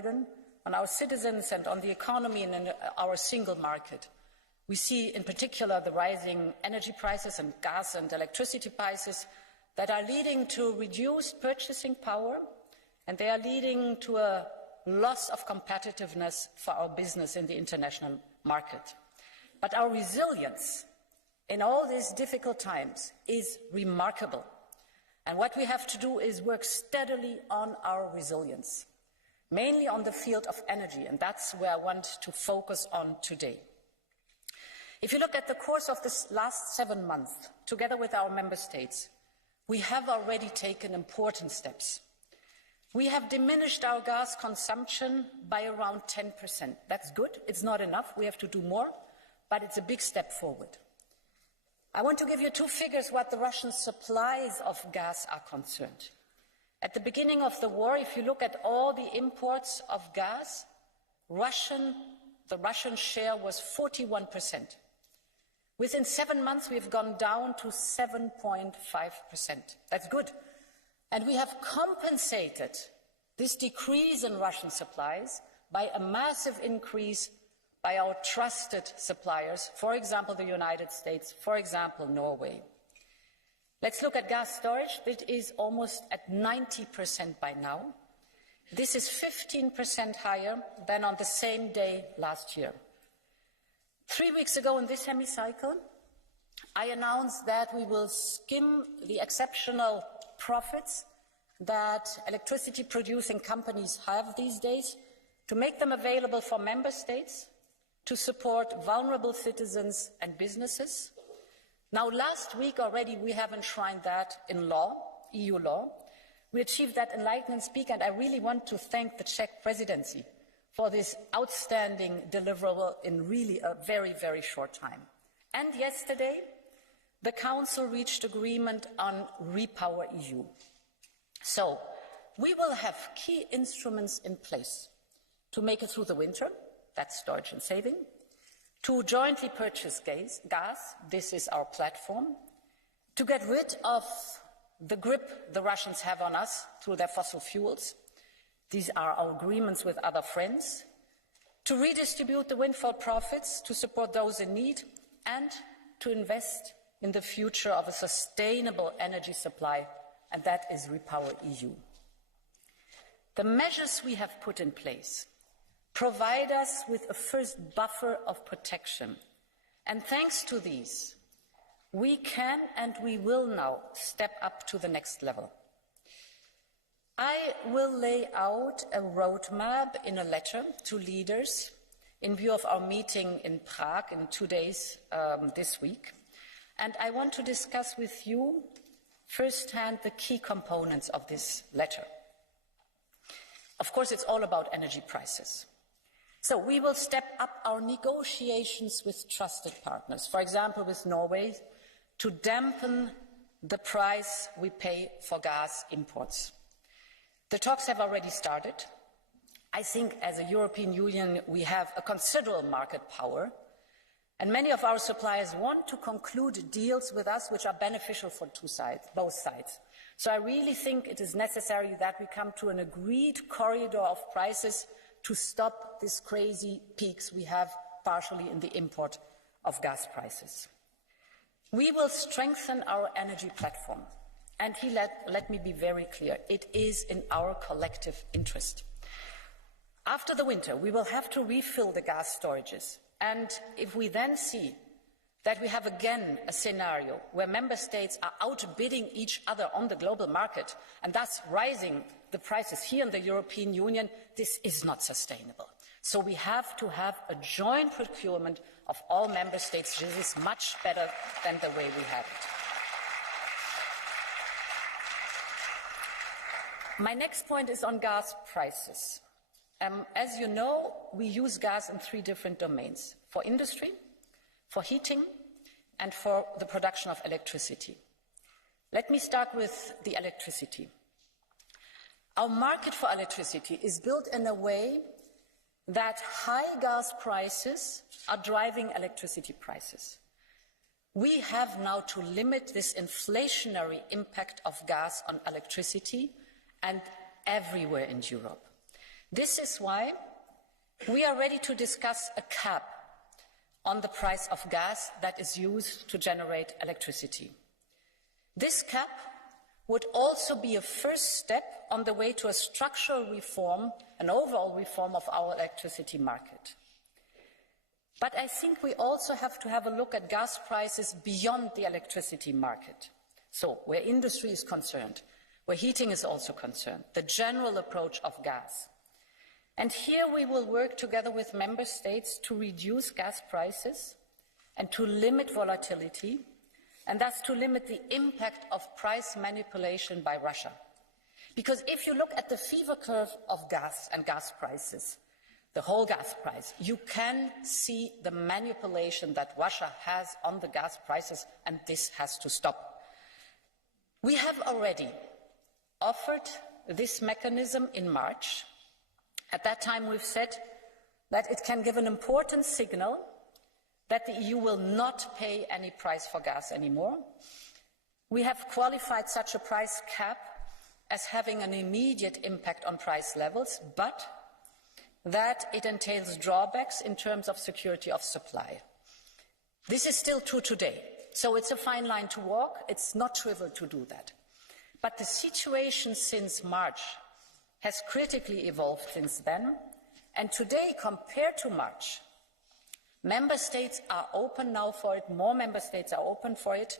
burden on our citizens and on the economy and in our single market. We see in particular the rising energy prices and gas and electricity prices that are leading to reduced purchasing power, and they are leading to a loss of competitiveness for our business in the international market. But our resilience in all these difficult times is remarkable. And what we have to do is work steadily on our resilience, mainly on the field of energy, and that's where I want to focus on today. If you look at the course of this last 7 months, together with our member states, we have already taken important steps. We have diminished our gas consumption by around 10%. That's good. It's not enough. We have to do more, but it's a big step forward. I want to give you two figures what the Russian supplies of gas are concerned. At the beginning of the war, if you look at all the imports of gas, the Russian share was 41%. Within 7 months, we've gone down to 7.5%. That's good. And we have compensated this decrease in Russian supplies by a massive increase by our trusted suppliers, for example, the United States, for example, Norway. Let's look at gas storage. It is almost at 90% by now. This is 15% higher than on the same day last year. 3 weeks ago in this hemicycle, I announced that we will skim the exceptional profits that electricity-producing companies have these days to make them available for member states to support vulnerable citizens and businesses. Now, last week already, we have enshrined that in law, EU law. We achieved that in lightning speed, and I really want to thank the Czech presidency for this outstanding deliverable in really a very, very short time. And yesterday, the Council reached agreement on Repower EU. So, we will have key instruments in place to make it through the winter, that's storage and saving, to jointly purchase gas, this is our platform, to get rid of the grip the Russians have on us through their fossil fuels, these are our agreements with other friends, to redistribute the windfall profits, to support those in need, and to invest in the future of a sustainable energy supply, and that is Repower EU. The measures we have put in place provide us with a first buffer of protection, and thanks to these, we can and we will now step up to the next level. I will lay out a roadmap in a letter to leaders in view of our meeting in Prague in 2 days this week. And I want to discuss with you firsthand the key components of this letter. Of course, it's all about energy prices. So we will step up our negotiations with trusted partners, for example, with Norway, to dampen the price we pay for gas imports. The talks have already started. I think as a European Union we have a considerable market power, and many of our suppliers want to conclude deals with us which are beneficial for both sides. So I really think it is necessary that we come to an agreed corridor of prices to stop these crazy peaks we have partially in the import of gas prices. We will strengthen our energy platform. And let me be very clear, it is in our collective interest. After the winter, we will have to refill the gas storages. And if we then see that we have again a scenario where member states are outbidding each other on the global market and thus rising the prices here in the European Union, this is not sustainable. So we have to have a joint procurement of all member states. This is much better than the way we have it. My next point is on gas prices. As you know, we use gas in 3 different domains: for industry, for heating, and for the production of electricity. Let me start with the electricity. Our market for electricity is built in a way that high gas prices are driving electricity prices. We have now to limit this inflationary impact of gas on electricity and everywhere in Europe. This is why we are ready to discuss a cap on the price of gas that is used to generate electricity. This cap would also be a first step on the way to a structural reform, an overall reform of our electricity market. But I think we also have to have a look at gas prices beyond the electricity market. So, where industry is concerned, where heating is also concerned, the general approach of gas. And here we will work together with member states to reduce gas prices and to limit volatility, and thus to limit the impact of price manipulation by Russia. Because if you look at the fever curve of gas and gas prices, the whole gas price, you can see the manipulation that Russia has on the gas prices, and this has to stop. We have already offered this mechanism in March. At that time, we've said that it can give an important signal that the EU will not pay any price for gas anymore. We have qualified such a price cap as having an immediate impact on price levels, but that it entails drawbacks in terms of security of supply. This is still true today, so it's a fine line to walk. It's not trivial to do that. But the situation since March has critically evolved since then, and today, compared to March, member states are open now for it, more member states are open for it,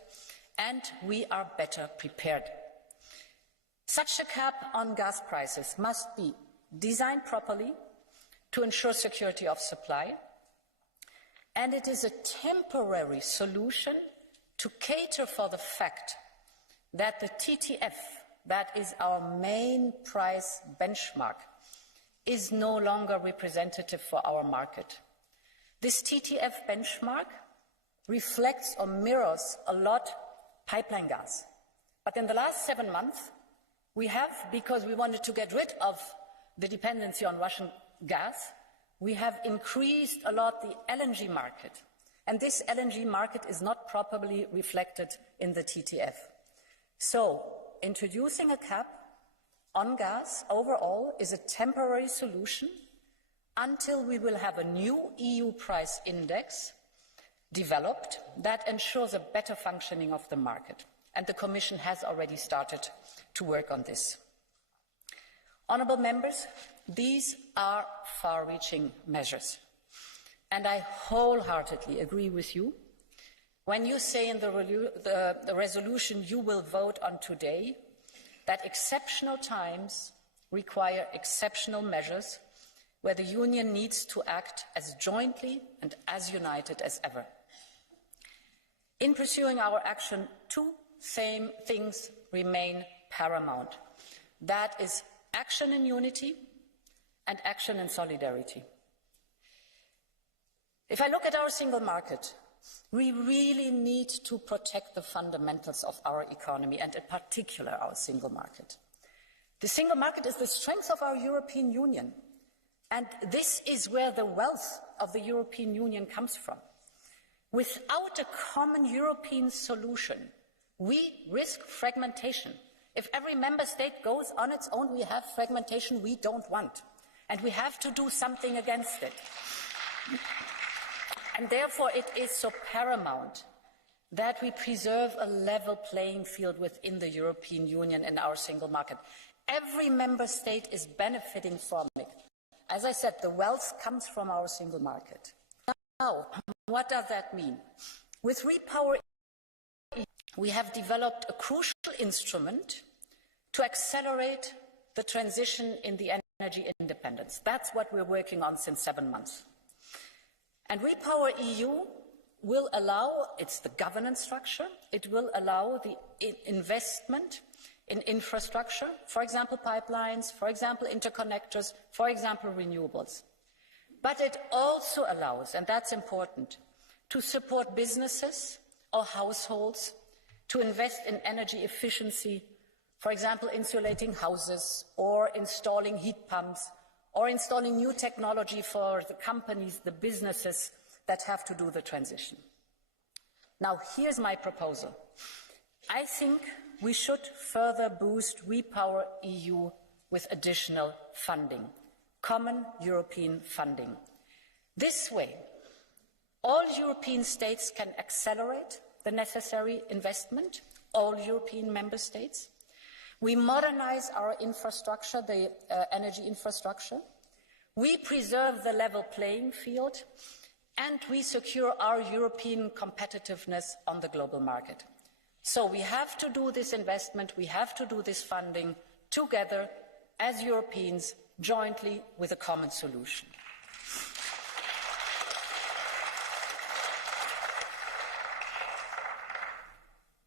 and we are better prepared. Such a cap on gas prices must be designed properly to ensure security of supply, and it is a temporary solution to cater for the fact that the TTF, that is our main price benchmark, is no longer representative for our market. This TTF benchmark reflects or mirrors a lot pipeline gas. But in the last 7 months, we have, because we wanted to get rid of the dependency on Russian gas, we have increased a lot the LNG market. And this LNG market is not properly reflected in the TTF. So, introducing a cap on gas overall is a temporary solution until we will have a new EU price index developed that ensures a better functioning of the market. And the Commission has already started to work on this. Honourable members, these are far-reaching measures. And I wholeheartedly agree with you when you say in the resolution you will vote on today that exceptional times require exceptional measures where the Union needs to act as jointly and as united as ever. In pursuing our action, two same things remain paramount. That is action in unity and action in solidarity. If I look at our single market, we really need to protect the fundamentals of our economy and in particular our single market. The single market is the strength of our European Union, and this is where the wealth of the European Union comes from. Without a common European solution, we risk fragmentation. If every member state goes on its own, we have fragmentation we don't want, and we have to do something against it. And therefore it is so paramount that we preserve a level playing field within the European Union and our single market. Every member state is benefiting from it. As I said, the wealth comes from our single market. Now, what does that mean? With Repower EU, we have developed a crucial instrument to accelerate the transition in the energy independence. That's what we're working on since 7 months. And Repower EU will allow, it's the governance structure, it will allow the investment in infrastructure, for example pipelines, for example interconnectors, for example renewables. But it also allows, and that's important, to support businesses or households to invest in energy efficiency, for example insulating houses or installing heat pumps or installing new technology for the companies, the businesses that have to do the transition. Now, here's my proposal. I think we should further boost Repower EU with additional funding. common European funding. This way, all European states can accelerate the necessary investment, all European member states. We modernize our infrastructure, the energy infrastructure. We preserve the level playing field, and we secure our European competitiveness on the global market. So we have to do this investment, we have to do this funding together as Europeans, jointly with a common solution.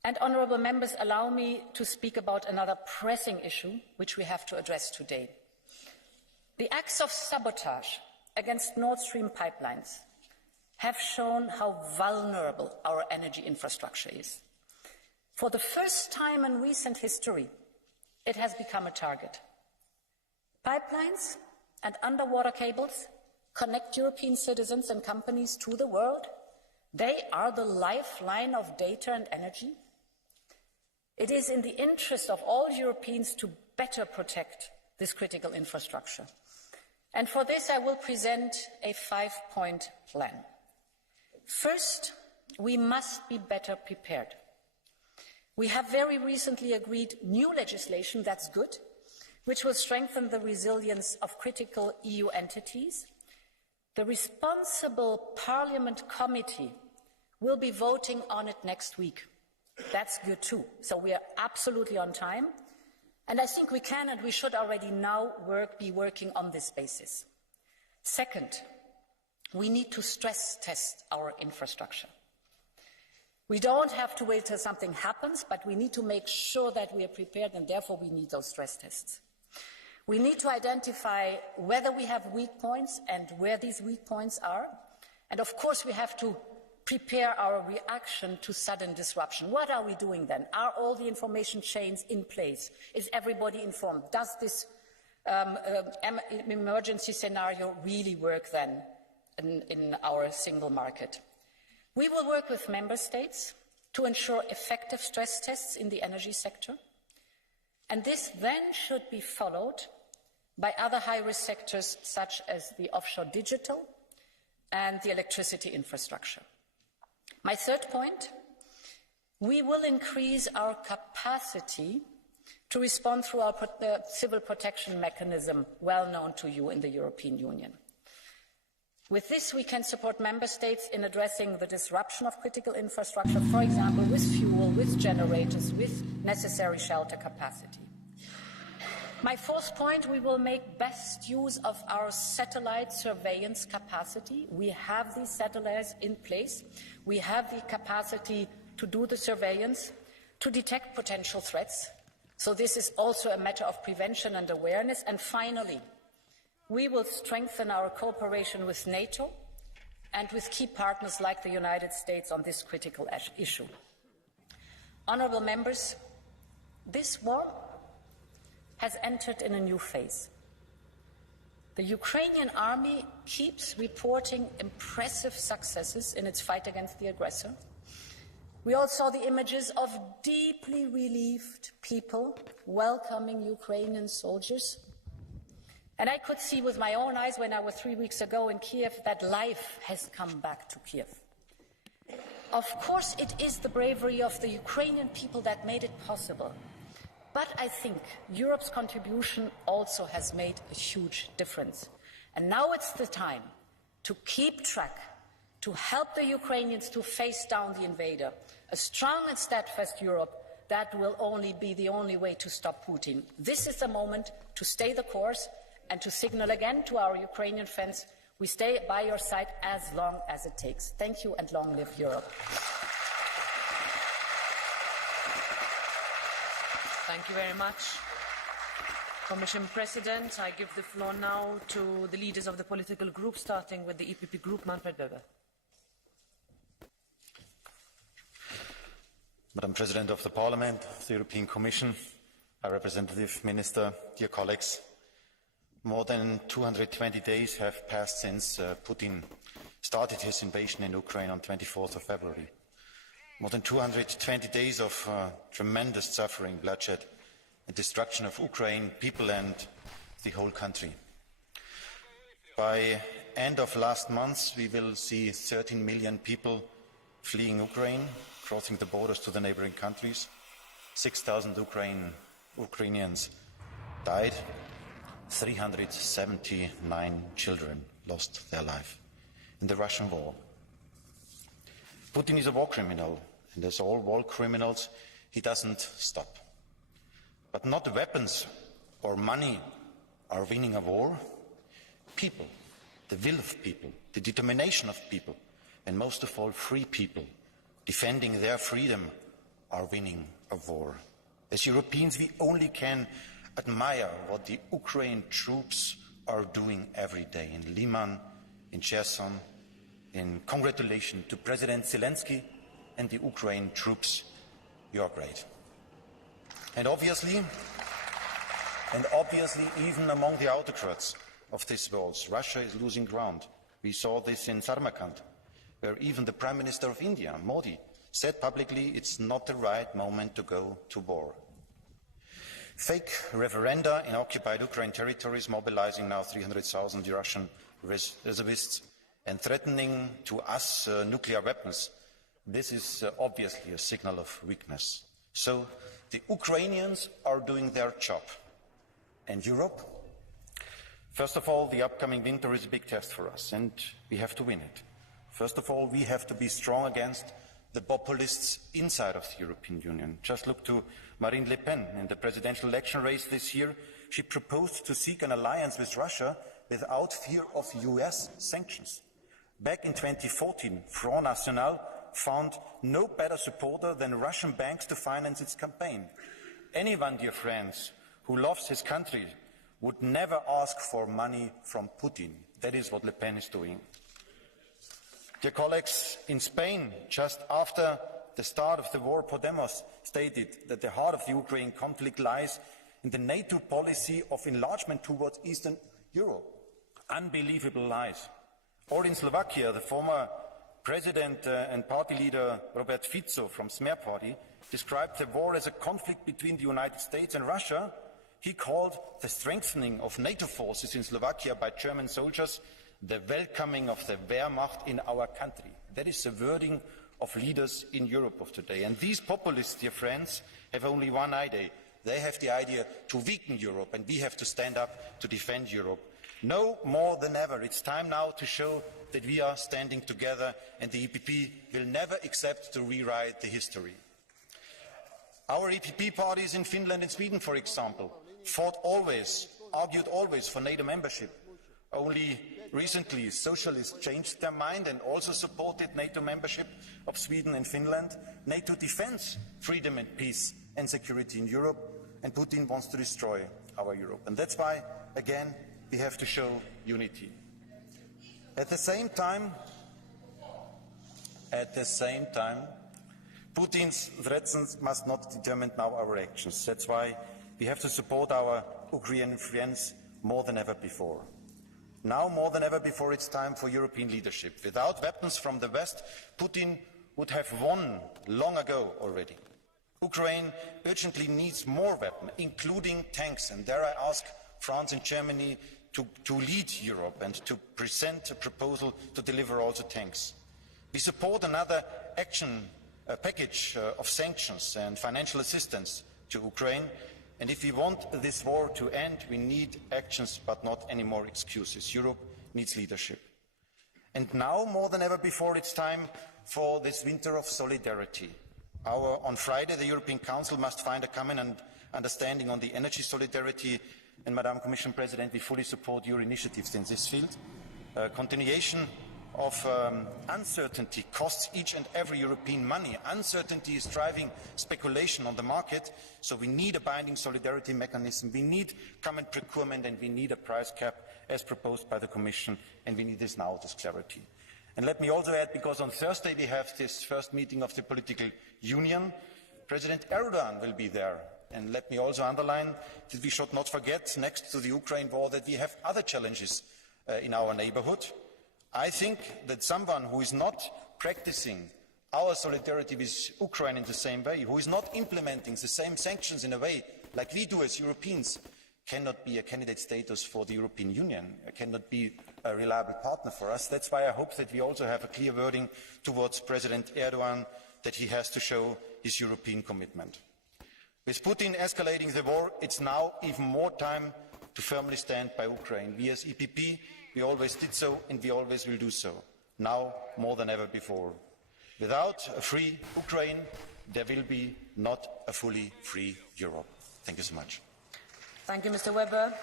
And honourable members, allow me to speak about another pressing issue which we have to address today. The acts of sabotage against Nord Stream pipelines have shown how vulnerable our energy infrastructure is. For the first time in recent history, it has become a target. Pipelines and underwater cables connect European citizens and companies to the world. They are the lifeline of data and energy. It is in the interest of all Europeans to better protect this critical infrastructure. And for this, I will present a 5-point plan. First, we must be better prepared. We have very recently agreed new legislation, that's good, which will strengthen the resilience of critical EU entities. The responsible Parliament committee will be voting on it next week. That's good too. So we are absolutely on time. And I think we can and we should already now be working on this basis. Second, we need to stress test our infrastructure. We don't have to wait till something happens, but we need to make sure that we are prepared, and therefore we need those stress tests. We need to identify whether we have weak points and where these weak points are. And of course, we have to prepare our reaction to sudden disruption. What are we doing then? Are all the information chains in place? Is everybody informed? Does this emergency scenario really work then in our single market? We will work with member states to ensure effective stress tests in the energy sector. And this then should be followed by other high-risk sectors such as the offshore digital and the electricity infrastructure. My third point, we will increase our capacity to respond through our civil protection mechanism, well known to you in the European Union. With this, we can support member states in addressing the disruption of critical infrastructure, for example, with fuel, with generators, with necessary shelter capacity. My fourth point, we will make best use of our satellite surveillance capacity. We have these satellites in place. We have the capacity to do the surveillance, to detect potential threats. So this is also a matter of prevention and awareness. And finally, we will strengthen our cooperation with NATO and with key partners like the United States on this critical issue. Honourable members, this war has entered in a new phase. The Ukrainian army keeps reporting impressive successes in its fight against the aggressor. We all saw the images of deeply relieved people welcoming Ukrainian soldiers. And I could see with my own eyes when I was 3 weeks ago in Kiev that life has come back to Kiev. Of course, it is the bravery of the Ukrainian people that made it possible. But I think Europe's contribution also has made a huge difference. And now it's the time to keep track, to help the Ukrainians to face down the invader. A strong and steadfast Europe, that will only be the only way to stop Putin. This is the moment to stay the course and to signal again to our Ukrainian friends, we stay by your side as long as it takes. Thank you and long live Europe. Thank you very much. Commission President, I give the floor now to the leaders of the political groups, starting with the EPP Group, Manfred Weber. Madam President of the Parliament, the European Commission, High Representative, Minister, dear colleagues, more than 220 days have passed since Putin started his invasion in Ukraine on 24th of February. More than 220 days of tremendous suffering, bloodshed and destruction of Ukraine, people and the whole country. By end of last month, we will see 13 million people fleeing Ukraine, crossing the borders to the neighboring countries. 6,000 Ukrainians died. 379 children lost their life in the Russian war. Putin is a war criminal, and as all war criminals, he doesn't stop. But not weapons or money are winning a war. People, the will of people, the determination of people, and most of all, free people defending their freedom are winning a war. As Europeans, we only can admire what the Ukraine troops are doing every day in Liman, in Cherson. In congratulations to President Zelensky and the Ukraine troops, you are great. And obviously, even among the autocrats of this world, Russia is losing ground. We saw this in Samarkand, where even the Prime Minister of India, Modi, said publicly it's not the right moment to go to war. Fake referenda in occupied Ukraine territories, mobilizing now 300,000 Russian reservists and threatening to us nuclear weapons. This is obviously a signal of weakness. So the Ukrainians are doing their job. And Europe? First of all, the upcoming winter is a big test for us, and we have to win it. First of all, we have to be strong against the populists inside of the European Union. Just look to Marine Le Pen. In the presidential election race this year, she proposed to seek an alliance with Russia without fear of US sanctions. Back in 2014, Front National found no better supporter than Russian banks to finance its campaign. Anyone, dear friends, who loves his country would never ask for money from Putin. That is what Le Pen is doing. Dear colleagues, in Spain, just after the start of the war, Podemos stated that the heart of the Ukraine conflict lies in the NATO policy of enlargement towards Eastern Europe. Unbelievable lies. Or in Slovakia, the former president and party leader Robert Fico from Smer party described the war as a conflict between the United States and Russia. He called the strengthening of NATO forces in Slovakia by German soldiers the welcoming of the Wehrmacht in our country. That is the wording of leaders in Europe of today. And these populists, dear friends, have only one idea. They have the idea to weaken Europe, and we have to stand up to defend Europe. No more than ever, it's time now to show that we are standing together, and the EPP will never accept to rewrite the history. Our EPP parties in Finland and Sweden, for example, argued always for NATO membership. Only recently, socialists changed their mind and also supported NATO membership of Sweden and Finland. NATO defends freedom and peace and security in Europe, and Putin wants to destroy our Europe. And that's why, again, we have to show unity. At the same time, Putin's threats must not determine now our actions. That's why we have to support our Ukrainian friends more than ever before. Now more than ever before, it's time for European leadership. Without weapons from the West, Putin would have won long ago already. Ukraine urgently needs more weapons, including tanks, and there I ask France and Germany to lead Europe and to present a proposal to deliver also tanks. We support another action package of sanctions and financial assistance to Ukraine, and if we want this war to end, we need actions but not any more excuses. Europe needs leadership. And now, more than ever before, it's time for this winter of solidarity. On Friday, the European Council must find a common understanding on the energy solidarity, and Madam Commission President, we fully support your initiatives in this field. Continuation of uncertainty costs each and every European money. Uncertainty is driving speculation on the market, so we need a binding solidarity mechanism, we need common procurement, and we need a price cap as proposed by the Commission, and we need this now, this clarity. And let me also add, because on Thursday we have this first meeting of the political union, President Erdogan will be there. And let me also underline that we should not forget, next to the Ukraine war, that we have other challenges in our neighborhood. I think that someone who is not practicing our solidarity with Ukraine in the same way, who is not implementing the same sanctions in a way like we do as Europeans, cannot be a candidate status for the European Union, cannot be a reliable partner for us. That's why I hope that we also have a clear wording towards President Erdogan that he has to show his European commitment. With Putin escalating the war, it's now even more time to firmly stand by Ukraine. We as EPP, we always did so and we always will do so, now more than ever before. Without a free Ukraine, there will be not a fully free Europe. Thank you so much. Thank you, Mr. Weber.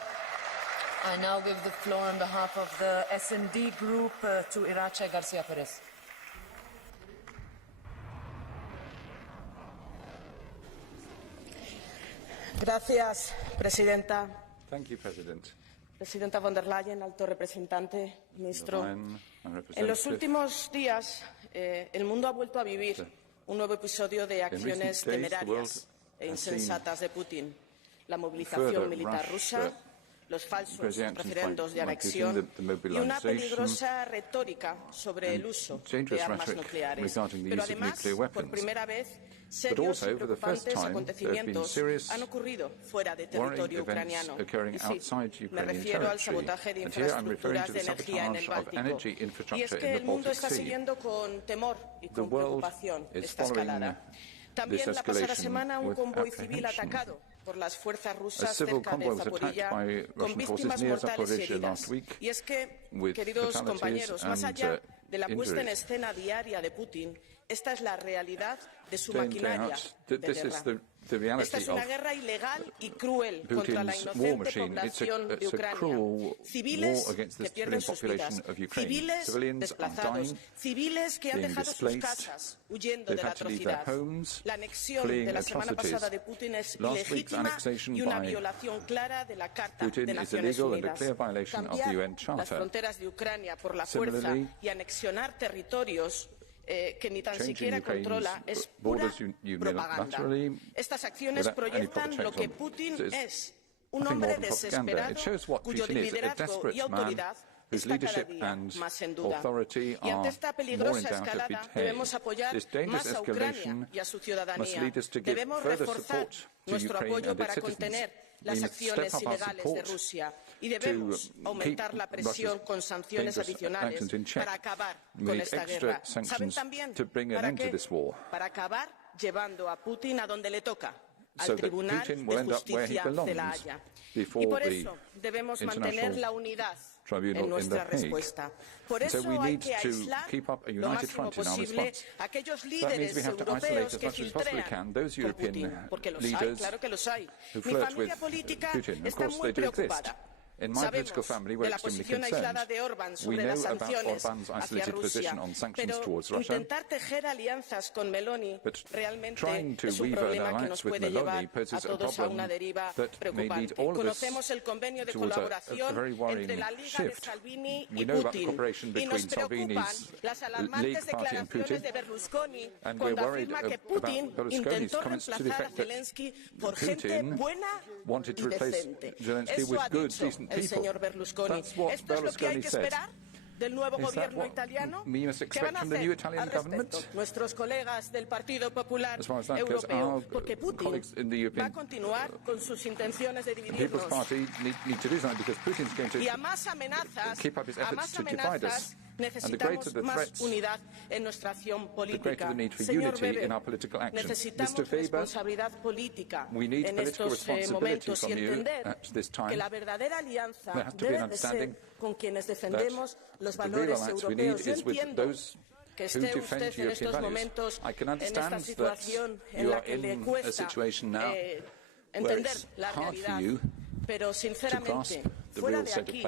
I now give the floor on behalf of the S&D Group to Irache Garcia Perez. Gracias, Presidenta. Thank you, President. Presidenta von der Leyen, alto representante, ministro. En los últimos días, el mundo ha vuelto a vivir un nuevo episodio de acciones temerarias e insensatas de Putin. La movilización militar rusa, los falsos referendos de anexión y una peligrosa retórica sobre el uso de armas nucleares. Pero además, por primera vez, serios y preocupantes acontecimientos han ocurrido fuera de territorio ucraniano. Y sí, me refiero al sabotaje de infraestructuras de energía en el Báltico. Y es que el mundo está siguiendo con temor y con preocupación esta escalada. También la pasada semana un convoy civil atacado por las fuerzas rusas cerca de Zaporilla, con víctimas mortales y heridas. Y es que, queridos compañeros, más allá de la puesta en escena diaria de Putin, esta es la realidad de su maquinaria de guerra. Esta es una guerra ilegal y cruel contra la inocente población de Ucrania. Civiles que pierden sus vidas, civiles desplazados, civiles que han dejado sus casas huyendo de la atrocidad. La anexión de la semana pasada de Putin es ilegítima y una violación clara de la Carta de Naciones Unidas. Cambiar las fronteras de Ucrania por la fuerza y anexionar territorios que ni tan siquiera controla es pura propaganda. Estas acciones proyectan lo que Putin es, un hombre desesperado cuyo liderazgo y autoridad está cada día más en duda. Y ante esta peligrosa escalada debemos apoyar más a Ucrania y a su ciudadanía. Debemos reforzar nuestro apoyo para contener las acciones ilegales de Rusia y debemos aumentar la presión con sanciones adicionales para acabar con esta guerra. ¿Saben también para qué? Para acabar llevando a Putin a donde le toca, al Tribunal de Justicia de La Haya. Y por eso debemos mantener la unidad en nuestra respuesta. Por eso hay que aislar lo máximo posible a aquellos líderes europeos que filtrean por Putin, porque los hay, claro que los hay. Mi familia política está muy preocupada. Sabemos de la posición aislada de Orbán sobre las sanciones hacia Rusia, pero intentar tejer alianzas con Meloni realmente es un problema que nos puede llevar a todos a una deriva preocupante. Conocemos el convenio de colaboración entre la Liga de Salvini y Putin, y nos preocupan las alarmantes declaraciones de Berlusconi cuando afirma que Putin intentó reemplazar a Zelensky por gente buena y decente. Eso ha dicho el señor Berlusconi. ¿Esto es lo que hay que esperar del nuevo gobierno italiano? ¿Qué van a hacer al respecto nuestros colegas del Partido Popular Europeo? Porque Putin va a continuar con sus intenciones de dividirnos. Y a más amenazas, necesitamos más unidad en nuestra acción política. Señor Weber, necesitamos responsabilidad política en estos momentos y entender que la verdadera alianza debe de ser con quienes defendemos los valores europeos. Yo entiendo que esté usted en estos momentos en esta situación en la que le cuesta entender la realidad, pero sinceramente, fuera de aquí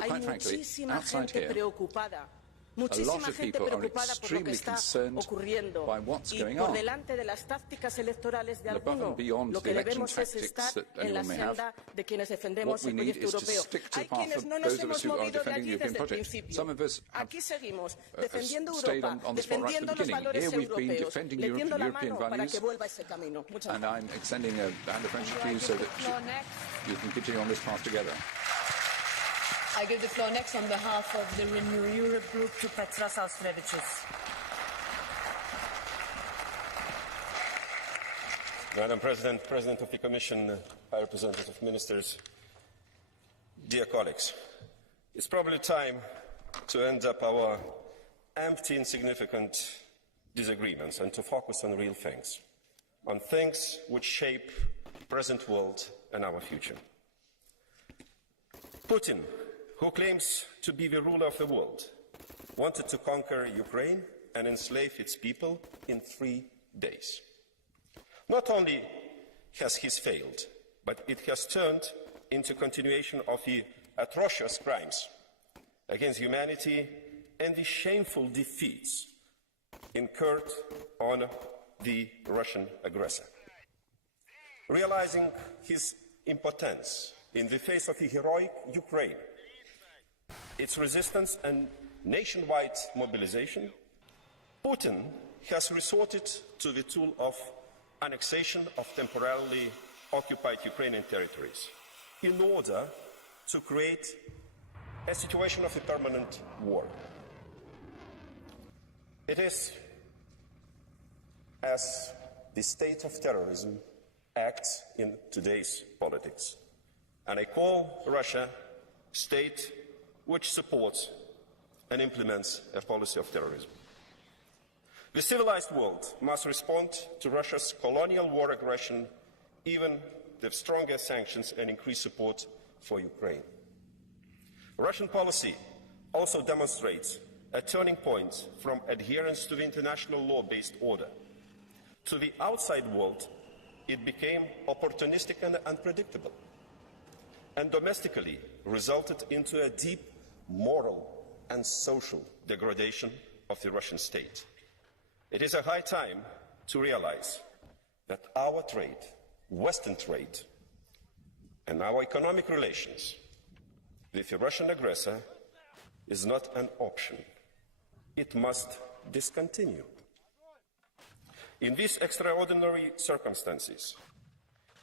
hay muchísima gente preocupada. Muchísima gente preocupada por lo que está ocurriendo y por delante de las tácticas electorales de alguno, lo que debemos es estar en la senda de quienes defendemos el proyecto europeo. Hay quienes no nos hemos movido de allí desde el principio. Aquí seguimos defendiendo Europa, defendiendo los valores europeos, le tiendo la mano para que vuelva a ese camino. Muchas gracias. I give the floor next on behalf of the Renew Europe Group to Petras Austrevicius. Madam President, President of the Commission, High Representative Ministers, Dear colleagues, it's probably time to end up our empty, insignificant disagreements and to focus on real things, on things which shape the present world and our future. Putin, who claims to be the ruler of the world, wanted to conquer Ukraine and enslave its people in 3 days. Not only has he failed, but it has turned into continuation of the atrocious crimes against humanity and the shameful defeats incurred on the Russian aggressor. Realizing his impotence in the face of the heroic Ukraine, its resistance and nationwide mobilization, Putin has resorted to the tool of annexation of temporarily occupied Ukrainian territories in order to create a situation of a permanent war. It is as the state of terrorism acts in today's politics. And I call Russia a state which supports and implements a policy of terrorism. The civilized world must respond to Russia's colonial war aggression, even with stronger sanctions and increased support for Ukraine. Russian policy also demonstrates a turning point from adherence to the international law-based order. To the outside world, it became opportunistic and unpredictable, and domestically resulted into a deep moral and social degradation of the Russian state. It is a high time to realize that our trade, Western trade, and our economic relations with the Russian aggressor is not an option. It must discontinue. In these extraordinary circumstances,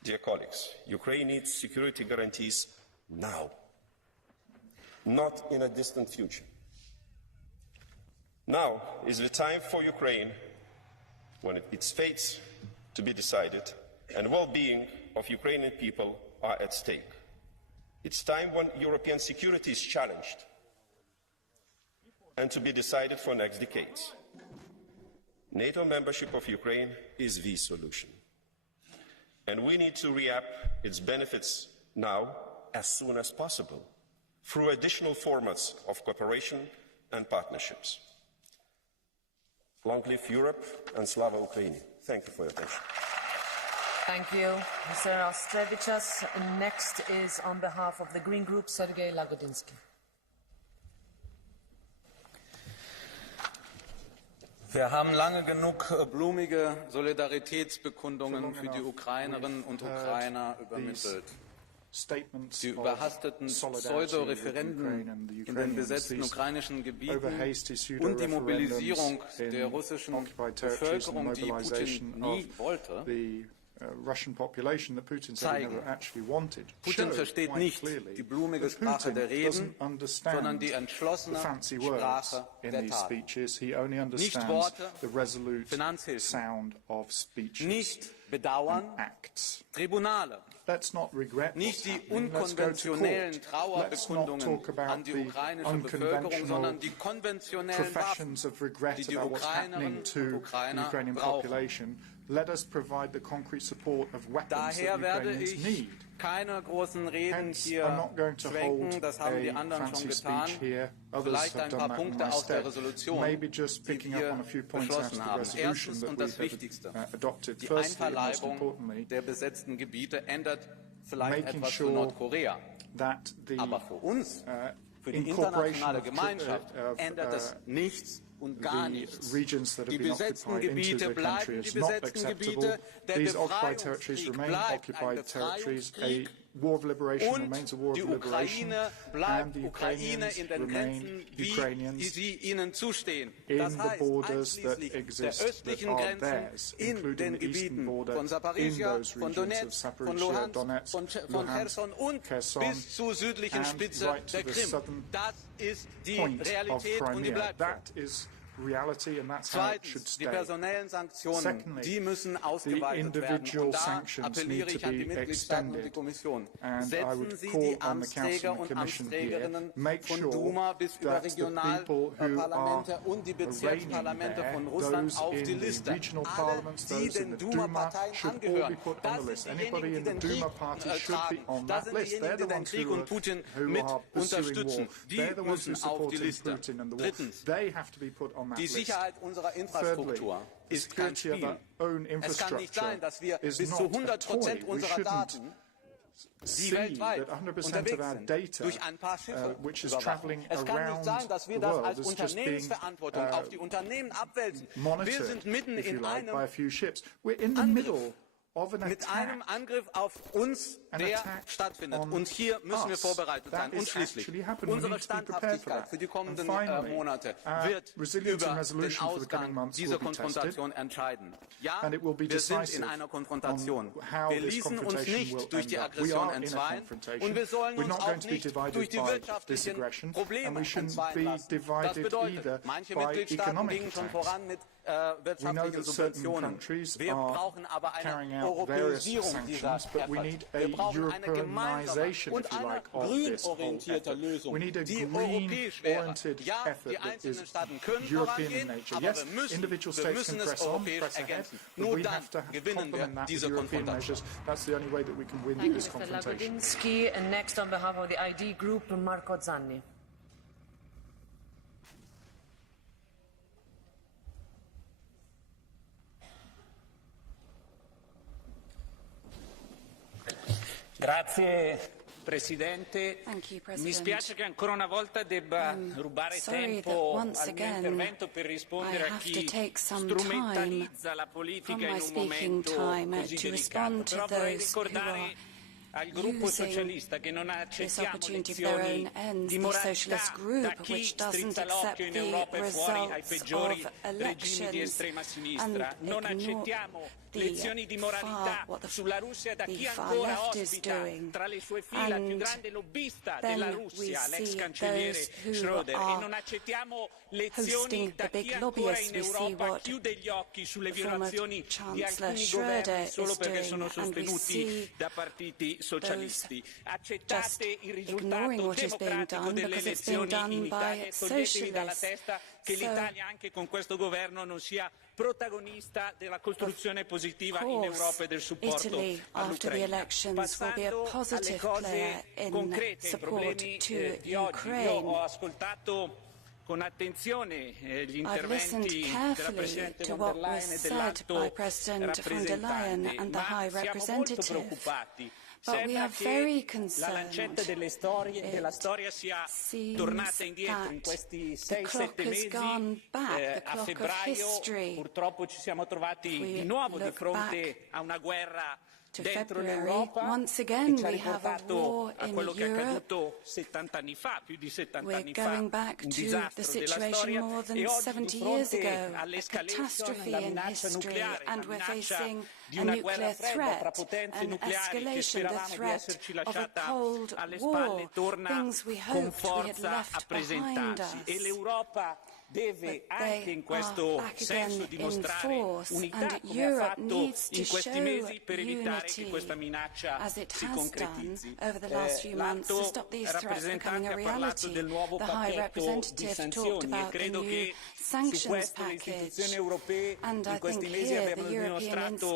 dear colleagues, Ukraine needs security guarantees now, not in a distant future. Now is the time for Ukraine, when its fates to be decided and well-being of Ukrainian people are at stake. It's time when European security is challenged and to be decided for next decades. NATO membership of Ukraine is the solution. And we need to reap its benefits now as soon as possible through additional formats of cooperation and partnerships. Long live Europe and Slava Ukraini. Thank you for your attention. Thank you, Mr. Ostrevichus. Next is on behalf of the Green Group, Sergei Lagodinsky. Wir haben lange genug blumige Solidaritätsbekundungen für die Ukrainerinnen und Ukrainer übermittelt. Die überhasteten Pseudo-Referenden in den besetzten ukrainischen Gebieten und die Mobilisierung der russischen Bevölkerung, die Putin nie wollte, zeigen, Putin versteht nicht die blumige Sprache der Reden, sondern die entschlossene Sprache der Tat. Nicht Worte, Finanzhilfen, nicht Bedauern, Tribunale, nicht die unkonventionellen Trauerbekundungen an die ukrainische Bevölkerung, sondern die konventionellen Waffen, die die Ukrainerinnen und Ukrainer brauchen. Daher werde ich keine großen Reden hier schwenken, das haben die anderen schon getan. Vielleicht ein paar Punkte aus der Resolution, die wir beschlossen haben. Erstens und das Wichtigste, die Einverleibung der besetzten Gebiete ändert vielleicht etwas für Nordkorea. Aber für uns, für die internationale Gemeinschaft, ändert es nichts und gar nichts. Die besetzten Gebiete bleiben die besetzten Gebiete, der Befreiungskrieg bleibt ein Befreiungskrieg und die Ukraine bleibt Ukraine in den Grenzen, wie sie ihnen zustehen. Das heißt, einschließlich der östlichen Grenzen in den Gebieten von Sabotage, von Donetsk, von Luhansk, von Cherson und bis zur südlichen Spitze der Krim. Das ist die Realität und die bleibt so. reality, and that's how it should Zweitens, die stay. personellen Sanktionen, Secondly, die müssen the ausgeweitet werden. individual Und da sanctions appelliere need ich to an die be Mitgliedstaaten und die extended. Kommission. And I Setzen would Sie call die on the Council Amtsträger and the und Commission here, Amtsträgerinnen make von sure Duma bis über that the people who Regionalparlamente are und die reigning Bezirksparlamente there, von Russland those auf die in the Liste. regional Alle, parliaments, die those in den the Duma, Duma-Parteien should all be angehören. put on Das the sind list. diejenigen, Anybody die in the den Duma Krieg party should be tragen. on Das that sind list. diejenigen, They're die the den ones Krieg who und Putin are mit pursuing unterstützen. war. Die They're the ones who müssen auf die supporting Liste. Putin and the war. Drittens, They have to be put on that die list. Sicherheit unserer Thirdly, Infrastruktur the ist kein security of Spiel. our own Es kann infrastructure nicht sein, dass wir is bis not zu a toy. 100% We unserer shouldn't Daten, die see weltweit that 100% of unterwegs our sind, data, durch ein paar Schiffe which is überwachen. traveling Es kann nicht sein, dass wir around das the als world, is just being Unternehmensverantwortung auf die Unternehmen abwälzen. Wir monitored, sind mitten if you in like, by a einem few ships. We're in the Angriff. middle of an mit einem attack. Angriff auf uns, An der attack stattfindet. on Und hier müssen wir us. vorbereitet sein. That Und is schließlich, actually happening. We unsere need to be prepared for Standhaftigkeit that. für die kommenden And finally, Monate our wird resilience and über den resolution for the coming Ausgang months dieser will be tested. Konfrontation entscheiden. Ja, And it will be wir sind decisive in einer Konfrontation. on how Wir this ließen uns confrontation will nicht durch die end up. We Aggression are in a entzweien confrontation. und wir sollen We're uns not auch going to be nicht divided durch die by this wirtschaftlichen aggression, Probleme and we shouldn't entzweien be lassen. Das divided bedeutet, either manche by Mitgliedstaaten economic gingen schon attacks. voran mit We know wirtschaftlichen that certain Subventionen. countries Wir are brauchen aber eine carrying out various Europäisierung dieser sanctions, but we Effort. need a Wir brauchen eine gemeinsame Europeanization, und if you eine like, of this whole grünorientierte effort. Lösung, We need a die europäisch wäre. green-oriented Ja, effort die that einzelnen is Staaten können European vorangehen, in nature. aber Yes, wir individual states can müssen es press on, europäisch press ahead, ergänzen. but Nur we dann have to gewinnen wir complement that with diese European Konfrontation. measures. That's the only way that we can win Thank you, this Mr. confrontation. Lagodinsky. And next, on behalf of the ID Group, Marco Zanni. Grazie Presidente. Mi spiace che ancora una volta debba rubare tempo al mio intervento per rispondere a chi strumentalizza la politica in un momento così delicato. Però vorrei ricordare al gruppo socialista che non accettiamo lezioni di moralità da chi strizza l'occhio in Europa e fuori ai peggiori regimi di estrema sinistra. Non accettiamo lezioni di moralità sulla Russia da chi ancora ospita tra le sue fila il più grande lobbista della Russia, l'ex cancelliere Schröder, e non accettiamo lezioni da chi ancora in Europa chiude gli occhi sulle violazioni di alcuni governi solo perché sono sostenuti da partiti socialisti. Accettate il risultato democratico delle elezioni in Italia e toglietevi dalla testa che l'Italia anche con questo governo non sia protagonista della costruzione positiva in Europa e del supporto all'Ucraina. Passando alle cose concrete, ai problemi di oggi, io ho ascoltato con attenzione gli interventi della Presidente von der Leyen e dell'Alto rappresentante, ma siamo molto preoccupati. Sembra che la lancetta della storia sia tornata indietro in questi 6-7 mesi. A febbraio purtroppo ci siamo trovati di nuovo di fronte a una guerra dentro l'Europa che ci ha riportato a quello che è accaduto 70 anni fa, più di 70 anni fa, un disastro della storia, e oggi di fronte all'escalation, alla minaccia nucleare, la minaccia di una guerra fredda tra potenze nucleari che speravamo di esserci lasciata alle spalle, torna con forza a presentarsi, e l'Europa deve anche in questo senso dimostrare unità, come ha fatto in questi mesi, per evitare che questa minaccia si concretizzi. L'Alto rappresentante ha parlato del nuovo pacchetto di sanzioni e credo che su questo le istituzioni europee in questi mesi abbiano dimostrato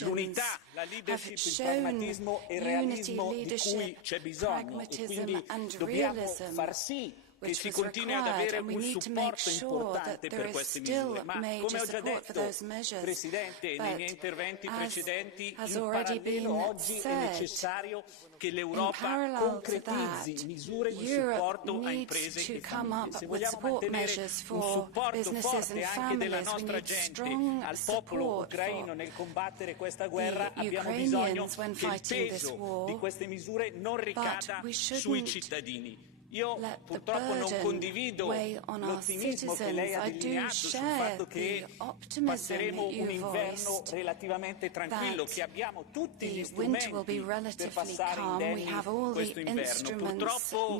l'unità, la leadership, il pragmatismo e il realismo di cui c'è bisogno, e quindi dobbiamo far sì che si continui ad avere un supporto importante per queste misure. Ma come ho già detto, Presidente, nei miei interventi precedenti, in parallelo oggi è necessario che l'Europa concretizzi misure di supporto a imprese e famiglie. Se vogliamo mantenere un supporto forte anche della nostra gente al popolo ucraino nel combattere questa guerra, abbiamo bisogno che il peso di queste misure non ricada sui cittadini. Io purtroppo non condivido l'ottimismo che lei ha delineato sul fatto che passeremo un inverno relativamente tranquillo, che abbiamo tutti gli strumenti per passare indenni questo inverno. Purtroppo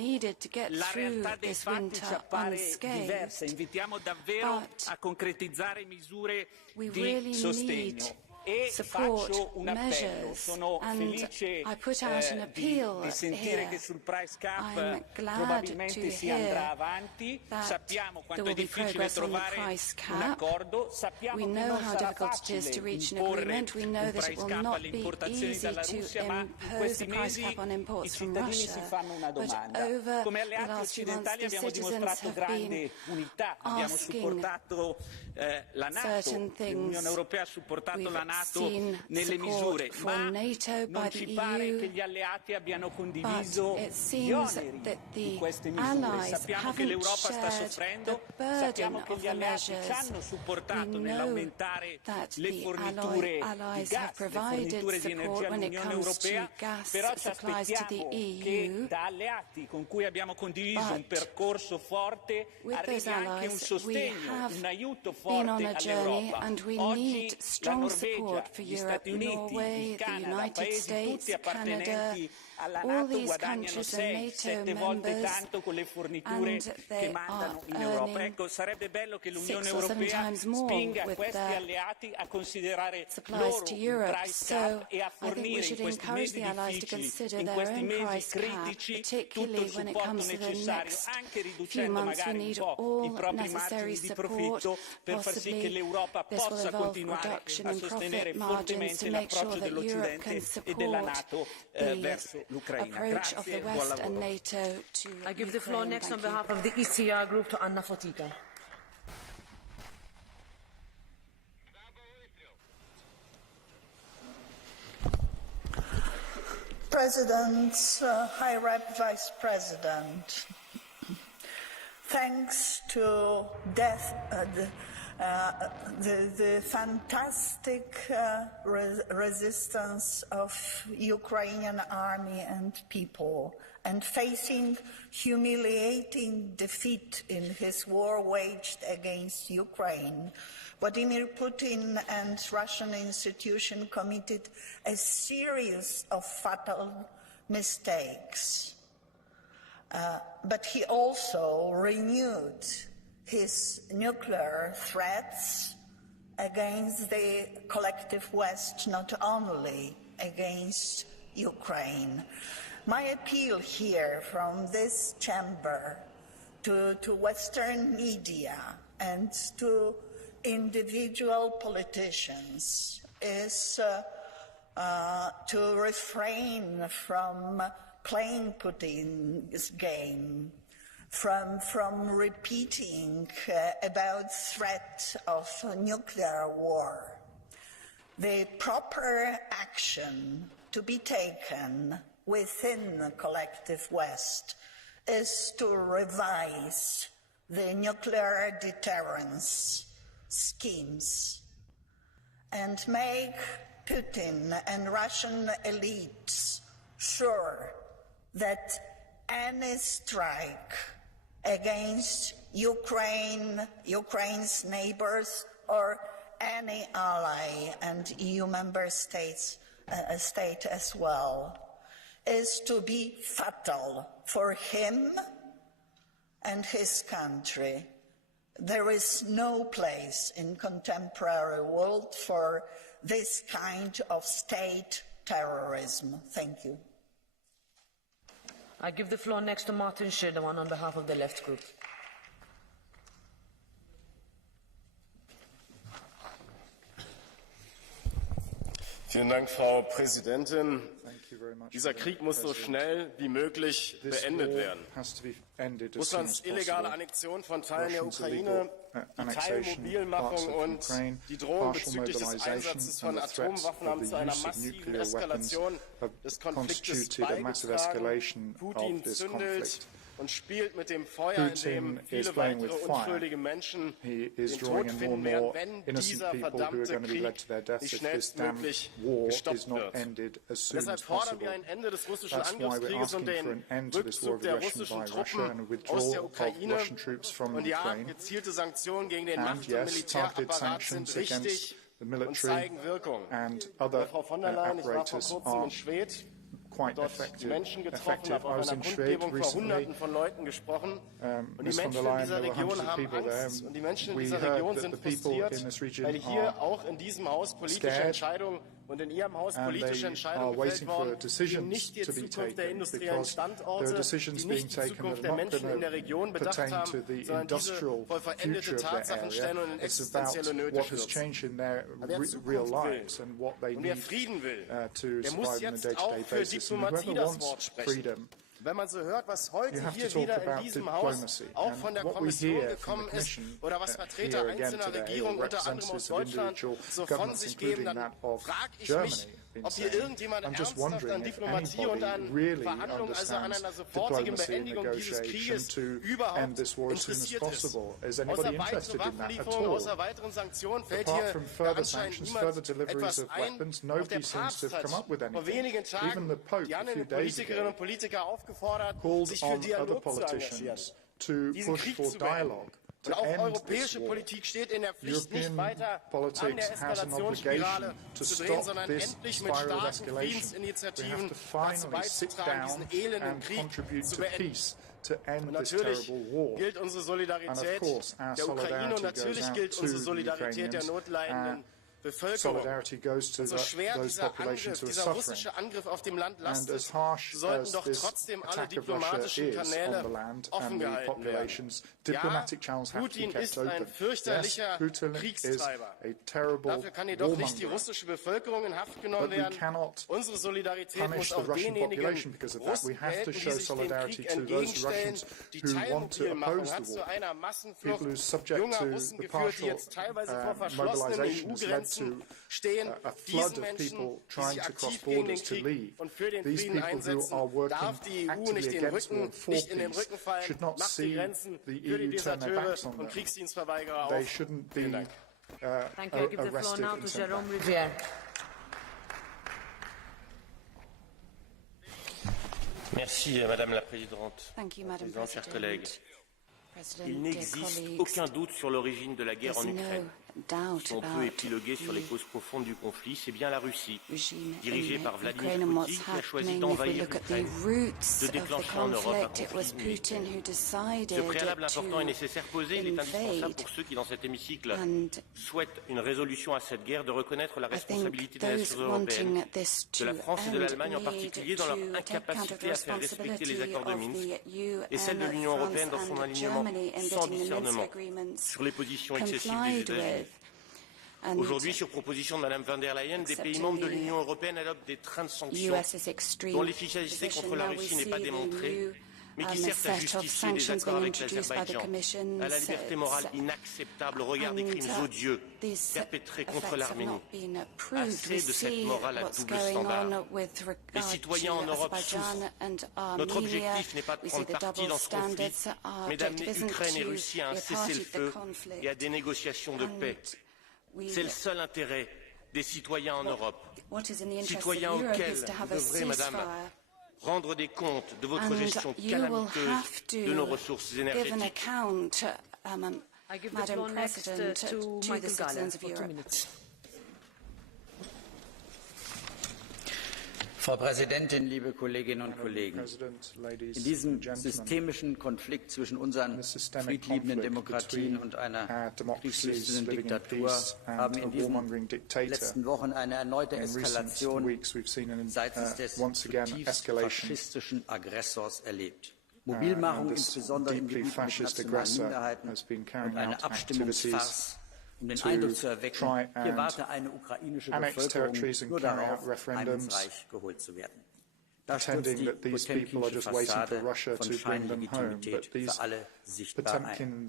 la realtà dei fatti ci appare diversa. Invitiamo davvero a concretizzare misure di sostegno. E faccio un appello, sono felice di sentire che sul price cap probabilmente si andrà avanti, sappiamo quanto è difficile trovare un accordo, sappiamo che non sarà facile imporre un price cap alle importazioni dalla Russia, ma in questi mesi i cittadini si fanno una domanda. Come alleati occidentali abbiamo dimostrato grande unità, abbiamo supportato la NATO, l'Unione Europea ha supportato la NATO nelle misure, ma non ci pare che gli alleati abbiano condiviso gli oneri di queste misure. Sappiamo che l'Europa sta soffrendo, sappiamo che gli alleati ci hanno supportato nell'aumentare le forniture di gas, le forniture di energia all'Unione Europea, però ci aspettiamo che da alleati con cui abbiamo condiviso un percorso forte arrivi anche un sostegno, un aiuto forte all'Europa. Oggi la Norvegia, gli Stati Uniti, il Canada, paesi tutti appartenenti alla NATO guadagnano 6-7 volte tanto con le forniture che mandano in Europa. Ecco, sarebbe bello che l'Unione Europea spinga questi alleati a considerare loro un price cap e a fornire in questi mesi difficili, in questi mesi critici, tutto il supporto necessario, anche riducendo magari un po' i propri margini di profitto per far sì che l'Europa possa continuare a sostenere fortemente l'approccio dell'Occidente e della NATO verso l'Ucraina. Grazie e buon lavoro. I give the floor next on behalf of the ECR group to Anna Fotyga. President, High Rep Vice President, thanks to the fantastic resistance of Ukrainian army and people, and facing humiliating defeat in his war waged against Ukraine, Vladimir Putin and Russian institutions committed a series of fatal mistakes. But he also renewed his nuclear threats against the collective West, not only against Ukraine. My appeal here from this chamber to Western media and to individual politicians is to refrain from playing Putin's game, from repeating about threat of nuclear war. The proper action to be taken within the collective West is to revise the nuclear deterrence schemes and make Putin and Russian elites sure that any strike against Ukraine's neighbors or any ally and EU member state as well is to be fatal for him and his country. There is no place in contemporary world for this kind of state terrorism. Thank you. I give the floor next to Martin Schirdewan on behalf of the Left Group. Vielen Dank, Frau Präsidentin. Dieser Krieg muss so schnell wie möglich beendet werden. Russlands illegale Annexion von Teilen der Ukraine, die Teilmobilmachung und die Drohung bezüglich des Einsatzes von Atomwaffen haben zu einer massiven Eskalation des Konfliktes beigetragen. Putin zündelt und spielt mit dem Feuer, in dem viele weitere unschuldige Menschen den Tod finden werden, wenn dieser verdammte Krieg nicht schnellstmöglich gestoppt wird. Deshalb fordern wir ein Ende des russischen Angriffskrieges und den Rückzug der russischen Truppen aus der Ukraine. Und ja, gezielte Sanktionen gegen den Macht- und Militärapparat sind richtig und zeigen Wirkung. Frau von der Leyen, ich war vor kurzem in Schwedt, dort Menschen getroffen, habe auf einer Kundgebung vor Hunderten von Leuten gesprochen. Und die Menschen in dieser Region haben Angst. Und die Menschen in dieser Region sind frustriert, weil hier auch in diesem Haus politische Entscheidungen und in Ihrem Haus politische Entscheidungen gefällt worden, die nicht die Zukunft der industriellen Standorte, die nicht die Zukunft der Menschen in der Region bedacht haben, sondern diese vor veränderte Tatsachen stellen und in existenzielle Nöte stürzen. Aber wer Zukunft will und wer Frieden will, der muss jetzt auch für Diplomatie das Wort sprechen. Wenn man so hört, was heute hier wieder in diesem Haus auch von der Kommission gekommen ist oder was Vertreter einzelner Regierungen, unter anderem aus Deutschland, so von sich geben, dann frage ich mich, ob hier irgendjemand ernsthaft an Diplomatie und an Verhandlungen, also an einer sofortigen Beendigung dieses Krieges überhaupt interessiert ist. Außer weitere Waffenlieferungen, außer weiteren Sanktionen fällt hier anscheinend niemand etwas ein. Auch der Papst hat vor wenigen Tagen die anderen Politikerinnen und Politiker aufgefordert, sich für Dialog zu engagieren, diesen Krieg zu beenden. Und auch europäische Politik steht in der Pflicht, nicht weiter an der Eskalationsspirale zu drehen, sondern endlich mit starken Friedensinitiativen dazu beizutragen, diesen elenden Krieg zu beenden. Und natürlich gilt unsere Solidarität der Ukraine und natürlich gilt unsere Solidarität der notleidenden Bevölkerung. Und so schwer dieser russische Angriff auf dem Land lastet, sollten doch trotzdem alle diplomatischen Kanäle offen gehalten werden. Ja, Putin ist ein fürchterlicher Kriegstreiber. Dafür kann jedoch nicht die russische Bevölkerung in Haft genommen werden. Unsere Solidarität muss auch denjenigen Russen gelten, die sich dem Krieg entgegenstellen. Die Teilmobilmachung hat zu einer Massenflucht junger Russen geführt, die jetzt teilweise vor verschlossenen EU-Grenzen stehen. Diese Menschen, die sich aktiv gegen den Krieg und für den Frieden einsetzen, darf die EU nicht in den Rücken fallen, macht die Grenzen für die Deserteure und Kriegsdienstverweigerer auf. Vielen Dank. Thank you. I give the floor now to Jérôme Rivière. Merci, Madame la Présidente. Chers collègues. Il n'existe aucun doute sur l'origine de la guerre en Ukraine. Si on peut épiloguer sur les causes profondes du conflit, c'est bien la Russie, dirigée par Vladimir Poutine, qui a choisi d'envahir l'Ukraine, de déclencher en Europe un conflit militaire. Ce préalable important et nécessaire posé, il est indispensable pour ceux qui, dans cet hémicycle, souhaitent une résolution à cette guerre, de reconnaître la responsabilité des nations européennes, de la France et de l'Allemagne en particulier, dans leur incapacité à faire respecter les accords de Minsk, et celle de l'Union européenne dans son alignement sans discernement sur les positions excessives des États-Unis. Aujourd'hui, sur proposition de Mme von der Leyen, des pays membres de l'Union européenne adoptent des trains de sanctions dont l'efficacité contre la Russie n'est pas démontrée, mais qui servent à justifier des accords avec l'Azerbaïdjan, à la liberté morale inacceptable au regard des crimes odieux perpétrés contre l'Arménie. Assez de cette morale à double standard. Les citoyens en Europe souffrent. Notre objectif n'est pas de prendre parti dans ce conflit, mais d'amener Ukraine et Russie à un cessez-le-feu et à des négociations de paix. C'est le seul intérêt des citoyens en Europe, citoyens auxquels vous devrez, Madame, rendre des comptes de votre gestion calamiteuse de nos ressources énergétiques. I give the floor next to Michael Gahler for 2 minutes. Frau Präsidentin, liebe Kolleginnen und Kollegen! In diesem systemischen Konflikt zwischen unseren friedliebenden Demokratien und einer kriegslüsternden Diktatur haben wir in diesen letzten Wochen eine erneute Eskalation seitens des zutiefst faschistischen Aggressors erlebt. Mobilmachung insbesondere im Gebiet mit nationalen Minderheiten und eine Abstimmungsfarce, um den Eindruck zu erwecken, hier warte eine ukrainische Bevölkerung nur darauf, heimensreich geholt zu werden. Da stürzt die potemkinsche Fassade von Scheinlegitimität für alle sichtbar ein.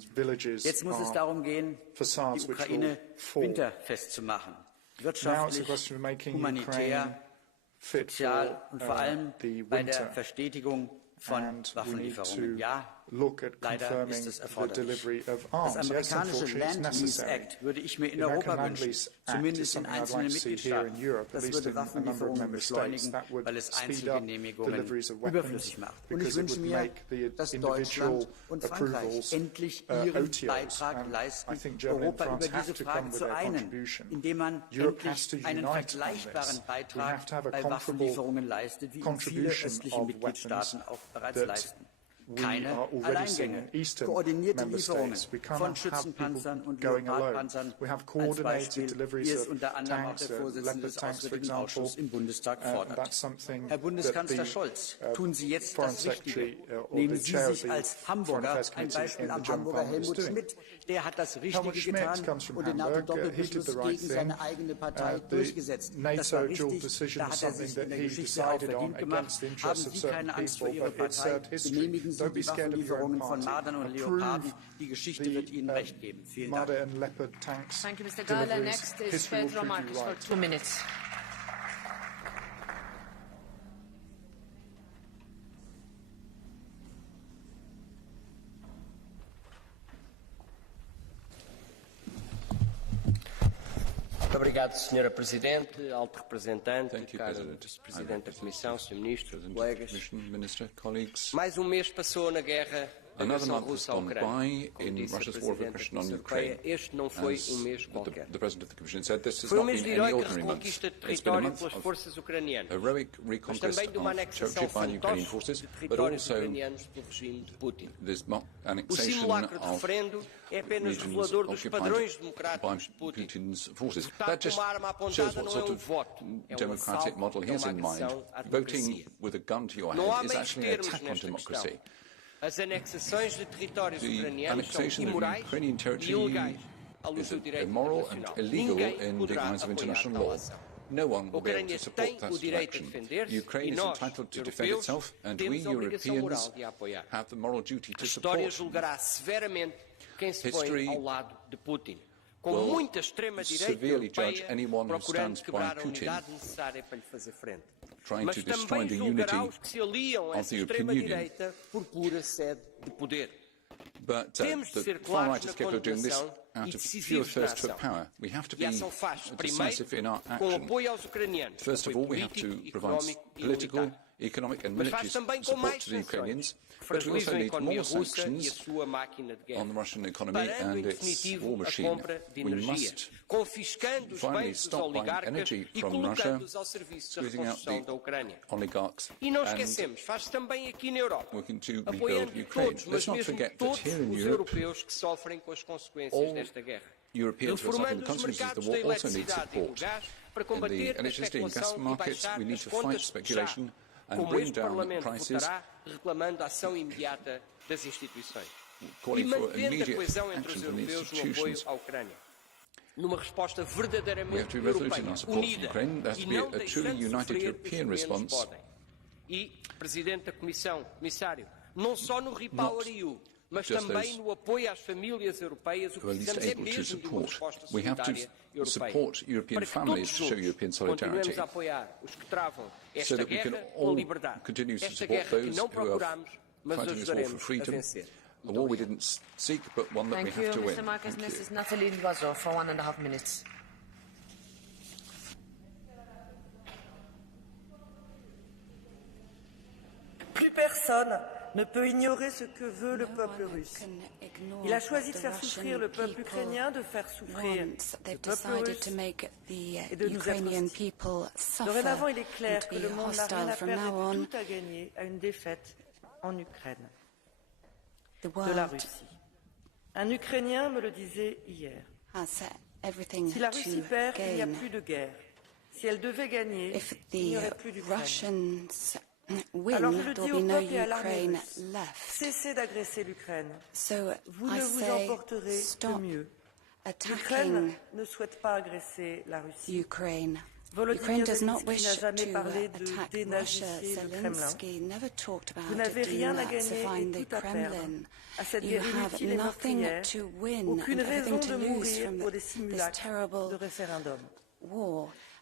Jetzt muss es darum gehen, die Ukraine winterfest zu machen, wirtschaftlich, humanitär, sozial und vor allem bei der Verstetigung von Waffenlieferungen. Ja, leider ist es erforderlich. Das amerikanische Land-Lease-Act würde ich mir in Europa wünschen, zumindest in einzelnen Mitgliedstaaten. Das würde Waffenlieferungen beschleunigen, weil es Einzelgenehmigungen überflüssig macht. Und ich wünsche mir, dass Deutschland und Frankreich endlich ihren Beitrag leisten, Europa über diese Frage zu einen, indem man endlich einen vergleichbaren Beitrag bei Waffenlieferungen leistet, wie ihn viele östliche Mitgliedstaaten auch bereits leisten. Keine Alleingänge, koordinierte Lieferungen von Schützenpanzern und Leopardpanzern als Beispiel, wie es unter anderem auch der Vorsitzende des Auswärtigen Ausschusses im Bundestag fordert. Herr Bundeskanzler Scholz, tun Sie jetzt das Richtige. Nehmen Sie sich als Hamburger ein Beispiel am Hamburger Helmut Schmidt. Der hat das Richtige getan und den NATO-Doppelbeschluss gegen seine eigene Partei durchgesetzt. Das war richtig, da hat er sich in der Geschichte auch verdient gemacht. Haben Sie keine Angst vor Ihrer Partei? Genehmigen Sie die Waffenlieferungen von Mardern und Leoparden. Die Geschichte wird Ihnen recht geben. Vielen Dank. Thank you, Mr. Gahler. Next is Pedro Marques for 2 minutes. Muito obrigado, Sra. Presidente, Alto Representante, caro Vice-Presidente da Comissão, Sr. Ministro, colegas. Mais mês passou na guerra da agressão russa à Ucrânia. Como disse a Presidente da Comissão Europeia, este não foi mês qualquer. Foi mês de heroica reconquista de território pelas forças ucranianas, mas também de uma anexação fantoche de territórios ucranianos pelo regime de Putin. O simulacro de referendo é apenas revelador dos padrões democráticos de Putin. Votar com uma arma apontada não é voto, é assalto, é uma agressão à democracia. Não há meios termos nesta questão. As anexações de territórios ucranianos são imorais e ilegais à luz do direito internacional. Ninguém poderá apoiar tal ação. A Ucrânia tem o direito a defender-se e nós, europeus, temos a obrigação moral de a apoiar. A história julgará severamente quem se põe ao lado de Putin, com muita extrema-direita europeia procurando quebrar a unidade necessária para lhe fazer frente. Mas também julgará os que se aliam a essa extrema-direita por pura sede de poder. Temos de ser claros na condenação e decisivos na ação. E a ação faz, primeiro, com apoio aos ucranianos, apoio político, económico e militar. Mas faz também com mais sanções, que fragilizam a economia russa e a sua máquina de guerra, parando em definitivo a compra de energia, confiscando os bens dos oligarcas e colocando-os ao serviço da reconstrução da Ucrânia. E não esquecemos, faz também aqui na Europa, apoiando todos, mas mesmo todos os europeus que sofrem com as consequências desta guerra, reformando os mercados da eletricidade e do gás para combater a especulação e baixar as contas já, como este Parlamento votará, reclamando a ação imediata das instituições. E mantendo a coesão entre os europeus no apoio à Ucrânia. Numa resposta verdadeiramente europeia, unida, e não deixando sofrer os que menos podem. E, Presidente da Comissão, Comissário, não só no REPowerEU, mas também no apoio às famílias europeias, o que precisamos é mesmo de uma resposta solidária europeia. Para que todos juntos continuemos a apoiar os que travam esta guerra com liberdade. Esta guerra que não procuramos, mas ajudaremos a vencer. A war we didn't seek, but one that we have to win. Mr. Marques, Mrs. Nathalie Loiseau for 1.5 minutes. Plus personne ne peut ignorer ce que veut le peuple russe. Il a choisi de faire souffrir le peuple ukrainien, de faire souffrir le peuple russe et de nous être hostiles. Dorénavant, il est clair que le monde n'a rien à perdre et tout à gagner à une défaite en Ukraine de la Russie. Un Ukrainien me le disait hier. Si la Russie perd, il n'y a plus de guerre. Si elle devait gagner, il n'y aurait plus d'Ukraine. Alors je le dis au peuple et à l'armée russe, cessez d'agresser l'Ukraine. Vous ne vous en porterez que mieux. L'Ukraine ne souhaite pas agresser la Russie. Volodymyr Zelensky n'a jamais parlé de dénazifier le Kremlin. Vous n'avez rien à gagner et tout à perdre à cette guerre inutile et meurtrière. Aucune raison de mourir pour des simulacres de référendum.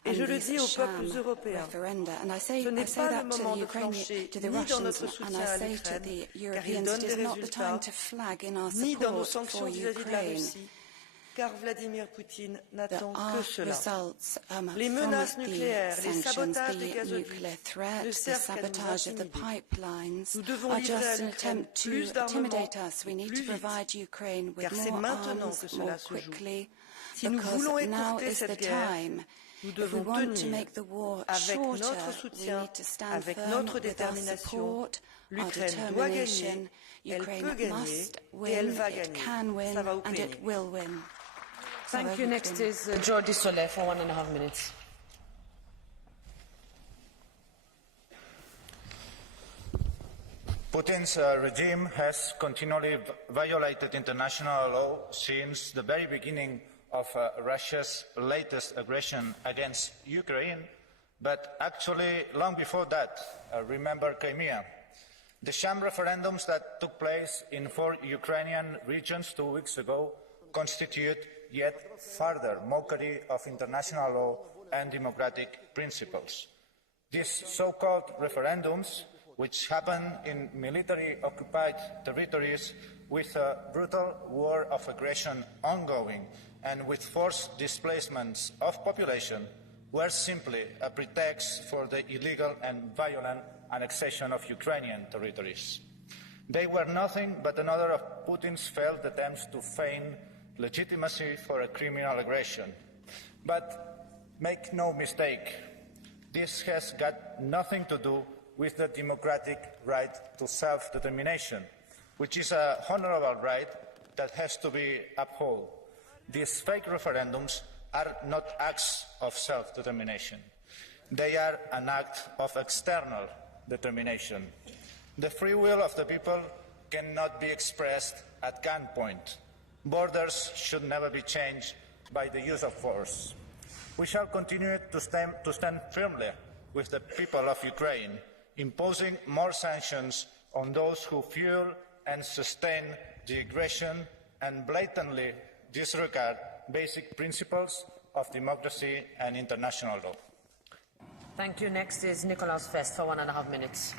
Et je le dis aux peuples européens, ce n'est pas le moment de flancher ni dans notre soutien à l'Ukraine, car il donne des résultats, ni dans nos sanctions vis-à-vis de la Russie, car Vladimir Poutine n'attend que cela. Les menaces nucléaires, les sabotages des gazoducs ne servent qu'à nous intimider. Nous devons livrer à l'Ukraine plus d'armement, plus vite, car c'est maintenant que cela se joue. Si nous voulons écourter cette guerre, nous devons tenir avec notre soutien, avec notre détermination. L'Ukraine doit gagner, elle peut gagner et elle va gagner. Ça va Ukraine. Thank you. Next is Jordi Soler for 1.5 minutes. Putin's regime has continually violated international law since the very beginning of Russia's latest aggression against Ukraine, but actually long before that, remember Crimea. The sham referendums that took place in 4 Ukrainian regions 2 weeks ago constitute yet further mockery of international law and democratic principles. These so-called referendums, which happen in military-occupied territories with a brutal war of aggression ongoing and with forced displacements of population, were simply a pretext for the illegal and violent annexation of Ukrainian territories. They were nothing but another of Putin's failed attempts to feign legitimacy for a criminal aggression. But make no mistake, this has got nothing to do with the democratic right to self-determination, which is a honorable right that has to be upheld. These fake referendums are not acts of self-determination. They are an act of external determination. The free will of the people cannot be expressed at gunpoint. Borders should never be changed by the use of force. We shall continue to stand firmly with the people of Ukraine, imposing more sanctions on those who fuel and sustain the aggression and blatantly disregard basic principles of democracy and international law. Thank you. Next is Nikolaus Fest for 1.5 minutes.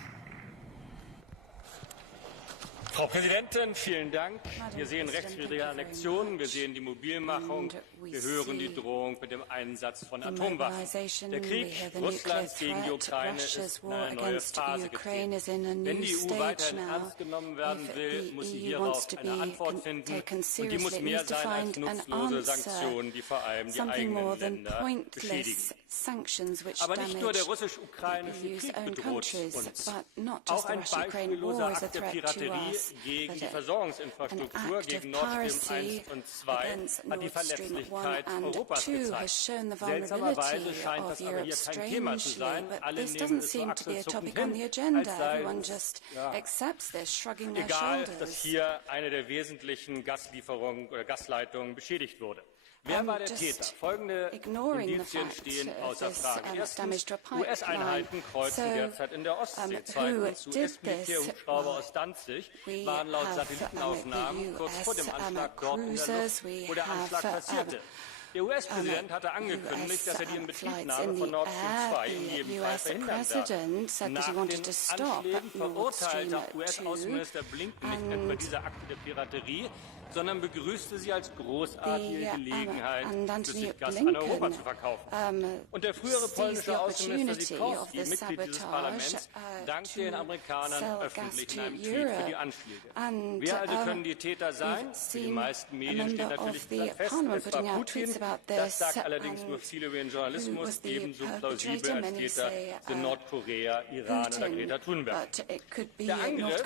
Frau Präsidentin, vielen Dank. Wir sehen rechtswidrige Annexionen, wir sehen die Mobilmachung, wir hören die Drohung mit dem Einsatz von Atomwaffen. Der Krieg Russlands gegen die Ukraine ist in eine neue Phase getreten. Wenn die EU weiterhin ernst genommen werden will, muss sie hierauf eine Antwort finden, und die muss mehr sein als nutzlose Sanktionen, die vor allem die eigenen Länder beschädigen. Aber nicht nur der russisch-ukrainische Krieg bedroht uns. Auch ein beispielloser Akt der Piraterie gegen die Versorgungsinfrastruktur, gegen Nord Stream 1 und 2, hat die Verletzlichkeit Europas gezeigt. Seltsamerweise scheint das aber hier kein Thema zu sein. Alle nehmen es so achselzuckend hin, als sei es egal, dass hier eine der wesentlichen Gaslieferungen oder Gasleitungen beschädigt wurde. Wer war der Täter? Folgende Indizien stehen außer Frage. Erstens, US-Einheiten kreuzen derzeit in der Ostsee. Zweitens, US-Militärhubschrauber aus Danzig waren laut Satellitenaufnahmen kurz vor dem Anschlag dort in der Luft, wo der Anschlag passierte. Der US-Präsident hatte angekündigt, dass er die Inbetriebnahme von Nord Stream 2 in jedem Fall verhindern wird. Nach den Anschlägen verurteilte auch US-Außenminister Blinken nicht etwa diese Akte der Piraterie, sondern begrüßte sie als großartige Gelegenheit, flüssig Gas an Europa zu verkaufen. Und der frühere polnische Außenminister Sikorski, Mitglied dieses Parlaments, dankte den Amerikanern öffentlich in einem Tweet für die Anschläge. Wer also können die Täter sein? Für die meisten Medien steht natürlich fest, es war Putin. Das sagt allerdings nur viel über den Journalismus. Ebenso plausibel als Täter sind Nordkorea, Iran oder Greta Thunberg. Der Angriff,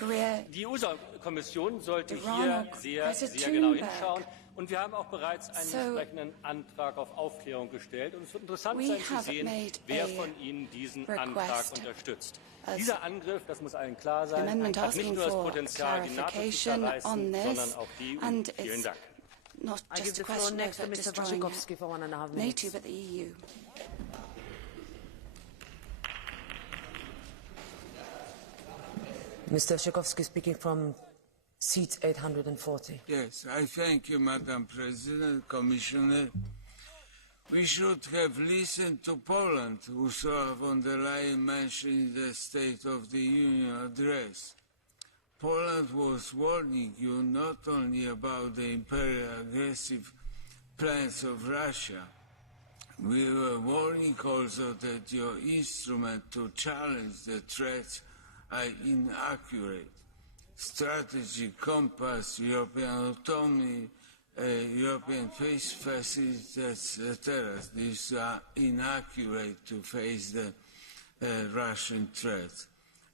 die EU-Kommission sollte hier sehr genau hinschauen. Und wir haben auch bereits einen entsprechenden Antrag auf Aufklärung gestellt. Und es wird interessant sein zu sehen, wer von Ihnen diesen Antrag unterstützt. Dieser Angriff, das muss allen klar sein, hat nicht nur das Potenzial, die NATO zu zerreißen, sondern auch die EU. Vielen Dank. Not just a question of destroying NATO, but the EU. Mr. Tchaikovsky speaking from seat 840. Yes, I thank you, Madam President, Commissioner. We should have listened to Poland, Ursula von der Leyen mentioned in the State of the Union address. Poland was warning you not only about the imperial aggressive plans of Russia, we were warning also that your instrument to challenge the threats are inaccurate. Strategy, compass, European autonomy, European peace facilities, etc. These are inaccurate to face the Russian threats.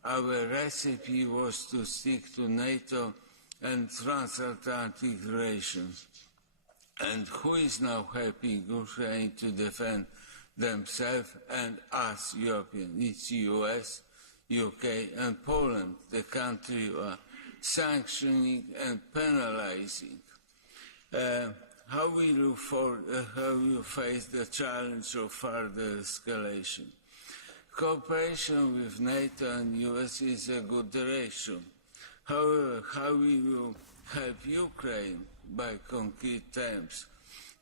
Our recipe was to stick to NATO and transatlantic relations. And who is now helping Ukraine to defend themselves and us Europeans? It's US, UK and Poland, the country are sanctioning and penalizing. How will you face the challenge of further escalation? Cooperation with NATO and US is a good direction. However, how will you help Ukraine by concrete terms?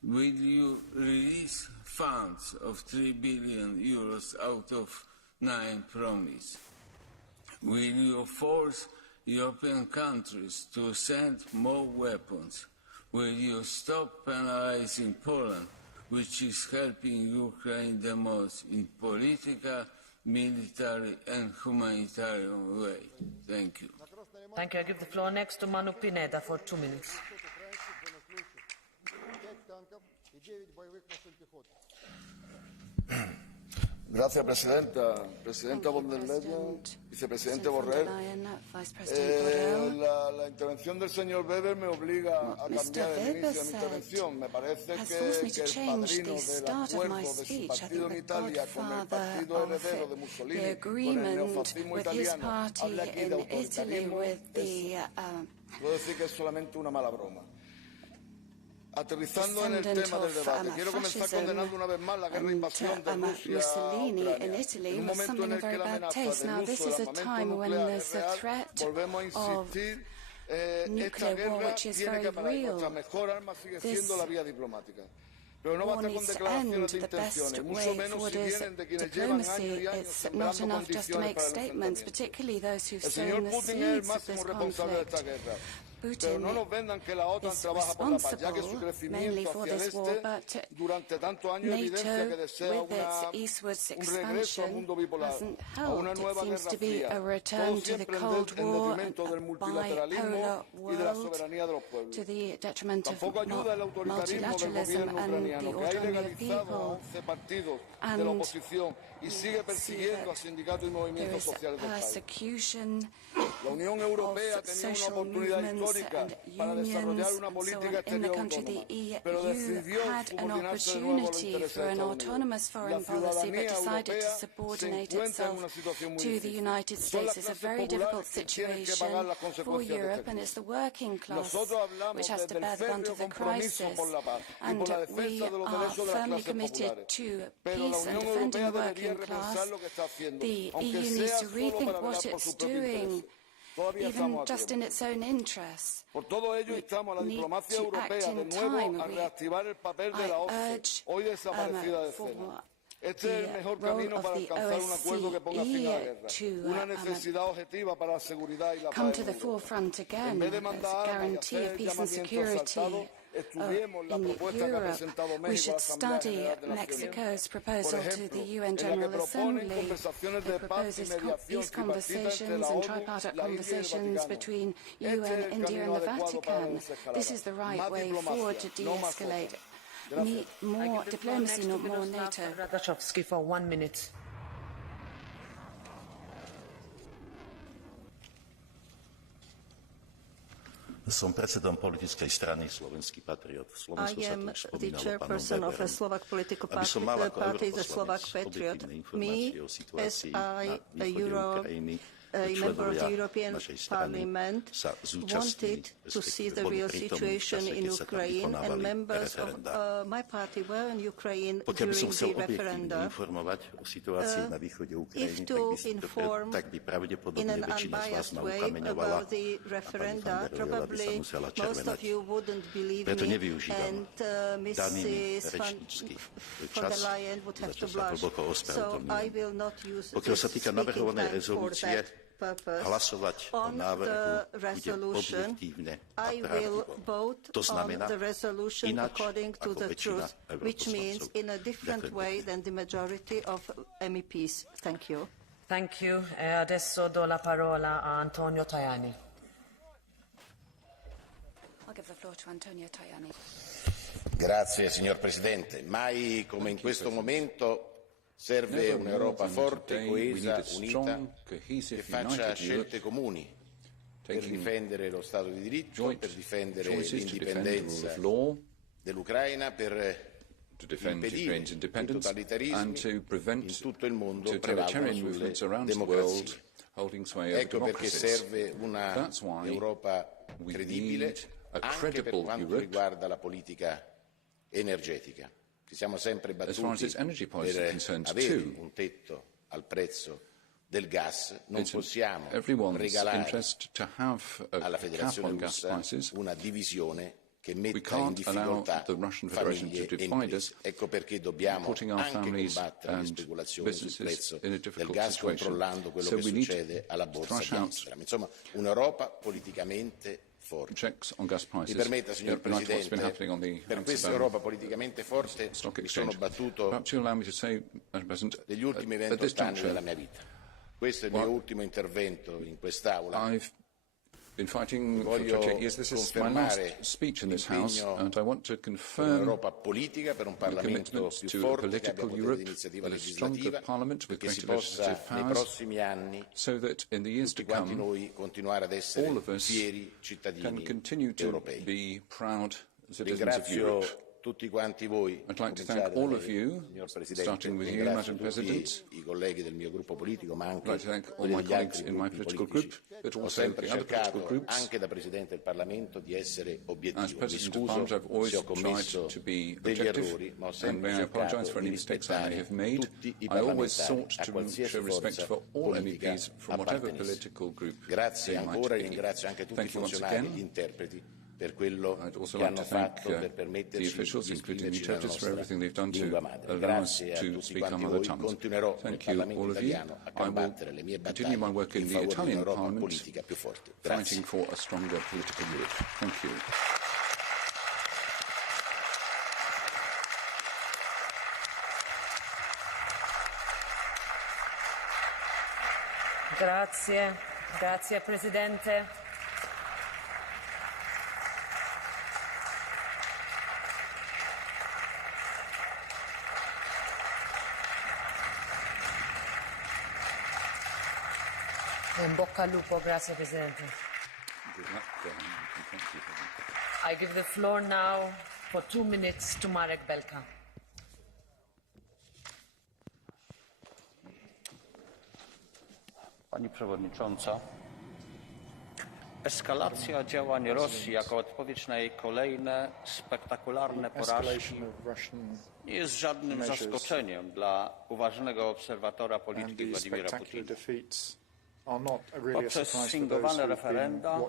Will you release funds of 3 billion euros out of 9 promised? Will you force European countries to send more weapons? Will you stop penalizing Poland, which is helping Ukraine the most in political, military and humanitarian way? Thank you. Thank you. I give the floor next to Manu Pineda for 2 minutes. Gracias, Presidenta. Presidenta von der Leyen, Vicepresidente Borrell. La intervención del señor Weber me obliga a cambiar el inicio de mi intervención. Me parece que el padrino del acuerdo de su partido en Italia con el partido heredero de Mussolini, con el neofascismo italiano, habla aquí de autoritarismo. Puedo decir que es solamente una mala broma. Aterrizando en el tema del debate, quiero comenzar condenando una vez más la guerra de invasión de Rusia a Ucrania. En un momento en el que la amenaza del uso del armamento nuclear es real, volvemos a insistir, esta guerra tiene que parar. Nuestra mejor arma sigue siendo la vía diplomática. Pero no basta con declaraciones de intenciones, mucho menos si vienen de quienes llevan años y años sembrando condiciones para el enfrentamiento. El señor Putin es el máximo responsable de esta guerra. Pero no nos vendan que la OTAN trabaja por la paz, ya que su crecimiento hacia el este durante tantos años evidencia que desea un regreso al mundo bipolar, a una nueva guerra fría, todo siempre en detrimento del multilateralismo y de la soberanía de los pueblos. Tampoco ayuda el autoritarismo del gobierno ucraniano, que ha ilegalizado a 11 partidos de la oposición y sigue persiguiendo a sindicatos y movimientos sociales del país. La Unión Europea tenía una oportunidad histórica para desarrollar una política exterior autónoma, pero decidió subordinarse de nuevo a los intereses de Estados Unidos. La ciudadanía europea se encuentra en una situación muy difícil. Son las clases populares que tienen que pagar las consecuencias de este crimen. Nosotros hablamos desde el férreo compromiso por la paz y por la defensa de los derechos de las clases populares. Pero la Unión Europea debería repensar lo que está haciendo, aunque sea solo para velar por su propio interés. Todavía estamos a tiempo. Por todo ello, instamos a la diplomacia europea de nuevo a reactivar el papel de la OSCE, hoy desaparecida de escena. Este es el mejor camino para alcanzar un acuerdo que ponga fin a la guerra, una necesidad objetiva para la seguridad y la paz en Europa. En vez de mandar armas y hacer llamamientos exaltados, estudiemos la propuesta que ha presentado México a la Asamblea General de Naciones Unidas. Por ejemplo, en la que proponen conversaciones de paz y mediación tripartita entre la ONU, la India y el Vaticano. Este es el camino adecuado para la desescalada. Más diplomacia, no más fuerza. More diplomacy, not more NATO. Radachowski for 1 minute. Som predsedom politickej strany Slovenský patriot. I am the chairperson of a Slovak political party, the Slovak Patriot. Me, as a Euro a member of the European Parliament, wanted to see the real situation in Ukraine, and members of my party were in Ukraine during the referenda. If to inform in an unbiased way about the referenda, probably most of you wouldn't believe me, and Mrs. von der Leyen would have to blush. So I will not use this speaking time for that purpose. On the resolution, I will vote on the resolution according to the truth, which means in a different way than the majority of MEPs. Thank you. Thank you. Adesso do la parola a Antonio Tajani. I'll give the floor to Antonio Tajani. Grazie signor Presidente. Mai come in questo momento serve un'Europa forte, coesa, unita, che faccia scelte comuni per difendere lo Stato di diritto, per difendere l'indipendenza dell'Ucraina, per impedire che i totalitarismi in tutto il mondo prevalgano sulle democrazie. Ecco perché serve una Europa credibile anche per quanto riguarda la politica energetica. Ci siamo sempre battuti per avere un tetto al prezzo del gas. Non possiamo regalare alla Federazione Russa una divisione che metta in difficoltà famiglie e imprese. Ecco perché dobbiamo anche combattere le speculazioni sul prezzo del gas, controllando quello che succede alla borsa di Amsterdam. Insomma, un'Europa politicamente forte. Mi permetta, signor Presidente, per questa Europa politicamente forte mi sono battuto negli ultimi 28 anni della mia vita. Questo è il mio ultimo intervento in quest'Aula. Been fighting for 28 years. This is my last speech in this House, and I want to confirm the commitment to a political Europe with a stronger Parliament with greater legislative powers, so that in the years to come, all of us can continue to be proud citizens of Europe. I'd like to thank all of you, starting with you, Madam President. I'd like to thank all my colleagues in my political group, but also the other political groups. As President of Parliament, I've always tried to be objective, and may I apologise for any mistakes I may have made. I always sought to show respect for all MEPs from whatever political group they might be. Thank you once again. I'd also like to thank the officials, including the interpreters, for everything they've done to allow us to speak our mother tongues. Thank you, all of you. I will continue my work in the Italian Parliament, fighting for a stronger political Europe. Thank you. Grazie Presidente. In bocca al lupo, grazie Presidente. I give the floor now for 2 minutes to Marek Belka. Pani Przewodnicząca, eskalacja działań Rosji jako odpowiedź na jej kolejne spektakularne porażki nie jest żadnym zaskoczeniem dla uważnego obserwatora polityki Władimira Putina. Poprzez sfingowane referenda,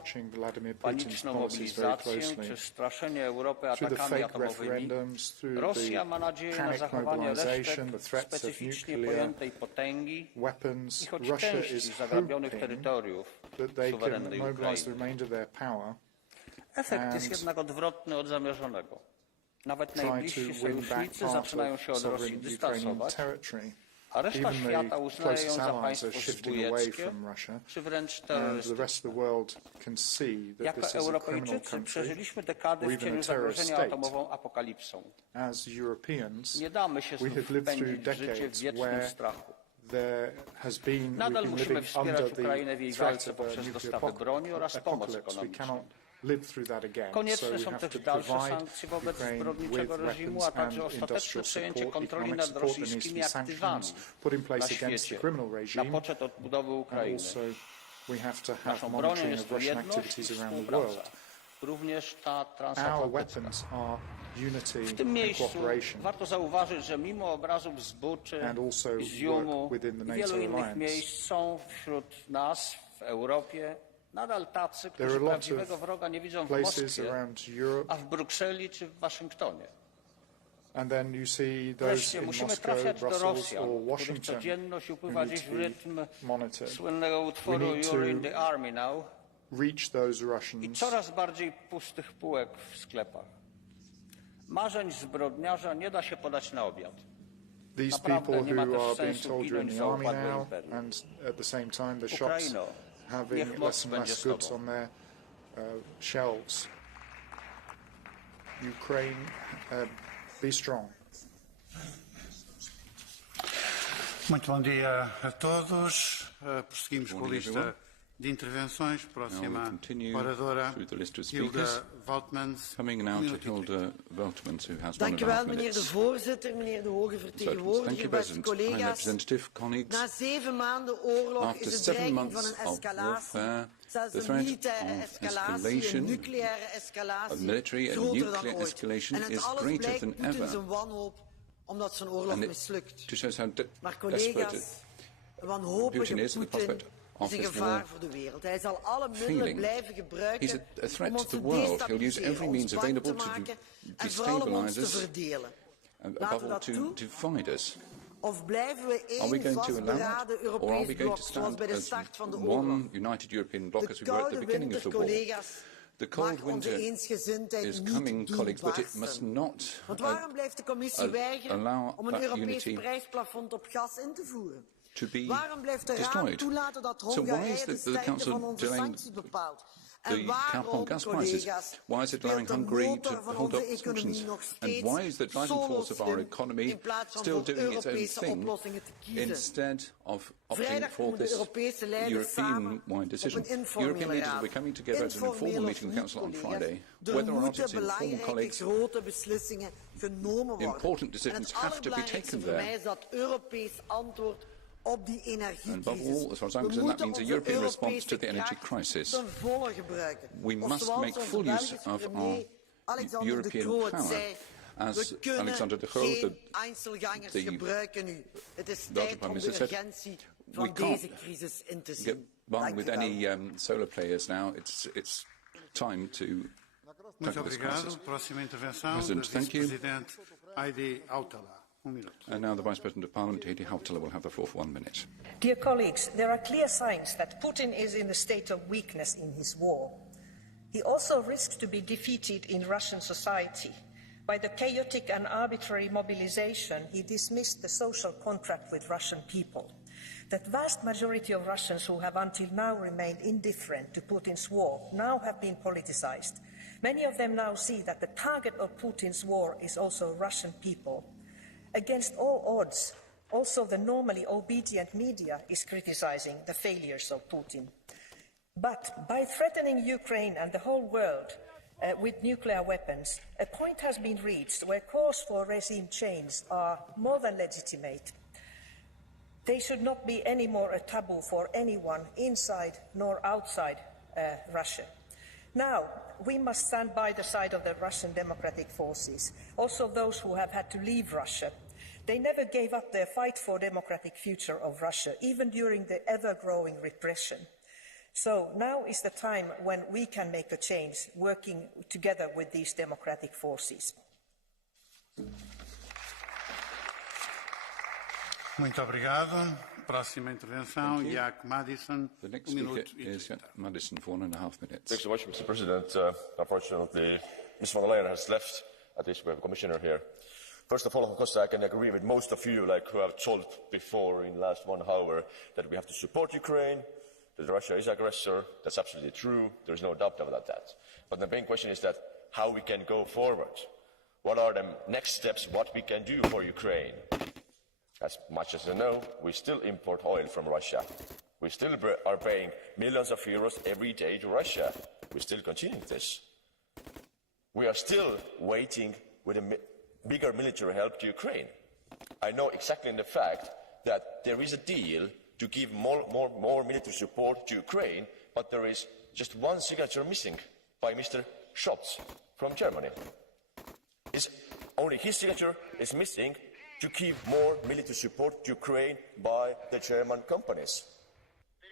paniczną mobilizację czy straszenie Europy atakami atomowymi, Rosja ma nadzieję na zachowanie resztek specyficznie pojętej potęgi i choć części zagrabionych terytoriów suwerennej Ukrainy. Efekt jest jednak odwrotny od zamierzonego. Nawet najbliżsi sojusznicy zaczynają się od Rosji dystansować, a reszta świata uznaje ją za państwo zbójeckie czy wręcz terrorystyczne. Jako Europejczycy przeżyliśmy dekady w cieniu zagrożenia atomową apokalipsą. Nie damy się znów wpędzić w życie w wiecznym strachu. Nadal musimy wspierać Ukrainę w jej walce poprzez dostawy broni oraz pomoc ekonomiczną. live through that again. So Konieczne we są have też to dalsze provide sankcje wobec Ukraine zbrodniczego with reżimu, weapons a także and ostateczne industrial przejęcie support, kontroli economic nad support. There needs to rosyjskimi be aktywami sanctions put in na place against the świecie criminal na regime. poczet odbudowy And Ukrainy. also we have to have Naszą bronią monitoring jest of tu Russian jedność i activities around the współpraca, world. również ta Our transatlantycka. weapons are unity W tym and miejscu cooperation. warto zauważyć, że mimo obrazów z Buczy, And also i z Jumu work within the i wielu NATO innych alliance. miejsc są wśród nas w Europie nadal tacy, There którzy are a lot prawdziwego of wroga nie widzą w places Moskwie, around Europe. a w Brukseli czy w Waszyngtonie. And then you see those Wreszcie in musimy Moscow, trafiać do Brussels Rosjan, or których Washington codzienność who upływa need dziś to w be rytm monitored. słynnego We utworu need You're in to the Army Now reach those i Russians. coraz bardziej pustych półek w sklepach. Marzeń zbrodniarza nie da się podać na obiad. These Naprawdę people nie ma who też are being sensu told you're ginąć in za the army upadłe now, imperium. and at the same time the shops Ukraino, having niech moc less and będzie less z goods tobą. on their shelves. Ukraine, be strong. Muito bom dia a todos. Prosseguimos com a lista de intervenções. Próxima oradora, Hilda Woutmans. Coming now to Hilda Woutmans, who has Dank u wel, meneer de voorzitter, meneer de hoge vertegenwoordiger, beste collega's. Na 7 maanden oorlog is de dreiging van een escalatie, zelfs een militaire escalatie, een nucleaire escalatie, groter dan ooit. En uit alles blijkt Poetin zijn wanhoop omdat zijn oorlog mislukt. Maar collega's, een wanhopige Putin is een gevaar voor de wereld. Hij zal alle middelen blijven gebruiken om ons te destabiliseren, ons bang te maken en vooral om ons te verdelen. Laten we dat doen? Of blijven we één vastberaden Europees blok, zoals bij de start van de oorlog? De koude winter, collega's, maakt onze eensgezindheid niet doelbaarster. Want waarom blijft de Commissie weigeren om een Europees prijsplafond op gas in te voeren? Waarom blijft de Raad toelaten dat Hongarije de stijging van onze sancties bepaalt? En waarom, collega's, speelt de motor van onze economie nog steeds solo slim in plaats van voor Europese oplossingen te kiezen? Vrijdag moeten de Europese leiders samen op een informele raad. Informeel of niet, collega's. Er moeten belangrijke grote beslissingen genomen worden. En het allerbelangrijkste voor mij is dat Europees antwoord op die energiecrisis. We moeten onze Europese kracht ten volle gebruiken. Of zoals onze Belgische premier Alexander De Croo het zei, we kunnen geen Einzelgangers gebruiken nu. Het is tijd om de urgentie van deze crisis in te zien. Dank u wel. Solar players now. It's time to Muito obrigado. Próxima intervenção, da Vice-Presidente Heidi Hautala. And now the Vice President of Parliament, Heidi Hautala, will have the floor for 1 minute. Dear colleagues, there are clear signs that Putin is in a state of weakness in his war. He also risks to be defeated in Russian society. By the chaotic and arbitrary mobilization, he dismissed the social contract with Russian people. That vast majority of Russians who have until now remained indifferent to Putin's war now have been politicized. Many of them now see that the target of Putin's war is also Russian people. Against all odds, also the normally obedient media is criticizing the failures of Putin. But by threatening Ukraine and the whole world with nuclear weapons, a point has been reached where calls for regime change are more than legitimate. They should not be any more a taboo for anyone inside nor outside Russia. Now, we must stand by the side of the Russian democratic forces, also those who have had to leave Russia. They never gave up their fight for democratic future of Russia, even during the ever-growing repression. So now is the time when we can make a change, working together with these democratic forces. Muito obrigado. Próxima intervenção, Jack Madison. The next speaker is Jack Madison for 1.5 minutes. Thanks so much, Mr. President. Unfortunately, Ms. von der Leyen has left. At least we have a commissioner here. First of all, of course, I can agree with most of you, who have told before in the last 1 hour, that we have to support Ukraine, that Russia is aggressor. That's absolutely true. There's no doubt about that. But the main question is that how we can go forward. What are the next steps, what we can do for Ukraine? As much as you know, we still import oil from Russia. We still are paying millions of euros every day to Russia. We're still continuing this. We are still waiting with a bigger military help to Ukraine. I know exactly in the fact that there is a deal to give more military support to Ukraine, but there is just one signature missing by Mr. Scholz from Germany. Only his signature is missing to give more military support to Ukraine by the German companies.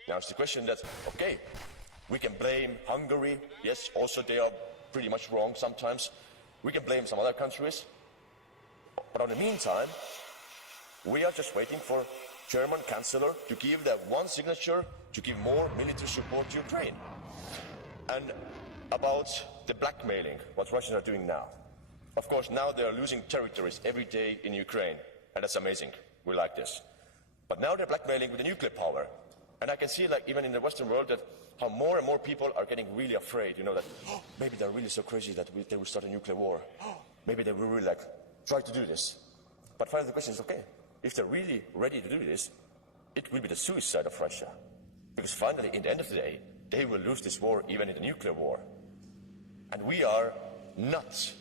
Now it's the question that, okay, we can blame Hungary. Yes, also they are pretty much wrong sometimes. We can blame some other countries. But in the meantime, we are just waiting for German Chancellor to give that one signature to give more military support to Ukraine. And about the blackmailing, what Russians are doing now. Of course, now they are losing territories every day in Ukraine, and that's amazing. We like this. But now they're blackmailing with the nuclear power. And I can see, like, even in the Western world, that how more and more people are getting really afraid, you know, that maybe they're really so crazy that they will start a nuclear war. Maybe they will really, like, try to do this. But finally the question is, okay, if they're really ready to do this, it will be the suicide of Russia. Because finally, in the end of the day, they will lose this war, even in the nuclear war. And we are not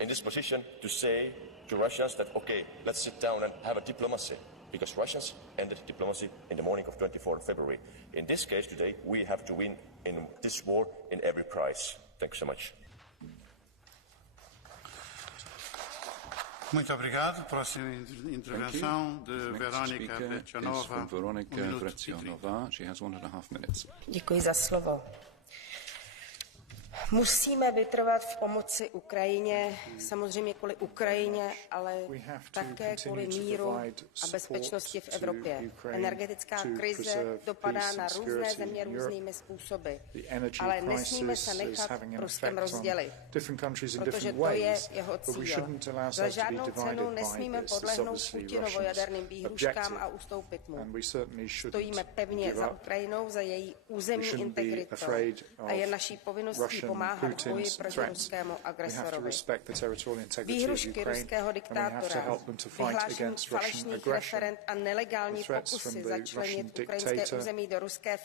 in this position to say to Russians that, okay, let's sit down and have a diplomacy. Because Russians ended diplomacy in the morning of 24 February. In this case today, we have to win in this war in every price. Thank you so much. Muito obrigado. Próxima intervenção de Veronika Vrechanova. She has 1.5 minutes. Děkuji za slovo. Musíme vytrvat v pomoci Ukrajině, samozřejmě kvůli Ukrajině, ale také kvůli míru a bezpečnosti v Evropě. Energetická krize dopadá na různé země různými způsoby, ale nesmíme se nechat Ruskem rozdělit, protože to je jeho cíl. Za žádnou cenu nesmíme podlehnout Putinovo jaderným výhruškám a ustoupit mu. Stojíme pevně za Ukrajinou, za její územní integritou a je naší povinností pomáhat boji proti ruskému agresorovi. Výhrušky ruského diktátora, vyhlášení falešných referend a nelegální pokusy začlenit ukrajinské území do Ruské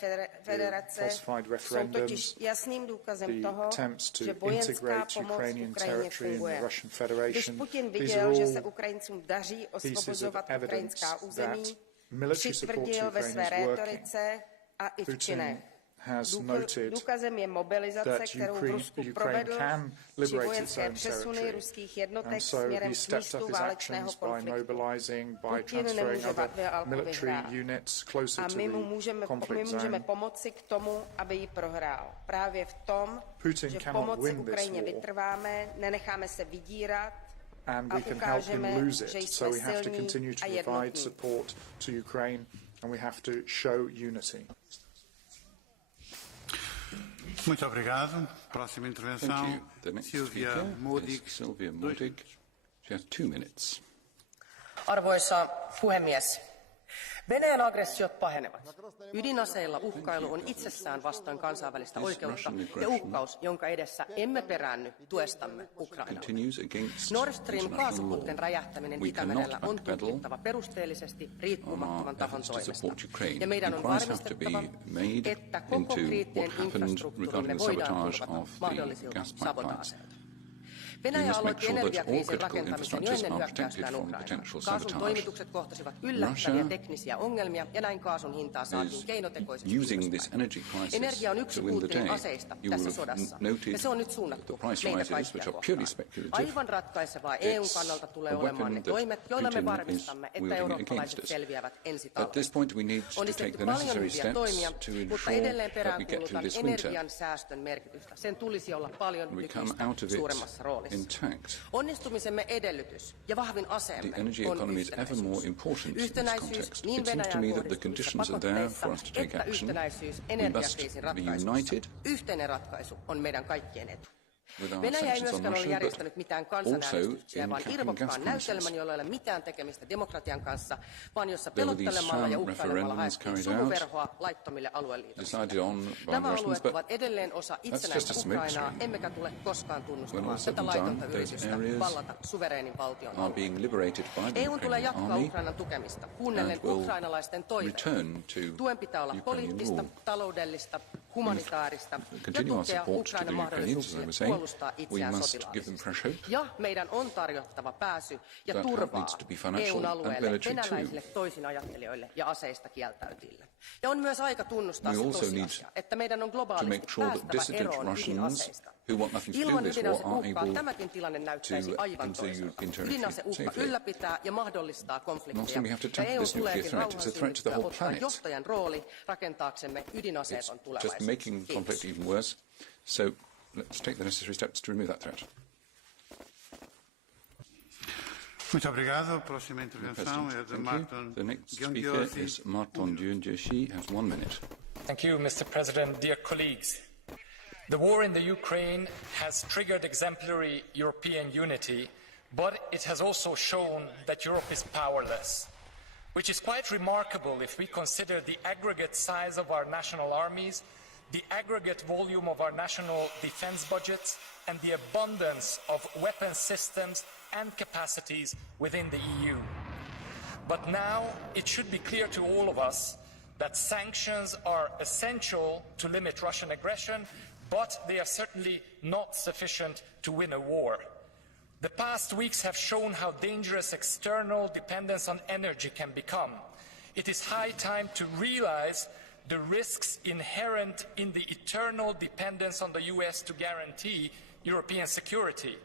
federace jsou totiž jasným důkazem toho, že vojenská pomoc Ukrajině funguje. Když Putin viděl, že se Ukrajincům daří osvobozovat ukrajinská území, přitvrdil ve své rétorice a i v činech. Důkazem je mobilizace, kterou v Rusku provedl, či vojenské přesuny ruských jednotek směrem k místu válečného konfliktu. Putin nemůže válku vyhrát. A my mu můžeme pomoci k tomu, aby ji prohrál. Právě v tom, že v pomoci Ukrajině vytrváme, nenecháme se vydírat a ukážeme, že jsme silní a jednotní. Muito obrigado. Próxima intervenção, Silvia Modig. She has 2 minutes. Arvoisa puhemies, Venäjän aggressiot pahenevat. Ydinaseilla uhkailu on itsessään vastoin kansainvälistä oikeutta ja uhkaus, jonka edessä emme peräänny tuestamme Ukrainalle. Nord Stream -kaasuputken räjähtäminen Itämerellä on tutkittava perusteellisesti riippumattoman tahon toimesta. Ja meidän on varmistettava, että koko kriittinen infrastruktuurimme voidaan turvata mahdollisilta sabotaaseilta. Venäjä aloitti energiakriisin rakentamisen jo ennen hyökkäystään Ukrainaan. Kaasun toimitukset kohtasivat yllättäviä teknisiä ongelmia ja näin kaasun hintaa saatiin keinotekoisesti ylöspäin. Energia on yksi Putinin aseista tässä sodassa ja se on nyt suunnattu meitä kaikkia kohtaan. Aivan ratkaisevaa EUn kannalta tulee olemaan ne toimet, joilla me varmistamme, että eurooppalaiset selviävät ensi talvena. On esitetty paljon hyviä toimia, mutta edelleen peräänkuulutan energian säästön merkitystä. Sen tulisi olla paljon nykyistä suuremmassa roolissa. Onnistumisemme edellytys ja vahvin aseemme on yhtenäisyys niin Venäjään kohdistuvissa pakotteissa että yhtenäisyys energiakriisin ratkaisussa. Yhteinen ratkaisu on meidän kaikkien etu. with our Venäjä ei sanctions on myöskään ole Russia, järjestänyt but mitään also kansanäänestyksiä, in vaan capping gas irvokkaan prices. näytelmän, jolla ei ole mitään tekemistä demokratian kanssa, vaan jossa There were these pelottelemalla ja sham uhkailemalla referendums haettiin carried out, sumuverhoa laittomille alueliitoksille. decided on by Nämä Russians, alueet but ovat edelleen osa just a itsenäistä smoke Ukrainaa, screen. emmekä tule koskaan When tunnustamaan all said tätä and laitonta done, those yritystä areas vallata suvereenin valtion are being alue. liberated by the EUn tulee Ukrainian jatkaa army Ukrainan tukemista, kuunnellen and will ukrainalaisten toiveita. return to Tuen pitää olla Ukrainian poliittista, rule. taloudellista, humanitaarista ja Continue our tukea support to the Ukrainan Ukrainians, as I mahdollisuuksia was saying. puolustaa We itseään must give them sotilaallisesti. fresh hope. Ja meidän on tarjottava pääsy ja That help turvaa needs to be financial EUn and alueelle military too. venäläisille toisinajattelijoille ja aseista kieltäytyjille. Ja on myös aika tunnustaa We se also tosiasia, että meidän on to globaalisti make sure that päästävä dissident eroon Russians ydinaseista. who want nothing to do Ilman with this war are ydinaseuhkaa able tämäkin tilanne näyttäisi to aivan enter toiselta. into Ydinaseuhka safely. ylläpitää ja mahdollistaa And konflikteja. also we have to Ja tackle EU this nuclear tuleekin threat. It's a threat to the rauhansynnyttäjä whole ottaa planet. johtajan rooli rakentaaksemme ydinaseeton It's tulevaisuuden. just making conflict even worse. So let's take the necessary steps to remove that threat. Muito obrigado. Próxima intervenção é de Martin The next speaker is Martin Diundjoshi. Has 1 minute. Thank you, Mr. President. Dear colleagues, the war in the Ukraine has triggered exemplary European unity, but it has also shown that Europe is powerless, which is quite remarkable if we consider the aggregate size of our national armies, the aggregate volume of our national defense budgets, and the abundance of weapon systems and capacities within the EU. But now it should be clear to all of us that sanctions are essential to limit Russian aggression, but they are certainly not sufficient to win a war. The past weeks have shown how dangerous external dependence on energy can become. It is high time to realize the risks inherent in the eternal dependence on the US to guarantee European security.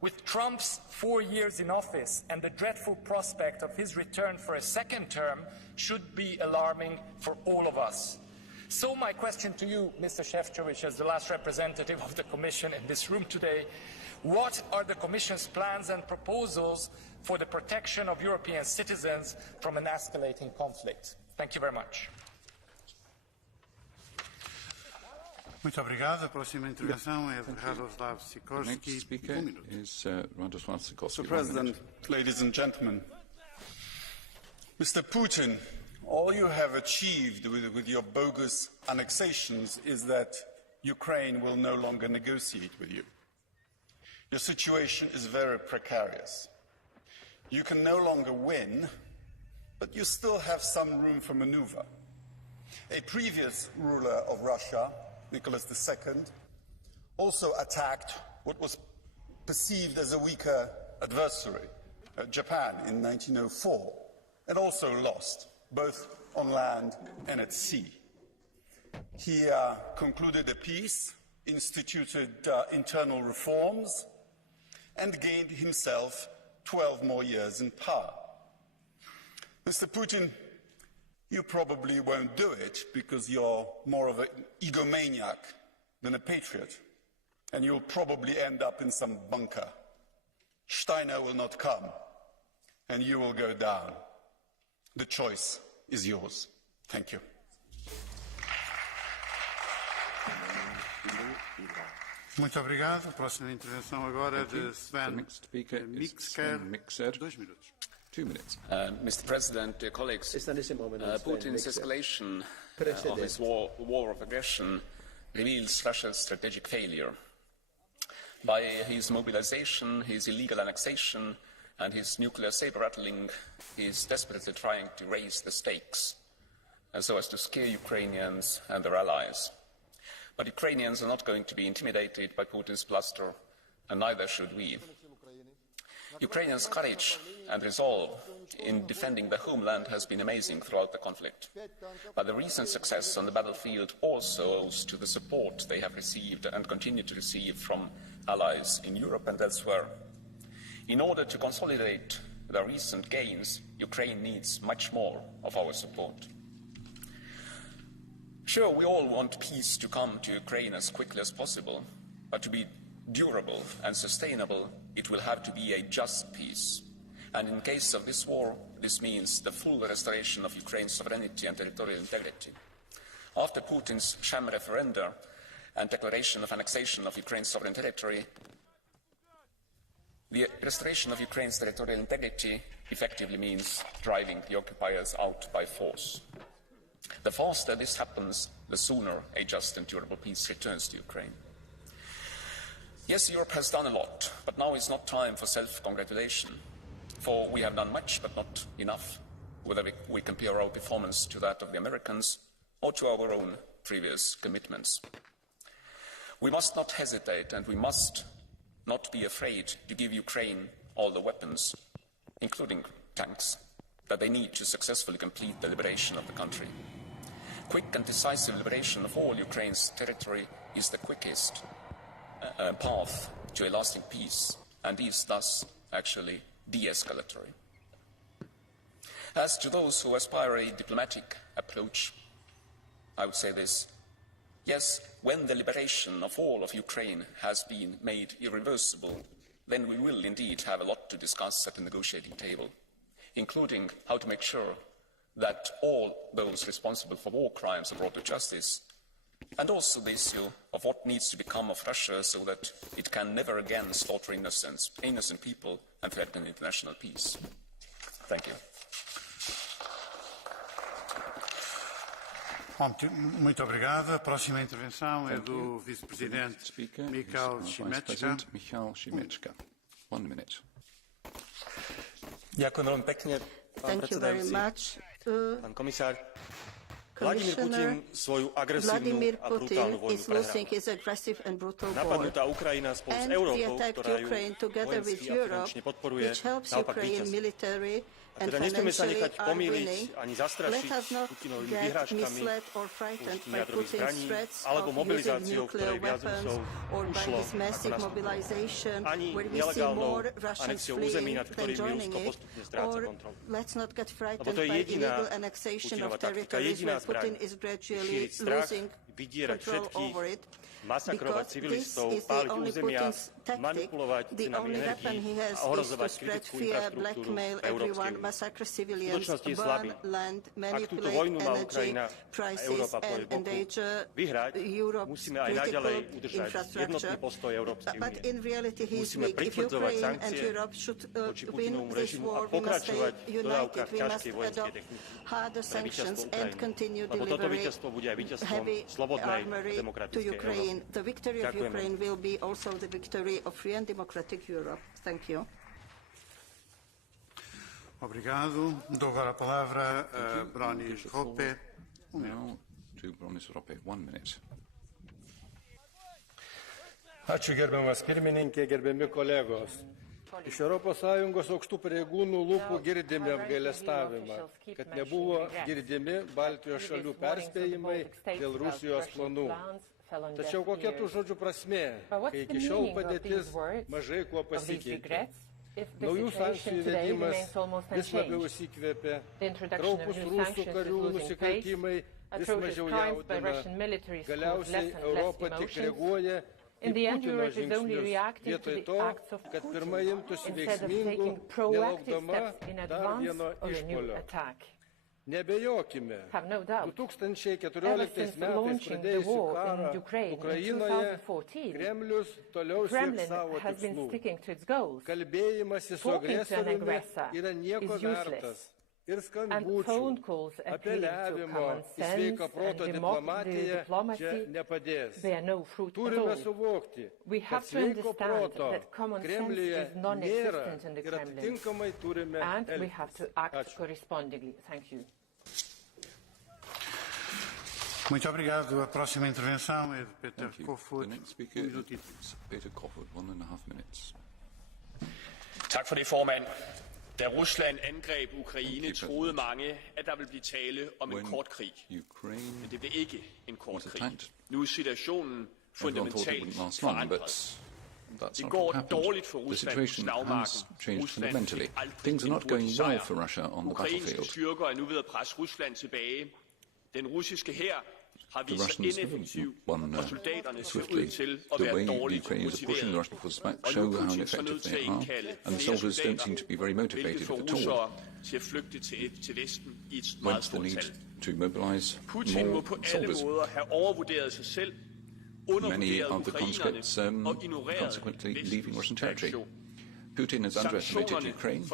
With Trump's 4 years in office and the dreadful prospect of his return for a second term should be alarming for all of us. So my question to you, Mr. Šefčovič, as the last representative of the Commission in this room today, what are the Commission's plans and proposals for the protection of European citizens from an escalating conflict? Thank you very much. Muito obrigado. A próxima intervenção é de Radoslav The next Sikorski. speaker is Radoslav Sikorski. Mr. President, ladies and gentlemen, Mr. Putin, all you have achieved with your bogus annexations is that Ukraine will no longer negotiate with you. Your situation is very precarious. You can no longer win, but you still have some room for maneuver. A previous ruler of Russia, Nicholas II, also attacked what was perceived as a weaker adversary, Japan, in 1904, and also lost, both on land and at sea. He concluded a peace, instituted internal reforms, and gained himself 12 more years in power. Mr. Putin, you probably won't do it because you're more of an egomaniac than a patriot, and you'll probably end up in some bunker. Steiner will not come, and you will go down. The choice is yours. Thank you. Muito obrigado. A próxima intervenção agora é de Sven Mikser. 2 minutos. 2 minutes. Mr. President, dear colleagues, Putin's escalation of his war of aggression reveals Russia's strategic failure. By his mobilization, his illegal annexation, and his nuclear saber-rattling, he is desperately trying to raise the stakes so as to scare Ukrainians and their allies. But Ukrainians are not going to be intimidated by Putin's bluster, and neither should we. Ukrainians' courage and resolve in defending the homeland has been amazing throughout the conflict. But the recent success on the battlefield also owes to the support they have received and continue to receive from allies in Europe and elsewhere. In order to consolidate the recent gains, Ukraine needs much more of our support. Sure, we all want peace to come to Ukraine as quickly as possible, but to be durable and sustainable, it will have to be a just peace. And in case of this war, this means the full restoration of Ukraine's sovereignty and territorial integrity. After Putin's sham referenda, and declaration of annexation of Ukraine's sovereign territory, the restoration of Ukraine's territorial integrity effectively means driving the occupiers out by force. The faster this happens, the sooner a just and durable peace returns to Ukraine. Yes, Europe has done a lot, but now is not time for self-congratulation, for we have done much, but not enough, whether we compare our performance to that of the Americans or to our own previous commitments. We must not hesitate, and we must not be afraid to give Ukraine all the weapons, including tanks, that they need to successfully complete the liberation of the country. Quick and decisive liberation of all Ukraine's territory is the quickest path to a lasting peace, and is thus actually de-escalatory. As to those who aspire a diplomatic approach, I would say this: yes, when the liberation of all of Ukraine has been made irreversible, then we will indeed have a lot to discuss at the negotiating table, including how to make sure that all those responsible for war crimes are brought to justice, and also the issue of what needs to become of Russia so that it can never again slaughter innocent people and threaten international peace. Thank you. Muito obrigado. A próxima intervenção é do Vice-Presidente Michał Šimečka. 1 minute. Ďakujem veľmi pekne, pán predsedajúci. Pán komisár, Vladimír Putin svoju agresívnu a brutálnu vojnu prehral. Napadnutá Ukrajina spolu s Európou, ktorá ju vojensky a finančne podporuje, naopak víťazí. A teda nesmieme sa nechať pomýliť ani zastrašiť Putinovými vyhrážkami použitím jadrových zbraní alebo mobilizáciou, ktorej viac Rusov ušlo ako nasledovalo. Ani nelegálnou anexiou území, nad ktorými Rusko postupne stráca kontrolu. Lebo to je jediná Putinova taktika, jediná zbraň. Šíriť strach, vydierať všetkých, masakrovať civilistov, páliť územia, manipulovať cenami energií a ohrozovať kritickú infraštruktúru Európskej únie. V skutočnosti je slabý. Ak túto vojnu má Ukrajina a Európa po jej boku vyhrať, musíme aj naďalej udržať jednotný postoj Európskej únie. Musíme pritvrdzovať sankcie voči Putinovmu režimu a pokračovať v dodávkach ťažkej vojenskej techniky pre víťazstvo Ukrajiny. Lebo toto víťazstvo bude aj víťazstvom slobodnej demokratickej Európy. The victory of Ukraine will be also the victory of free and democratic Europe. Thank you. Obrigado. Dou agora a palavra a Bronis Rope. Now to Bronis Rope, 1 minute. Ačiū gerbiamas pirmininkė, gerbiami kolegos. Iš ES aukštų pareigūnų lūpų girdime apgailestavimą, kad nebuvo girdimi Baltijos šalių perspėjimai dėl Rusijos planų. Tačiau kokia tų žodžių prasmė, kai iki šiol padėtis mažai kuo pasikeitė. Naujų sankcijų įvedimas vis labiau įsikvėpė, kraupūs rusų karių nusikaltimai vis mažiau jaudina, galiausiai Europa tik reaguoja į Putino žingsnius, vietoj to, kad pirma imtųsi veiksmingų, nelaukdama dar vieno išpuolio. Nebejokime, 2014 metais pradėjusi karą Ukrainoje, Kremlius toliau sieks savo tikslų. Kalbėjimasis su agresoriumi yra nieko vertas. Ir skambučių, apeliavimo į sveiką protą diplomatiją čia nepadės. Turime suvokti, kad sveiko proto Kremliuje nėra ir atitinkamai turime elgtis. Ačiū. Muito obrigado. A próxima intervenção é de Peter Kofod. Peter Kofod, 1.5 minutes. Tak for det, formand. Da Rusland angreb Ukraine, troede mange, at der ville blive tale om en kort krig. Men det blev ikke en kort krig. Nu er situationen fundamentalt forandret. Det går dårligt for Rusland på slagmarken. Rusland fik aldrig en hurtig sejr. Ukrainske styrker er nu ved at presse Rusland tilbage. Den russiske hær har vist sig ineffektiv, og soldaterne ser ud til at være dårligt motiveret. Og nu er Putin så nødt til at indkalde flere soldater, hvilket får russere til at flygte til Vesten i et meget stort tal. Putin må på alle måder have overvurderet sig selv many of the conscripts consequently leaving Russian territory. Putin has underestimated Ukraine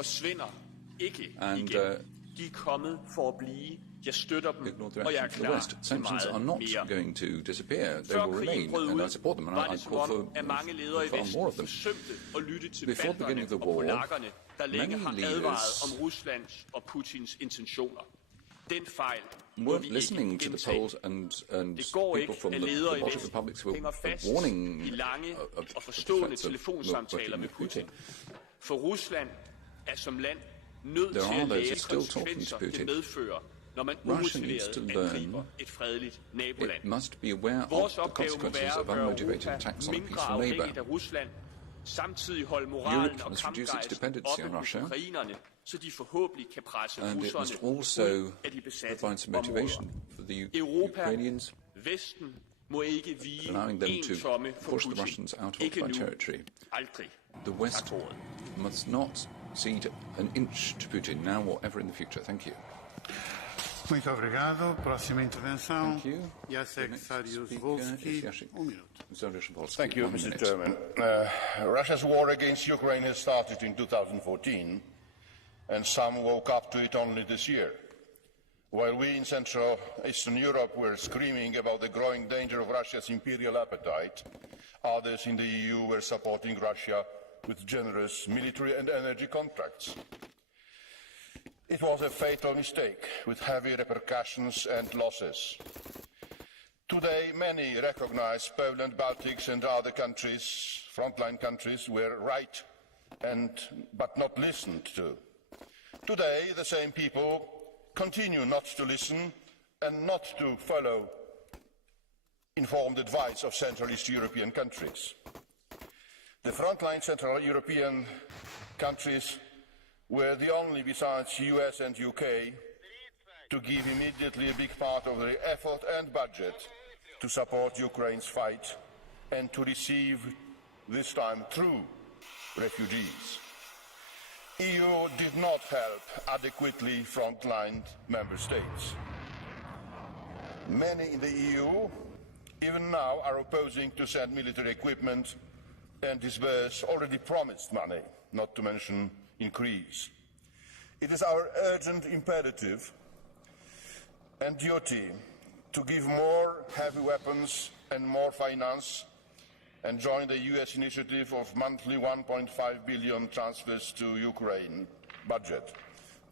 and ignored the reaction from the West. Sanctions are not going to disappear, they will remain, and I support them, and I call for far more of them. Before the beginning of the war, many leaders weren't listening to the polls and people from the Baltic republics were warning of the threats of working with Putin. There are those who are still talking to Putin. Russia needs to learn it must be aware of the consequences of unmotivated attacks on a peaceful neighbour. Europe must reduce its dependency on Russia, and it must also provide some motivation for the Ukrainians, allowing them to push the Russians out of occupied territory. The West must not cede an inch to Putin now or ever in the future. Thank you. Muito obrigado. Próxima intervenção. Jacek Saryusz-Wolski. Thank you, Mr. Chairman. Russia's war against Ukraine has started in 2014, and some woke up to it only this year. While we in Central Eastern Europe were screaming about the growing danger of Russia's imperial appetite, others in the EU were supporting Russia with generous military and energy contracts. It was a fatal mistake with heavy repercussions and losses. Today, many recognize Poland, Baltics and other countries, frontline countries, were right but not listened to. Today, the same people continue not to listen and not to follow informed advice of Central East European countries. The frontline Central European countries were the only, besides US and UK, to give immediately a big part of their effort and budget to support Ukraine's fight and to receive, this time, true refugees. EU did not help adequately frontline member states. Many in the EU, even now, are opposing to send military equipment and disburse already promised money, not to mention increase. It is our urgent imperative and duty to give more heavy weapons and more finance and join the US initiative of monthly 1.5 billion transfers to Ukraine budget,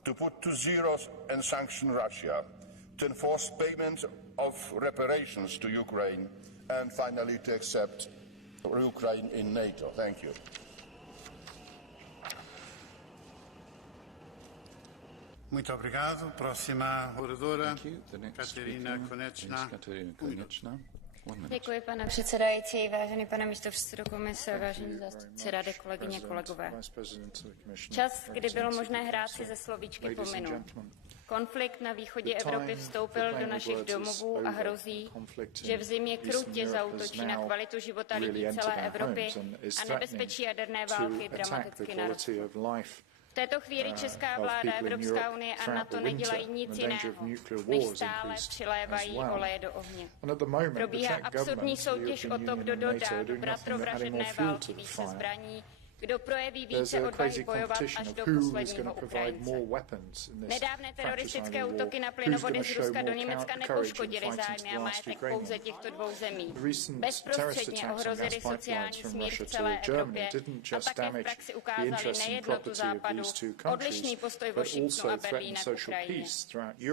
to put to zero and sanction Russia, to enforce payment of reparations to Ukraine, and finally to accept Ukraine in NATO. Thank you. Muito obrigado. Próxima oradora, Kateřina Konečná. Děkuji, pane předsedající, vážený pane místopředsedo komise, vážení zástupci rady, kolegyně, kolegové. Čas, kdy bylo možné hrát si ze slovíčky, pominul. Konflikt na východě Evropy vstoupil do našich domovů a hrozí, že v zimě krutě zaútočí na kvalitu života lidí celé Evropy a nebezpečí jaderné války dramaticky narostlo. V této chvíli česká vláda, Evropská unie a NATO nedělají nic jiného, než stále přilévají oleje do ohně. Probíhá absurdní soutěž o to, kdo dodá do bratrovražedné války více zbraní, kdo projeví více odvahy bojovat až do posledního Ukrajince. Nedávné teroristické útoky na plynovody z Ruska do Německa nepoškodily zájmy a majetek pouze těchto dvou zemí. Bezprostředně ohrozily sociální smír v celé Evropě a také v praxi ukázali nejednotu Západu, odlišný postoj Washingtonu a Berlína k Ukrajině.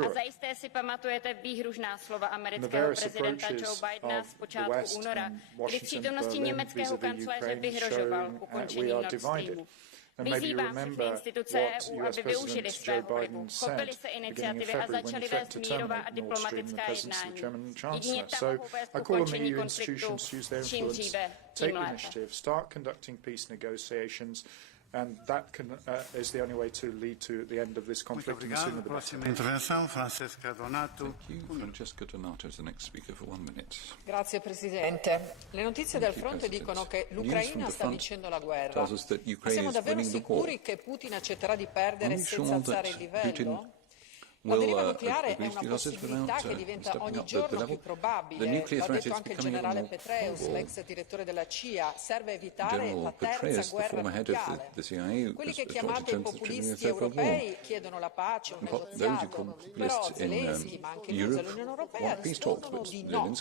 A zajisté si pamatujete výhružná slova amerického prezidenta Joe Bidena z počátku února, kdy v přítomnosti německého kancléře vyhrožoval ukončení Nord Streamu. Vyzývám všechny instituce EU, aby využili svého vlivu, chopili se iniciativy a začali vést mírová a diplomatická jednání. Jedině tam mohou vést k ukončení konfliktu, čím dříve, tím lépe. And that is the only way to lead to the end of this conflict. Francesca Donato is the next speaker for 1 minute. Grazie Presidente. Le notizie dal fronte dicono che l'Ucraina sta vincendo la guerra. Ma siamo davvero sicuri che Putin accetterà di perdere senza alzare il livello? La deriva nucleare è una possibilità che diventa ogni giorno più probabile. L'ha detto anche il generale Petraeus, l'ex direttore della CIA. Serve evitare la terza guerra mondiale. Quelli che chiamate i populisti europei chiedono la pace, un negoziato, però Zelensky, ma anche l'UE e l'Unione Europea rispondono di no.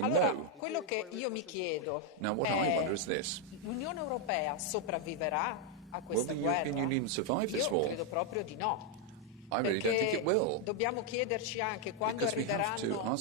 Allora, quello che io mi chiedo è: l'Unione Europea sopravviverà a questa guerra? Io credo proprio di no. Perché dobbiamo chiederci anche quando arriveranno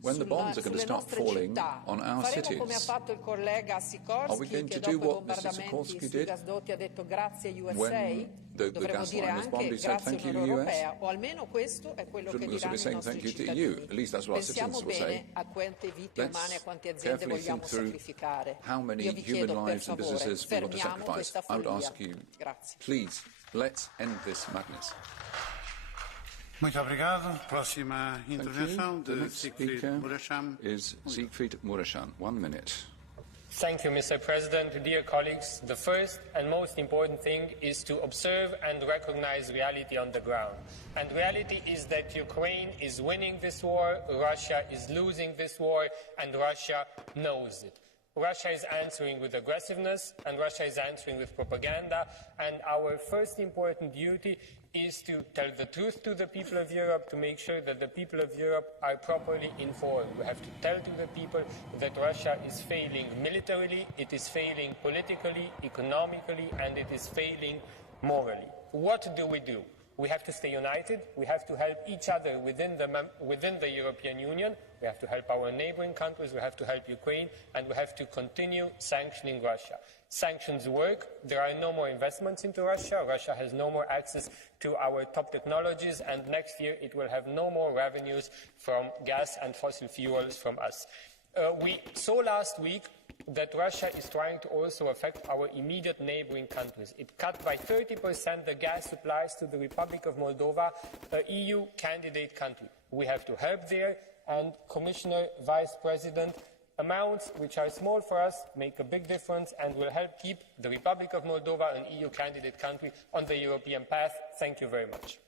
le bombe sulle nostre città. Faremo come ha fatto il collega Sikorski, che dopo i bombardamenti sui gasdotti ha detto grazie USA? Dovremmo dire anche grazie Unione Europea, o almeno questo è quello che diranno i nostri cittadini. Pensiamo bene a quante vite umane, a quante aziende vogliamo sacrificare. Io vi chiedo per favore, fermiamo questa follia. Grazie. Let's end this madness. Muito obrigado. Próxima intervenção de Siegfried Mureşan. Is Siegfried Mureşan. 1 minute. Thank you, Mr. President. Dear colleagues, the first and most important thing is to observe and recognize reality on the ground. And reality is that Ukraine is winning this war, Russia is losing this war, and Russia knows it. Russia is answering with aggressiveness, and Russia is answering with propaganda, and our first important duty is to tell the truth to the people of Europe, to make sure that the people of Europe are properly informed. We have to tell to the people that Russia is failing militarily, it is failing politically, economically, and it is failing morally. What do? We have to stay united, we have to help each other within the European Union, we have to help our neighboring countries, we have to help Ukraine, and we have to continue sanctioning Russia. Sanctions work, there are no more investments into Russia, Russia has no more access to our top technologies, and next year it will have no more revenues from gas and fossil fuels from us. We saw last week that Russia is trying to also affect our immediate neighboring countries. It cut by 30% the gas supplies to the Republic of Moldova, an EU candidate country. We have to help there, and Commissioner, Vice President, amounts which are small for us make a big difference and will help keep the Republic of Moldova, an EU candidate country, on the European path. Thank you very much.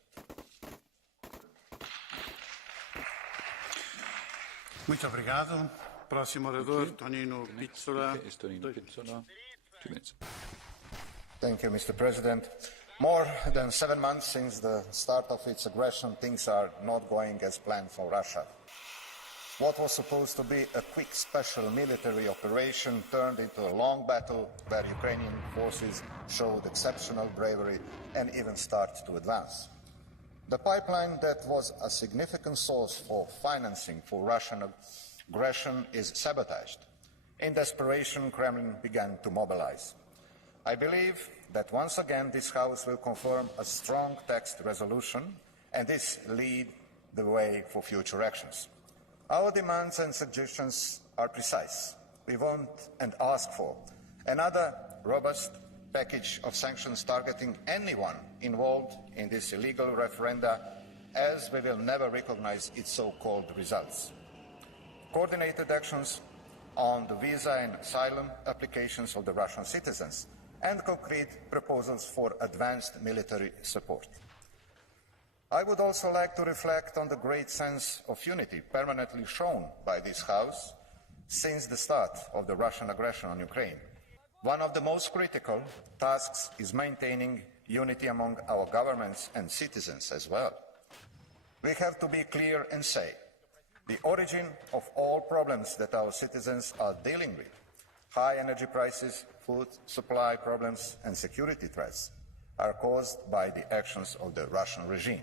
Muito obrigado. Próximo orador, Tonino Pizzola. 2 minutes. Thank you, Mr. President. More than 7 months since the start of its aggression, things are not going as planned for Russia. What was supposed to be a quick special military operation turned into a long battle where Ukrainian forces showed exceptional bravery and even started to advance. The pipeline that was a significant source for financing for Russian aggression is sabotaged. In desperation, Kremlin began to mobilize. I believe that once again this House will confirm a strong text resolution, and this lead the way for future actions. Our demands and suggestions are precise. We want and ask for another robust package of sanctions targeting anyone involved in this illegal referenda, as we will never recognize its so-called results. Coordinated actions on the visa and asylum applications of the Russian citizens, and concrete proposals for advanced military support. I would also like to reflect on the great sense of unity permanently shown by this House since the start of the Russian aggression on Ukraine. One of the most critical tasks is maintaining unity among our governments and citizens as well. We have to be clear and say, the origin of all problems that our citizens are dealing with, high energy prices, food supply problems and security threats, are caused by the actions of the Russian regime.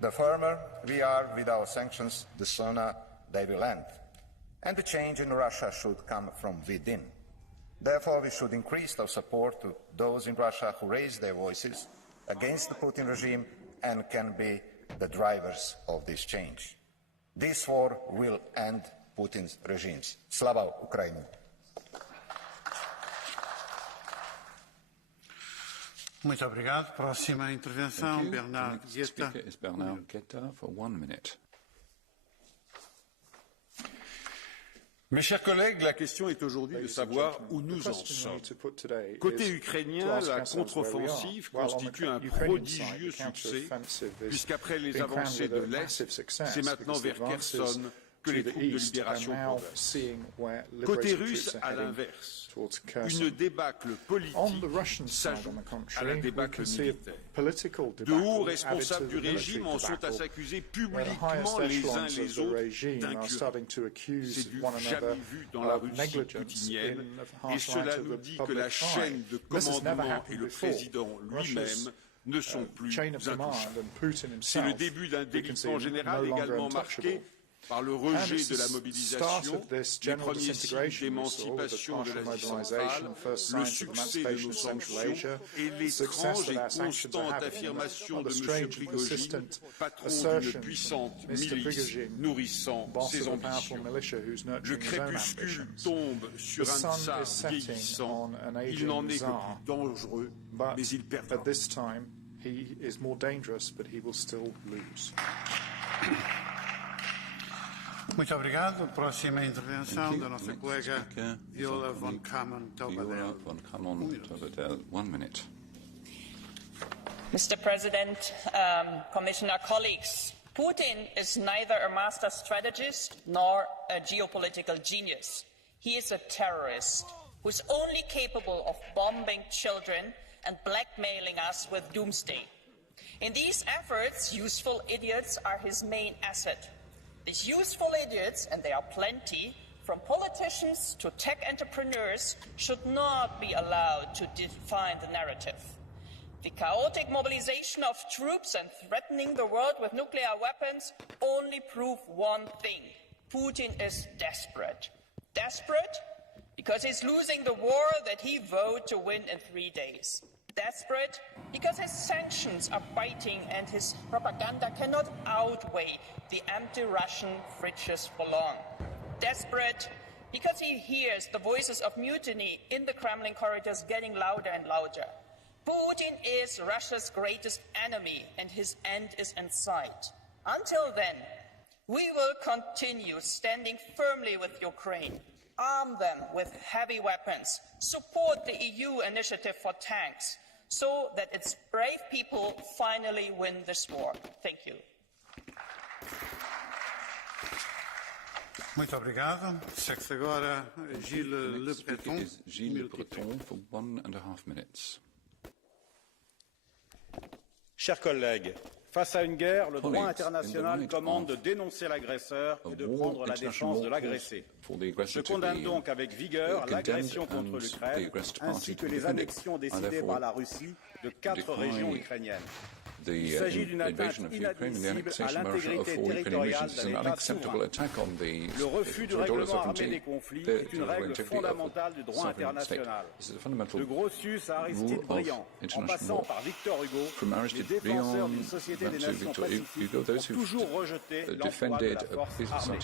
The firmer we are with our sanctions, the sooner they will end. And the change in Russia should come from within. Therefore, we should increase our support to those in Russia who raise their voices against the Putin regime and can be the drivers of this change. This war will end Putin's regimes. Slava Ukraini! Muito obrigado. Próxima intervenção, Bernard Guetta. Speaker is Bernard Guetta for 1 minute. Mes chers collègues, la question est aujourd'hui de savoir où nous en sommes. Côté ukrainien, la contre-offensive constitue un prodigieux succès, puisqu'après les avancées de l'Est, c'est maintenant vers Kherson que les troupes de libération progressent. Côté russe, à l'inverse, une débâcle politique s'ajoute à la débâcle militaire. De hauts responsables du régime en sont à s'accuser publiquement les uns les autres d'incurie. C'est du jamais vu dans la Russie poutinienne, et cela nous dit que la chaîne de commandement et le président lui-même ne sont plus intouchables. C'est le début d'un délitement général également marqué par le rejet de la mobilisation, les premiers signes d'émancipation de l'Asie centrale, le succès de nos sanctions et l'étrange et constante affirmation de M. Prigojine, patron d'une puissante milice nourrissant ses ambitions. Le crépuscule tombe sur un tsar vieillissant, il n'en est que plus dangereux, mais il perdra. Muito obrigado. Próxima intervenção da nossa colega Viola von Kamen-Taubadel. 1 minute. Mr. President, Commissioner, colleagues, Putin is neither a master strategist nor a geopolitical genius. He is a terrorist who is only capable of bombing children and blackmailing us with doomsday. In these efforts, useful idiots are his main asset. These useful idiots, and there are plenty, from politicians to tech entrepreneurs, should not be allowed to define the narrative. The chaotic mobilization of troops and threatening the world with nuclear weapons only prove one thing. Putin is desperate. Desperate because he's losing the war that he vowed to win in 3 days. Desperate because his sanctions are biting and his propaganda cannot outweigh the empty Russian fridges for long. Desperate because he hears the voices of mutiny in the Kremlin corridors getting louder and louder. Putin is Russia's greatest enemy and his end is in sight. Until then, we will continue standing firmly with Ukraine, arm them with heavy weapons, support the EU initiative for tanks, so that its brave people finally win this war. Thank you. Muito obrigado. Segue-se agora Gilles Le Breton. Gilles Le Breton for 1.5 minutes. Chers collègues, face à une guerre, le droit international commande de dénoncer l'agresseur et de prendre la défense de l'agressé. Je condamne donc avec vigueur l'agression contre l'Ukraine, ainsi que les annexions décidées par la Russie de 4 régions ukrainiennes. Il s'agit d'une atteinte inadmissible à l'intégrité territoriale d'un État souverain. Le refus du règlement armé des conflits est une règle fondamentale du droit international. De Grotius à Aristide Briand, en passant par Victor Hugo, les défenseurs d'une société des nations pacifiques ont toujours rejeté l'emploi de la force armée.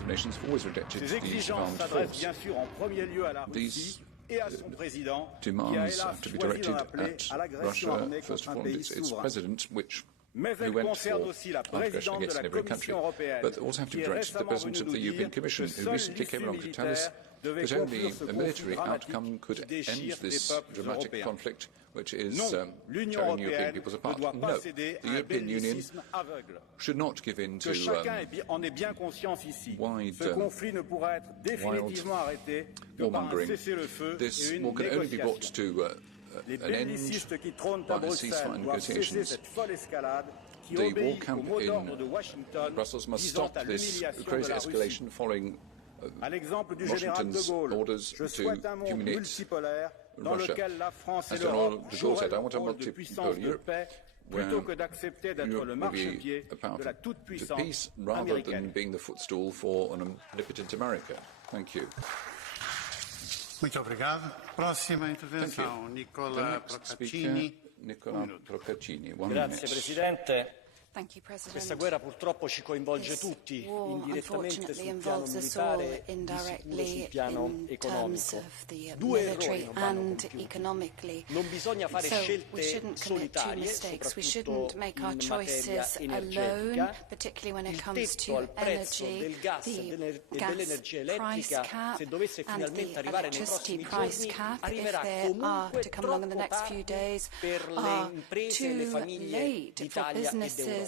Ces exigences s'adressent bien sûr en premier lieu à la Russie et à son président, qui a hélas choisi d'en appeler à l'agression armée contre un pays souverain. Mais elle concerne aussi la présidente de la Commission européenne, qui est récemment venue nous dire que seule l'issue militaire devait conclure ce conflit dramatique qui déchire des peuples européens. Non, l'Union européenne ne doit pas céder à un bellicisme aveugle. Que chacun en ait bien conscience ici. Ce conflit ne pourra être définitivement arrêté que par un cessez-le-feu et une négociation. Les bellicistes qui trônent à Bruxelles doivent cesser cette folle escalade qui obéit au mot d'ordre de Washington visant à l'humiliation de la Russie. À l'exemple du général de Gaulle, je souhaite un monde multipolaire dans lequel la France et l'Europe joueraient le rôle de puissance de paix plutôt que d'accepter d'être le marchepied de la toute-puissance américaine. Muito obrigado. Próxima intervenção, Nicola Procaccini. Grazie Presidente. Thank you, President. Questa guerra purtroppo ci coinvolge tutti, indirettamente sul piano militare e di sicuro sul piano economico. Due errori non vanno compiuti. Non bisogna fare scelte solitarie, soprattutto in materia energetica. Il tetto al prezzo del gas e dell'energia elettrica, se dovesse finalmente arrivare nei prossimi giorni, arriverà comunque troppo tardi per le imprese e le famiglie d'Italia e d'Europa.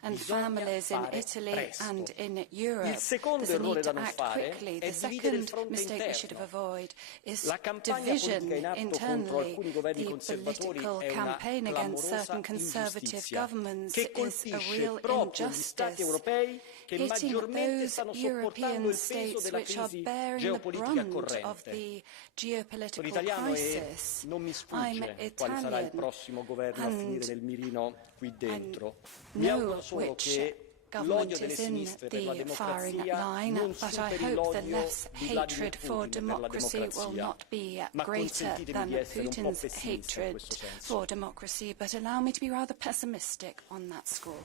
And families in Italy and in Europe. Il secondo There's a errore need da to non act fare quickly. è The dividere il second fronte mistake we should interno. avoid is La campagna division politica in atto contro internally. alcuni governi The conservatori political è una campaign against clamorosa certain conservative ingiustizia governments che is a colpisce real proprio gli Stati injustice, europei che hitting maggiormente those stanno sopportando European il peso states della which are crisi bearing the geopolitica brunt of corrente. the Sono geopolitical italiano e crisis. non mi I'm sfugge quale sarà il Italian prossimo governo a finire nel mirino qui dentro. Mi know auguro solo which che government l'odio delle is in sinistre per la the firing democrazia line, non but I superi hope the l'odio less di Vladimir hatred for Putin per la democracy will democrazia. not be Ma greater consentitemi than di essere un po' Putin's pessimista in hatred questo senso. for democracy, but allow me to be rather pessimistic on that score.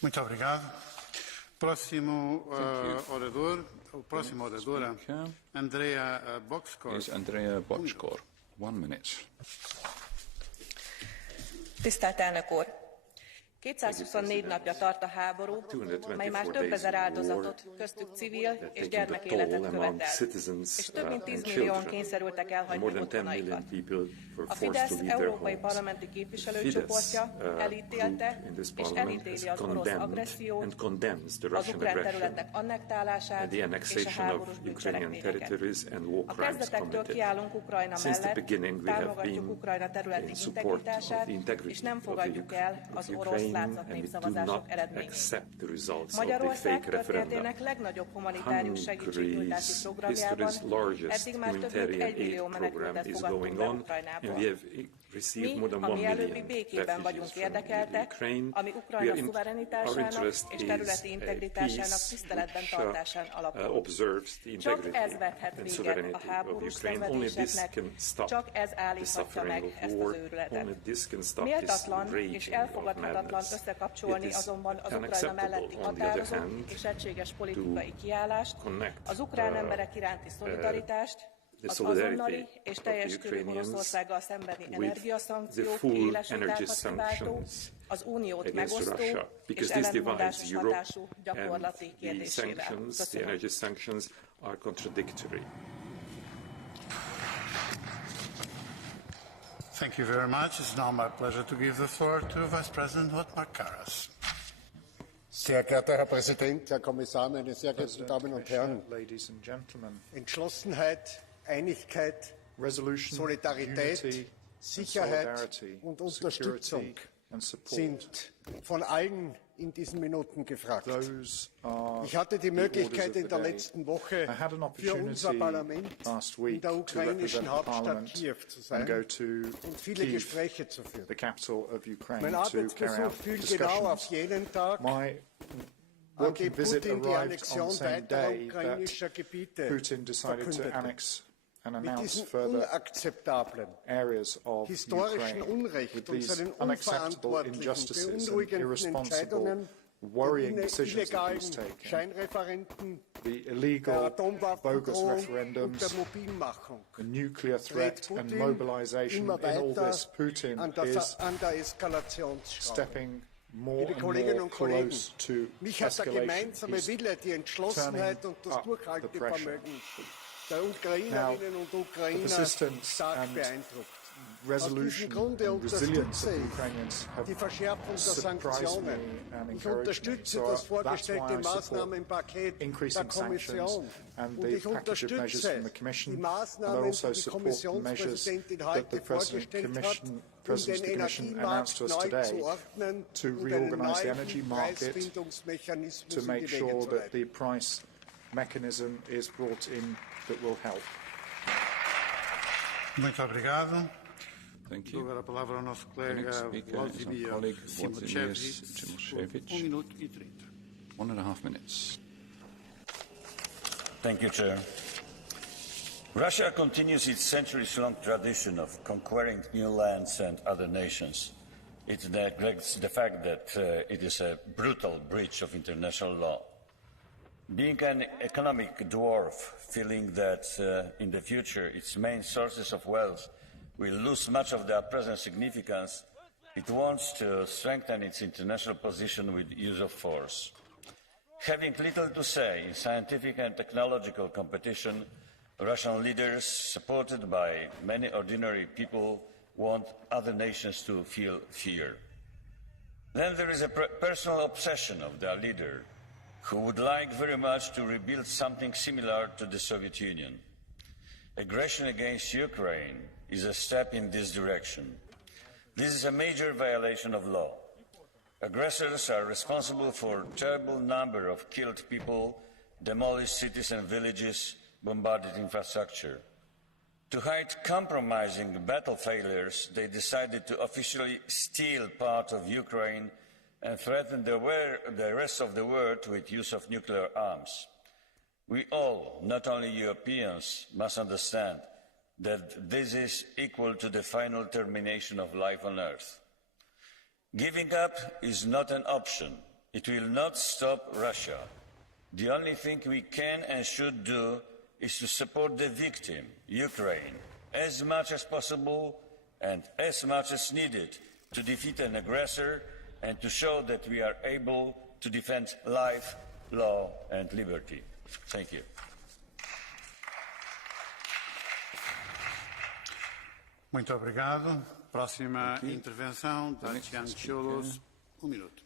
Muito obrigado. Próximo orador, o próximo oradora, Andrea Boxkor. Is Andrea Boxkor. 1 minute. Tisztelt elnök úr! 224 napja tart a háború, mely már több ezer áldozatot, köztük civil és gyermekéletet követel, és több mint 10 millióan kényszerültek elhagyni otthonaikat. A Fidesz európai parlamenti képviselőcsoportja elítélte és elítéli az orosz agressziót, az ukrán területek annektálását és a háborús bűncselekményeket. A kezdetektől kiállunk Ukrajna mellett, támogatjuk Ukrajna területi integritását, és nem fogadjuk el az orosz látszat népszavazások eredményét. Magyarország történetének legnagyobb humanitárius segítségnyújtási programjában eddig már több mint 1 millió menekültet fogadtunk be Ukrajnából. Mi, ami előbbi békében vagyunk érdekeltek, ami Ukrajna szuverenitásának és területi integritásának tiszteletben tartásán alapul. Csak ez vethet véget a háborús szenvedéseknek, csak ez állíthatja meg ezt az őrületet. Méltatlan és elfogadhatatlan összekapcsolni azonban az Ukrajna melletti határozott és egységes politikai kiállást, az ukrán emberek iránti szolidaritást, az azonnali és teljes körű Oroszországgal szembeni energiaszankciók éles vitákat kiváltó, az uniót megosztó és ellentmondásos hatású gyakorlati kérdésével. Köszönöm. Thank you very much. It's now my pleasure to give the floor to Vice President Othmar Karas. Sehr geehrter Herr Präsident, Herr Kommissar, meine sehr geehrten Damen und Herren! Entschlossenheit, Einigkeit, Solidarität, Sicherheit und Unterstützung sind von allen in diesen Minuten gefragt. Ich hatte die Möglichkeit, in der letzten Woche für unser Parlament in der ukrainischen Hauptstadt Kiew zu sein und viele Gespräche zu führen. Mein Arbeitsbesuch fiel genau auf jenen Tag, an dem Putin die Annexion weiterer ukrainischer Gebiete verkündete. Mit diesem unakzeptablen historischen Unrecht und seinen unverantwortlichen, beunruhigenden Entscheidungen, den illegalen Scheinreferenden, der Atomwaffendrohung und der Mobilmachung dreht Putin immer weiter an der Eskalationsschraube. Liebe Kolleginnen und Kollegen, mich hat der gemeinsame Wille, die Entschlossenheit und das Durchhaltevermögen der Ukrainerinnen und Ukrainer stark beeindruckt. Aus diesem Grunde unterstütze ich die Verschärfung der Sanktionen. Ich unterstütze das vorgestellte Maßnahmenpaket der Kommission. Und ich unterstütze die Maßnahmen, die die Kommissionspräsidentin heute vorgestellt hat, um den Energiemarkt neu zu ordnen und einen neuen Preisfindungsmechanismus in die Wege zu leiten. That will help. Muito obrigado. Thank you. Dou agora a palavra ao nosso colega Vladimir Timoshevic. 1 minuto e 30. 1.5 minutes. Thank you, Chair. Russia continues its centuries-long tradition of conquering new lands and other nations. it neglects the fact that it is a brutal breach of international law. Being an economic dwarf, feeling that in the future its main sources of wealth will lose much of their present significance, it wants to strengthen its international position with use of force. Having little to say in scientific and technological competition, Russian leaders, supported by many ordinary people, want other nations to feel fear. Then there is a personal obsession of their leader, who would like very much to rebuild something similar to the Soviet Union. Aggression against Ukraine is a step in this direction. This is a major violation of law. Aggressors are responsible for a terrible number of killed people, demolished cities and villages, bombarded infrastructure. To hide compromising battle failures, they decided to officially steal part of Ukraine and threaten the rest of the world with use of nuclear arms. We all, not only Europeans, must understand that this is equal to the final termination of life on Earth. Giving up is not an option. It will not stop Russia. The only thing we can and should do is to support the victim, Ukraine, as much as possible and as much as needed to defeat an aggressor and to show that we are able to defend life, law and liberty. Thank you. Muito obrigado. Próxima intervenção da Tian Cholos. Minuto.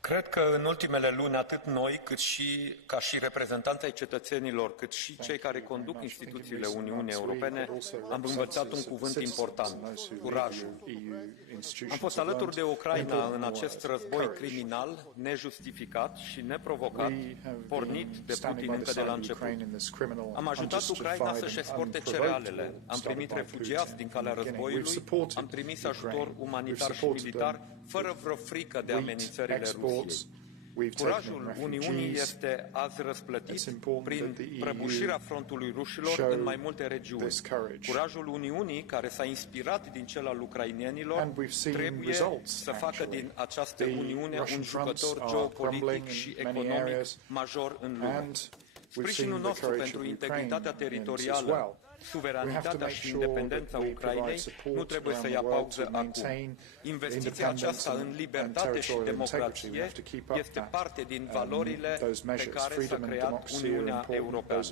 Cred că în ultimele luni, atât noi, cât și ca și reprezentanți ai cetățenilor, cât și cei care conduc instituțiile Uniunii Europene, am învățat un cuvânt important, curajul. Am fost alături de Ucraina în acest război criminal, nejustificat și neprovocat, pornit de Putin încă de la început. Am ajutat Ucraina să-și exporte cerealele, am primit refugiați din calea războiului, am trimis ajutor umanitar și militar, fără vreo frică de amenințările Rusiei. Curajul Uniunii este azi răsplătit prin prăbușirea frontului rușilor în mai multe regiuni. Curajul Uniunii, care s-a inspirat din cel al ucrainienilor, trebuie să facă din această Uniune un jucător geopolitic și economic major în lume. Sprijinul nostru pentru integritatea teritorială, suveranitatea și independența Ucrainei nu trebuie să ia pauză acum. Investiția aceasta în libertate și democrație este parte din valorile pe care s-a creat Uniunea Europeană.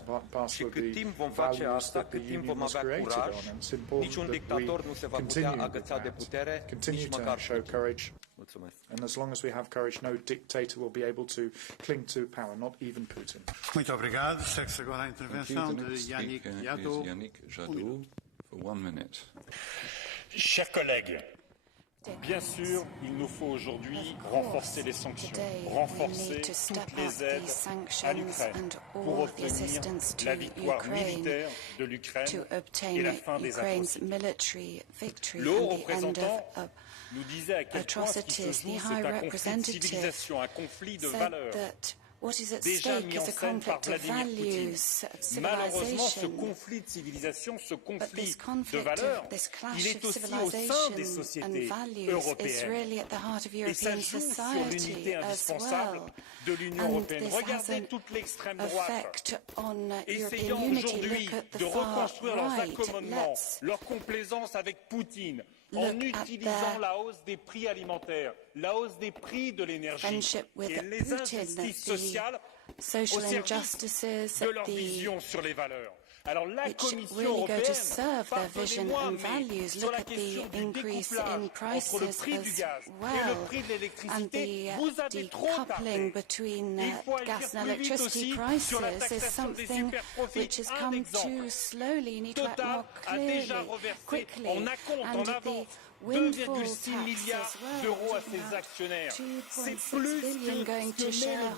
Și cât timp vom face asta, cât timp vom avea curaj, niciun dictator nu se va putea agăța de putere, nici măcar Putin. And as long as we have courage, no dictator will be able to cling to power, not even Putin. Muito obrigado. Segue-se agora a intervenção de Yannick Jadot. For 1 minute. Chers collègues, bien sûr, il nous faut aujourd'hui renforcer les sanctions, renforcer toutes les aides à l'Ukraine pour obtenir la victoire militaire de l'Ukraine et la fin des atrocités. Le haut représentant nous disait à quel point ce qui se joue, c'est un conflit de civilisation, un conflit de valeurs. What is at déjà stake mis en is a scène par conflict of Vladimir values, Poutine. Malheureusement, ce conflit de civilisation, ce conflit de valeurs, il est aussi au sein des sociétés européennes. Et ça joue sur l'unité indispensable de l'Union européenne. Regardez toute l'extrême droite, essayant aujourd'hui de reconstruire leurs accommodements, leur complaisance avec Poutine, en utilisant la hausse des prix alimentaires, la hausse des prix de l'énergie et les injustices sociales au service de leur vision sur les valeurs. Alors la Commission européenne, pardonnez-moi, mais sur la question du découplage entre le prix du gaz et le prix de l'électricité, vous avez trop tardé. Il faut agir plus vite aussi sur la taxation des superprofits. Un exemple, Total a déjà reversé en acompte, en avance, 2,6 milliards d'euros à ses actionnaires. C'est plus que ce que met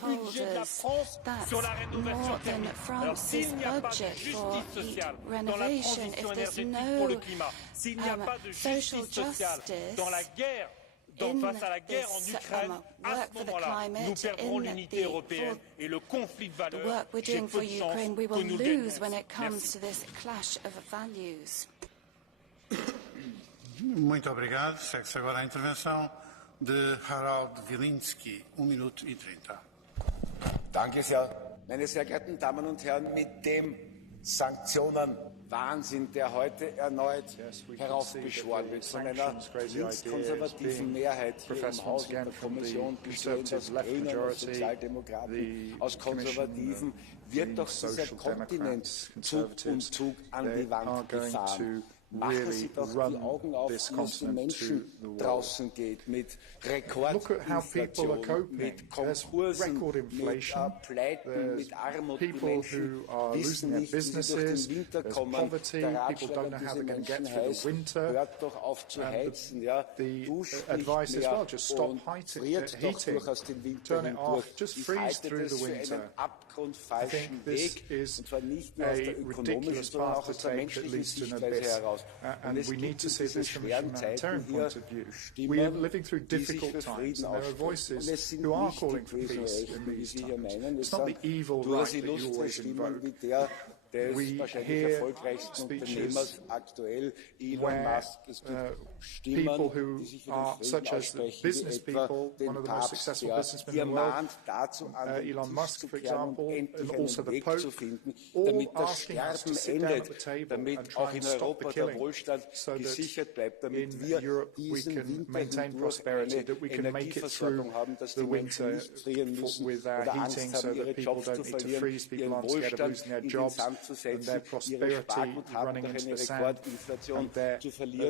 le budget de la France sur la rénovation thermique. Alors s'il n'y a pas de justice sociale dans la transition énergétique pour le climat, s'il n'y a pas de justice sociale dans la guerre, face à la guerre en Ukraine, à ce moment-là, nous perdrons l'unité européenne et le conflit de valeurs. J'ai peu de chance que nous le gagnions. Merci. Muito obrigado. Segue-se agora a intervenção de Harald Wilinski, 1 minuto e 30. Danke sehr. Meine sehr geehrten Damen und Herren, mit dem Sanktionenwahnsinn, der heute erneut heraufbeschworen wird von einer linkskonservativen Mehrheit hier im Haus und der Kommission, bestehend aus Grünen, aus Sozialdemokraten, aus Konservativen, wird doch dieser Kontinent Zug um Zug an die Wand gefahren. Machen Sie doch die Augen auf, wie es den Menschen draußen geht, mit Rekordinflation, mit Konkursen, mit Pleiten, mit Armut. Die Menschen wissen nicht, wie sie durch den Winter kommen. Der Ratschlag an diese Menschen heißt, hört doch auf zu heizen, ja, duscht nicht mehr und friert doch durchaus den Winter hindurch. Ich halte das für einen abgrundfalschen Weg, und zwar nicht nur aus der ökonomischen, sondern auch aus der menschlichen Sichtweise heraus. And we need to see this from a humanitarian point of view. We are living through difficult times, and there are voices who are calling for peace in these times. It's not the evil right that you always invoke. We hear speeches where people who are, such as business people, one of the most successful businessmen in the world, Elon Musk, for example, and also the Pope, all asking us to sit down at the table and try and stop the killing, so that in Europe we can maintain prosperity, that we can make it through the winter with our heating, so that people don't need to freeze, people aren't scared of losing their jobs, and their prosperity running into the sand, and their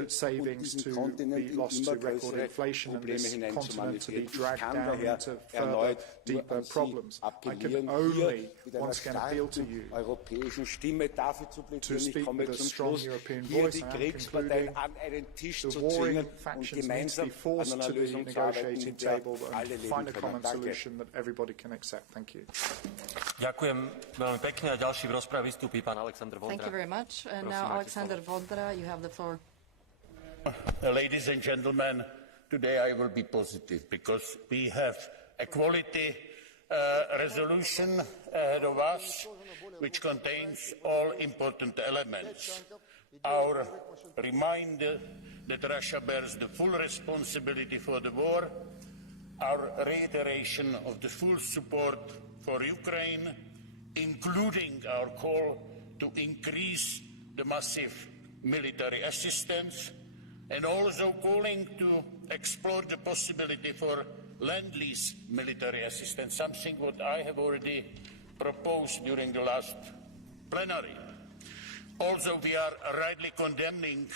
savings to be lost to record inflation, and this continent to be dragged down into further, deeper problems. I can only once again appeal to you to speak with a strong European voice. I am concluding the warring factions need to be forced to the negotiating table and find a common solution that everybody can accept. Thank you. Ďakujem veľmi pekne a ďalší v rozprave vystúpi pán Alexander Vondra. Thank you very much. And now Alexander Vondra, you have the floor. Ladies and gentlemen, today I will be positive because we have a quality resolution ahead of us which contains all important elements. Our reminder that Russia bears the full responsibility for the war, our reiteration of the full support for Ukraine, including our call to increase the massive military assistance, and also calling to explore the possibility for Lend-Lease military assistance, something what I have already proposed during the last plenary. Also, we are rightly condemning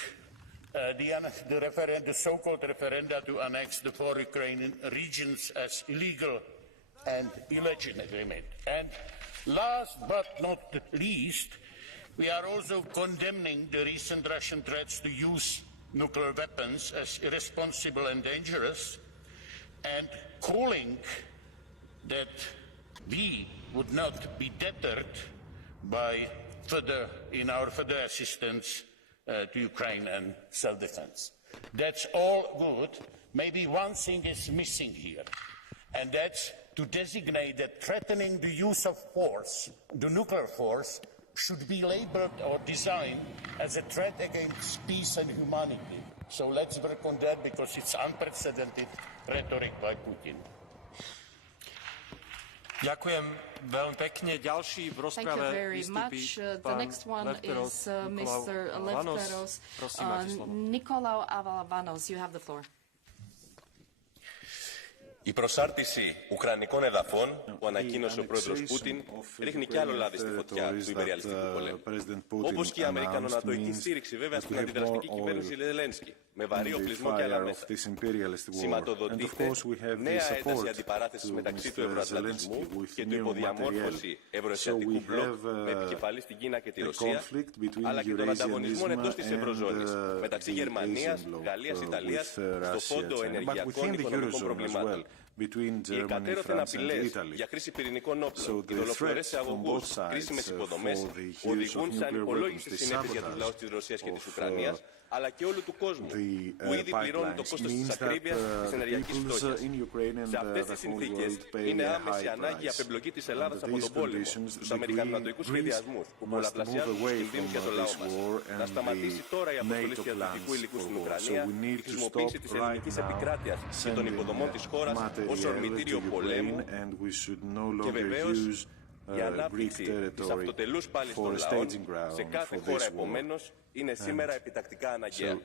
the so-called referenda to annex the 4 Ukrainian regions as illegal and illegitimate. And last but not least, we are also condemning the recent Russian threats to use nuclear weapons as irresponsible and dangerous, and calling that we would not be deterred by our further assistance to Ukraine and self-defense. That's all good. Maybe one thing is missing here, and that's to designate that threatening the use of force, the nuclear force, should be labeled or designed as a threat against peace and humanity. So let's work on that because it's unprecedented rhetoric by Putin. Ďakujem veľmi pekne. Ďalší v rozprave vystupí pán Lefteros Nikolaou Avavanos, you have the floor. Η προσάρτηση ουκρανικών εδαφών που ανακοίνωσε ο πρόεδρος Πούτιν ρίχνει κι άλλο λάδι στη φωτιά του υπεριαλιστικού πολέμου. Όπως και η αμερικανο-νατοϊκή στήριξη βέβαια στην αντιδραστική κυβέρνηση Ζελένσκι, με βαρύ οπλισμό και άλλα μέσα. Σηματοδοτείται νέα ένταση αντιπαράθεσης μεταξύ του ευρωατλαντισμού και του υποδιαμόρφωση ευρωασιατικού μπλοκ με επικεφαλή στην Κίνα και τη Ρωσία, αλλά και των ανταγωνισμών εντός της Ευρωζώνης μεταξύ Γερμανίας, Γαλλίας, Ιταλίας στο φόντο ενεργειακών οικονομικών προβλημάτων. Οι εκατέρωθεν απειλές για χρήση πυρηνικών όπλων, οι δολοφονίες σε αγωγούς, κρίσιμες υποδομές οδηγούν σε ανυπολόγιστες συνέπειες για τους λαούς της Ρωσίας και της Ουκρανίας, αλλά και όλου του κόσμου, που ήδη πληρώνουν το κόστος της ακρίβειας της ενεργειακής φτώχειας. Σε αυτές τις συνθήκες είναι άμεση ανάγκη η απεμπλοκή της Ελλάδας από τον πόλεμο, τους αμερικανονατοικούς σχεδιασμούς που πολλαπλασιάζουν τους κινδύνους για το λαό μας. Να σταματήσει τώρα η αποστολή στρατιωτικού υλικού στην Ουκρανία, η χρησιμοποίηση της ελληνικής επικράτειας και των υποδομών της χώρας ως ορμητήριο πολέμου και βεβαίως η ανάπτυξη της αυτοτελούς πάλης των λαών σε κάθε χώρα επομένως είναι σήμερα επιτακτικά αναγκαία.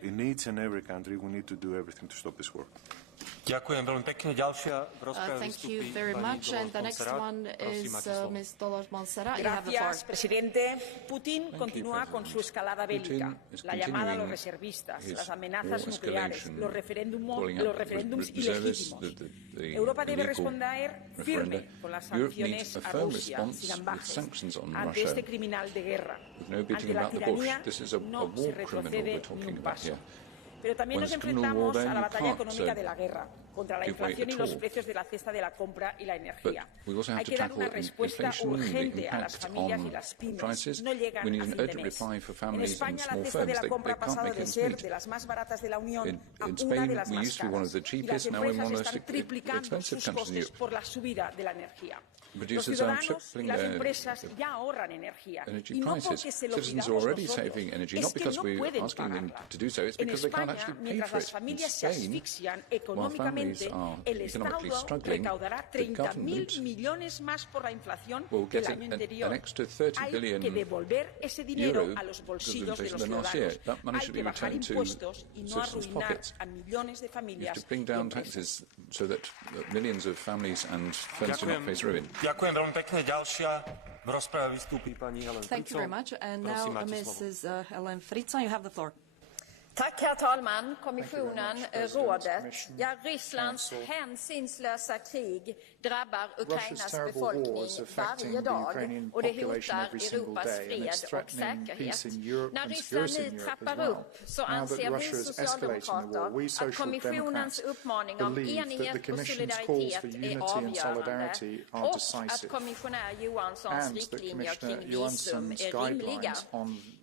Ďakujem veľmi pekne. Ďalšia v rozprave Thank you vystúpi very pani much. And the next Montserrat. one Prosím, is máte slovo. Ms. Dolores Montserrat. You have the floor. Gracias, presidente. Putin continúa con su escalada bélica, la llamada a los reservistas, las amenazas nucleares, los referéndums ilegítimos. Europa debe responder firme con las sanciones a Rusia, sin ambajes, ante este criminal de guerra. Ante la tiranía no se retrocede ni un paso. Pero también nos enfrentamos a la batalla económica de la guerra, contra la inflación y los precios de la cesta de la compra y la energía. Hay que dar una respuesta urgente a las familias y las pymes. No llegan a fin de mes. En España la cesta de la compra ha pasado de ser de las más baratas de la Unión a una de las más caras. Y las empresas están triplicando sus costes por la subida de la energía. Los ciudadanos y las empresas ya ahorran energía. Y no porque se lo pidamos nosotros, es que no pueden pagarla. En España, mientras las familias se asfixian económicamente, el Estado recaudará 30.000 millones más por la inflación que el año anterior. Hay que devolver ese dinero a los bolsillos de los ciudadanos. Hay que bajar impuestos y no arruinar a millones de familias y empresas. Ďakujem veľmi pekne. Ďalšia v rozprave vystúpi pani Helen Fritzon. Thank you very much. And now Mrs. Helen Fritzon, you have the floor. Tack, herr talman, kommissionen, rådet. Ja, Rysslands hänsynslösa krig drabbar Ukrainas befolkning varje dag och det hotar Europas fred och säkerhet. När Ryssland nu trappar upp så anser vi socialdemokrater att kommissionens uppmaning om enighet och solidaritet är avgörande och att kommissionär Johanssons riktlinjer kring visum är rimliga.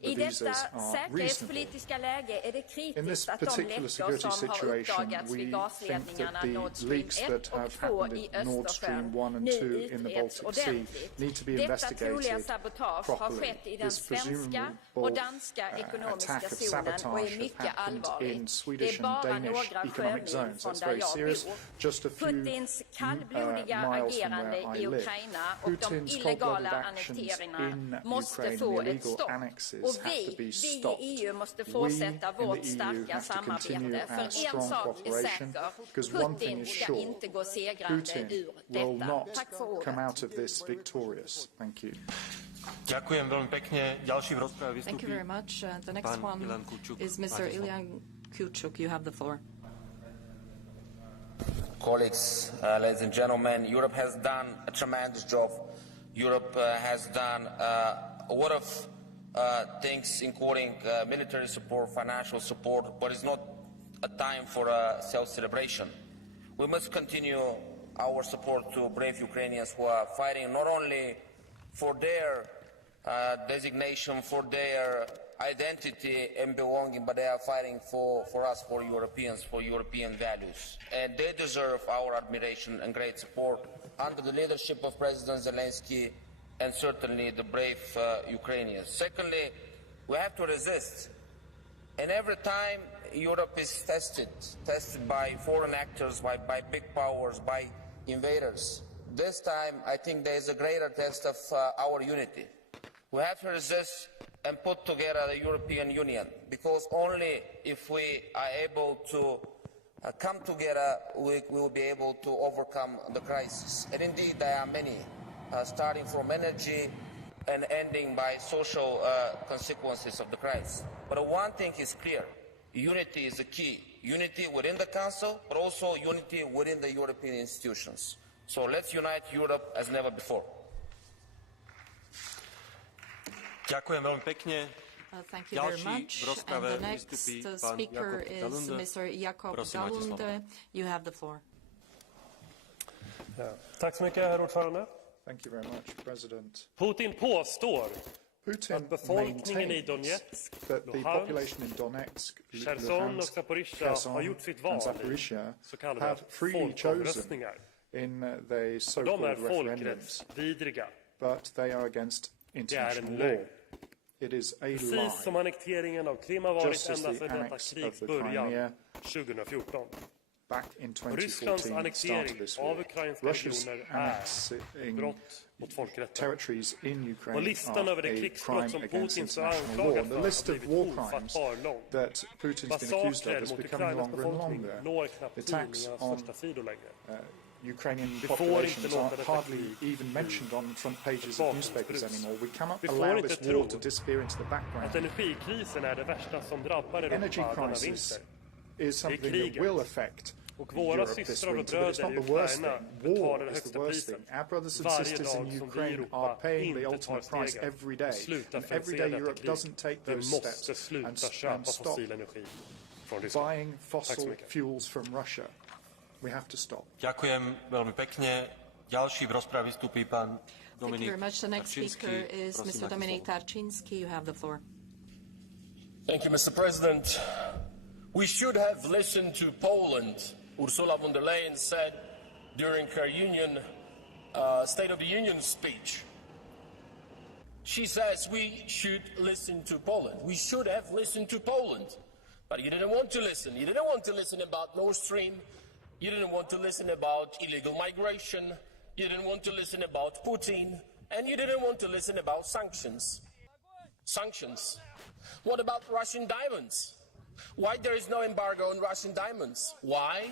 I detta säkerhetspolitiska läge är det kritiskt att de läckor som har uppdagats vid gasledningarna Nord Stream 1 och 2 i Östersjön nu utreds ordentligt. Detta troliga sabotage har skett i den svenska och danska ekonomiska zonen och är mycket allvarligt. Det är bara några sjömil från där jag bor. Putins kallblodiga agerande i Ukraina och de illegala annekteringarna måste få ett stopp. Och vi i EU måste fortsätta vårt starka samarbete. För en sak är säker, Putin ska inte gå segrande ur detta. Tack för ordet. Ďakujem veľmi pekne. Ďalší v rozprave vystúpi Thank you very much. The next one is Mr. Ilyan Kuchuk. You have the floor. Colleagues, ladies and gentlemen, Europe has done a tremendous job. Europe has done a lot of things, including military support, financial support, but it's not a time for a self-celebration. We must continue our support to brave Ukrainians who are fighting not only for their designation, for their identity and belonging, but they are fighting for us, for Europeans, for European values. And they deserve our admiration and great support under the leadership of President Zelensky and certainly the brave Ukrainians. Secondly, we have to resist. And every time Europe is tested by foreign actors, by big powers, by invaders, this time I think there is a greater test of our unity. We have to resist and put together the European Union, because only if we are able to come together we will be able to overcome the crisis. And indeed there are many, starting from energy and ending by social consequences of the crisis. But one thing is clear, unity is the key. Unity within the Council, but also unity within the European institutions. So let's unite Europe as never before. Ďakujem veľmi pekne. Thank you very much. And the next speaker is Mr. Jakob Dalunde. You have the floor. Tack så mycket, herr ordförande. Thank you very much, President. Putin påstår Putin maintains that the population in Donetsk, Luhansk, Kherson and Zaporizhia have freely chosen in the so-called referendums, but they are against international law. It is a lie, just as the annex of the Crimea back in 2014 started this war. Russia's annexing territories in Ukraine are a crime against international law. And the list of war crimes that Putin's been accused of is becoming longer and longer. The attacks on Ukrainian populations are hardly even mentioned on front pages of newspapers anymore. We cannot allow this war to disappear into the background. Energy crisis is something that will affect Europe this winter, but it's not the worst thing. War is the worst thing. Our brothers and sisters in Ukraine are paying the ultimate price every day, and every day Europe doesn't take those steps and stop buying fossil fuels from Russia. We have to stop. Ďakujem veľmi pekne. Ďalší v rozprave vystúpi pán Dominik Tarčínsky. Thank you very much. The next speaker is Mr. Dominik Tarčínsky. You have the floor. Thank you, Mr. President. We should have listened to Poland. Ursula von der Leyen said during her State of the Union speech. She says we should listen to Poland. We should have listened to Poland. But you didn't want to listen. You didn't want to listen about Nord Stream. You didn't want to listen about illegal migration. You didn't want to listen about Putin. And you didn't want to listen about sanctions. Sanctions. What about Russian diamonds? Why there is no embargo on Russian diamonds? Why?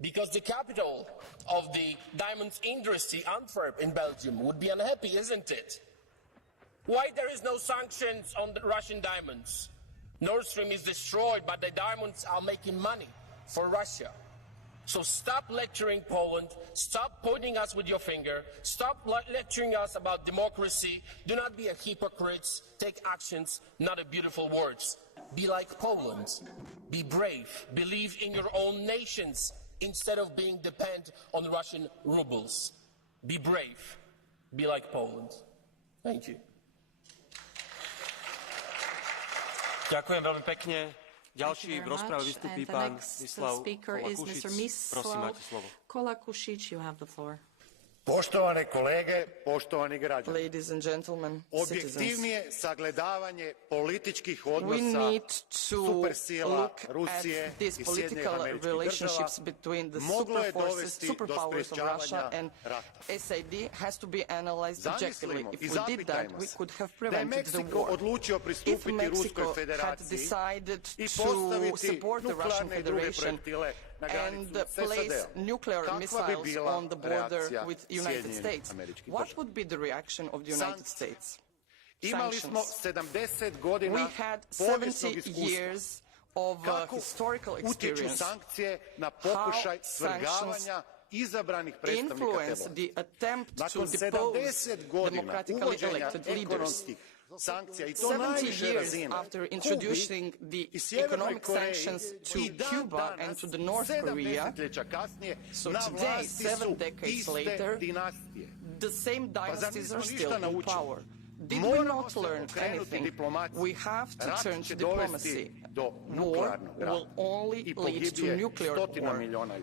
Because the capital of the diamonds industry, Antwerp in Belgium, would be unhappy, isn't it? Why there is no sanctions on the Russian diamonds? Nord Stream is destroyed, but the diamonds are making money for Russia. So stop lecturing Poland, stop pointing us with your finger, stop lecturing us about democracy, do not be a hypocrite, take actions, not a beautiful words. Be like Poland, be brave, believe in your own nations instead of being dependent on Russian rubles. Be brave, be like Poland. Thank you. Ďakujem veľmi pekne. Ďalší v rozprave vystúpi pán Mislav Kolakušič. Prosím, máte slovo. Kolakušič, you have the floor. Poštovane kolege, poštovani građani. Objektivnije sagledavanje političkih odnosa supersila Rusije i Sjedinjenih Američkih Država moglo je dovesti do sprečavanja rata. Zamislimo i zapitajmo se da je Meksiko odlučio pristupiti Ruskoj federaciji i postaviti nuklearne i druge projektile and place nuclear missiles on the border with the United States. What would be the reaction of the United States? Sanctions. We had 70 years of historical experience how sanctions influence the attempt to depose democratically elected leaders. 70 years after introducing the economic sanctions to Cuba and to the North Korea, so today, 7 decades later, the same dynasties are still in power. Did we not learn anything? We have to turn to diplomacy. War will only lead to nuclear war,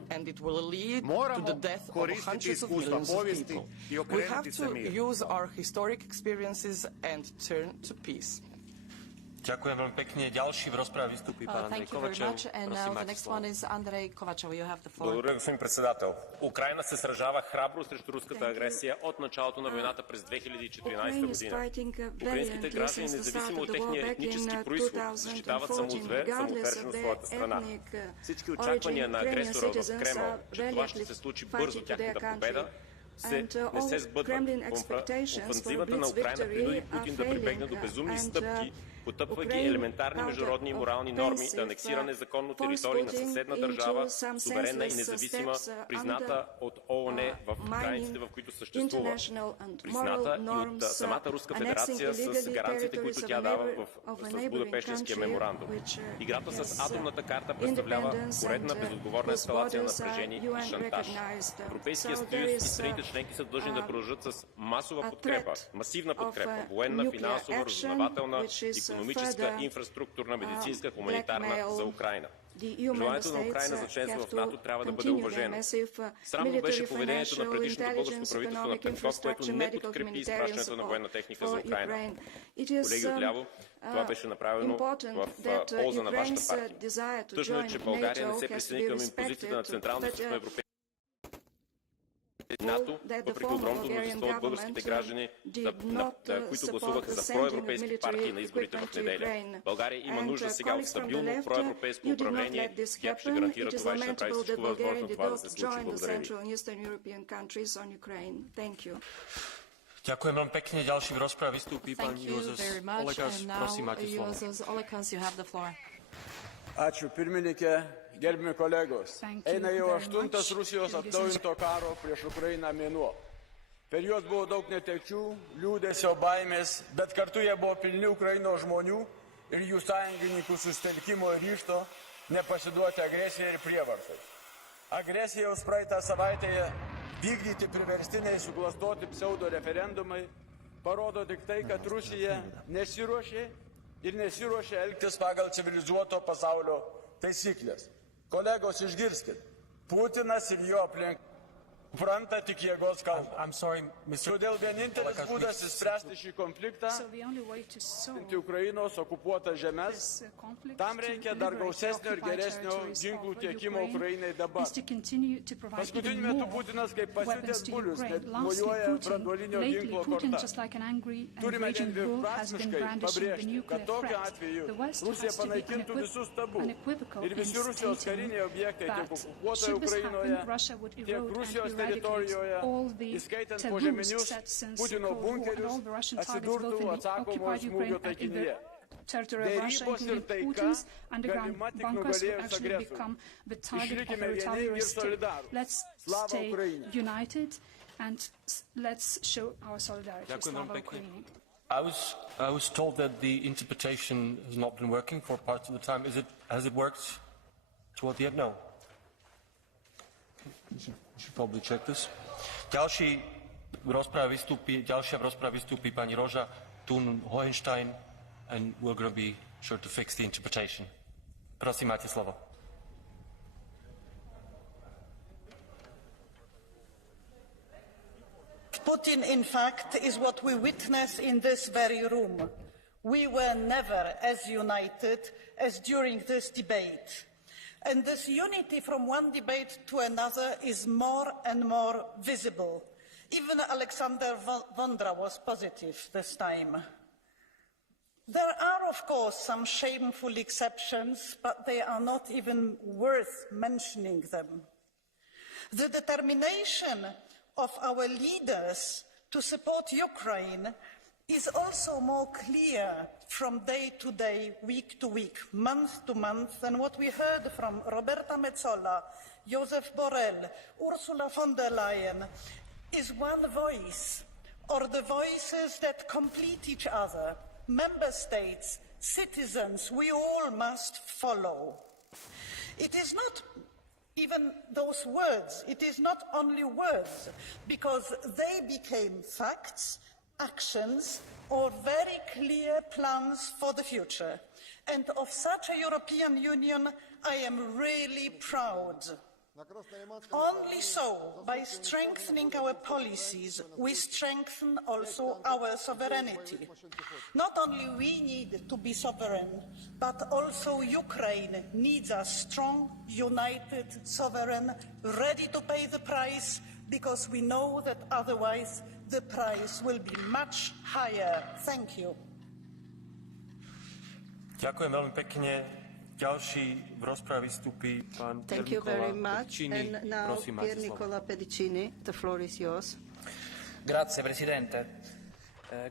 and it will lead to the death of hundreds of millions of people. We have to use our historic experiences and turn to peace. Ďakujem veľmi pekne. Ďalší v rozprave vystúpi pán Andrej Kovačev. Благодаря, господин председател. Украина се сражава храбро срещу руската агресия от началото на войната през 2014 година. Украинските граждани, независимо от техния етнически произход, защитават самоотвержено своята страна. Всички очаквания на агресора в Кремъл, че това ще се случи бързо, тяхната победа, не се сбъдват. Офанзивата на Украина принуди Путин да прибегне до безумни стъпки потъпвайки елементарни международни и морални норми да анексира незаконно територии на съседна държава, суверенна и независима, призната от ООН в границите, в които съществува, призната и от самата Руска федерация с гаранциите, които тя дава с Будапештинския меморандум. Играта с атомната карта представлява поредна безотговорна ескалация на напрежение и шантаж. Европейския съюз и страните членки са длъжни да продължат с масова подкрепа, масивна подкрепа, военна, финансова, разузнавателна, икономическа, инфраструктурна, медицинска, хуманитарна за Украйна. Желанието на Украйна за членство в НАТО трябва да бъде уважено. Срамно беше поведението на предишното българско правителство на Петков, което не подкрепи изпращането на военна техника за Украйна. Колеги отляво, това беше направено в полза на вашата партия. Тъжно е, че България не се присъедини към импозицията на Централната европейска НАТО, въпреки огромното мнозинство от българските граждани, които гласуваха за проевропейски партии на изборите в неделя. България има нужда сега от стабилно проевропейско управление. ГЕРБ ще гарантира това и ще направи всичко възможно това да се случи. Благодаря ви. Ďakujem vám pekne. Ďalší v rozprave vystúpi pán Jozef Olekas. Prosím, máte slovo. Ačiū pirmininkė, gerbimi kolegos. Eina jau 8. Rusijos atnaujinto karo prieš Ukrainą mėnuo. Per juos buvo daug netekčių, liūdesio, baimės, bet kartu jie buvo pilni Ukrainos žmonių ir jų sąjungininkų susitelkimo ir ryžto nepasiduoti agresijai ir prievartai. Agresijos praeitą savaitę vykdyti priverstiniai suklastoti pseudo referendumai parodo tik tai, kad Rusija nesiruošė ir nesiruošia elgtis pagal civilizuoto pasaulio taisyklės. Kolegos, išgirskit, Putinas ir jo aplink supranta tik jėgos kalbą. Todėl vienintelis būdas įspręsti šį konfliktą – Ukrainos okupuotas žemes, tam reikia dar gausesnio ir geresnio ginklų tiekimo Ukrainai dabar. Paskutiniu metu Putinas kaip pasiutęs bulius net mojuoja branduolinio ginklo korta. Turime vien dviprasmiškai pabrėžti, kad tokiu atveju Rusija panaikintų visus tabu ir visi Rusijos kariniai objektai tiek okupuotoje Ukrainoje, tiek Rusijos teritorijoje, įskaitant požeminius Putino bunkerius, atsidurtų atsakomojo smūgio taikinyje. Derybos ir taika galima tik nugalėjus agresorių. Išlikime vieningi ir solidarūs. Slava Ukraini! I was told that the interpretation has not been working for parts of the time. Has it worked toward the end? No. We should probably check this. Ďalšia v rozprave vystúpi pani Roža Thun Hohenstein, and we're going to be sure to fix the interpretation. Prosím, máte slovo. Putin, in fact, is what we witness in this very room. We were never as united as during this debate. And this unity from one debate to another is more and more visible. Even Alexander Vondra was positive this time. There are, of course, some shameful exceptions, but they are not even worth mentioning them. The determination of our leaders to support Ukraine is also more clear from day to day, week to week, month to month, than what we heard from Roberta Metsola, Josep Borrell, Ursula von der Leyen, is one voice, or the voices that complete each other. Member states, citizens, we all must follow. It is not even those words, it is not only words, because they became facts, actions, or very clear plans for the future. And of such a European Union, I am really proud. Only so, by strengthening our policies, we strengthen also our sovereignty. Not only we need to be sovereign, but also Ukraine needs a strong, united, sovereign, ready to pay the price, because we know that otherwise the price will be much higher. Thank you. Ďakujem veľmi pekne. Ďalší v rozprave vystúpi pán Thank you very much. And now, Pier Nicola Pedicini, the floor is yours. Grazie, Presidente.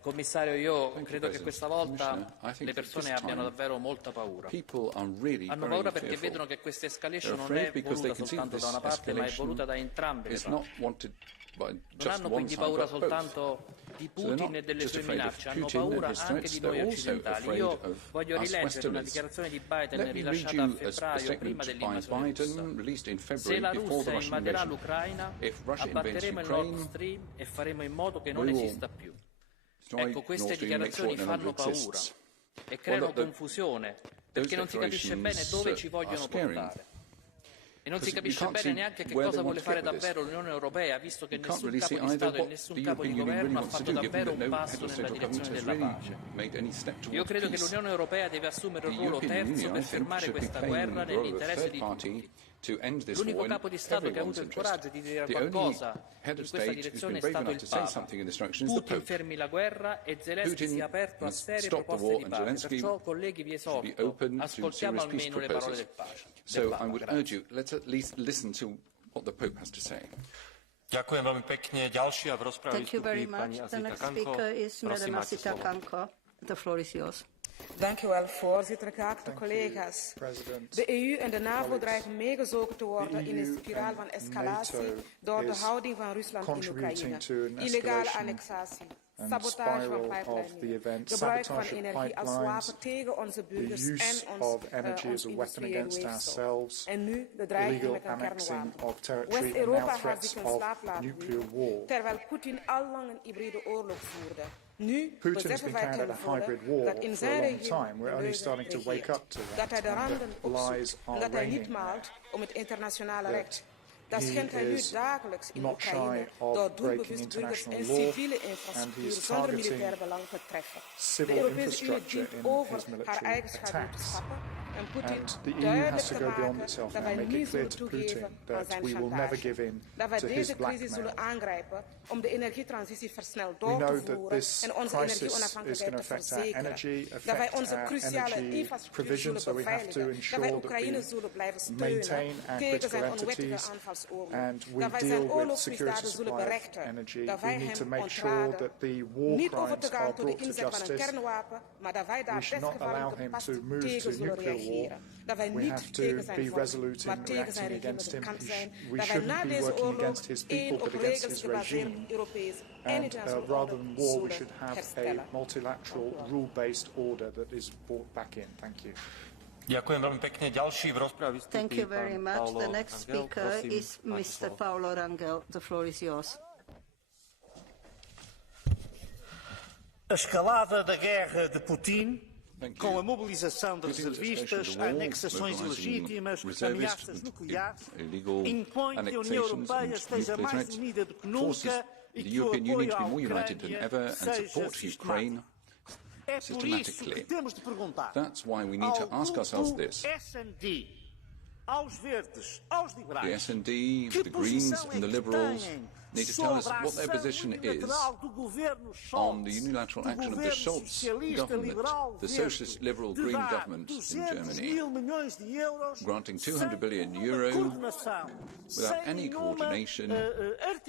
Commissario, io credo che questa volta le persone abbiano davvero molta paura. Hanno paura perché vedono che questa escalation non è voluta soltanto da una parte, ma è voluta da entrambe le parti. Non hanno quindi paura soltanto di Putin e delle sue minacce, hanno paura anche di noi occidentali. Io voglio rileggere una dichiarazione di Biden rilasciata a febbraio, prima dell'invasione russa. Se la Russia invaderà l'Ucraina, abbatteremo il Nord Stream e faremo in modo che non esista più. Ecco, queste dichiarazioni fanno paura e creano confusione, perché non si capisce bene dove ci vogliono portare. E non si capisce bene neanche che cosa vuole fare davvero l'Unione Europea, visto che nessun capo di Stato e nessun capo di governo ha fatto davvero un passo nella direzione della pace. Io credo che l'Unione Europea deve assumere un ruolo terzo per fermare questa guerra nell'interesse di tutti. L'unico capo di Stato che ha avuto il coraggio di dire qualcosa in questa direzione è stato il Papa. Putin fermi la guerra e Zelensky sia aperto a serie proposte di pace. Perciò, colleghi, vi esorto, ascoltiamo almeno le parole del Papa. So I would urge you, let's at least listen to what the Pope has to say. Ďakujem veľmi pekne. Ďalšia v rozprave vystupí pani Asita Kanko. Prosím, máte slovo. The floor is yours. Dank u wel, voorzitter. Geachte collega's. De EU en de NAVO dreigen meegezogen te worden in een spiraal van escalatie door de houding van Rusland in Oekraïne. Illegale annexatie. Sabotage van pijpleidingen, gebruik van energie als wapen tegen onze burgers en ons industrieel weefsel. En nu de dreiging met een kernwapen. West-Europa heeft zich een slaap laten wiegen, terwijl Poetin al lang een hybride oorlog voerde. Nu beseffen wij ten volle dat in zijn regime dat hij de randen opzoekt en dat hij niet maalt om het internationale recht. Dat schendt hij nu dagelijks in Oekraïne door doelbewust burgers en civiele infrastructuur zonder militair belang te treffen. De Europese Unie dient over haar eigen schaduw te stappen en Poetin duidelijk te maken dat wij niet zullen toegeven aan zijn chantage. Dat wij deze crisis zullen aangrijpen om de energietransitie versneld door te voeren en onze energieonafhankelijkheid te verzekeren. Dat wij onze cruciale infrastructuur zullen beveiligen. Dat wij Oekraïne zullen blijven steunen tegen zijn onwettige aanvalsoorlog. Dat wij zijn oorlogsmisdaden zullen berechten. Dat wij hem ontraden. Niet over te gaan tot de inzet van een kernwapen, maar dat wij daar desgevallen gepast tegen zullen reageren. Dat wij niet tegen zijn volk, maar tegen zijn regime bekend zijn. Dat wij na deze oorlog één op regels gebaseerd Europees en internationaal orde zullen herstellen. Multilateral, rule-based order that is brought back in. Thank you. Ďakujem veľmi pekne. Ďalší v rozprave vystupí Thank you very pán much. Paolo The next speaker Rangel. is Mr. Paolo Rangel. The floor is yours. A escalada da guerra de Putin, com a mobilização de reservistas, anexações ilegítimas, ameaças nucleares, impõe que a União Europeia esteja mais unida do que nunca e que o apoio à Ucrânia seja sistemático. É por isso que temos de perguntar ao grupo S&D, aos verdes, aos liberais, que posição é que têm need to tell us what their position is on the unilateral action of the Scholz government, the socialist liberal green government in Germany, granting €200 billion without any coordination, without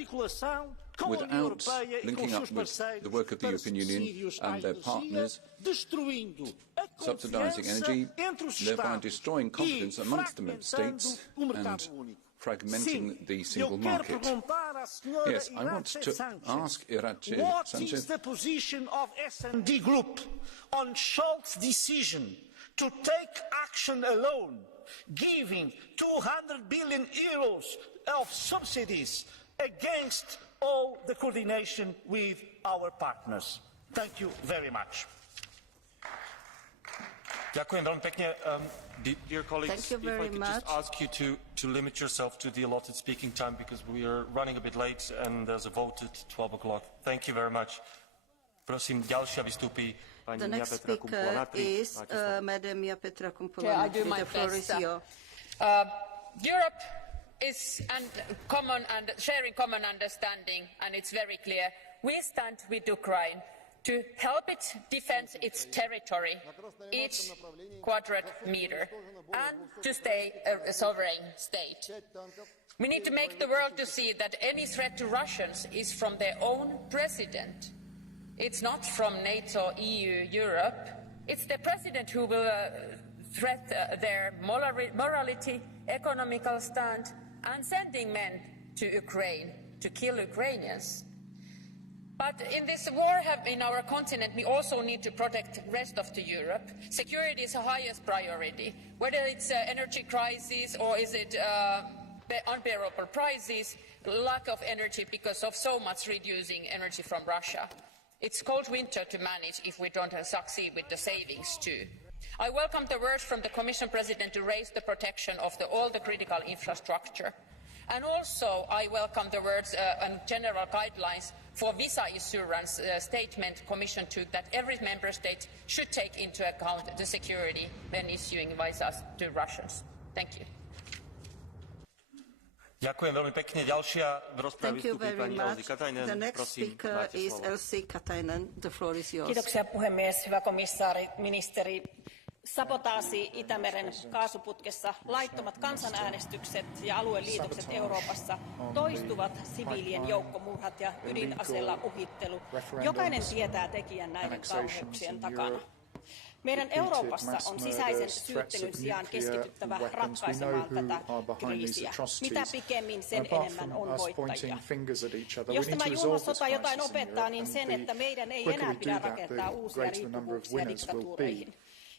linking up with the work of the European Union and their partners, subsidising energy, thereby destroying confidence amongst the member states and fragmenting the single market. Yes, I want to ask Irache what Sanchez. is the position of S&D Group on Scholz's decision to take action alone, giving €200 billion of subsidies against all the coordination with our partners? Thank you very much. Ďakujem veľmi pekne. Dear colleagues, if I could just ask you to limit yourself to the allotted speaking time because we are running a bit late and there's a vote at 12 o'clock. Thank you very much. Prosím, ďalšia vystúpi pani The next Petra speaker is Madam Petra Kumpula-Natri. The floor is yours. Europe is sharing common understanding, and it's very clear. We stand with Ukraine to help it defend its territory, each quadrat meter, and to stay a sovereign state. We need to make the world to see that any threat to Russians is from their own president. It's not from NATO, EU, Europe. It's the president who will threat their morality, economical stand, and sending men to Ukraine to kill Ukrainians. But in this war in our continent, we also need to protect the rest of Europe. Security is the highest priority. Whether it's energy crisis or is it unbearable prices, lack of energy because of so much reducing energy from Russia. It's cold winter to manage if we don't succeed with the savings too. I welcome the words from the Commission President to raise the protection of all the critical infrastructure. And also I welcome the words and general guidelines for visa assurance statement Commission took that every member state should take into account the security when issuing visas to Russians. Thank you. Ďakujem veľmi pekne. Ďalšia v rozprave vystupí pani Elsi Katainen. The next speaker is Elsi Katainen. The floor is yours. Kiitoksia puhemies, hyvä komissaari, ministeri. Sabotaasi Itämeren kaasuputkessa, laittomat kansanäänestykset ja alueliitokset Euroopassa, toistuvat siviilien joukkomurhat ja ydinaseella uhittelu. Jokainen tietää tekijän näiden kauheuksien takana. Meidän Euroopassa on sisäisen syyttelyn sijaan keskityttävä ratkaisemaan tätä kriisiä. Mitä pikemmin, sen enemmän on voittajia. Jos tämä julma sota jotain opettaa, niin sen, että meidän ei enää pidä rakentaa uusia riippuvuuksia diktatuureihin.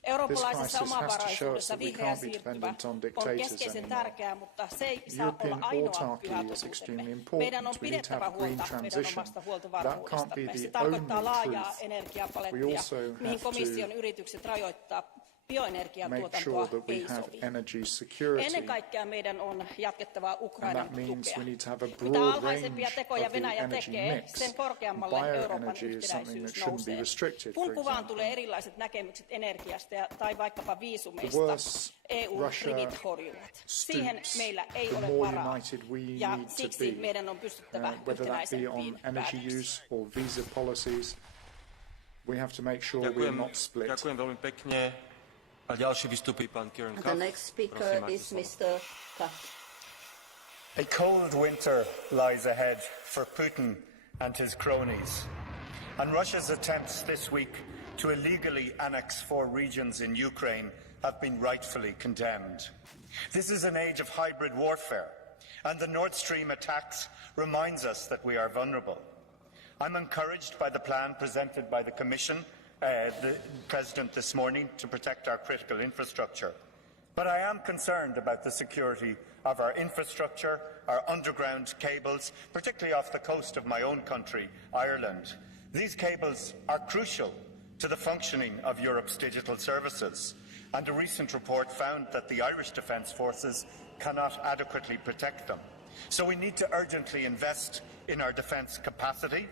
Eurooppalaisessa omavaraisuudessa vihreä siirtymä on keskeisen tärkeää, mutta se ei saa olla ainoa pyhä totuutemme. Meidän on pidettävä huolta meidän omasta huoltovarmuudestamme. Se tarkoittaa laajaa energiapalettia, mihin komission yritykset rajoittaa bioenergian tuotantoa ei sovi. Ennen kaikkea meidän on jatkettava Ukrainan tukea. Mitä alhaisempia tekoja Venäjä tekee, sen korkeammalle Euroopan yhtenäisyys nousee. Kun kuvaan tulee erilaiset näkemykset energiasta tai vaikkapa viisumeista, EU-rivit horjuvat. Siihen meillä ei ole varaa, ja siksi meidän on pystyttävä yhtenäisempiin päätöksiin. Ďakujem veľmi pekne. A ďalší vystupí pán Kieran Cuff. The next speaker is Mr. Cuff. A cold winter lies ahead for Putin and his cronies. And Russia's attempts this week to illegally annex 4 regions in Ukraine have been rightfully condemned. This is an age of hybrid warfare, and the Nord Stream attacks reminds us that we are vulnerable. I'm encouraged by the plan presented by the Commission, the President this morning, to protect our critical infrastructure. But I am concerned about the security of our infrastructure, our underground cables, particularly off the coast of my own country, Ireland. These cables are crucial to the functioning of Europe's digital services, and a recent report found that the Irish Defence Forces cannot adequately protect them. So we need to urgently invest in our defence capacity,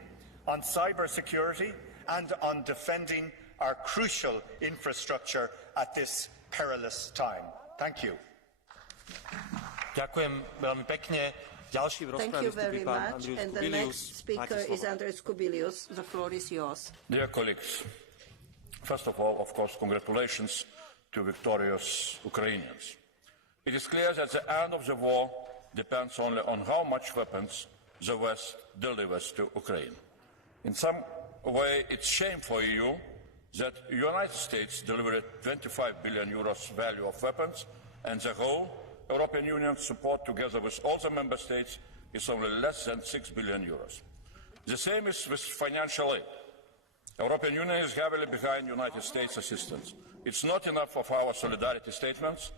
on cyber security, and on defending our crucial infrastructure at this perilous time. Thank you. Ďakujem veľmi pekne. Ďalší v rozprave vystupí pán Andrius And the next speaker is Andrius Kubilius. The floor is yours. Dear colleagues, first of all, of course, congratulations to victorious Ukrainians. It is clear that the end of the war depends only on how much weapons the West delivers to Ukraine. In some way, it's shame for EU that the United States delivered 25 billion euros value of weapons, and the whole European Union support together with all the member states is only less than 6 billion euros. The same is with financial aid. European Union is heavily behind United States assistance. It's not enough of our solidarity statements.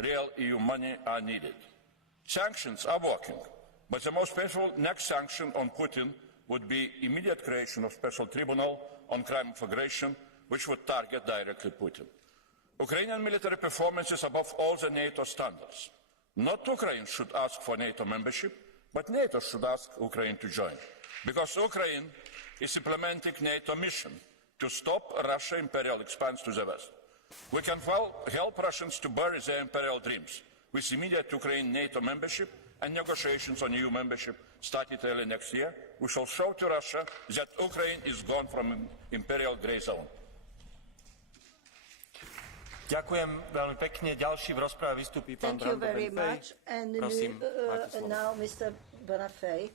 Real EU money are needed. Sanctions are working, but the most painful next sanction on Putin would be immediate creation of special tribunal on crime of aggression, which would target directly Putin. Ukrainian military performance is above all the NATO standards. Not Ukraine should ask for NATO membership, but NATO should ask Ukraine to join, because Ukraine is implementing NATO mission to stop Russia's imperial expanse to the west. We can help Russians to bury their imperial dreams with immediate Ukraine NATO membership and negotiations on EU membership started early next year. We shall show to Russia that Ukraine is gone from imperial grey zone. Ďakujem veľmi pekne. Ďalší v rozprave vystupí pán Brando Benfej. Thank you very much. And now Mr. Bonafé.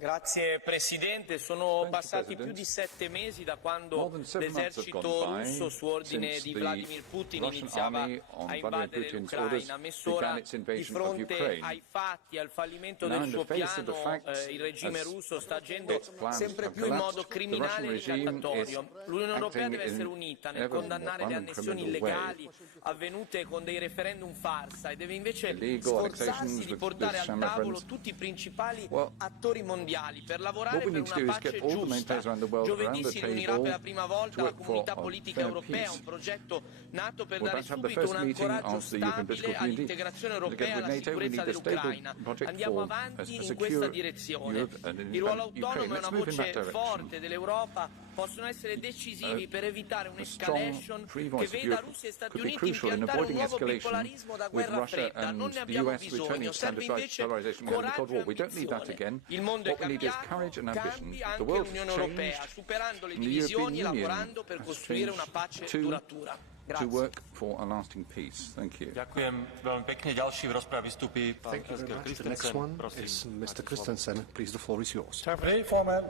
Grazie Presidente, sono passati più di 7 mesi da quando l'esercito russo su ordine di Vladimir Putin iniziava a invadere l'Ucraina. Mezz'ora di fronte ai fatti e al fallimento del suo piano, il regime russo sta agendo sempre più in modo criminale e ricattatorio. L'Unione Europea deve essere unita nel condannare le annessioni illegali avvenute con dei referendum farsa e deve invece sforzarsi di portare al tavolo tutti i principali attori mondiali per lavorare per una pace giusta. Giovedì si riunirà per la prima volta la comunità politica europea, un progetto nato per dare subito un ancoraggio stabile all'integrazione europea e alla sicurezza dell'Ucraina. Andiamo avanti in questa direzione. Il ruolo autonomo e una voce forte dell'Europa possono essere decisivi per evitare un'escalation che veda Russia e Stati Uniti impiantare un nuovo bipolarismo da guerra fredda. Non ne abbiamo bisogno, serve invece coraggio e ambizione. Il mondo è cambiato, cambi anche l'Unione Europea, superando le divisioni e lavorando per costruire una pace duratura. To work for a lasting peace. Thank you. Ďakujem veľmi pekne. Ďalší v rozprave vystúpi pán Christensen. Prosím. Mr. Christensen, please, the floor is yours. Tak for det, formand,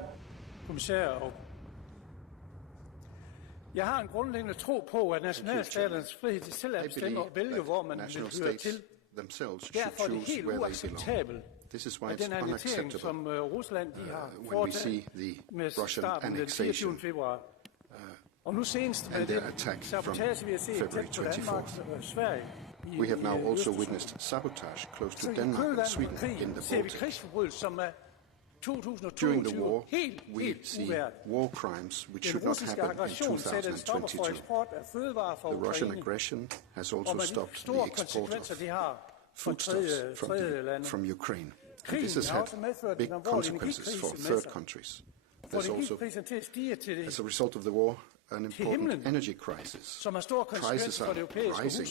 kommissær. Jeg har en grundlæggende tro på, at nationalstaternes frihed til selv at bestemme og vælge, hvor man vil høre til. Derfor er det helt uacceptabelt, at den annektering, som Rusland har foretaget med starten den 24. februar. Og nu senest med det sabotage, vi har set tæt på Danmark og Sverige. We have now also witnessed sabotage close to Denmark and Sweden in the Baltic. During the war, we see war crimes which should not happen in 2022. The Russian aggression has also stopped the export of foodstuffs from Ukraine. And this has had big consequences for third countries. There's also, as a result of the war, an important energy crisis. Prices are rising.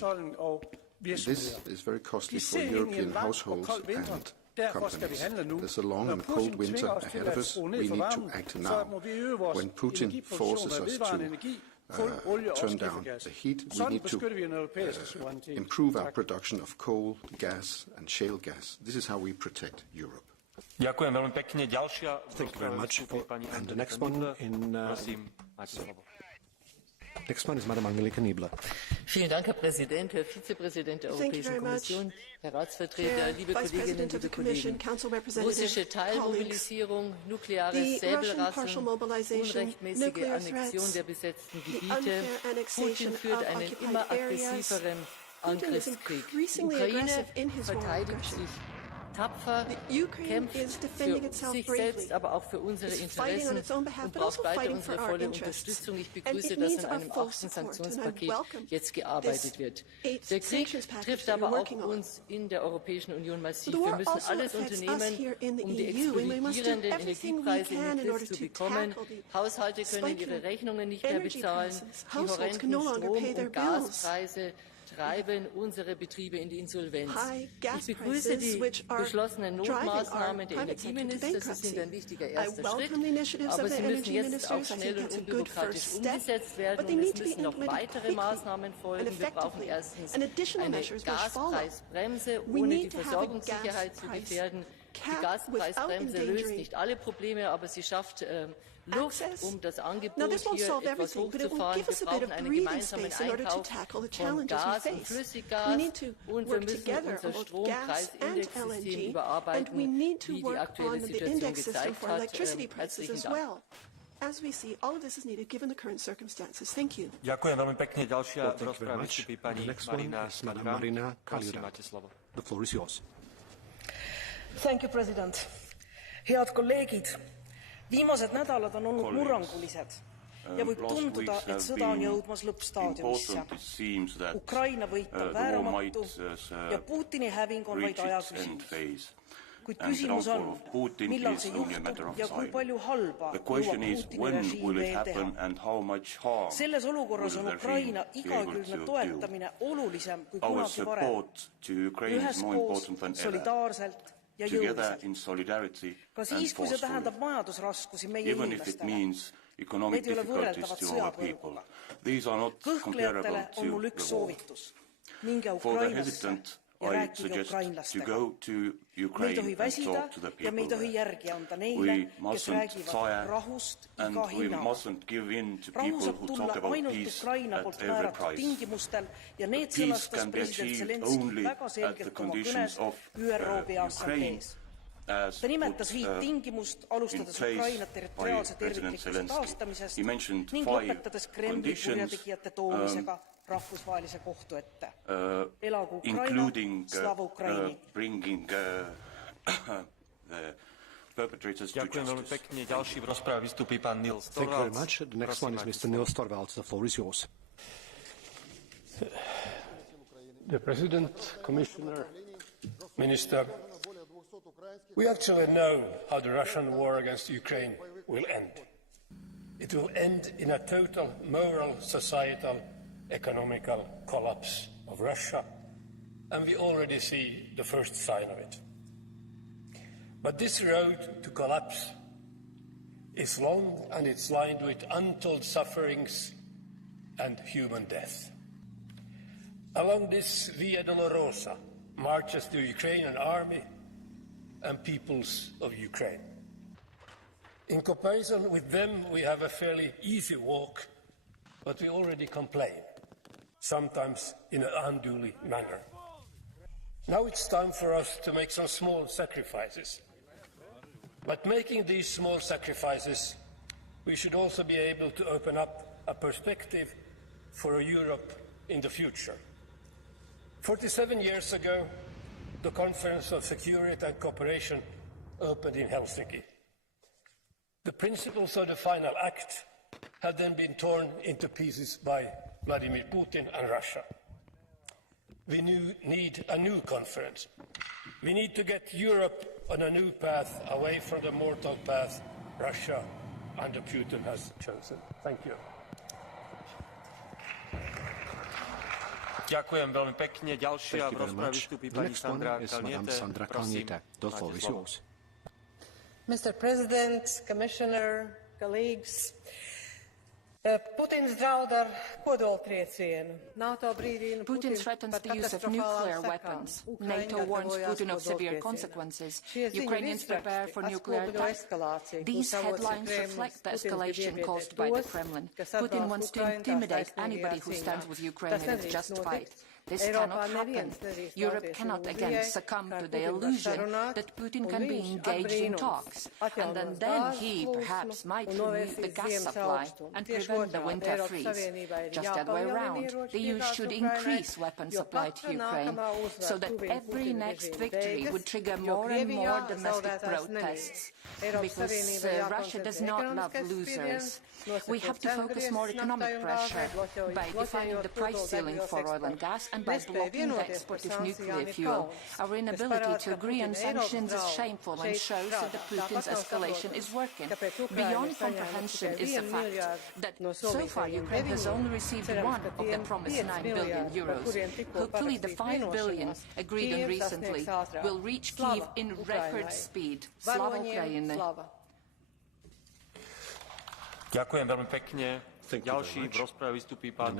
This is very costly for European households and companies. There's a long and cold winter ahead of us. We need to act now. When Putin forces us to turn down the heat, we need to improve our production of coal, gas and shale gas. This is how we protect Europe. Ďakujem veľmi pekne. Ďalšia Thank you very much. And the next one in... Next one is Madam Angelika Niebler. Vielen Dank, Herr Präsident, Herr Vizepräsident der Europäischen Kommission, Herr Ratsvertreter, liebe Kolleginnen, liebe Kollegen. Russische Teilmobilisierung, nukleares Säbelrasseln, unrechtmäßige Annexion der besetzten Gebiete. Putin führt einen immer aggressiveren Angriffskrieg. Die Ukraine verteidigt sich tapfer, kämpft für sich selbst, aber auch für unsere Interessen und braucht weiter unsere volle Unterstützung. Ich begrüße, dass an einem 8. Sanktionspaket jetzt gearbeitet wird. Der Krieg trifft aber auch uns in der Europäischen Union massiv. Wir müssen alles unternehmen, um die explodierenden Energiepreise in den Griff zu bekommen. Haushalte können ihre Rechnungen nicht mehr bezahlen. Die horrenden Strom- und Gaspreise treiben unsere Betriebe in die Insolvenz. Ich begrüße die beschlossenen Notmaßnahmen der Energieminister. Sie sind ein wichtiger erster Schritt, aber sie müssen jetzt auch schnell und unbürokratisch umgesetzt werden. Und es müssen noch weitere Maßnahmen folgen. Wir brauchen erstens eine Gaspreisbremse, ohne die Versorgungssicherheit zu gefährden. Die Gaspreisbremse löst nicht alle Probleme, aber sie schafft Luft, um das Angebot hier etwas hochzufahren. Wir brauchen einen gemeinsamen Einkauf von Gas und Flüssiggas und wir müssen unser Strompreisindexsystem überarbeiten, wie die aktuelle Situation gezeigt hat. Herzlichen Dank. As we see, all of this is needed given the current circumstances. Thank you. Ďakujem veľmi pekne. Ďalšia v rozprave vystupí pani Marina Kaljuda. The floor is yours. Thank you, President. Head kolleegid, viimased nädalad on olnud murrangulised ja võib tunduda, et sõda on jõudmas lõppstaadiumisse. Ukraina võit on vääramatu ja Putini häving on vaid aja küsimus. Kuid küsimus on, millal see juhtub ja kui palju halba jõuab Putini režiim veel teha. Selles olukorras on Ukraina igakülgne toetamine olulisem kui kunagi varem. Üheskoos, solidaarselt ja jõuliselt. Ka siis, kui see tähendab majandusraskusi meie inimestele. Need ei ole võrreldavad sõjapõrguga. Kõhklejatele on mul üks soovitus. Minge Ukrainasse, ja rääkige ukrainlastega. Me ei tohi väsida ja me ei tohi järgi anda neile, kes räägivad rahust iga hinnaga. Rahu saab tulla ainult Ukraina poolt määratud tingimustel ja need sõnastas president Zelenski väga selgelt oma kõnes ÜRO Peaassamblees. Ta nimetas 5 tingimust, alustades Ukraina territoriaalse terviklikkuse taastamisest ning lõpetades Kremli kurjategijate toomisega rahvusvahelise kohtu ette. Elagu Ukraina, slava Ukraini! Ďakujem veľmi pekne. Ďalší v rozprave vystúpi pán Nils Torvalds. Thank you very much. The next one is Mr. Nils Torvalds. The floor is yours. The President, Commissioner, Minister, we actually know how the Russian war against Ukraine will end. It will end in a total moral, societal, economical collapse of Russia, and we already see the first sign of it. But this road to collapse is long and it's lined with untold sufferings and human death. Along this Via Dolorosa marches the Ukrainian army and peoples of Ukraine. In comparison with them, we have a fairly easy walk, but we already complain, sometimes in an unduly manner. Now it's time for us to make some small sacrifices. But making these small sacrifices, we should also be able to open up a perspective for a Europe in the future. 47 years ago, the Conference of Security and Cooperation opened in Helsinki. The principles of the final act had then been torn into pieces by Vladimir Putin and Russia. We need a new conference. We need to get Europe on a new path away from the mortal path Russia under Putin has chosen. Thank you. Ďakujem veľmi pekne. Ďalšia v rozprave vystúpi pani Sandra Kalniete. Prosím, máte slovo. Mr. President, Commissioner, colleagues, Putin threatens the use of nuclear weapons. NATO warns Putin of severe consequences. Ukrainians prepare for nuclear attack. These headlines reflect the escalation caused by the Kremlin. Putin wants to intimidate anybody who stands with Ukraine in its just fight. This cannot happen. Europe cannot again succumb to the illusion that Putin can be engaged in talks, and then he perhaps might remove the gas supply and prevent the winter freeze. Just the other way around, the EU should increase weapon supply to Ukraine so that every next victory would trigger more and more domestic protests, because Russia does not love losers. We have to focus more economic pressure by defining the price ceiling for oil and gas and by blocking the export of nuclear fuel. Our inability to agree on sanctions is shameful and shows that Putin's escalation is working. Beyond comprehension is the fact that so far Ukraine has only received one of the promised 9 billion euros. Hopefully the 5 billion agreed on recently will reach Kyiv in record speed. Slava Ukraini! Ďakujem veľmi pekne. Ďalší v rozprave vystúpi pán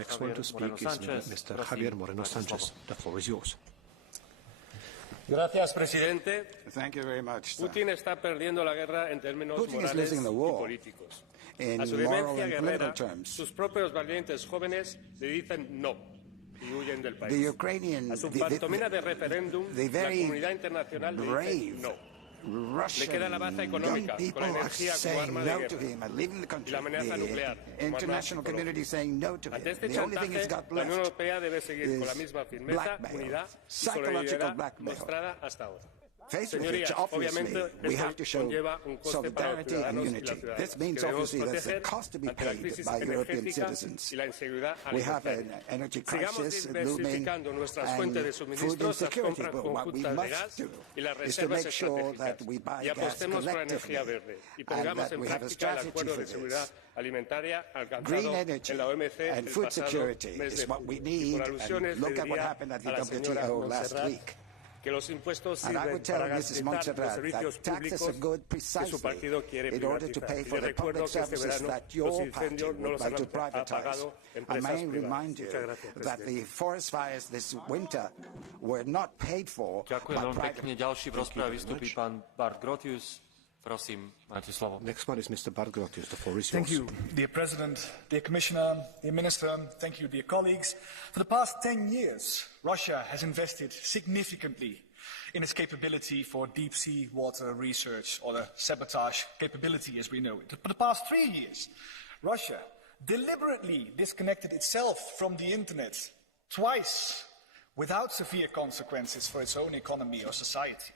Javier Moreno Sanchez. The floor is yours. Gracias, presidente. Thank you very much. Putin está perdiendo la guerra en términos morales y políticos. A su demencia guerrera, sus propios valientes jóvenes le dicen no y huyen del país. A su pantomima de referéndum, la comunidad internacional le dice no. Le queda la baza económica, con la energía como arma de guerra, y la amenaza nuclear como arma por Ante este chantaje, la Unión Europea debe seguir con la misma firmeza, unidad y solidaridad mostrada hasta ahora. Señorías, obviamente, esto conlleva un coste para los ciudadanos y las ciudadanas, que debemos proteger ante la crisis energética y la inseguridad alimentaria. Sigamos diversificando nuestras fuentes de suministros, las compras conjuntas de gas y las reservas estratégicas, y apostemos por la energía verde, y pongamos en práctica el acuerdo de seguridad alimentaria alcanzado en la OMC el pasado mes de junio. Y por alusiones le diría a la señora Montserrat And I would tell Mrs. Montserrat that taxes are good precisely in order to pay for the public services that your party would like to privatize. I may remind you that the forest fires this winter were not paid for by private... Next one is Mr. Bargrotius. The floor is yours. Thank you, dear President, dear Commissioner, dear Minister. Thank you, dear colleagues. For the past 10 years, Russia has invested significantly in its capability for deep-sea water research, or the sabotage capability as we know it. For the past 3 years, Russia deliberately disconnected itself from the internet twice without severe consequences for its own economy or society.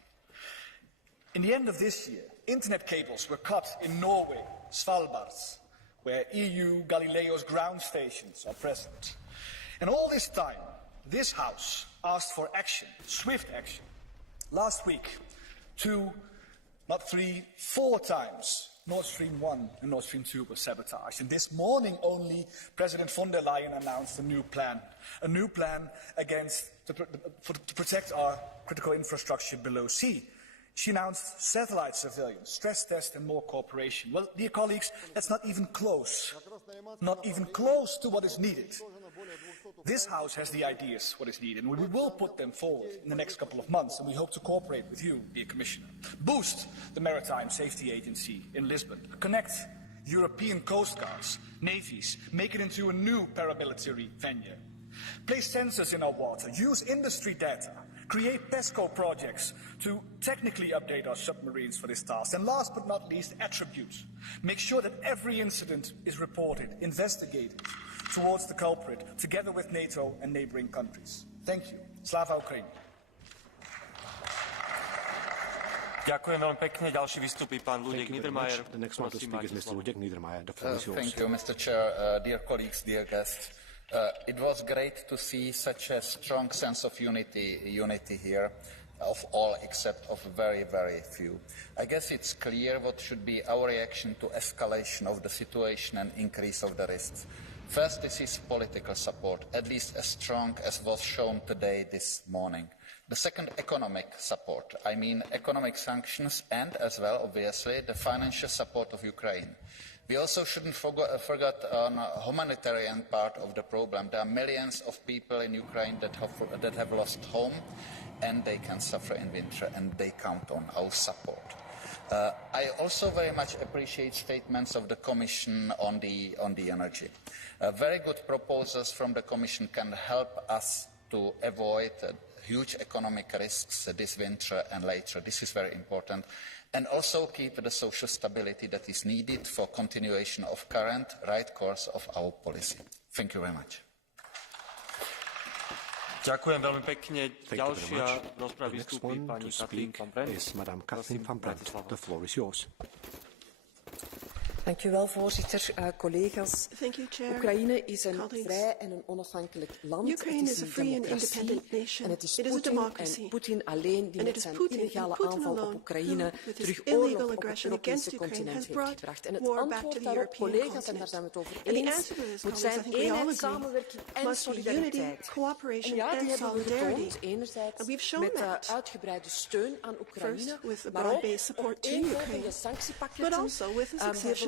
In the end of this year, internet cables were cut in Norway, Svalbard, where EU Galileo's ground stations are present. And all this time, this House asked for action, swift action. Last week, 2, not 3, 4 times, Nord Stream 1 and Nord Stream 2 were sabotaged. And this morning only, President von der Leyen announced a new plan to protect our critical infrastructure below sea. She announced satellite surveillance, stress test and more cooperation. Well, dear colleagues, that's not even close to what is needed. This House has the ideas what is needed, and we will put them forward in the next couple of months, and we hope to cooperate with you, dear Commissioner. Boost the Maritime Safety Agency in Lisbon. Connect European coast guards, navies, make it into a new paramilitary venue. Place sensors in our water, use industry data, create PESCO projects to technically update our submarines for this task. And last but not least, attribute. Make sure that every incident is reported, investigated towards the culprit, together with NATO and neighboring countries. Thank you. Slava Ukraini. Ďakujem veľmi pekne. Ďalší vystupí pán Luděk Niedermayer. The next one to speak is Mr. Luděk Niedermayer. The floor is yours. Thank you, Mr. Chair. Dear colleagues, dear guests. It was great to see such a strong sense of unity here, of all except of very, very few. I guess it's clear what should be our reaction to escalation of the situation and increase of the risks. First, this is political support, at least as strong as was shown today, this morning. The second, economic support. I mean economic sanctions and, as well, obviously, the financial support of Ukraine. We also shouldn't forget on the humanitarian part of the problem. There are millions of people in Ukraine that have lost home, and they can suffer in winter, and they count on our support. I also very much appreciate statements of the Commission on the energy. Very good proposals from the Commission can help us to avoid huge economic risks this winter and later. This is very important. And also keep the social stability that is needed for continuation of current right course of our policy. Thank you very much. Ďakujem veľmi pekne. Ďalšia rozprava vystúpi pani Katlin van Brent. The floor is yours. Dank u wel, voorzitter. Collega's, Oekraïne is een vrij en een onafhankelijk land. Ukraine is a free and independent nation. En het is It is a democracy. Poetin alleen die met zijn illegale aanval op Oekraïne terug oorlog op het Europese continent heeft gebracht. En het antwoord daarop, collega's, en daar zijn we het over eens, moet zijn eenheid, samenwerking en solidariteit. En ja, die hebben we getoond, enerzijds met uitgebreide steun aan Oekraïne, maar ook eenvoudige sanctiepakketten.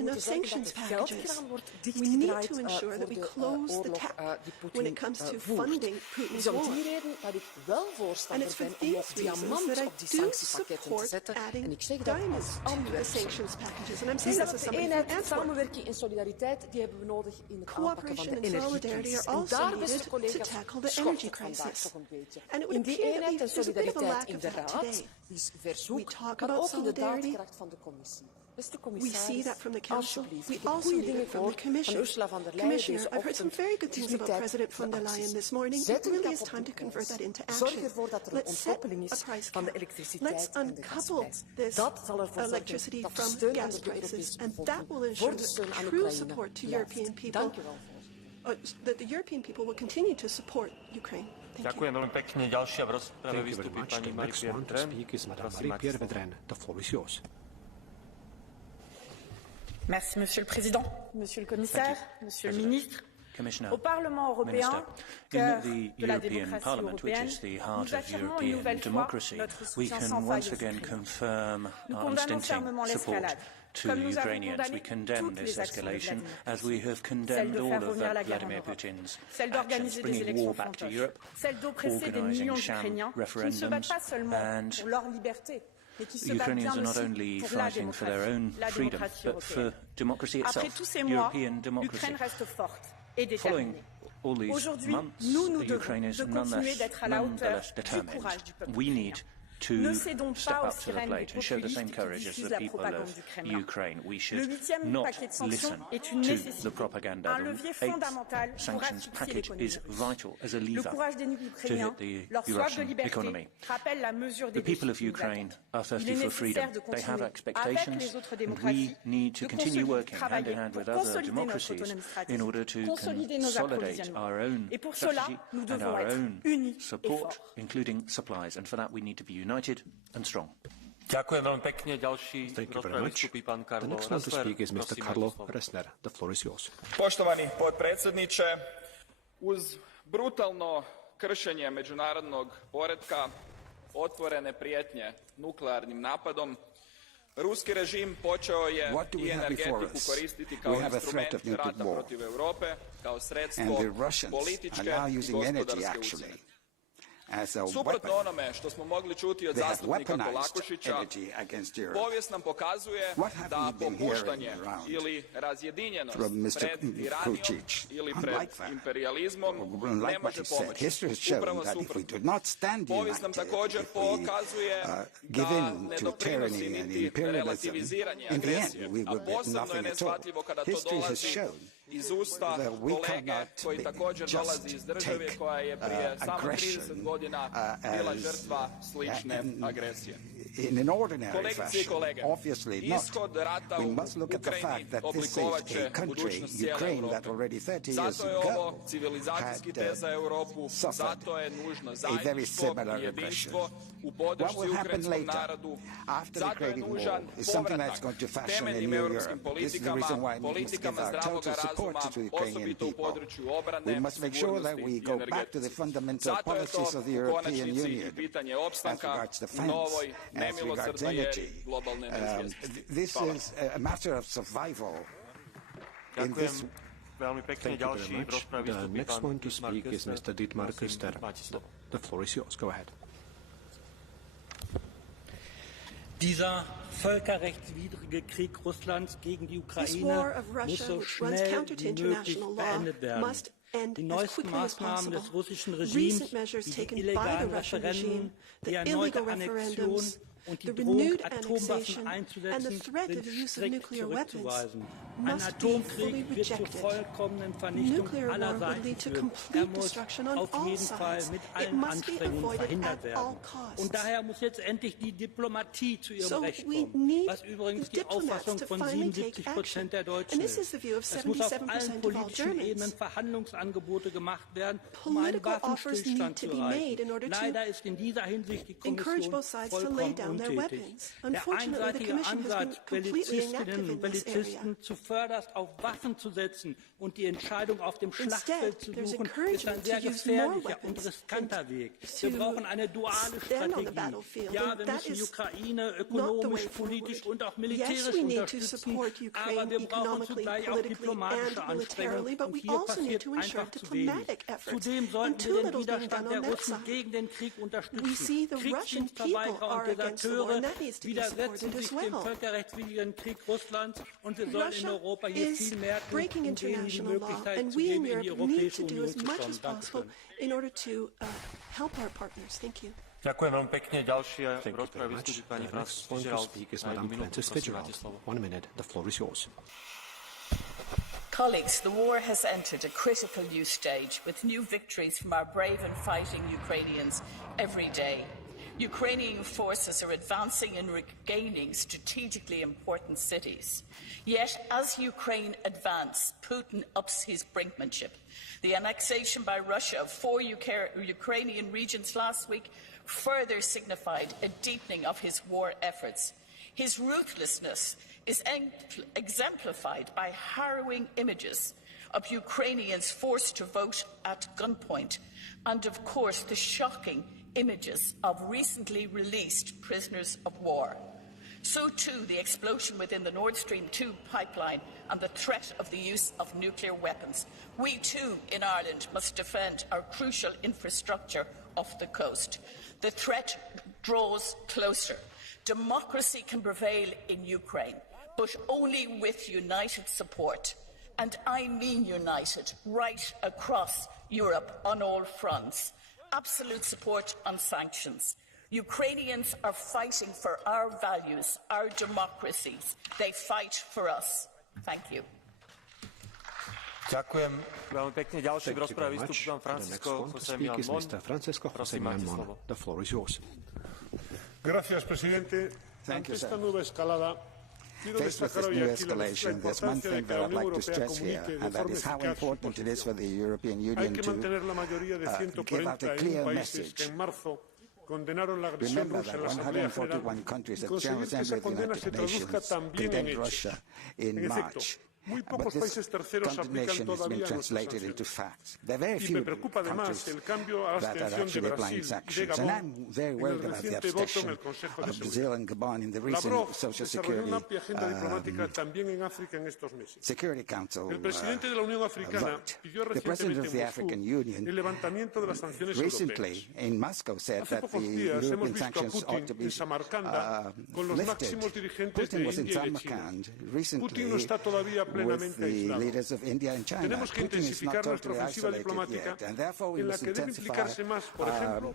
Of sanctions packages. We need to ensure that we close the tap when it comes to funding Putin's war. And it's for these reasons that I do support adding diamonds to the sanctions packages. And I'm saying this as somebody from Antwerp. Samenwerking en solidariteit die hebben we nodig in het aanpakken van de energiecrisis. And daar, beste collega's, schort het vandaag toch een beetje. In die eenheid en solidariteit in de Raad, die is verzoek, maar ook in de daadkracht van de Commissie. We see that from the Council. We also need it from the Commission. Commissioner, I've heard some very good things about President von der Leyen this morning. It really is time to convert that into action. Let's set a price cap. Let's uncouple this electricity from gas prices, and that will ensure that true support to European people, that the European people will continue to support Ukraine. Ďakujem veľmi pekne. Ďalšia v rozprave vystúpi pani Marie-Pierre Vedren. The floor is yours. Merci, Monsieur le Président, Monsieur le Commissaire, Monsieur le Ministre. Au Parlement européen, cœur de la démocratie européenne, nous affirmons une nouvelle fois notre soutien sans faille aux Ukrainiens. Nous condamnons fermement l'escalade. Comme nous avons condamné toutes les actions de Vladimir Poutine, celle de faire revenir la guerre en Europe, celle d'organiser des élections fantoches, celle d'oppresser des millions d'Ukrainiens qui ne se battent pas seulement pour leur liberté, mais qui se battent bien aussi pour la démocratie européenne. Après tous ces mois, l'Ukraine reste forte et déterminée. Aujourd'hui, nous devons de continuer d'être à la hauteur du courage du peuple ukrainien. Ne cédons pas aux sirènes des populistes qui diffusent la propagande du Kremlin. Le 8e paquet de sanctions est une nécessité, un levier fondamental pour asphyxier l'économie. Le courage des Ukrainiens, leur soif de liberté, rappelle la mesure des défis qui nous attendent. Il est nécessaire de continuer, avec les autres démocraties, de travailler pour consolider notre autonomie stratégique, consolider nos approvisionnements. Et pour cela, nous devons être unis et forts. United and strong. Thank you very much. The next one to speak is Mr. Carlo Resner. The floor is yours. Poštovani potpredsjedniče, uz brutalno kršenje međunarodnog poretka, otvorene prijetnje nuklearnim napadom, ruski režim počeo je i energetiku koristiti kao instrument rata protiv Europe, kao sredstvo političke i gospodarske ucjene. Suprotno onome što smo mogli čuti od zastupnika Kolakušića, povijest nam pokazuje da popuštanje ili razjedinjenost pred tiranijom ili pred imperijalizmom ne može pomoći. Upravo suprotno. Povijest nam također pokazuje da ne doprinosi niti relativiziranje agresije, a posebno je neshvatljivo kada to dolazi iz usta kolege koji također dolazi iz države koja je prije samo 30 godina bila žrtva slične agresije. Kolegice i kolege, ishod rata u Ukrajini oblikovat će budućnost cijele Europe. Zato je ovo civilizacijski test za Europu, zato je nužno zajedništvo i jedinstvo u podršci ukrajinskom narodu, zato je nužan povratak temeljnim europskim politikama zdravog razuma, osobito u području obrane, sigurnosti i energetike. Zato je to u konačnici i pitanje opstanka u novoj nemilosrdnoj eri globalne neizvjesnosti. Hvala. Thank you very much. The next one to speak is Mr. Dietmar Köster. The floor is yours. Go ahead. Dieser völkerrechtswidrige Krieg Russlands gegen die Ukraine muss so schnell wie möglich beendet werden. Die neuesten Maßnahmen des russischen Regimes, wie die illegalen Referenden, die erneute Annexion und die Drohung, Atomwaffen einzusetzen, sind strikt zurückzuweisen. Ein Atomkrieg wird zur vollkommenen Vernichtung aller Seiten führen. Er muss auf jeden Fall mit allen Anstrengungen verhindert werden. Und daher muss jetzt endlich die Diplomatie zu ihrem Recht kommen, was übrigens die Auffassung von 77% der Deutschen ist. Es muss auf allen politischen Ebenen Verhandlungsangebote gemacht werden, um einen Waffenstillstand zu erreichen. Leider ist in dieser Hinsicht die Kommission vollkommen untätig. Der einseitige Ansatz, Bellizistinnen und Bellizisten zuvörderst auf Waffen zu setzen und die Entscheidung auf dem Schlachtfeld zu suchen, ist ein sehr gefährlicher und riskanter Weg. Wir brauchen eine duale Strategie. Ja, wir müssen die Ukraine ökonomisch, politisch und auch militärisch unterstützen, aber wir brauchen zugleich auch diplomatische Anstrengungen und hier passiert einfach zu wenig. Zudem sollten wir den Widerstand der Russen gegen den Krieg unterstützen. Kriegsdienstverweigerer und Deserteure widersetzen sich dem völkerrechtswidrigen Krieg Russlands und wir sollten in Europa hier viel mehr tun, um denen die Möglichkeit zu geben, in die Europäische Union zu kommen. Dankeschön. Ďakujem veľmi pekne. Ďalšia rozprava vystúpi pani Fitzgerald. 1 minute. The floor is yours. Colleagues, the war has entered a critical new stage with new victories from our brave and fighting Ukrainians every day. Ukrainian forces are advancing and regaining strategically important cities. Yet, as Ukraine advances, Putin ups his brinkmanship. The annexation by Russia of 4 Ukrainian regions last week further signified a deepening of his war efforts. His ruthlessness is exemplified by harrowing images of Ukrainians forced to vote at gunpoint, and of course the shocking images of recently released prisoners of war. So too the explosion within the Nord Stream 2 pipeline and the threat of the use of nuclear weapons. We too in Ireland must defend our crucial infrastructure off the coast. The threat draws closer. Democracy can prevail in Ukraine, but only with united support. And I mean united, right across Europe on all fronts. Absolute support on sanctions. Ukrainians are fighting for our values, our democracies. They fight for us. Thank you. Ďakujem veľmi pekne. Ďalší v rozprave vystúpi pán Francisco José Milan Mon. The floor is yours. Gracias, presidente. Ante esta nueva escalada, Faced with this new escalation, there's one thing that I'd like to stress here, and that is how important it is for the European Union to give out a clear message. Remember that 141 countries at the General Assembly of the United Nations condemned Russia in March. But this condemnation has been translated into facts. There are very few countries that are actually applying sanctions. And I'm very worried about the abstention of Brazil and Gabon in the recent Social Security Council vote. The President of the African Union recently in Moscow said that the European sanctions ought to be lifted. Putin was in Samarkand recently with the leaders of India and China. Putin is not totally isolated yet, and therefore we must intensify our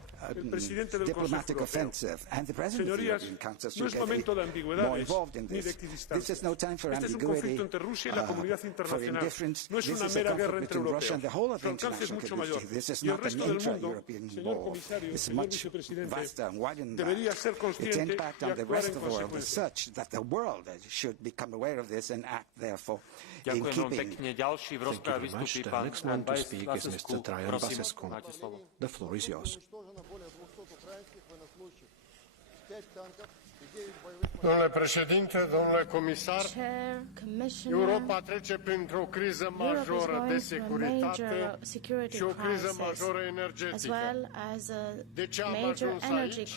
diplomatic offensive. And the President of the European Council should get more involved in this. This is no time for ambiguity, for indifference. This is a conflict between Russia and the whole of the international community. This is not an intra-European war. It's much vaster and wider than that. Its impact on the rest of the world is such that the world should become aware of this and act, therefore, in keeping. The next one to speak is Mr. Trajan Basescu. The floor is yours. Domnule președinte, domnule comisar, Europa trece printr-o criză majoră de securitate și o criză majoră energetică. De ce am ajuns aici?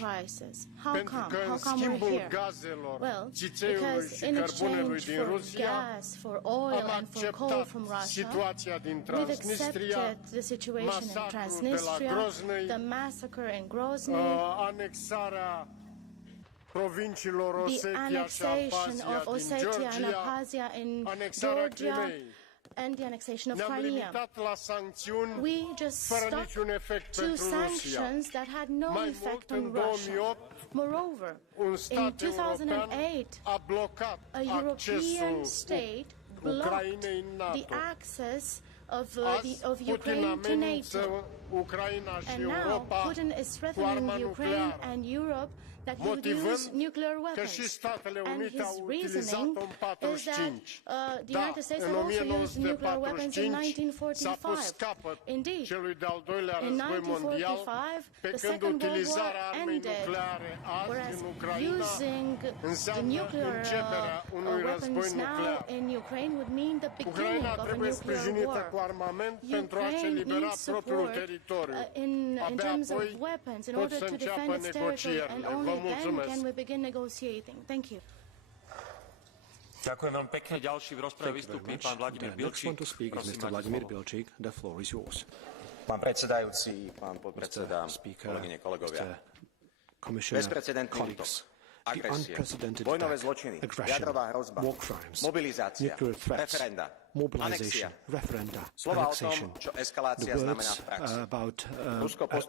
Pentru că în schimbul gazelor, țițeiului și cărbunelui din Rusia, am acceptat situația din Transnistria, masacrul de la Grozny, anexarea provinciilor Osetia și Abhazia din Georgia, and the annexation of ne-am Crimea. limitat la sancțiuni fără niciun efect pentru Rusia. Mai mult, în 2008, un stat european a blocat accesul Ucrainei în NATO. Azi, Putin amenință Ucraina și Europa cu arma nucleară, motivând că și Statele Unite au utilizat-o în 45. Da, în 1945 s-a pus capăt celui de-al doilea război mondial, pe când utilizarea armei nucleare azi în Ucraina înseamnă începerea unui război nuclear. Ucraina trebuie sprijinită cu armament pentru a-și elibera propriul teritoriu. Abia apoi pot să înceapă negocierile. Can we begin negotiating? Thank you. Ďakujem veľmi pekne. Ďalší v rozprave vystúpi pán Vladimír Bilčík. The floor is yours. Pán predsedajúci, pán podpredseda, kolegyne, kolegovia. Bezprecedentný útok, agresie, vojnové zločiny, jadrová hrozba, mobilizácia, referenda, mobilization, referenda, annexation, the words about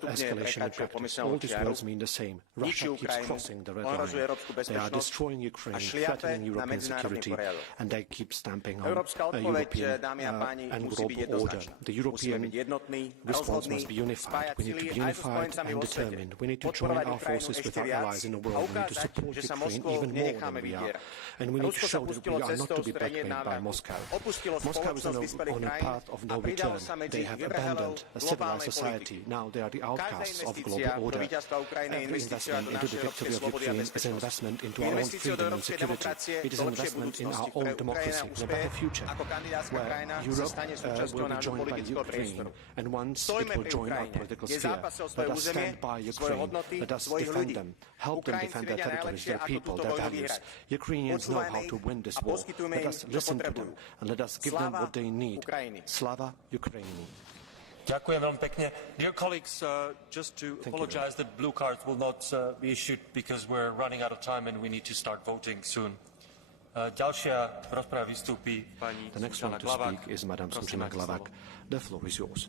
escalation and practice, all these words mean the same. Russia keeps crossing the red line. They are destroying Ukraine, threatening European security, and they keep stamping on European and global order. The European response must be unified. We need to be unified and determined. We need to join our forces with our allies in the world. We need to support Ukraine even more than we are. And we need to show that we are not to be blackmailed by Moscow. Moscow is on a path of no return. They have abandoned a civilized society. Now they are the outcasts of global order. Every investment into the victory of Ukraine is an investment into our own freedom and security. It is an investment in our own democracy, in a better future, where Europe will be joined by Ukraine, and once it will join our political sphere, let us stand by Ukraine, let us defend them, help them defend their territories, their people, their values. Ukrainians know how to win this war. Let us listen to them, and let us give them what they need. Slava Ukraini. Ďakujem veľmi pekne. Dear colleagues, just to apologize that blue cards will not be issued because we're running out of time and we need to start voting soon. Ďalšia rozprava vystúpi pani Sunčana Glavak. The next one to speak is Madam Sunčana Glavak. The floor is yours.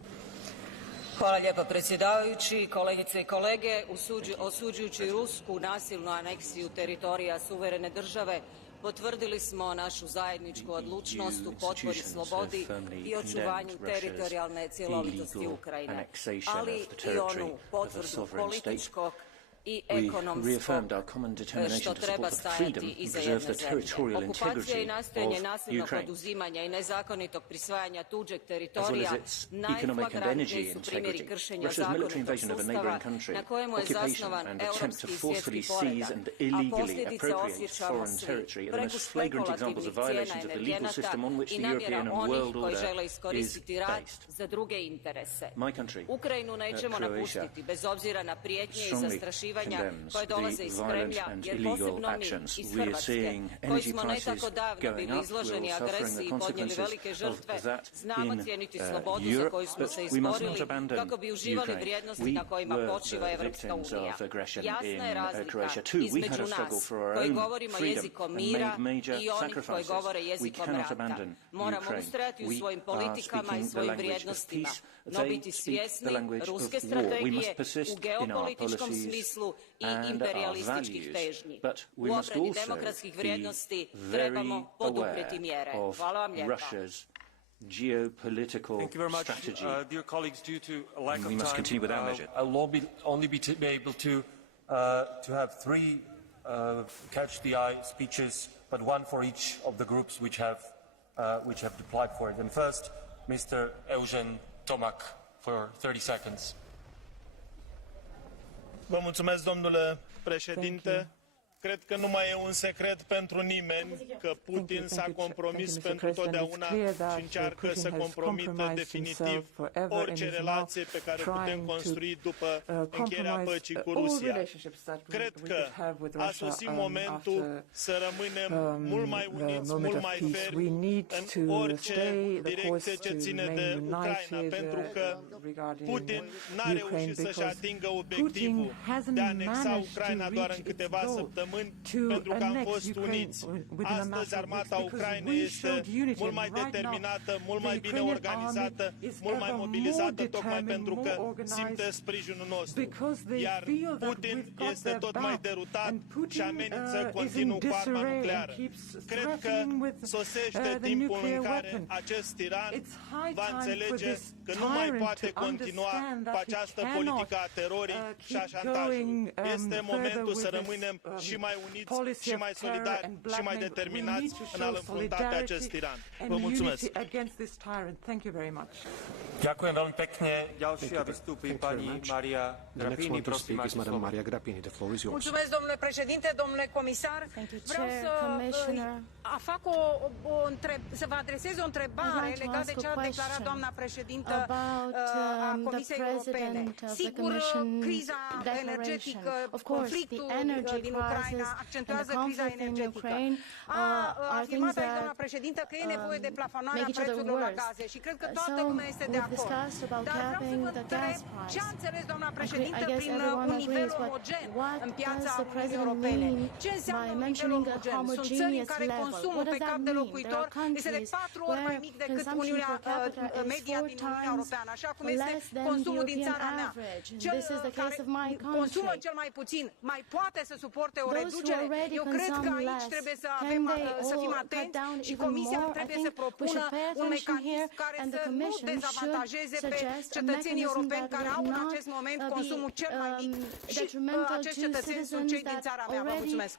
Hvala lijepa predsjedavajući, kolegice i kolege. Osuđujući rusku nasilnu aneksiju teritorija suverene države, potvrdili smo našu zajedničku odlučnost u potpori slobodi i očuvanju teritorijalne cjelovitosti Ukrajine, ali i onu potvrdu političkog i ekonomskog što treba stajati iza jedne zemlje. Okupacija i nastojanje nasilnog oduzimanja i nezakonitog prisvajanja tuđeg teritorija najflagrantniji su primjeri kršenja zakonitog sustava na kojemu je zasnovan europski i svjetski poredak, a posljedice osjećamo svi. Preko špekulativnih cijena energenata i namjera onih koji žele iskoristiti rat za druge interese. Ukrajinu nećemo napustiti bez obzira na prijetnje i zastrašivanje koje dolaze iz Kremlja, jer posebno mi iz Hrvatske, koji smo ne tako davno bili izloženi agresiji i podnijeli velike žrtve, znamo cijeniti slobodu za koju smo se izborili kako bi uživali vrijednosti na kojima počiva Evropska unija. Jasna je razlika između nas koji govorimo jezikom mira i onih koji govore jezikom rata. Moramo ustrajati u svojim politikama i svojim vrijednostima, no biti svjesni ruske strategije u geopolitičkom smislu i imperialističkih težnji. U obrani demokratskih vrijednosti trebamo poduprijeti mjere. Hvala vam lijepa. Geopolitical strategy. Dear colleagues, due to lack of we must continue with our measure. I'll only be able to have three catch the eye speeches, but one for each of the groups which have applied for it. And first, Mr. Eugen Tomac for 30 seconds. Vă mulțumesc, domnule președinte. Cred că nu mai e un secret pentru nimeni că Putin s-a compromis pentru totdeauna și încearcă să compromită definitiv orice relație pe care putem construi după încheierea păcii cu Rusia. Cred că a sosit momentul să rămânem mult mai uniți, mult mai fermi în orice direcție ce ține de Ucraina, pentru că Putin n-a reușit să-și atingă obiectivul de a anexa Ucraina doar în câteva săptămâni, pentru că am fost uniți. Astăzi armata Ucrainei este mult mai determinată, mult mai bine organizată, mult mai mobilizată, tocmai pentru că simte sprijinul nostru. Iar Putin este tot mai derutat și amenință continuu cu arma nucleară. Cred că sosește timpul în care acest tiran va înțelege că nu mai poate continua cu această politică a terorii și a șantajului. Este momentul să rămânem și mai uniți, și mai solidari, și mai determinați în a-l înfrunta pe acest tiran. Vă mulțumesc! Ďakujem veľmi pekne. Ďalšia vystúpi pani Maria Grapini. Prosím, máte slovo. Mulțumesc, domnule președinte, domnule comisar. Vreau să vă adresez o întrebare legată de ce a declarat doamna președintă a Comisiei Europene. Sigur, criza energetică, conflictul din Ucraina accentuează criza energetică. A afirmat aici doamna președintă că e nevoie de plafonarea prețurilor la gaze și cred că toată lumea este de acord. Dar vreau să vă întreb ce a înțeles doamna președintă prin un nivel omogen în piața Uniunii Europene. Ce înseamnă un nivel omogen? Sunt țări în care consumul pe cap de locuitor este de 4 ori mai mic decât media din Uniunea Europeană, așa cum este consumul din țara mea. Cel care consumă cel mai puțin mai poate să suporte o reducere? Eu cred că aici trebuie să fim atenți și Comisia trebuie să propună un mecanism care să nu dezavantajeze pe cetățenii europeni care au în acest moment consumul cel mai mic și acești cetățeni sunt cei din țara mea. Vă mulțumesc!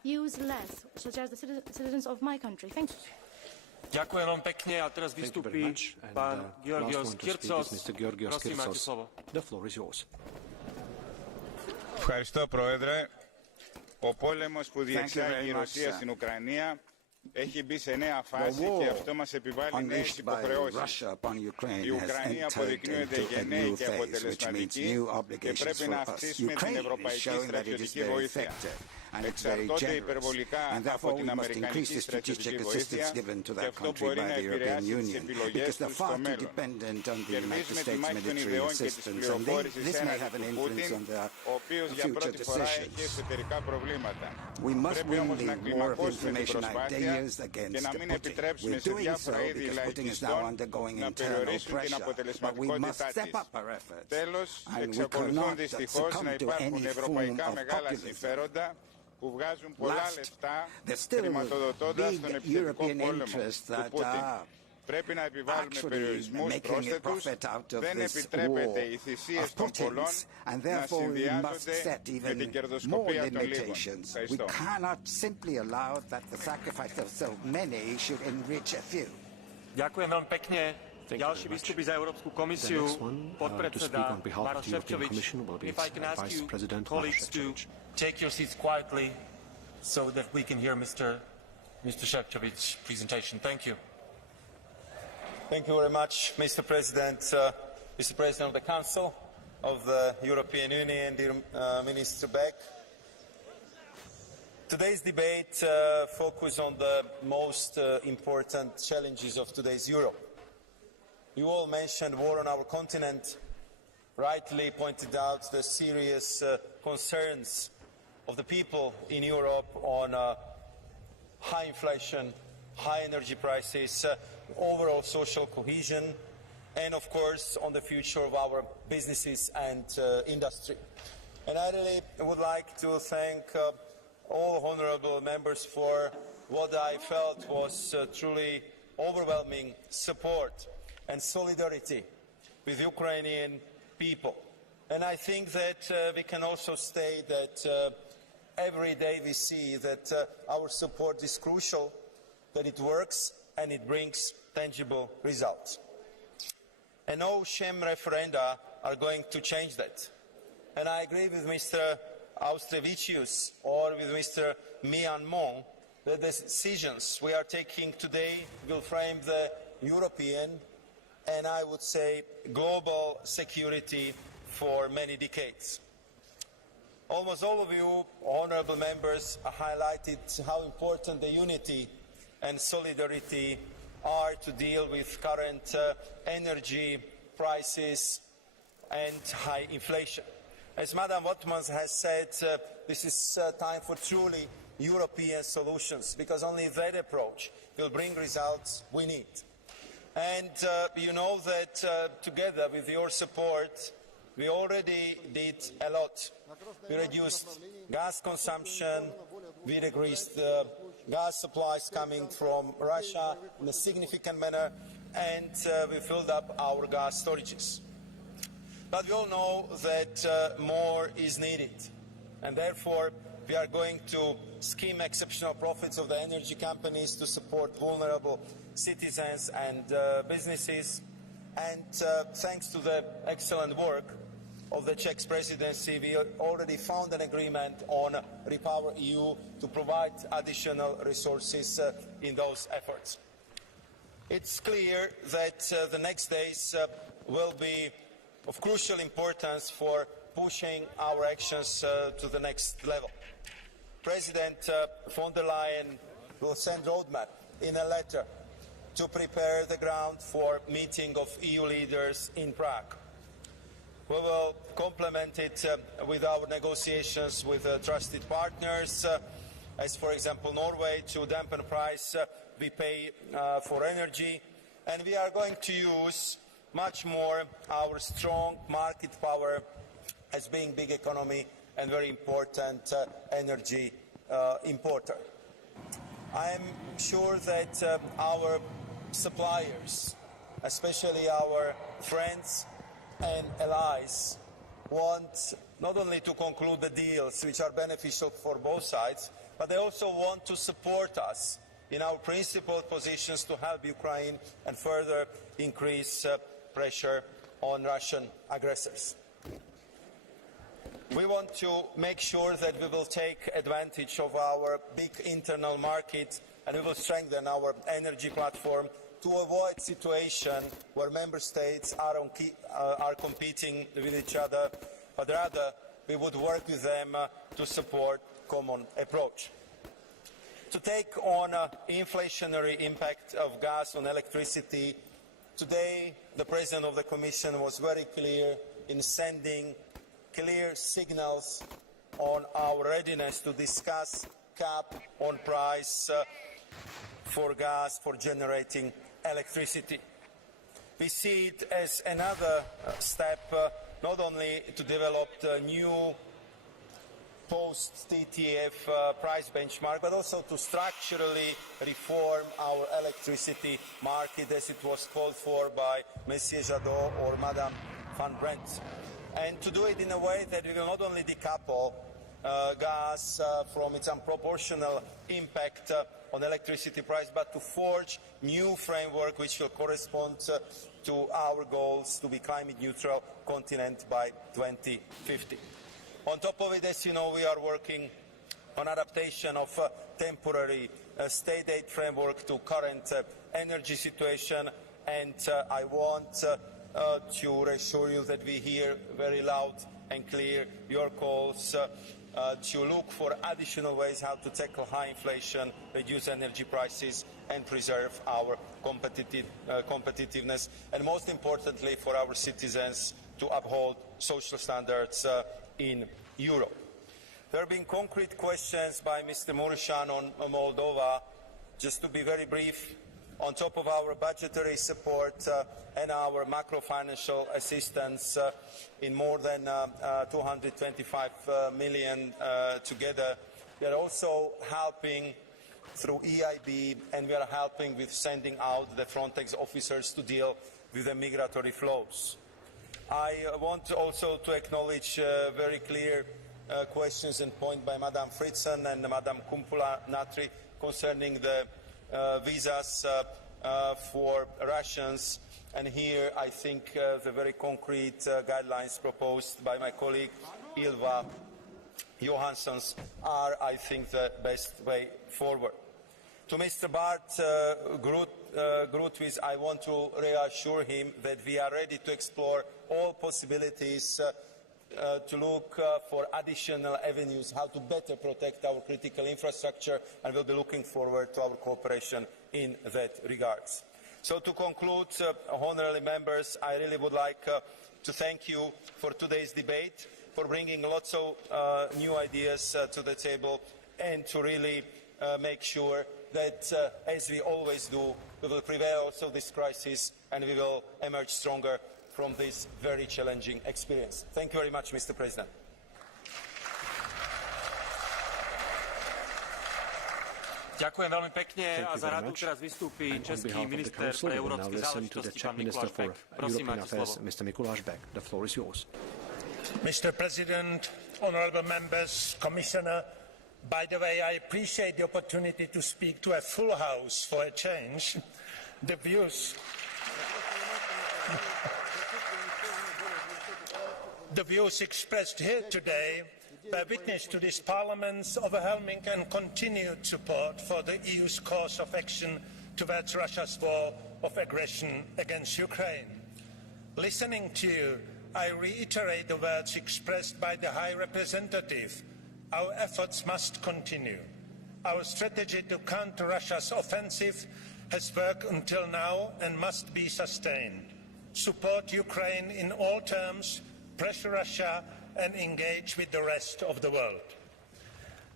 Ďakujem vám pekne a teraz vystúpi pán Georgios Kyrtsos. Prosím, máte slovo. The floor is yours. Ευχαριστώ, Πρόεδρε. Ο πόλεμος που διεξάγει η Ρωσία στην Ουκρανία έχει μπει σε νέα φάση και αυτό μας επιβάλλει νέες υποχρεώσεις. Η Ουκρανία αποδεικνύεται γενναία και αποτελεσματική και πρέπει να αυξήσουμε την ευρωπαϊκή στρατιωτική βοήθεια. Εξαρτώνται υπερβολικά από την αμερικανική στρατιωτική βοήθεια και αυτό μπορεί να επηρεάσει τις επιλογές τους στο μέλλον. Κερδίζουμε τη μάχη των ιδεών και της πληροφόρησης έναντι του Πούτιν, ο οποίος για πρώτη φορά έχει εσωτερικά προβλήματα. Πρέπει όμως να κλιμακώσουμε την προσπάθεια και να μην επιτρέψουμε σε διάφορα είδη λαϊκιστών να περιορίσουν την αποτελεσματικότητά της. Τέλος, εξακολουθούν δυστυχώς να υπάρχουν ευρωπαϊκά μεγάλα συμφέροντα που βγάζουν πολλά λεφτά χρηματοδοτώντας τον επιθετικό πόλεμο του Πούτιν. Πρέπει να επιβάλλουμε περιορισμούς πρόσθετους, δεν επιτρέπεται οι θυσίες των πολλών να συνδυάζονται με την κερδοσκοπία των λίγων. Ευχαριστώ. Ďakujem veľmi pekne. Ďalší vystupí za Európsku komisiu podpredseda Maroš Šefčovič. If I can ask you, colleagues, to take your seats quietly so that we can hear Mr. Šefčovič's presentation. Thank you. Thank you very much, Mr. President, Mr. President of the Council of the European Union, dear Minister Beck. Today's debate focuses on the most important challenges of today's Europe. You all mentioned war on our continent, rightly pointed out the serious concerns of the people in Europe on high inflation, high energy prices, overall social cohesion, and of course on the future of our businesses and industry. And I really would like to thank all honourable members for what I felt was truly overwhelming support and solidarity with Ukrainian people. And I think that we can also state that every day we see that our support is crucial, that it works and it brings tangible results. And no sham referenda are going to change that. And I agree with Mr. Austrevicius or with Mr. Mian Mon that the decisions we are taking today will frame the European and I would say global security for many decades. Almost all of you, honourable members, highlighted how important the unity and solidarity are to deal with current energy prices and high inflation. As Madam Wattmans has said, this is time for truly European solutions, because only that approach will bring results we need. And you know that together with your support, we already did a lot. We reduced gas consumption, we decreased gas supplies coming from Russia in a significant manner, and we filled up our gas storages. But we all know that more is needed, and therefore we are going to skim exceptional profits of the energy companies to support vulnerable citizens and businesses. And thanks to the excellent work of the Czech presidency, we already found an agreement on Repower EU to provide additional resources in those efforts. It's clear that the next days will be of crucial importance for pushing our actions to the next level. President von der Leyen will send roadmap in a letter to prepare the ground for meeting of EU leaders in Prague. We will complement it with our negotiations with trusted partners, as for example Norway, to dampen the price we pay for energy, and we are going to use much more our strong market power as being big economy and very important energy importer. I am sure that our suppliers, especially our friends and allies, want not only to conclude the deals which are beneficial for both sides, but they also want to support us in our principled positions to help Ukraine and further increase pressure on Russian aggressors. We want to make sure that we will take advantage of our big internal market and we will strengthen our energy platform to avoid a situation where member states are competing with each other, but rather we would work with them to support a common approach. To take on the inflationary impact of gas on electricity, today the President of the Commission was very clear in sending clear signals on our readiness to discuss cap on price for gas for generating electricity. We see it as another step not only to develop the new post-TTF price benchmark, but also to structurally reform our electricity market as it was called for by Monsieur Jadot or Madame Van Brandt. And to do it in a way that we will not only decouple gas from its unproportional impact on electricity price, but to forge new framework which will correspond to our goals to be climate neutral continent by 2050. On top of it, as you know, we are working on adaptation of temporary state aid framework to current energy situation, and I want to reassure you that we hear very loud and clear your calls to look for additional ways how to tackle high inflation, reduce energy prices and preserve our competitiveness, and most importantly for our citizens to uphold social standards in Europe. There have been concrete questions by Mr. Mureșan on Moldova. Just to be very brief, on top of our budgetary support and our macro-financial assistance in more than 225 million together, we are also helping through EIB, and we are helping with sending out the Frontex officers to deal with the migratory flows. I want also to acknowledge very clear questions and points by Madame Fritzen and Madame Kumpula-Natri concerning the visas for Russians, and here I think the very concrete guidelines proposed by my colleague Ylva Johansson are, I think, the best way forward. To Mr. Bart Groothuis, I want to reassure him that we are ready to explore all possibilities to look for additional avenues how to better protect our critical infrastructure, and we'll be looking forward to our cooperation in that regards. So to conclude, honourable members, I really would like to thank you for today's debate, for bringing lots of new ideas to the table, and to really make sure that, as we always do, we will prevail also this crisis and we will emerge stronger from this very challenging experience. Thank you very much, Mr. President. Ďakujem veľmi pekne a za radu teraz vystúpi český minister pre európske záležitosti pán Mikuláš Bek. Prosím, máte slovo. Mr. Mikuláš Bek, the floor is yours. Mr. President, honourable members, Commissioner, by the way, I appreciate the opportunity to speak to a full house for a change. The views expressed here today bear witness to this Parliament's overwhelming and continued support for the EU's course of action towards Russia's war of aggression against Ukraine. Listening to you, I reiterate the words expressed by the High Representative. Our efforts must continue. Our strategy to counter Russia's offensive has worked until now and must be sustained. Support Ukraine in all terms, pressure Russia, and engage with the rest of the world.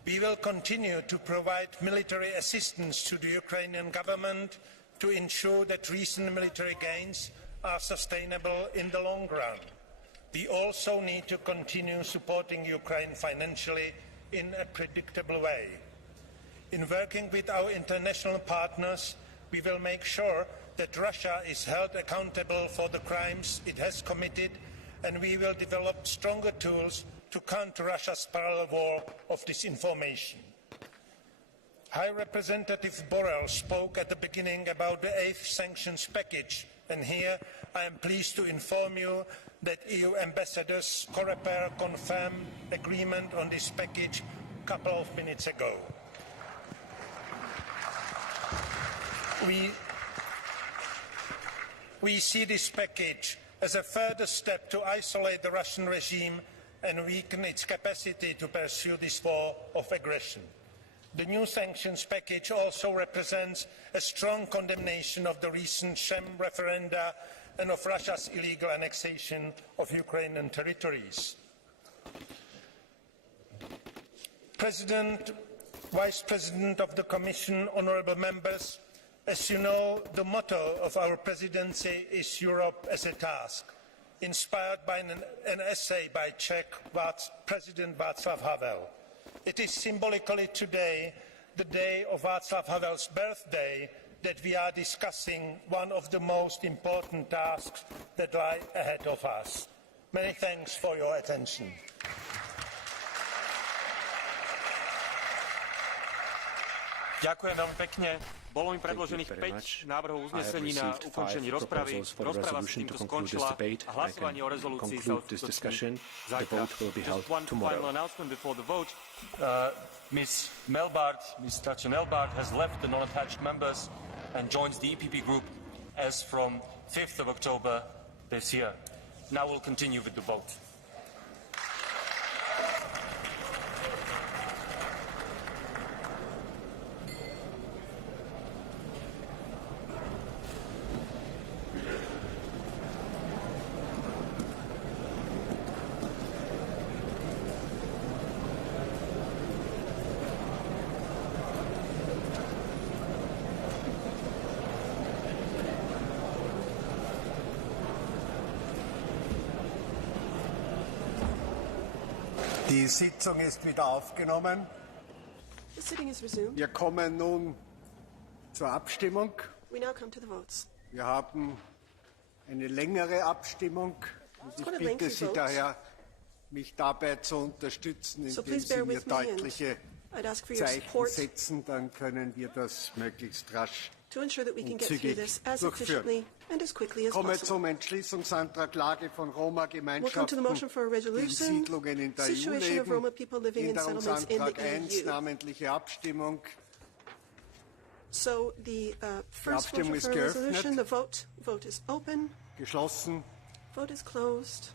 We will continue to provide military assistance to the Ukrainian government to ensure that recent military gains are sustainable in the long run. We also need to continue supporting Ukraine financially in a predictable way. In working with our international partners, we will make sure that Russia is held accountable for the crimes it has committed, and we will develop stronger tools to counter Russia's parallel war of disinformation. High Representative Borrell spoke at the beginning about the 8th sanctions package, and here I am pleased to inform you that EU ambassadors Coreper confirmed agreement on this package a couple of minutes ago. We see this package as a further step to isolate the Russian regime and weaken its capacity to pursue this war of aggression. The new sanctions package also represents a strong condemnation of the recent Schengen referenda and of Russia's illegal annexation of Ukrainian territories. President, Vice President of the Commission, honourable members, as you know, the motto of our presidency is Europe as a task, inspired by an essay by Czech President Václav Havel. It is symbolically today, the day of Václav Havel's birthday, that we are discussing one of the most important tasks that lie ahead of us. Many thanks for your attention. Ďakujem veľmi pekne. Bolo mi predložených 5 návrhov uznesení na ukončenie rozpravy. Rozprava s týmto skončila a hlasovanie o rezolúcii sa uskutoční zajtra. Just one final announcement before the vote. Ms. Tatjana Melbart has left the non-attached members and joins the EPP group as from 5th of October this year. Now we'll continue with the vote. Die Sitzung ist wieder aufgenommen. The sitting is resumed. Wir kommen nun zur Abstimmung. We now come to the votes. Wir haben eine längere Abstimmung. Und ich bitte Sie daher, mich dabei zu unterstützen, indem Sie mir deutliche Zeichen setzen, dann können wir das möglichst rasch und zügig durchführen. Ich komme zum Entschließungsantrag Lage von Roma-Gemeinschaften in Siedlungen in der EU leben. Änderungsantrag 1, namentliche Abstimmung. So the first motion for a resolution, the vote is open. Geschlossen. Vote is closed.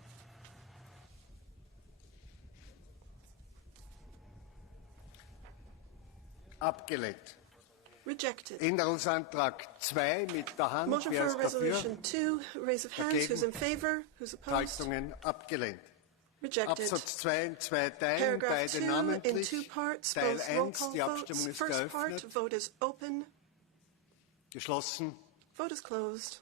Abgelehnt. Rejected. Änderungsantrag 2 mit der Hand. Motion Wer for ist dafür? resolution 2, raise of hands. Who's in favor? Who's opposed? Enthaltungen abgelehnt. Rejected. Absatz 2 in 2 Teilen, Paragraph beide 2 namentlich. in 2 parts, Teil both roll 1, call die Abstimmung votes. ist First part, geöffnet. vote is open. Geschlossen. Vote is closed.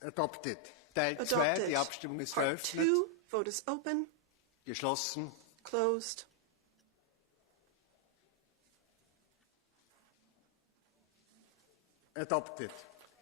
Adopted. Teil 2, Adopted. die Abstimmung ist Part geöffnet. 2, vote is open. Geschlossen. Closed. Adopted.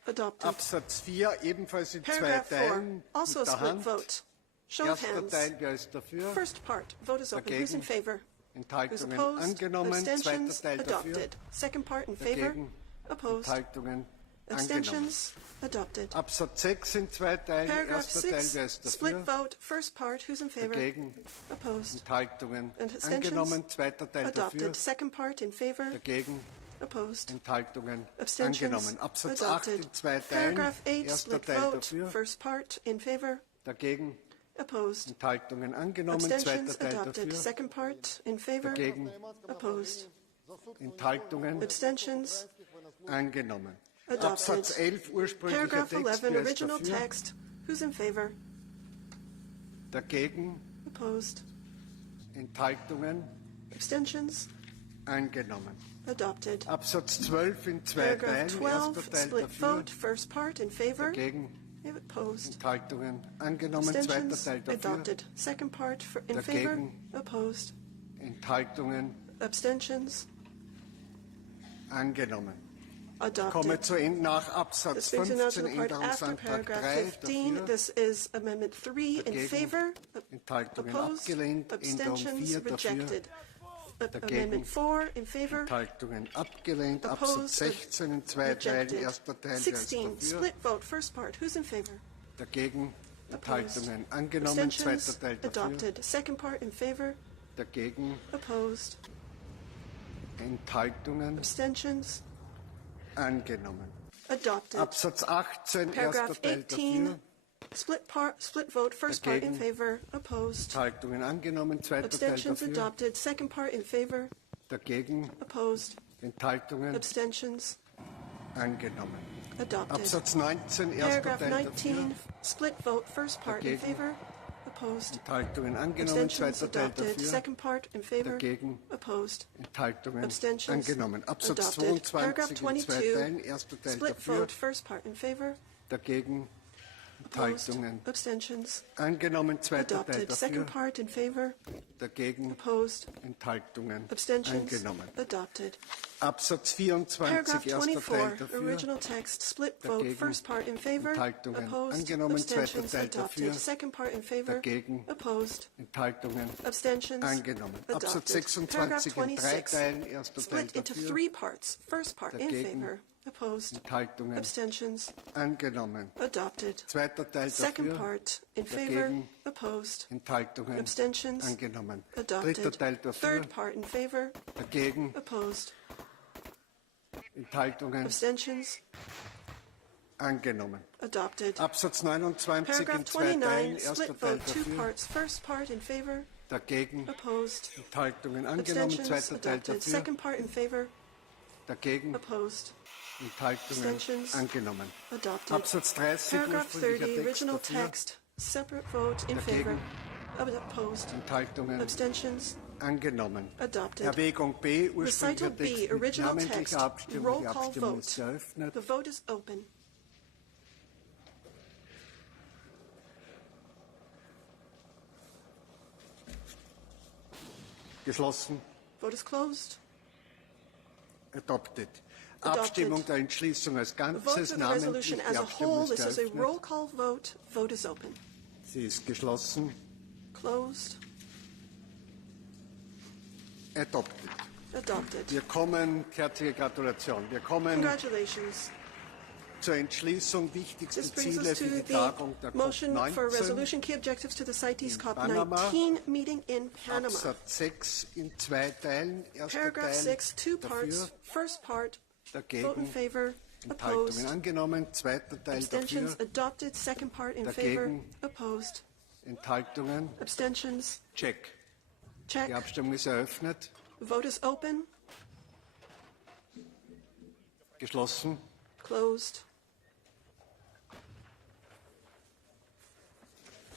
Adopted. Absatz 4 ebenfalls in 2 Paragraph 4, Teilen also mit a der split Hand. vote. Show of Erster hands. Teil, wer ist dafür? First part, vote is open. Who's in Dagegen. favor? Who's Enthaltungen opposed? angenommen. Zweiter Abstentions? Teil dafür. Adopted. Second part in favor? Dagegen. Opposed? Enthaltungen angenommen. Abstentions? Adopted. Absatz 6 in 2 Teilen. Paragraph Erster Teil, 6, wer ist split dafür? vote. First part, who's in favor? Dagegen. Opposed? Enthaltungen And abstentions? angenommen. Zweiter Teil dafür. Adopted. Second part in favor? Dagegen. Opposed? Enthaltungen Abstentions? angenommen. Absatz 8 Adopted. in 2 Teilen. Paragraph 8, Erster split Teil vote. dafür. First part in favor? Dagegen. Opposed? Enthaltungen angenommen. Abstentions? Zweiter Teil Adopted. dafür. Second part in favor? Dagegen. Opposed? Enthaltungen Abstentions? angenommen. Adopted. Absatz 11 ursprünglicher Paragraph Text. 11, Wer ist original dafür? text. Who's in favor? Dagegen. Opposed? Enthaltungen Abstentions? angenommen. Adopted. Absatz 12 in 2 Paragraph Teilen. 12, Erster Teil split dafür. vote. First part in favor? Dagegen. Opposed? Enthaltungen angenommen. Zweiter Abstentions? Teil dafür. Adopted. Second part in favor? Dagegen. Opposed? Enthaltungen Abstentions? angenommen. Adopted. Komme zu Ende nach Absatz This brings you now to 15, the part after Änderungsantrag paragraph 3 15. dafür. This is Amendment 3 in Dagegen. favor. Enthaltungen Opposed? abgelehnt. Änderung Abstentions? 4 dafür. Rejected. Dagegen. 4 in favor. Enthaltungen abgelehnt. Absatz 16 in zwei Teilen. Erster Teil. 16, split vote, first part. Who's in favor? Dagegen. Enthaltungen angenommen. Zweiter Teil dafür. Adopted. Second part in favor. Dagegen. Opposed. Enthaltungen. Abstentions. Angenommen. Adopted. Absatz 18, Paragraph erster Teil 18, dafür. split vote, first part in favor. Opposed. Enthaltungen angenommen. Zweiter Teil Abstentions dafür. adopted. Second part in favor. Dagegen. Opposed. Enthaltungen Abstentions. angenommen. Adopted. Absatz 19, erster Paragraph Teil 19, dafür. split vote, first part in Dagegen. favor. Opposed. Enthaltungen angenommen. Abstentions Zweiter Teil adopted. dafür. Second part in favor. Dagegen. Opposed. Enthaltungen Abstentions angenommen. Absatz adopted. Paragraph 22 in zwei 22, Teilen. Erster Teil split dafür. vote, first part in favor. Dagegen. Opposed. Enthaltungen Abstentions angenommen. Zweiter Teil adopted. Second dafür. part in favor. Dagegen. Opposed. Enthaltungen Abstentions angenommen. adopted. Absatz 24, Paragraph erster Teil 24, dafür. original text, split vote, Dagegen. first part in favor. Enthaltungen Opposed. angenommen. Zweiter Abstentions Teil adopted. dafür. Second part in favor. Dagegen. Opposed. Enthaltungen Abstentions angenommen. Absatz adopted. 26 in drei 26, Teilen. Erster Teil split into dafür. 3 parts. First part in Dagegen. favor. Opposed. Enthaltungen Abstentions angenommen. adopted. Zweiter Teil Second dafür. part in favor. Dagegen. Opposed. Enthaltungen Abstentions angenommen. adopted. Dritter Teil dafür. Third part in favor. Dagegen. Opposed. Enthaltungen Abstentions angenommen. adopted. Absatz 29 Paragraph in zwei Teilen. 29, Erster split Teil vote, 2 dafür. parts. First part in favor. Dagegen. Opposed. Enthaltungen angenommen. Abstentions Zweiter Teil adopted. dafür. Second part in favor. Dagegen. Opposed. Enthaltungen Abstentions angenommen. adopted. Absatz 30 Paragraph ursprünglicher 30, Text original dafür. text, separate vote in favor. Opposed. Enthaltungen Abstentions angenommen. adopted. Erwägung B, Recital ursprünglicher B, Text mit original text, namentlicher Abstimmung. roll Die call Abstimmung ist vote. eröffnet. The vote is open. Geschlossen. Vote is closed. Adopted. Adopted. Abstimmung der Entschließung als The vote Ganzes for the resolution namentlich. as Die a Abstimmung whole, ist this is a roll eröffnet. call vote. Vote is open. Sie ist geschlossen. Closed. Adopted. Adopted. Wir kommen, herzliche Gratulation. Wir kommen Congratulations. zur Entschließung wichtigste This brings Ziele us für to die the Tagung der motion for COP19. resolution, key objectives to the CITES Panama. COP19 meeting in Panama. Absatz 6 in zwei Teilen. Erster Paragraph Teil 6, 2 parts. dafür, First part, vote in dagegen, favor. Enthaltungen Opposed. angenommen. Zweiter Teil Abstentions dafür, adopted. Second part in favor. dagegen, Opposed. Enthaltungen. Abstentions. Check. Check. Die Abstimmung ist eröffnet. Vote is open. Geschlossen. Closed.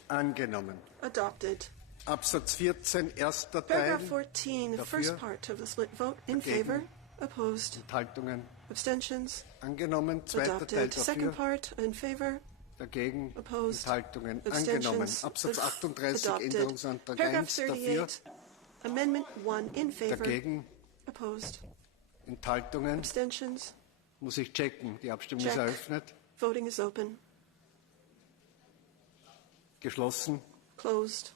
Angenommen. Adopted. Absatz 14, erster Teil. Paragraph 14, the dafür, first part of the split vote in dagegen, favor. Opposed. Enthaltungen Abstentions. angenommen. Zweiter Teil Adopted. Second dafür, part in favor. dagegen, Opposed. Enthaltungen angenommen. Abstentions. Absatz 38, Adopted. Änderungsantrag Paragraph 1 dafür, 38, Amendment 1 in favor. dagegen, Opposed. Enthaltungen. Abstentions. Muss ich checken. Die Abstimmung ist Check. eröffnet. Voting is open. Geschlossen. Closed.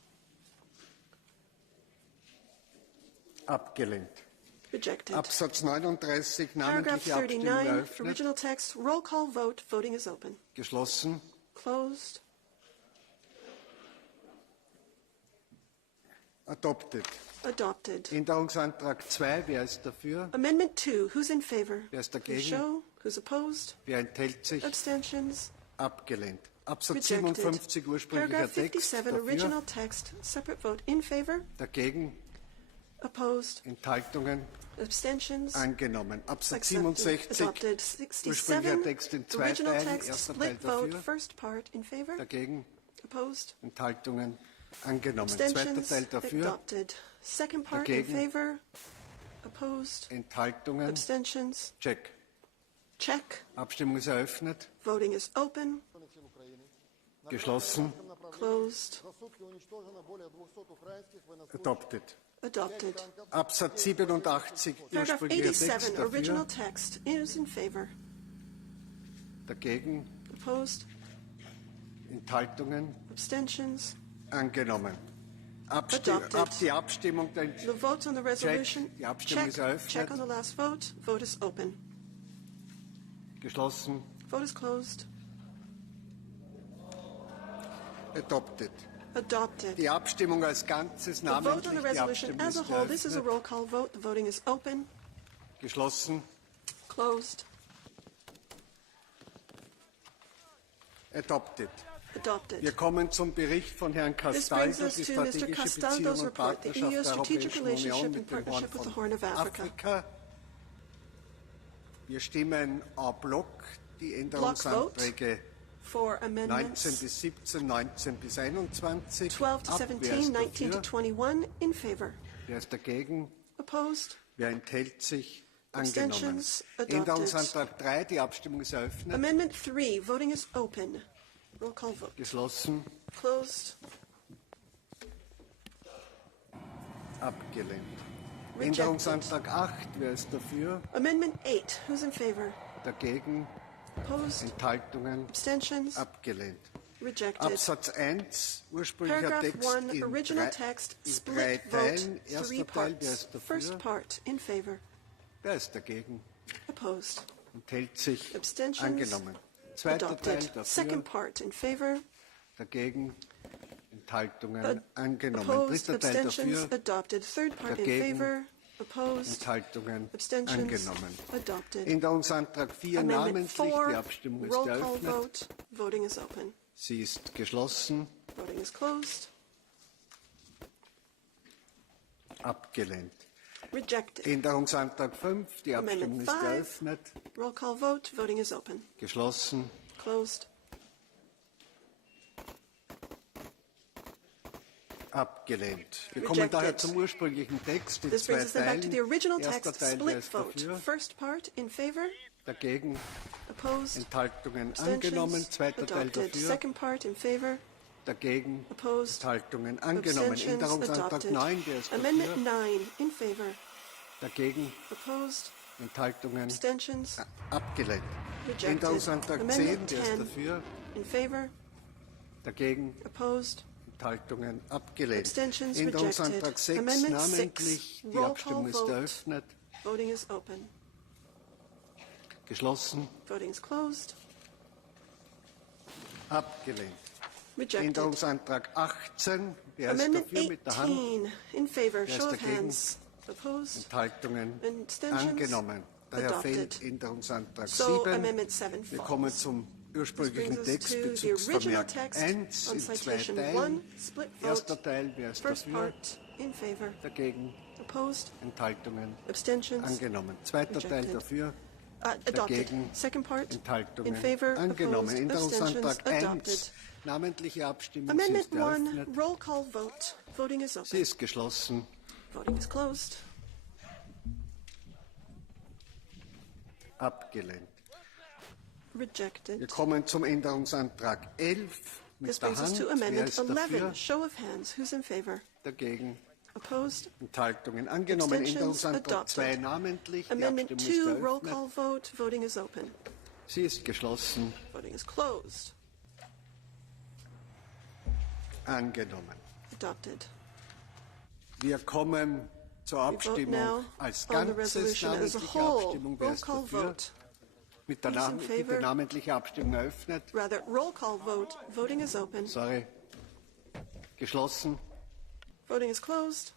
Abgelehnt. Rejected. Absatz 39, Paragraph namentliche Abstimmung 39, eröffnet. original text, roll call vote. Voting is open. Geschlossen. Closed. Adopted. Adopted. Änderungsantrag 2, wer ist dafür? Amendment 2, who's in favor? Wer ist Please dagegen? show. Who's opposed? Wer enthält sich? Abstentions. Abgelehnt. Absatz Rejected. 57, ursprünglicher Paragraph Text. 57, Dafür, original text, separate vote in favor. dagegen, Opposed. Enthaltungen, Abstentions. angenommen. Absatz Accepted. 67, Adopted. ursprünglicher 67, Text in zwei original Teilen. text, Erster Teil split vote, dafür, first part in favor. dagegen, Opposed. Enthaltungen, angenommen. Zweiter Abstentions. Teil dafür, Adopted. Second part Dagegen. in favor. Opposed. Enthaltungen, Abstentions. check. Check. Abstimmung ist eröffnet, Voting is open. geschlossen, Closed. adopted. Adopted. Absatz 87, Paragraph ursprünglicher 87, Text original dafür, text is in favor. dagegen, Opposed. Enthaltungen, Abstentions. angenommen. Die Abstimmung. The vote on the resolution. Die Abstimmung ist eröffnet. Check on the last vote. Vote is open. Geschlossen. Vote is closed. Adopted. Adopted. Die Abstimmung als Ganzes The vote on the namentlich. Die resolution Abstimmung as a ist whole. This is a eröffnet. roll call vote. The voting is open. Geschlossen. Closed. Adopted. Adopted. Wir kommen zum Bericht von Herrn This brings Castaldo, us die to Mr. strategische Castaldo's Beziehung und report, the Partnerschaft EU der strategic Europäischen relationship Union and mit dem Horn partnership with the von Horn of Africa. Afrika. Wir stimmen en bloc die Änderungsanträge for 19 amendments bis 17, 19 bis 21. 12 to 17, 19 to 21 in favor. Wer ist dagegen? Opposed? Wer enthält sich? Angenommen. Abstentions? Adopted. Änderungsantrag 3, die Abstimmung ist eröffnet. Amendment 3, voting is open. Roll call vote. Geschlossen. Closed. Abgelehnt. Rejected. Änderungsantrag 8, wer ist dafür? Amendment 8, who's in favor? Dagegen? Opposed? Enthaltungen? Abstentions? Abgelehnt. Rejected. Absatz 1, ursprünglicher Paragraph Text 1, in original drei, text, in split drei vote, Teilen. 3 Erster Teil, wer parts. ist dafür? First part, in favor. Wer ist dagegen? Opposed? Enthält sich? Abstentions? Angenommen. Zweiter Teil, Adopted. dafür? Second part, in favor. Dagegen? Enthaltungen? Angenommen. Opposed? Dritter Teil, Abstentions? dafür? Adopted. Third part, in Dagegen? favor. Opposed? Enthaltungen? Abstentions? Angenommen. Adopted. Änderungsantrag 4, Amendment namentlich. 4, Die Abstimmung ist roll call eröffnet. vote. Voting is open. Sie ist geschlossen. Voting is closed. Abgelehnt. Rejected. Änderungsantrag 5, die Abstimmung Amendment ist 5, geöffnet. roll call vote. Voting is open. Geschlossen. Closed. Abgelehnt. Wir Rejected. kommen daher zum ursprünglichen Text in This zwei brings us then back to Teilen. the original Erster text, Teil, wer split ist vote. dafür? First part, in favor. Dagegen? Opposed? Enthaltungen Abstentions? angenommen. Zweiter Teil Adopted. dafür. Second part, in favor. Dagegen? Opposed? Enthaltungen angenommen. Abstentions? Änderungsantrag Adopted. 9, wer ist Amendment dafür? 9, in favor. Dagegen? Opposed? Enthaltungen Abstentions? abgelehnt. Rejected. Änderungsantrag 10, Amendment wer ist 10, dafür? in favor. Dagegen? Opposed? Enthaltungen abgelehnt. Abstentions Änderungsantrag rejected. 6, Amendment namentlich. 6, Die roll Abstimmung call ist vote. eröffnet. Voting is open. Geschlossen. Voting is closed. Abgelehnt. Rejected. Änderungsantrag 18. Wer ist Amendment dafür mit der Hand? 18, in favor. Wer ist Show of dagegen? hands. Opposed? Enthaltungen Abstentions? angenommen. Daher Adopted. fehlt Änderungsantrag So 7. Amendment 7 Wir falls. kommen zum ursprünglichen This brings Text us to the original Bezugsvermerk text 1 on in zwei citation Teilen. 1, split vote. Erster Teil, wer ist First dafür? part, in favor. Dagegen? Opposed? Enthaltungen Abstentions? angenommen. Zweiter Teil Rejected. dafür? Adopted. Dagegen? Second part, Enthaltungen in favor. angenommen. Opposed? Änderungsantrag Abstentions? 1. Adopted. Namentliche Abstimmung. Sie Amendment ist 1, eröffnet. roll call vote. Voting is Sie open. ist geschlossen. Voting is closed. Abgelehnt. Rejected. Wir kommen zum Änderungsantrag 11 mit This der brings us Hand. to Wer Amendment ist 11. dafür? Show of hands. Who's in favor? Dagegen? Opposed? Enthaltungen angenommen. Abstentions? Änderungsantrag 2 Adopted. namentlich. Die Amendment Abstimmung ist 2, roll eröffnet. call vote. Voting is open. Sie ist geschlossen. Voting is closed. Angenommen. Adopted. Wir kommen zur We vote Abstimmung now als on the Ganzes. resolution as a Namentliche whole. Abstimmung. Wer Roll ist call dafür? vote. Mit der, Who's in bitte favor? namentliche Abstimmung eröffnet. Rather, roll call vote. Voting is open. Sorry. Geschlossen. Voting is closed.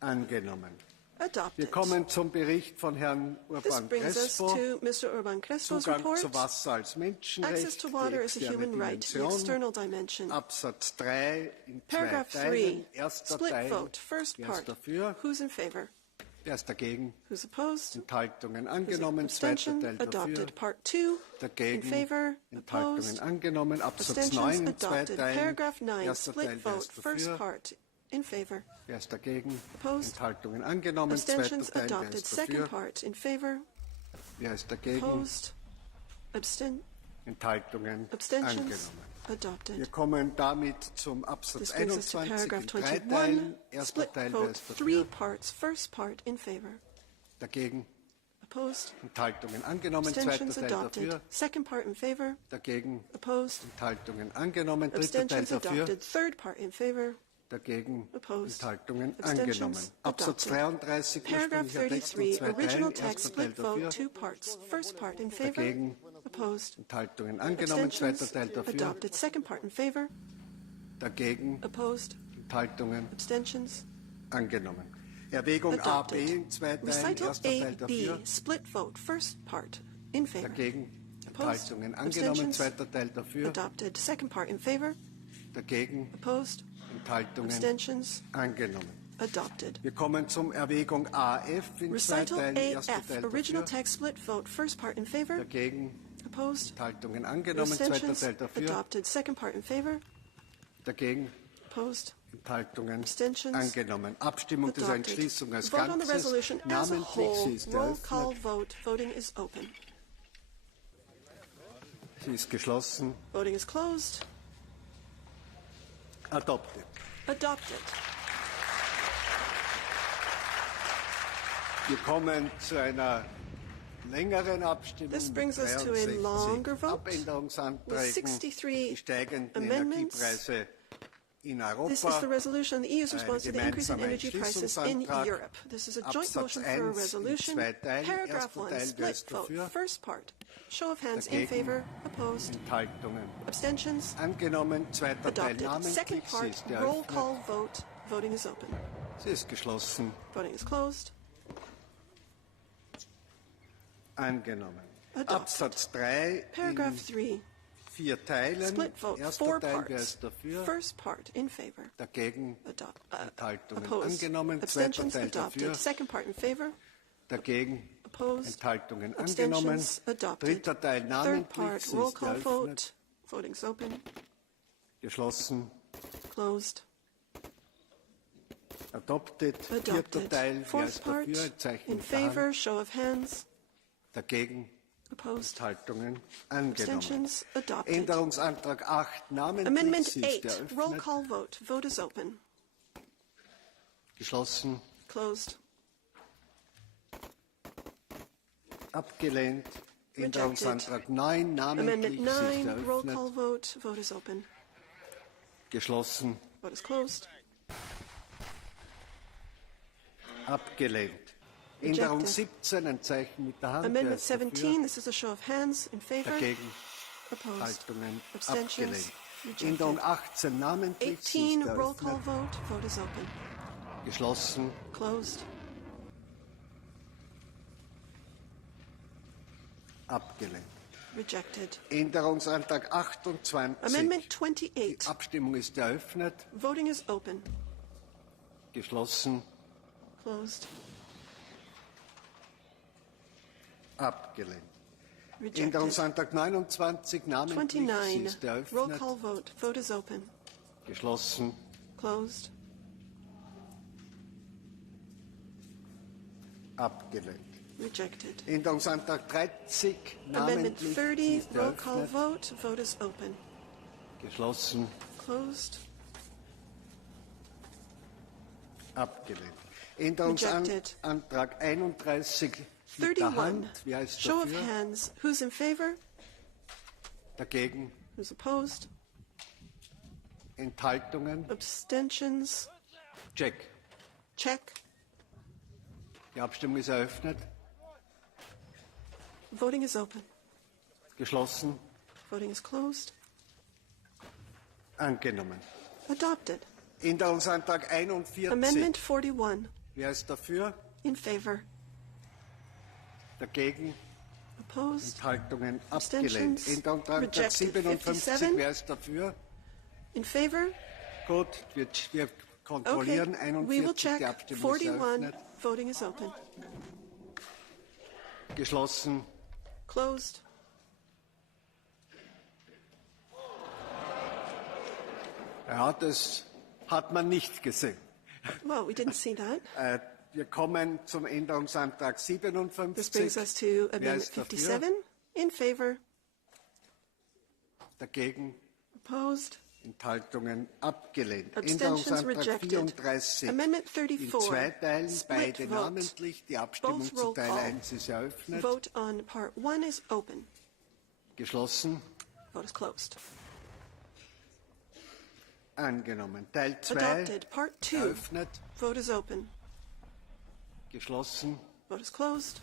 Angenommen. Wir Adopted. kommen zum Bericht von Herrn This Urban brings us Crespo. to Mr. Urban Crespo's Zugang report. zu Wasser als Menschenrecht. Access to water die is a externe human right, the Dimension. external dimension. Absatz 3 in zwei Paragraph 3, Teilen. Erster split Teil. vote. First Wer ist part. dafür? Who's in favor? Wer ist dagegen? Who's opposed? Enthaltungen Who's angenommen. Zweiter abstention? Teil dafür. Adopted. Part 2, in Dagegen. favor? Enthaltungen Opposed? angenommen. Absatz Abstentions? 9 in zwei Adopted. Teilen. Paragraph 9, Erster split Teil. Wer vote. ist First dafür? part, in favor? Wer ist dagegen? Opposed? Enthaltungen angenommen. Abstentions? Zweiter Teil. Wer Adopted. ist Second dafür? part, in favor? Wer ist dagegen? Opposed? Enthaltungen Abstentions? angenommen. Adopted. Wir kommen damit zum Absatz This brings us to 21 paragraph in drei 21, Teilen. Erster split Teil. Wer vote, ist 3 dafür? parts. First part, in favor? Dagegen? Opposed? Enthaltungen angenommen. Abstentions Zweiter Teil adopted. dafür. Second part in favor. Dagegen. Opposed? Enthaltungen angenommen. Dritter Teil Abstentions dafür. adopted. Third part in favor. Dagegen. Opposed? Enthaltungen Abstentions angenommen. Absatz adopted. 33. Paragraph ursprünglicher Text in 33, zwei original Teilen. text, Erster Teil split vote, dafür. 2 parts. First part in favor. Dagegen. Opposed? Enthaltungen angenommen. Zweiter Abstentions Teil dafür. adopted. Second part in favor. Dagegen. Opposed? Enthaltungen Abstentions angenommen. Erwägung AB adopted. in zwei Teilen. Recital Erster Teil A, B, dafür. split vote. First part in favor. Dagegen. Opposed? Enthaltungen angenommen. Abstentions Zweiter Teil dafür. adopted. Second part in favor. Dagegen. Opposed? Enthaltungen Abstentions angenommen. adopted. Wir kommen zum Erwägung AF in zwei Recital Teilen. Erster AF, Teil original dafür. text, split vote. First part in favor. Dagegen. Opposed? Enthaltungen angenommen. Zweiter Abstentions Teil dafür. adopted. Second part in favor. Dagegen. Opposed? Enthaltungen Abstentions angenommen. Abstimmung des adopted. Entschließung als Vote on the Ganzes. resolution as a Namentlich, whole. sie ist Roll call eröffnet. vote. Voting is open. Sie ist geschlossen. Voting is closed. Adopted. Adopted. Wir kommen zu einer längeren Abstimmung This mit brings us to a 63 longer vote with Abänderungsanträgen. 63 Die steigenden amendments. Energiepreise in Europa. This is the resolution on the EU's response to the increase in gemeinsamer energy prices in Entschließungsantrag. Europe. This is a joint Absatz motion for a 1 in resolution. zwei Teilen. Paragraph Erster 1, Teil, wer split ist vote. dafür? First part. Show of hands in Dagegen. favor. Opposed. Enthaltungen Abstentions. angenommen. Zweiter Teil Adopted. namentlich. Second Sie part. ist Roll eröffnet. call vote. Voting is open. Sie ist geschlossen. Voting is closed. Angenommen. Adopted. Absatz 3 Paragraph in 3. 4 Teilen. Split vote. Erster 4 Teil, wer parts. ist dafür? First part in favor. Dagegen. Enthaltungen Opposed. angenommen. Zweiter Abstentions Teil adopted. dafür. Second part in favor. Dagegen. Opposed. Enthaltungen angenommen. Abstentions adopted. Dritter Teil Third namentlich. part. Sie Roll ist call eröffnet. vote. Voting's open. Geschlossen. Closed. Adopted. Vierter Adopted. Teil. Wer Fourth ist part. dafür? Ein Zeichen In mit der Hand. favor. Show of hands. Dagegen. Opposed. Enthaltungen angenommen. Abstentions adopted. Änderungsantrag 8 namentlich. Amendment Sie ist 8. Roll eröffnet. call vote. Vote is open. Geschlossen. Closed. Abgelehnt. Rejected. Änderungsantrag 9 namentlich. Amendment Sie ist 9. Roll eröffnet. call vote. Vote is open. Geschlossen. Vote is closed. Abgelehnt. Rejected. Änderung 17, ein Zeichen mit der Hand. Wer Amendment ist dafür? 17. This is a show of hands. In favor. Dagegen. Opposed. Enthaltungen Abstentions. abgelehnt. Rejected. Änderung 18 namentlich. Sie 18. ist Roll call eröffnet. vote. Vote is open. Geschlossen. Closed. Abgelehnt. Rejected. Änderungsantrag 28. Amendment Die 28. Abstimmung ist eröffnet. Voting is open. Geschlossen. Closed. Abgelehnt. Rejected. Änderungsantrag 29 namentlich. Sie 29. ist Roll eröffnet. call vote. Vote is open. Geschlossen. Closed. Abgelehnt. Rejected. Änderungsantrag 30 Amendment namentlich. Sie 30. ist Roll call eröffnet. vote. Vote is open. Geschlossen. Closed. Abgelehnt. Änderungsantrag 31 mit der 31. Hand. Wer ist Show of dafür? hands. Who's in favor? Dagegen. Who's opposed? Enthaltungen. Abstentions? Check. Check. Die Abstimmung ist eröffnet. Voting is open. Geschlossen. Voting is closed. Angenommen. Adopted. Änderungsantrag 41. Amendment 41. Wer ist dafür? In favor. Dagegen. Opposed? Enthaltungen abgelehnt. Abstentions? Änderungsantrag Rejected. 57. 57. Wer ist dafür? In favor? Gut, wir kontrollieren. Okay. We will 41. check. Die Abstimmung ist 41. eröffnet. Voting is open. Geschlossen. Closed. Ja, das hat man nicht gesehen. Well, we didn't see that. Wir kommen zum Änderungsantrag This brings 57. us to Wer Amendment ist dafür? 57. In favor? Dagegen. Opposed? Enthaltungen abgelehnt. Abstentions Änderungsantrag rejected. 34 Amendment in 34. zwei Teilen, Split beide vote. namentlich. Die Abstimmung Both zu roll Teil call. 1 ist eröffnet. Vote on part 1 is open. Geschlossen. Vote is closed. Angenommen. Teil 2 Adopted. Part 2. eröffnet. Vote is open. Geschlossen. Vote is closed.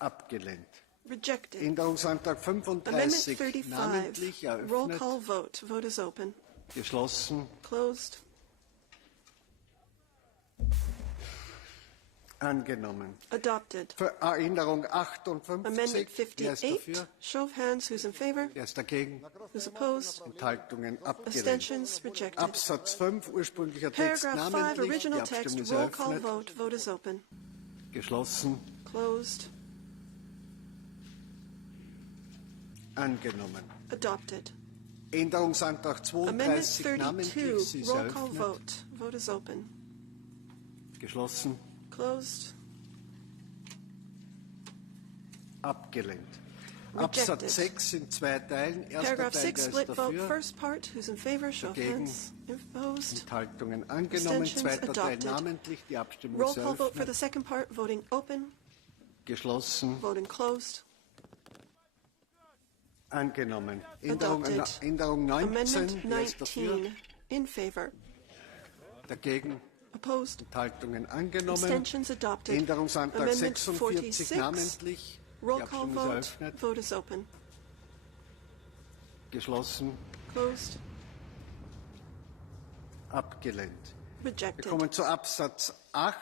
Abgelehnt. Rejected. Änderungsantrag Amendment 35 35. namentlich Roll eröffnet. call vote. Vote is open. Geschlossen. Closed. Angenommen. Adopted. Erinnerung 58. Amendment Wer ist 58. dafür? Show of hands. Who's in favor? Wer ist dagegen? Who's opposed? Enthaltungen abgelehnt. Abstentions rejected. Absatz 5, ursprünglicher Text Paragraph 5, namentlich. Die original Abstimmung text. ist Roll call eröffnet. vote. Vote is open. Geschlossen. Closed. Angenommen. Adopted. Änderungsantrag Amendment 32 namentlich. 32. Sie ist Roll call eröffnet. vote. Vote is open. Geschlossen. Closed. Abgelehnt. Rejected. Absatz 6 in zwei Teilen. Erster Paragraph Teil, 6, wer split ist vote. dafür? First part. Who's in favor? Show of Dagegen. hands. Opposed. Enthaltungen angenommen. Abstentions Zweiter Teil adopted. namentlich. Die Abstimmung Roll ist call vote for the eröffnet. second part. Voting open. Geschlossen. Voting closed. Angenommen. Adopted. Änderung 19. Amendment Wer ist dafür? 19. In favor. Dagegen. Opposed. Enthaltungen angenommen. Abstentions adopted. Änderungsantrag Amendment 46 46. namentlich. Roll Die call Abstimmung ist vote. eröffnet. Vote is open. Geschlossen. Closed. Abgelehnt. Wir Rejected. kommen zu Absatz 8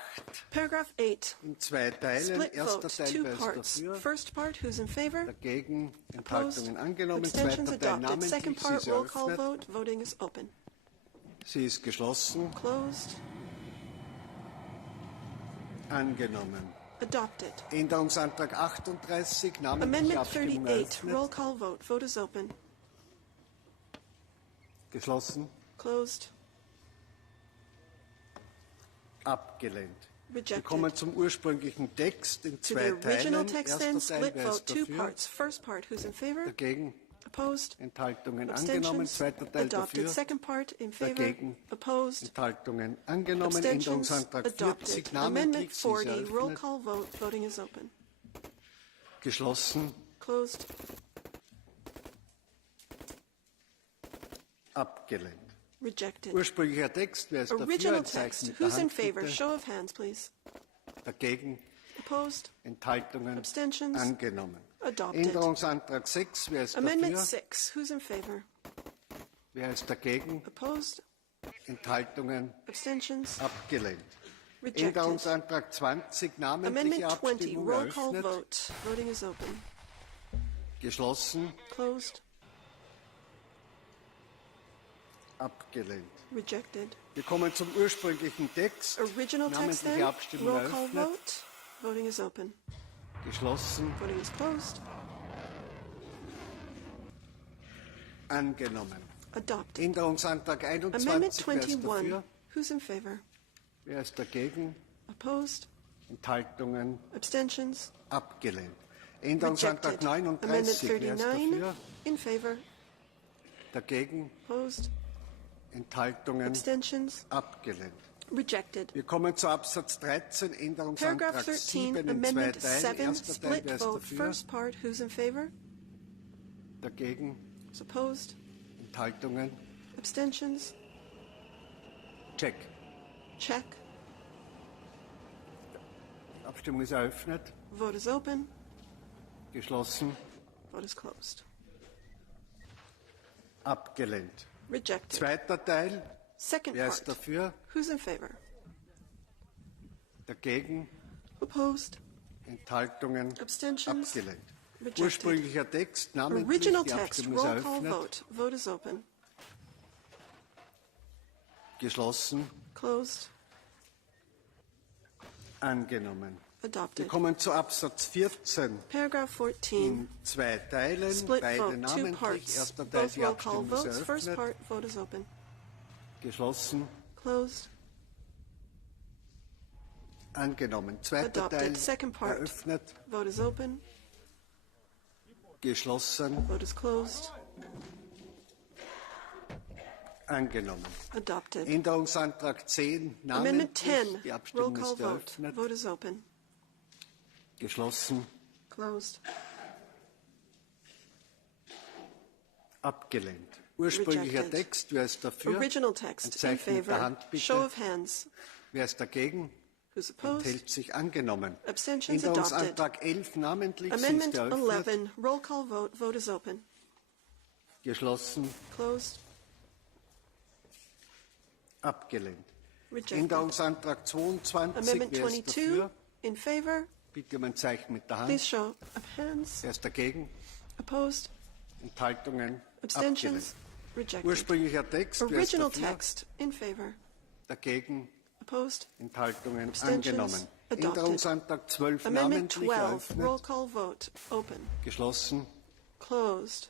Paragraph 8. in zwei Teilen. Split Erster vote. Teil, Two wer ist parts. dafür? First part. Who's in favor? Dagegen. Opposed. Enthaltungen angenommen. Abstentions Zweiter Teil adopted. Second namentlich. Sie part. ist Roll call eröffnet. vote. Voting is open. Sie ist geschlossen. Closed. Angenommen. Adopted. Änderungsantrag 38 namentlich. Amendment Abstimmung 38. Roll eröffnet. call vote. Vote is open. Geschlossen. Closed. Abgelehnt. Wir Rejected. kommen zum ursprünglichen Text in To the zwei original Teilen. text Erster then, Teil, split wer vote, ist two dafür? parts. First part, who's in favor? Dagegen. Opposed? Enthaltungen angenommen. Abstentions? Zweiter Teil Adopted. dafür. Second part, in favor? Dagegen. Opposed? Enthaltungen angenommen. Abstentions? Änderungsantrag Adopted. 40 Amendment namentlich. Sie ist 40, roll eröffnet. call vote. Voting is open. Geschlossen. Closed. Abgelehnt. Rejected. Ursprünglicher Text. Wer ist dafür? Original Ein Zeichen text. mit der Who's in Hand, favor? bitte. Show of hands, please. Dagegen. Opposed? Enthaltungen Abstentions? angenommen. Adopted. Änderungsantrag 6. Wer ist Amendment dafür? 6. Who's in favor? Wer ist dagegen? Opposed? Enthaltungen Abstentions? abgelehnt. Rejected. Änderungsantrag 20. Namentliche Amendment 20. Abstimmung Roll call eröffnet. vote. Voting is open. Geschlossen. Closed. Abgelehnt. Rejected. Wir kommen zum ursprünglichen Text. Original text Namentliche then. Abstimmung Roll call eröffnet. vote. Voting is open. Geschlossen. Voting is closed. Angenommen. Adopted. Änderungsantrag Amendment 21. Wer ist 21. dafür? Who's in favor? Wer ist dagegen? Opposed? Enthaltungen Abstentions? abgelehnt. Änderungsantrag Rejected. Amendment 39. Wer ist 39. dafür? In favor? Dagegen? Opposed? Enthaltungen Abstentions? abgelehnt. Rejected. Wir kommen zu Absatz 13, Paragraph Änderungsantrag 13, 7 in zwei Amendment Teilen. 7, Erster Teil, split wer ist vote. dafür? First part, who's in favor? Dagegen? Is opposed? Enthaltungen? Abstentions? Check. Check. Abstimmung ist eröffnet. Vote is open. Geschlossen. Vote is closed. Abgelehnt. Rejected. Zweiter Teil. Second Wer ist part. dafür? Who's in favor? Dagegen? Opposed? Enthaltungen? Abstentions? Abgelehnt. Rejected. Ursprünglicher Text, namentlich. Original Die text. Abstimmung ist Roll call eröffnet. vote. Vote is open. Geschlossen. Closed. Angenommen. Wir Adopted. kommen zu Absatz 14 Paragraph 14. in zwei Teilen. Split Beide vote. Two namentlich. parts. Erster Teil, Both die roll call Abstimmung ist votes. First eröffnet. part. Vote is open. Geschlossen. Closed. Angenommen. Zweiter Adopted. Teil Second part. eröffnet. Vote is open. Geschlossen. Vote is closed. Angenommen. Adopted. Änderungsantrag 10, Amendment namentlich. 10. Die Roll Abstimmung call ist vote. eröffnet. Vote is open. Geschlossen. Closed. Abgelehnt. Ursprünglicher Rejected. Text. Wer ist dafür? Original text. In Zeichen mit der favor. Hand bitte. Show of hands. Wer ist dagegen? Who's opposed? Enthält sich angenommen. Abstentions adopted. Änderungsantrag 11 namentlich. Sie Amendment ist eröffnet. 11. Roll call vote. Vote is open. Geschlossen. Closed. Abgelehnt. Rejected. Änderungsantrag 22. Amendment Wer ist 22. dafür? In favor. Bitte um ein Zeichen mit der Hand. Please show of hands. Wer ist dagegen? Opposed. Enthaltungen. Abstentions. Abgelehnt. Rejected. Ursprünglicher Text. Wer ist Original dafür? text. In favor. Dagegen. Opposed. Enthaltungen. Abstentions. Angenommen. Adopted. Änderungsantrag 12 Amendment namentlich 12. eröffnet. Roll call vote. Open. Geschlossen. Closed.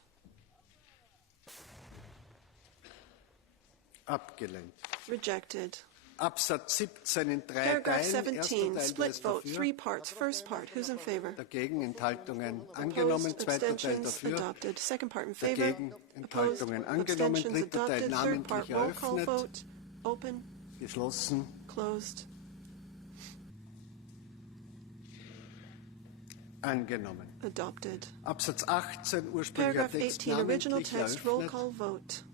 Abgelehnt. Rejected. Absatz 17 in 3 Paragraph Teilen. Erster 17. Teil, wer Split ist vote. dafür? 3 parts. First part. Who's in favor? Dagegen Enthaltungen angenommen. Opposed. Zweiter Teil Abstentions. dafür. Adopted. Second part in favor. Dagegen Opposed. Enthaltungen angenommen. Abstentions. Dritter Teil Adopted. Third part. namentlich Roll call eröffnet. vote. Open. Geschlossen. Closed. Angenommen. Adopted. Absatz 18 ursprünglicher Paragraph Text 18. Original namentlich text. Roll eröffnet. call vote.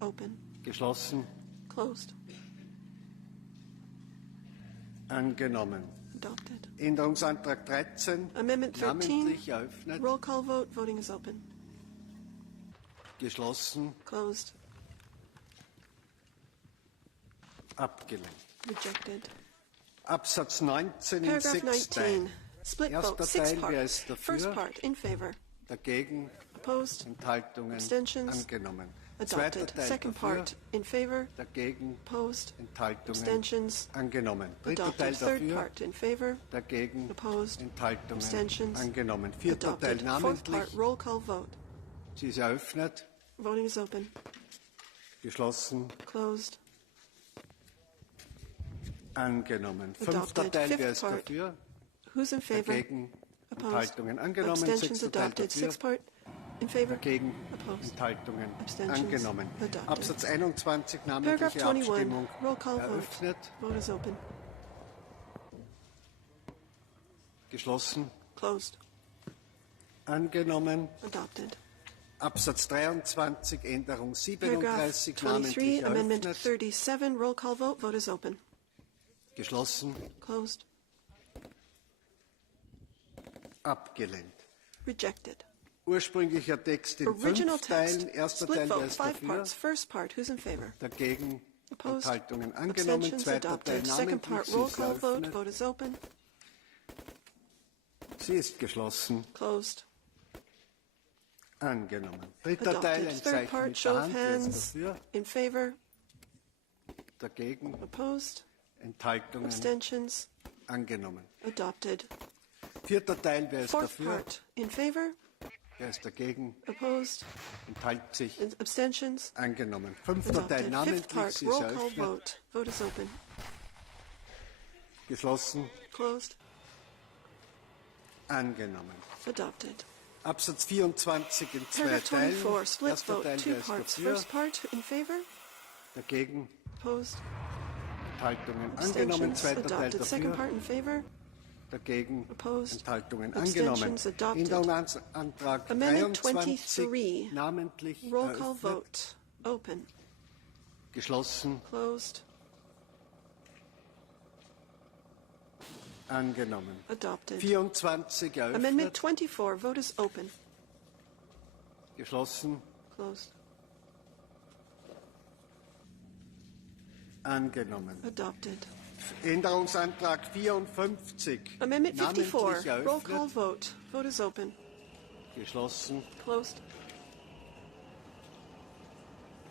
Open. Geschlossen. Closed. Angenommen. Adopted. Änderungsantrag 13 Amendment 13. namentlich eröffnet. Roll call vote. Voting is open. Geschlossen. Closed. Abgelehnt. Rejected. Absatz 19 in Paragraph 6 19. Teilen. Split Erster vote. 6 Teil, wer ist parts. First dafür? part. In favor. Dagegen Opposed. Enthaltungen Abstentions. angenommen. Zweiter Adopted. Teil Second dafür. part. In favor. Dagegen Opposed. Enthaltungen Abstentions. angenommen. Dritter Teil Adopted. Third dafür. part. In favor. Dagegen Opposed. Enthaltungen Abstentions. angenommen. Vierter Teil Adopted. Fourth namentlich. part. Roll call vote. Sie ist eröffnet. Voting is open. Geschlossen. Closed. Angenommen. Fünfter Adopted. Teil, wer Fifth ist part. dafür? Who's in favor? Dagegen Opposed. Enthaltungen angenommen. Abstentions Sechster Teil adopted. dafür. Sixth part. In favor. Dagegen Opposed. Enthaltungen Abstentions angenommen. adopted. Absatz 21 Paragraph namentliche 21. Abstimmung Roll call vote. eröffnet. Vote is open. Geschlossen. Closed. Angenommen. Adopted. Absatz 23 Änderung Paragraph 37 23. namentlich Amendment eröffnet. 37. Roll call vote. Vote is open. Geschlossen. Closed. Abgelehnt. Rejected. Ursprünglicher Text in Original 5 Teilen. text. Erster Split Teil, wer vote. ist 5 dafür? parts. First part. Who's in favor? Dagegen Opposed. Enthaltungen angenommen. Abstentions Zweiter Teil adopted. Second namentlich. part. Sie Roll ist call vote. eröffnet. Vote is open. Sie ist geschlossen. Closed. Angenommen. Dritter Teil, Adopted. ein Third Zeichen part. mit Show der of Hand. Wer ist hands. dafür? In favor. Dagegen Opposed. Enthaltungen Abstentions angenommen. adopted. Vierter Teil, wer ist Fourth dafür? part. In favor. Wer ist dagegen? Opposed. Enthält sich Abstentions angenommen. Fünfter Teil adopted. Fifth namentlich. part. Sie ist Roll call eröffnet. vote. Vote is open. Geschlossen. Closed. Angenommen. Adopted. Absatz 24 in 2 Paragraph Teilen. 24. Split Erster vote. Teil, 2 wer ist parts. dafür? First part. In favor. Dagegen Opposed. Enthaltungen angenommen. Abstentions Zweiter Teil adopted. Second dafür. part. In favor. Dagegen Opposed. Enthaltungen angenommen. Abstentions adopted. Änderungsantrag Amendment 23 23. namentlich Roll call eröffnet. vote. Open. Geschlossen. Closed. Angenommen. Adopted. 24 eröffnet. Amendment 24. Vote is open. Geschlossen. Closed. Angenommen. Adopted. Änderungsantrag 54. Amendment 54. namentlich Roll call eröffnet. vote. Vote is open. Geschlossen. Closed.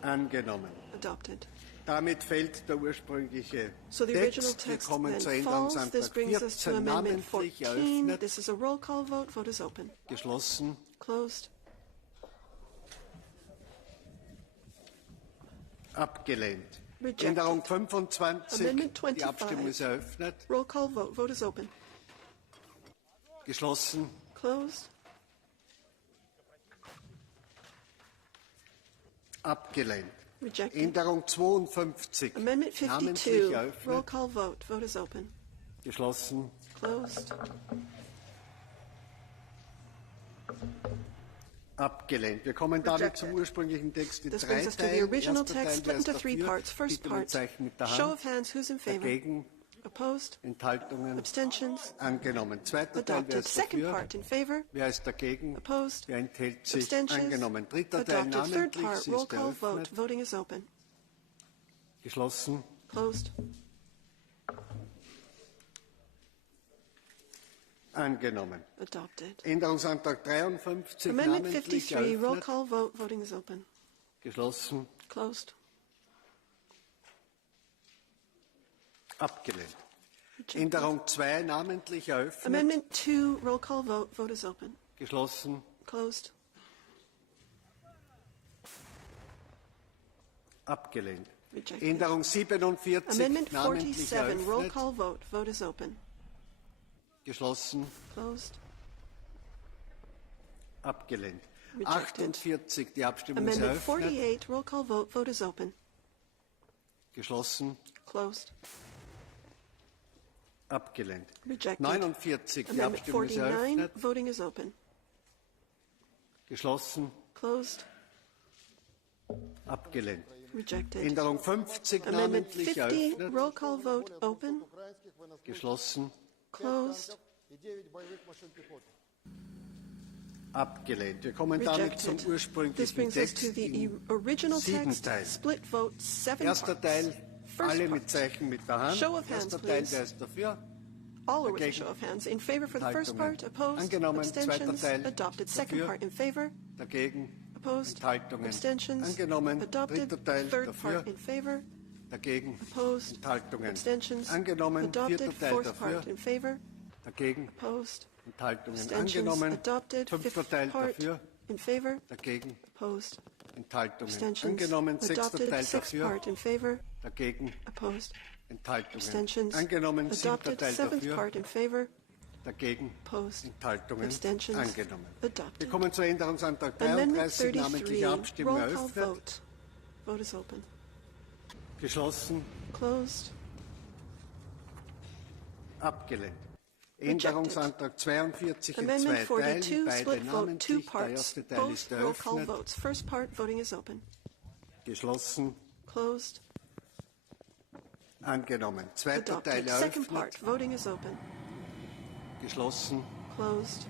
Angenommen. Adopted. Damit fällt der ursprüngliche So the original Text. Wir text kommen zu then falls. This Änderungsantrag brings us to 14. Amendment namentlich 14. eröffnet. This is a roll call vote. Vote is open. Geschlossen. Closed. Abgelehnt. Rejected. Änderung 25. Amendment Die Abstimmung 25. ist eröffnet. Roll call vote. Vote is open. Geschlossen. Closed. Abgelehnt. Rejected. Änderung 52. Amendment 52. Roll call vote. Vote is open. Geschlossen. Closed. Abgelehnt. Wir kommen damit zum ursprünglichen Text in This drei brings us to the Teilen. original Erster text, Teil, split wer into ist 3 dafür? parts. First Bitte mit part, Zeichen mit der show Hand. of hands, who's in favor? Dagegen. Opposed? Enthaltungen. Abstentions? Angenommen. Zweiter Teil, wer Adopted. ist Second dafür? part, in favor? Wer ist dagegen? Opposed? Wer enthält sich? Abstentions? Angenommen. Dritter Teil, Adopted. Third namentlich. part, Sie roll ist call vote. eröffnet. Voting is open. Geschlossen. Closed. Angenommen. Adopted. Änderungsantrag 53, Amendment namentlich 53, roll eröffnet. call vote. Voting is open. Geschlossen. Closed. Abgelehnt. Rejected. Änderung 2, namentlich eröffnet. Amendment 2, roll call vote. Vote is open. Geschlossen. Closed. Abgelehnt. Rejected. Änderung 47, Amendment namentlich 47, roll eröffnet. call vote. Vote is open. Geschlossen. Closed. Abgelehnt. Rejected. 48, die Abstimmung ist Amendment eröffnet. 48, roll call vote. Vote is open. Geschlossen. Closed. Abgelehnt. Rejected. 49, die Amendment Abstimmung ist 49, eröffnet. voting is open. Geschlossen. Closed. Abgelehnt. Rejected. Änderung 50, Amendment namentlich 50, eröffnet. roll call vote open. Geschlossen. Closed. Abgelehnt. Wir kommen damit zum Rejected. This ursprünglichen brings us to Text the in original 7 text, Teilen. split vote, 7 Erster parts. Teil, First alle part, mit Zeichen mit der Hand. show of hands, Erster Teil, please. wer ist dafür? All are with a Dagegen. show of hands. In favor for the first Enthaltungen. part, opposed, Angenommen. Zweiter abstentions, Teil, adopted. Second dafür. part, in favor, Dagegen. opposed, Enthaltungen. abstentions, Angenommen. adopted. Dritter Teil, Third dafür. part, in favor, Dagegen. opposed, Enthaltungen. abstentions, Angenommen. adopted. Vierter Teil, Fourth dafür. part, in favor, Dagegen. opposed, Enthaltungen. abstentions, Angenommen. adopted. Fünfter Fifth Teil, part, dafür. in favor, Dagegen. opposed, Enthaltungen. abstentions, Angenommen. Sechster adopted. Teil, Sixth dafür. part, in favor, Dagegen. opposed, Enthaltungen. abstentions, Angenommen. Siebter adopted. Teil, Seventh dafür. part, in favor, Dagegen. opposed, Enthaltungen. abstentions, Angenommen. Wir adopted. kommen zu Änderungsantrag Amendment 33, 33, namentliche Abstimmung roll call eröffnet. vote. Vote is open. Geschlossen. Closed. Abgelehnt. Rejected. Änderungsantrag 42 in Amendment zwei Teilen, 42, beide split vote, 2 namentlich. Der parts. erste Teil Both ist roll call eröffnet. votes. First part, voting is open. Geschlossen. Closed. Angenommen. Zweiter Teil Adopted. Second part, eröffnet. voting is open. Geschlossen. Closed.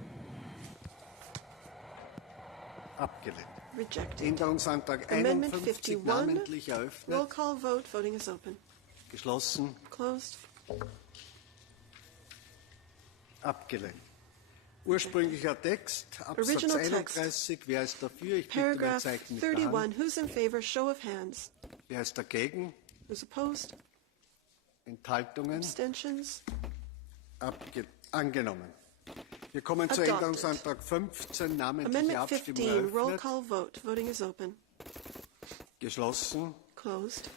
Abgelehnt. Rejected. Änderungsantrag Amendment 51 51, namentlich roll eröffnet. call vote, voting is open. Geschlossen. Closed. Abgelehnt. Ursprünglicher Text, Absatz Original text. 31. Wer ist dafür? Ich bitte um ein Paragraph Zeichen mit der 31, Hand. who's in favor? Show of hands. Wer ist dagegen? Who's opposed? Enthaltungen? Abstentions? Angenommen. Wir kommen zu Adopted. Änderungsantrag 15, namentliche Amendment Abstimmung 15, roll eröffnet. call vote, voting is open. Geschlossen. Closed.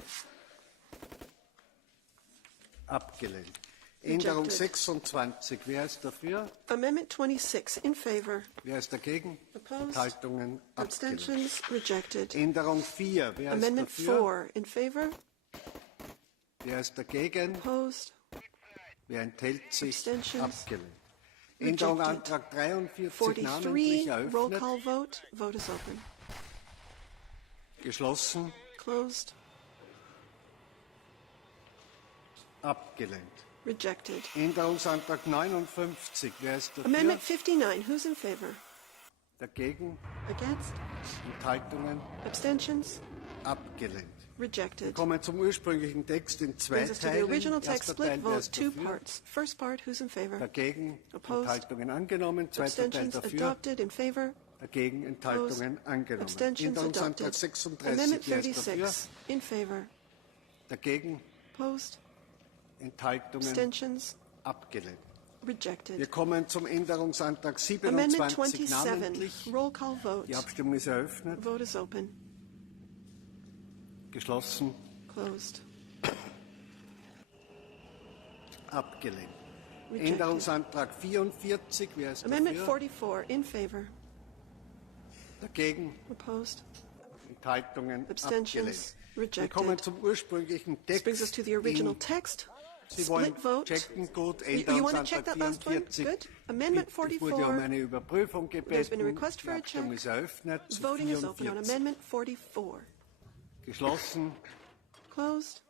Abgelehnt. Änderung Rejected. 26. Wer ist dafür? Amendment 26, in favor. Wer ist dagegen? Opposed? Enthaltungen? Abgelehnt. Abstentions? Rejected. Änderung 4. Wer ist Amendment dafür? 4, in favor. Wer ist dagegen? Opposed? Wer enthält sich? Abstentions? Abgelehnt. Änderung Rejected. Antrag 43, namentlich 43, roll eröffnet. call vote, vote is open. Geschlossen. Closed. Abgelehnt. Rejected. Änderungsantrag 59. Wer ist dafür? Amendment 59, who's in favor? Dagegen? Against? Enthaltungen? Abstentions? Abgelehnt. Wir Rejected. kommen zum ursprünglichen Text in zwei Brings us to the Teilen. original text, Erster split Teil, wer vote, ist 2 dafür? parts. First part, who's in favor? Dagegen? Opposed? Enthaltungen angenommen. Zweiter Teil Abstentions? dafür? Adopted, in favor? Dagegen? Enthaltungen angenommen. Abstentions? Änderungsantrag Adopted. 36. Amendment Wer ist dafür? 36, in favor? Dagegen? Opposed? Enthaltungen Abstentions? abgelehnt. Wir Rejected. kommen zum Änderungsantrag Amendment 27 27, namentlich. roll call vote. Die Abstimmung ist eröffnet. Vote is open. Geschlossen. Closed. Abgelehnt. Rejected. Änderungsantrag 44. Wer ist Amendment dafür? 44, in favor? Dagegen? Opposed? Enthaltungen Abstentions? abgelehnt. Wir Rejected. kommen zum ursprünglichen This brings us Text. to the original text. Sie wollen Split vote. checken, gut, You want to check that last one? 44. Good. Amendment Es wurde um 44. eine Überprüfung There's been a gebeten. request for Die a check. Abstimmung ist eröffnet. Zu Voting is open on 44. Amendment 44. Geschlossen. Closed.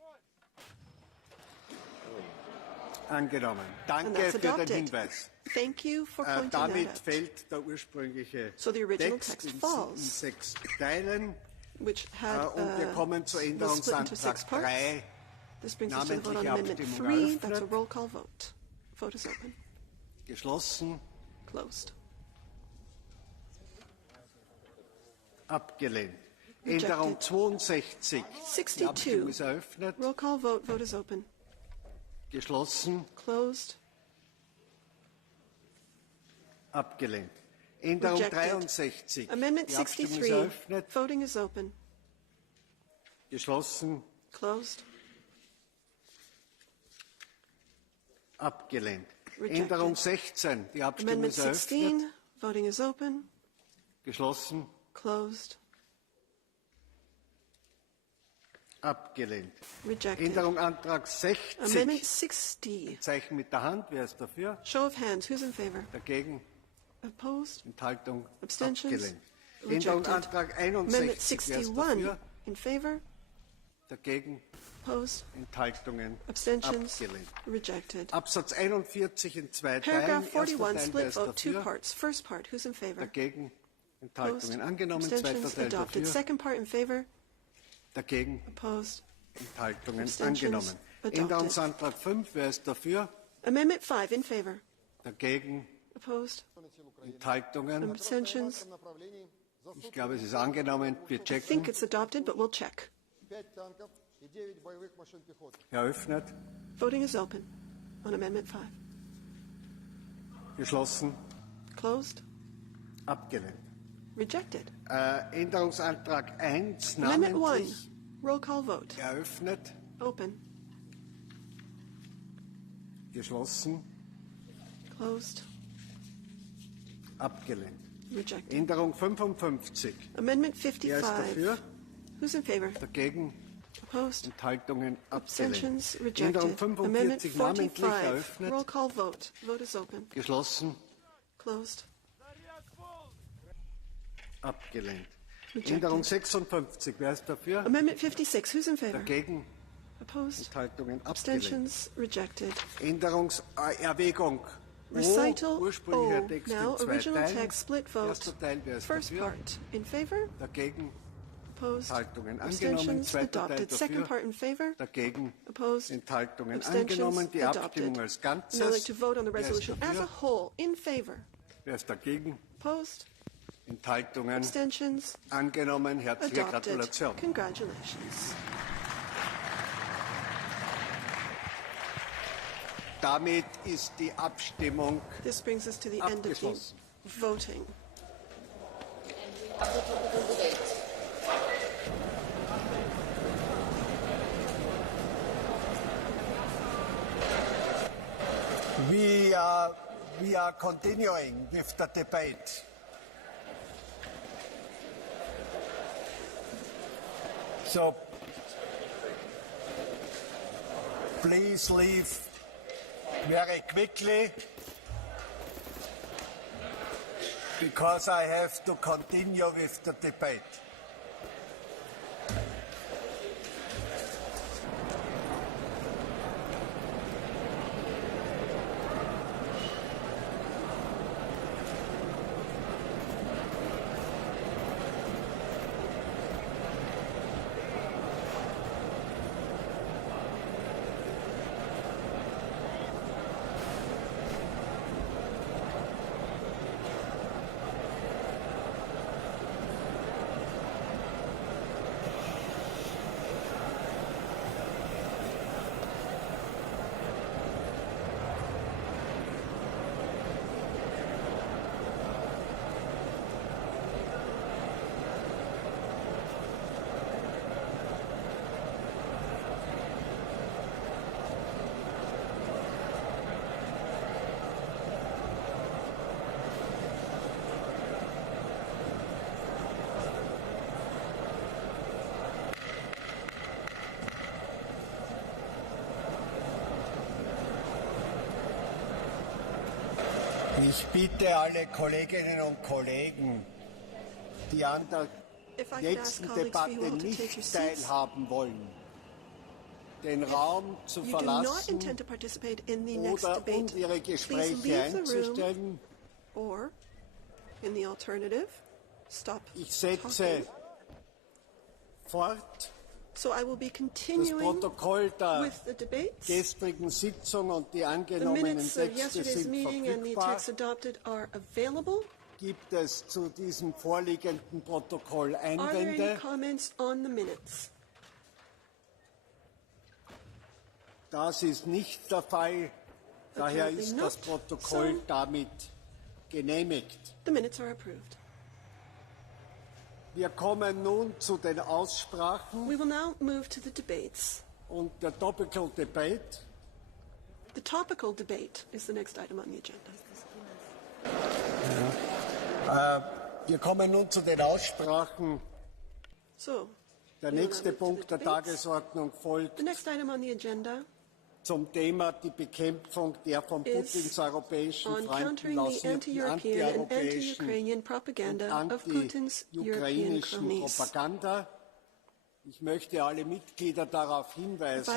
Angenommen. And Danke that's für den adopted. Hinweis. Thank you for pointing that Damit out. fällt der ursprüngliche So the original Text text in falls, 6 Teilen. which had Und wir kommen zu was split into 6 Änderungsantrag parts. 3. This brings us to the vote on Namentliche Amendment Abstimmung 3. That's a eröffnet. roll call vote. Vote is open. Geschlossen. Closed. Abgelehnt. Rejected. Änderung 62. Die Abstimmung 62. ist eröffnet. Roll call vote. Vote is open. Geschlossen. Closed. Abgelehnt. Änderung Rejected. 63. Amendment Die Abstimmung ist 63. eröffnet. Voting is open. Geschlossen. Closed. Abgelehnt. Rejected. Änderung 16. Die Abstimmung Amendment ist eröffnet. 16. Voting is open. Geschlossen. Closed. Abgelehnt. Rejected. Änderungsantrag 60. Amendment 60. Zeichen mit der Hand. Wer ist dafür? Show of hands. Who's in favor? Dagegen. Opposed? Enthaltung. Abstentions? Abgelehnt. Rejected. Änderungsantrag Amendment 61. Wer ist 61. dafür? In favor? Dagegen. Opposed? Enthaltungen. Abstentions? Abgelehnt. Rejected. Absatz 41 in 2 Teilen. Paragraph Erster 41, Teil. Wer split ist vote, 2 dafür? parts. First part, who's in favor? Dagegen. Opposed? Enthaltungen angenommen. Zweiter Abstentions? Teil Adopted. dafür. Second part in favor? Dagegen. Opposed? Enthaltungen Abstentions? angenommen. Adopted. Änderungsantrag 5. Wer ist dafür? Amendment 5 in favor? Dagegen. Opposed? Enthaltungen. Abstentions? Ich glaube, es ist angenommen. Wir I think checken. it's adopted, but we'll check. Eröffnet. Voting is open on Amendment 5. Geschlossen. Closed? Abgelehnt. Rejected. Änderungsantrag 1. Amendment 1. Namentlich. Roll call vote. Eröffnet. Open. Geschlossen. Closed. Abgelehnt. Rejected. Änderung 55. Amendment Wer ist 55. dafür? Who's in favor? Dagegen. Opposed? Enthaltungen Abstentions? abgelehnt. Änderung Rejected. Amendment 45 namentlich 45. eröffnet. Roll call vote. Vote is open. Geschlossen. Closed. Abgelehnt. Rejected. Änderung 56. Wer ist dafür? Amendment 56. Who's in favor? Dagegen. Opposed? Enthaltungen abgelehnt. Abstentions? Rejected. Änderungserwägung. Recital Ursprünglicher O. Text Now, in 2 original Teilen. text, split vote. Erster Teil. Wer ist First dafür? part. In favor? Dagegen. Opposed? Enthaltungen angenommen. Abstentions? Zweiter Teil Adopted. Second dafür. part in favor? Dagegen. Opposed? Enthaltungen Abstentions? angenommen. Die Adopted. Abstimmung als Now I'd like Ganzes. to vote on the Wer ist resolution as a dafür? whole. In favor? Wer ist dagegen? Opposed? Enthaltungen Abstentions? angenommen. Herzliche Adopted. Gratulation. Congratulations. Damit ist die Abstimmung This brings us to the end of the abgeschlossen. voting. We are continuing with the debate. So please leave very quickly because I have to continue with the debate. Ich bitte alle Kolleginnen und Kollegen, die an der letzten Debatte nicht teilhaben wollen, den Raum zu verlassen oder um ihre Gespräche einzustellen. Ich setze fort das Protokoll der gestrigen Sitzung und die angenommenen Texte sind verfügbar. Gibt es zu diesem vorliegenden Protokoll Einwände? Das ist nicht der Fall. Daher ist das Protokoll damit genehmigt. Wir kommen nun zu den Aussprachen. We will now move to the debates. Und der Topical Debate. The topical debate is the next item on the agenda. Wir kommen nun zu den Aussprachen. Der nächste Punkt der Tagesordnung folgt the next item on the agenda zum Thema die Bekämpfung der von Putins europäischen Freunden lancierten anti-europäischen und anti-ukrainischen Propaganda. Ich möchte alle Mitglieder darauf hinweisen,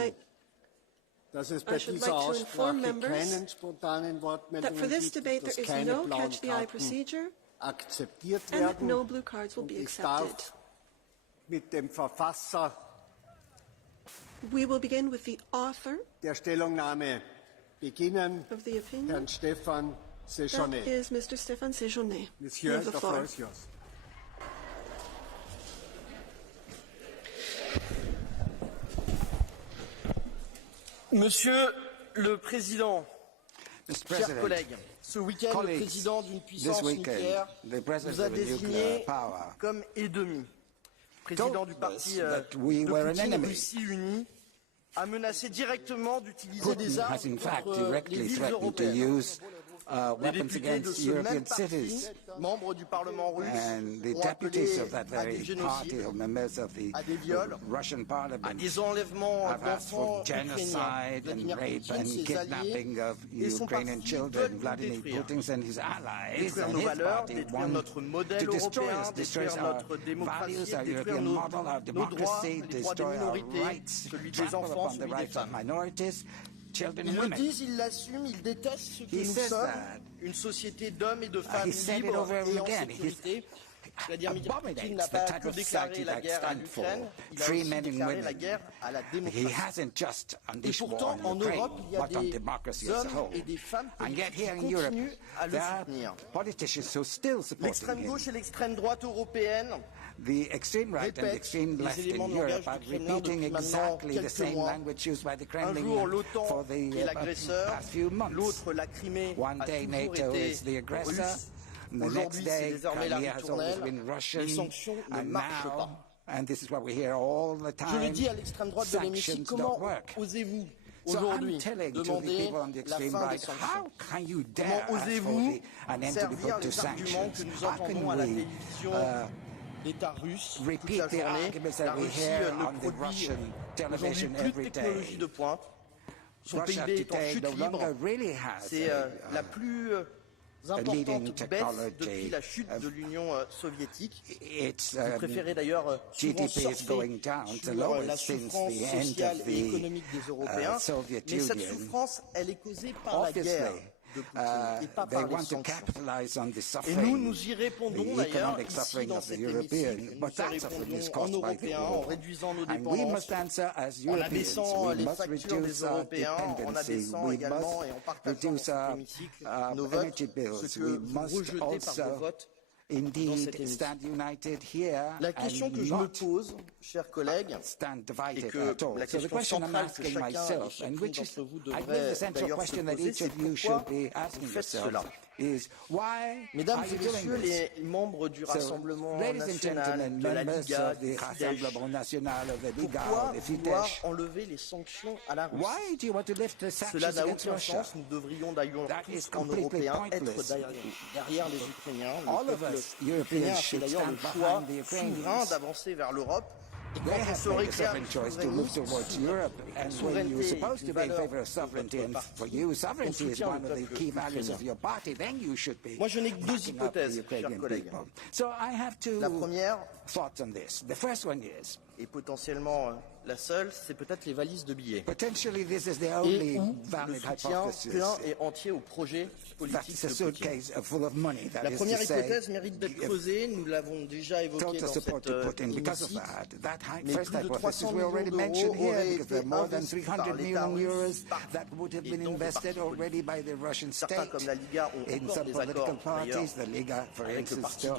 dass es bei dieser Aussprache keinen spontanen Wortmeldungen gibt, dass keine blauen Karten akzeptiert werden und ich darf mit dem Verfasser der Stellungnahme beginnen, Herrn Stefan Séjourné. Monsieur, the floor is yours. Monsieur le Président, chers collègues, ce week-end, le président d'une puissance nucléaire nous a désignés comme ennemis. Le président du parti de Poutine, Russie unie, a menacé directement d'utiliser des armes contre les villes européennes. Les députés de ce même parti, membres du Parlement russe, ont appelé à des génocides, à des viols, à des enlèvements d'enfants ukrainiens. Vladimir Poutine, ses alliés et son parti veulent nous détruire nos valeurs, détruire notre modèle européen, détruire notre démocratie, détruire nos droits, les droits des minorités, celui des enfants, celui des femmes. Ils le disent, ils l'assument, ils détestent ce que nous sommes, une société d'hommes et de femmes libres et en sécurité. Vladimir Poutine n'a pas que déclaré la guerre à l'Ukraine, il a aussi déclaré la guerre à la démocratie. Et pourtant, en Europe, il y a des hommes et des femmes politiques qui continuent à le soutenir. L'extrême gauche et l'extrême droite européenne The extreme right and the extreme left in Europe are repeating exactly the same language used by the Kremlin for the past few months. One day NATO is the aggressor, the next day Crimea has always been Russian, and now, and this is what we hear all the time, sanctions don't work. So I'm telling to the people on the extreme right, how can you dare ask for an end to be put to sanctions? How can we repeat the arguments that we hear on the Russian television every day? Russia today no longer really has la plus importante baisse depuis la chute de l'Union soviétique. Vous préférez d'ailleurs souvent surfer sur la souffrance sociale et économique des Européens, mais cette souffrance, elle est causée par la guerre de Poutine et pas par les sanctions. Et nous y répondons d'ailleurs ici dans cet hémicycle. Nous y répondons en Européens, en réduisant nos dépendances, en abaissant les factures des Européens, en abaissant également et en partageant dans cet hémicycle nos votes, ce que vous rejetez par vos votes. La question que je me pose, chers collègues, et que la question centrale que chacun d'entre vous devrait d'ailleurs se poser, c'est pourquoi vous faites cela. Mesdames et messieurs les membres du Rassemblement national, de la Liga, du Fidesz, pourquoi vouloir enlever les sanctions à la Russie? Cela n'a aucun sens. Nous devrions d'ailleurs tous, en Européens, être derrière les Ukrainiens. Le peuple ukrainien a fait d'ailleurs le choix souverain d'avancer vers l'Europe. They have made a sovereign choice to move towards Europe, and when you're supposed to be in favor of sovereignty, and for you, sovereignty is one of the key values of your party, then you should be backing up the Ukrainian people. So I have two thoughts on this. The first one is, et potentiellement la seule, c'est peut-être les valises de billets. Potentially this is the only valid hypothesis. Plein et entier au projet politique de Putin. La première hypothèse mérite d'être creusée, nous l'avons déjà évoqué dans cet hémicycle, mais plus de 300 millions d'euros auraient été investis par l'État russe et donc certains comme la Liga ont encore des accords d'ailleurs avec le parti de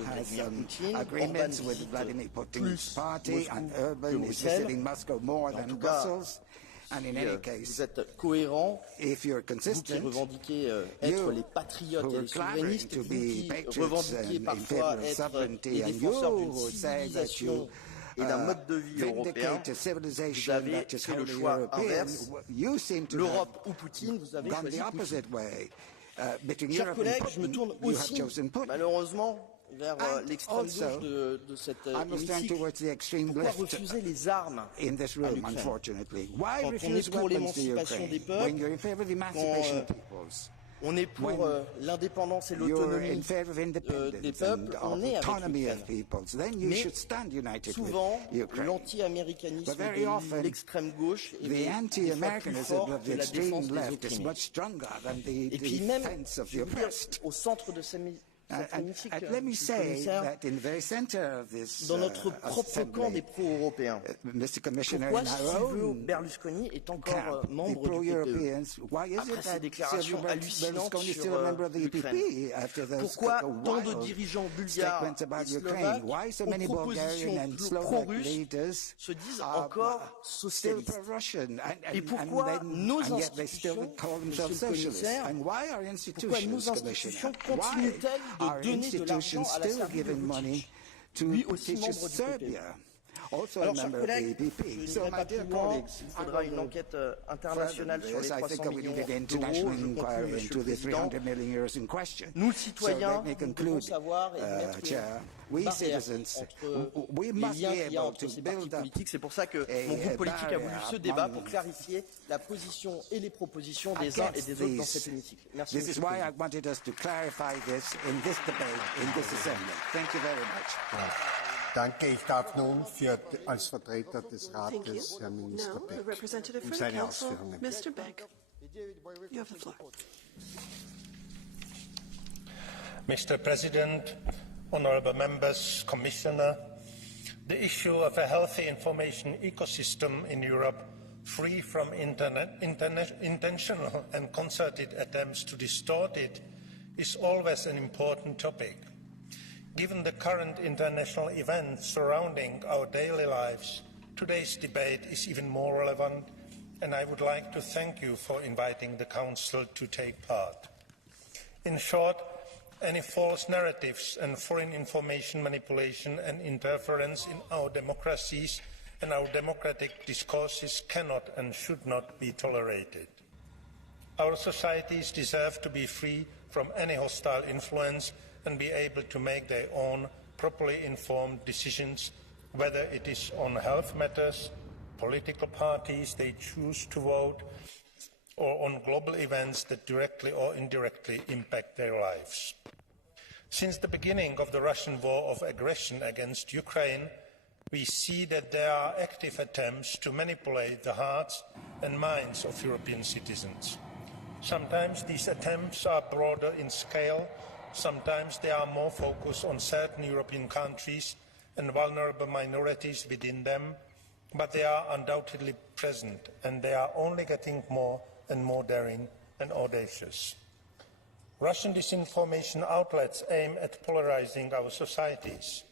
Vladimir Poutine, Orban visite plus Moscou que Bruxelles. En tout cas, vous êtes cohérents, vous qui revendiquez être les patriotes et les souverainistes, vous qui revendiquez parfois être les défenseurs d'une civilisation et d'un mode de vie européen, vous avez fait le choix inverse. L'Europe ou Poutine, vous avez choisi Poutine. Chers collègues, je me tourne aussi, malheureusement, vers l'extrême gauche de cet hémicycle. Pourquoi refuser les armes à l'Ukraine? Quand on est pour l'émancipation des peuples, quand on est pour l'indépendance et l'autonomie des peuples, on est avec l'Ukraine. Mais souvent, l'anti-américanisme de l'extrême gauche est plus fort que la défense des opprimés. Et puis même, je veux dire, au centre de cette let me say that in the very center of this dans notre propre camp des pro-européens, pourquoi Silvio Berlusconi est encore membre du PPE après sa déclaration hallucinante sur l'Ukraine? Pourquoi tant de dirigeants bulgares et slovaques aux propositions pro-russes se disent encore socialistes? Et pourquoi nos institutions, Monsieur le Commissaire, pourquoi nos institutions continuent-elles de donner de l'argent à la Serbie de Vučić, lui aussi membre du PPE? Alors, chers collègues, je n'irai pas plus loin. Il faudra une enquête internationale sur les 300 millions d'euros. Je conclue, Monsieur le Président. Nous, citoyens, nous devons savoir et mettre une barrière entre les liens qu'il y a entre ces partis politiques. C'est pour ça que mon groupe politique a voulu ce débat pour clarifier la position et les propositions des uns et des autres dans cet hémicycle. Merci, Monsieur le Président. Danke. Ich darf nun als Vertreter des Rates Herrn Minister Beck seine Ausführungen. Mr. Beck, you have the floor. Mr. President, honourable members, Commissioner, the issue of a healthy information ecosystem in Europe, free from intentional and concerted attempts to distort it, is always an important topic. Given the current international events surrounding our daily lives, today's debate is even more relevant, and I would like to thank you for inviting the Council to take part. In short, any false narratives and foreign information manipulation and interference in our democracies and our democratic discourses cannot and should not be tolerated. Our societies deserve to be free from any hostile influence and be able to make their own properly informed decisions, whether it is on health matters, political parties they choose to vote, or on global events that directly or indirectly impact their lives. Since the beginning of the Russian war of aggression against Ukraine, we see that there are active attempts to manipulate the hearts and minds of European citizens. Sometimes these attempts are broader in scale. Sometimes they are more focused on certain European countries and vulnerable minorities within them, but they are undoubtedly present, and they are only getting more and more daring and audacious. Russian disinformation outlets aim at polarizing our societies.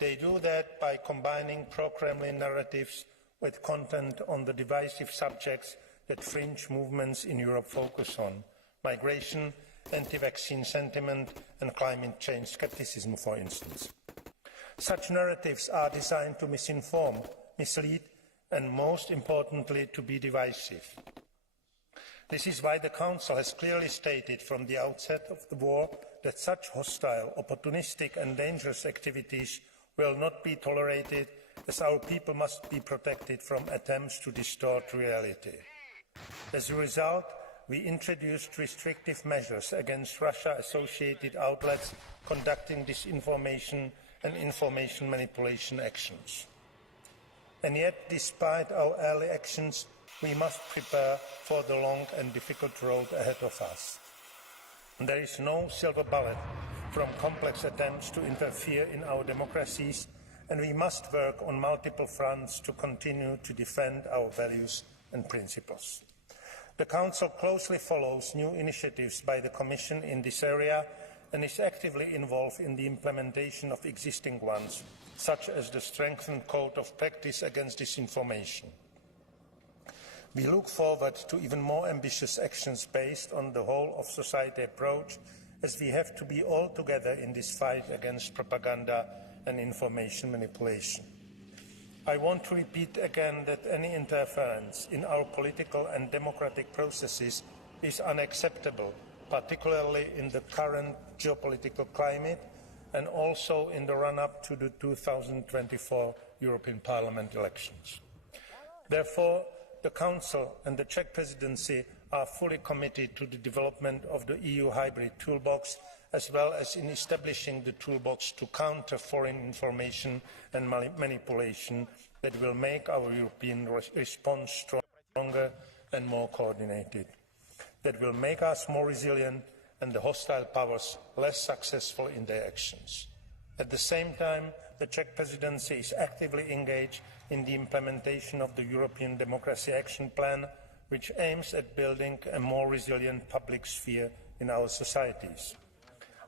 They do that by combining pro-Kremlin narratives with content on the divisive subjects that fringe movements in Europe focus on: migration, anti-vaccine sentiment and climate change skepticism, for instance. Such narratives are designed to misinform, mislead, and most importantly, to be divisive. This is why the Council has clearly stated from the outset of the war that such hostile, opportunistic and dangerous activities will not be tolerated as our people must be protected from attempts to distort reality. As a result, we introduced restrictive measures against Russia-associated outlets conducting disinformation and information manipulation actions. And yet, despite our early actions, we must prepare for the long and difficult road ahead of us. There is no silver bullet from complex attempts to interfere in our democracies, and we must work on multiple fronts to continue to defend our values and principles. The Council closely follows new initiatives by the Commission in this area and is actively involved in the implementation of existing ones, such as the strengthened Code of Practice against Disinformation. We look forward to even more ambitious actions based on the whole of society approach, as we have to be all together in this fight against propaganda and information manipulation. I want to repeat again that any interference in our political and democratic processes is unacceptable, particularly in the current geopolitical climate and also in the run-up to the 2024 European Parliament elections. Therefore, the Council and the Czech Presidency are fully committed to the development of the EU hybrid toolbox, as well as in establishing the toolbox to counter foreign information and manipulation that will make our European response stronger and more coordinated, that will make us more resilient and the hostile powers less successful in their actions. At the same time, the Czech Presidency is actively engaged in the implementation of the European Democracy Action Plan, which aims at building a more resilient public sphere in our societies.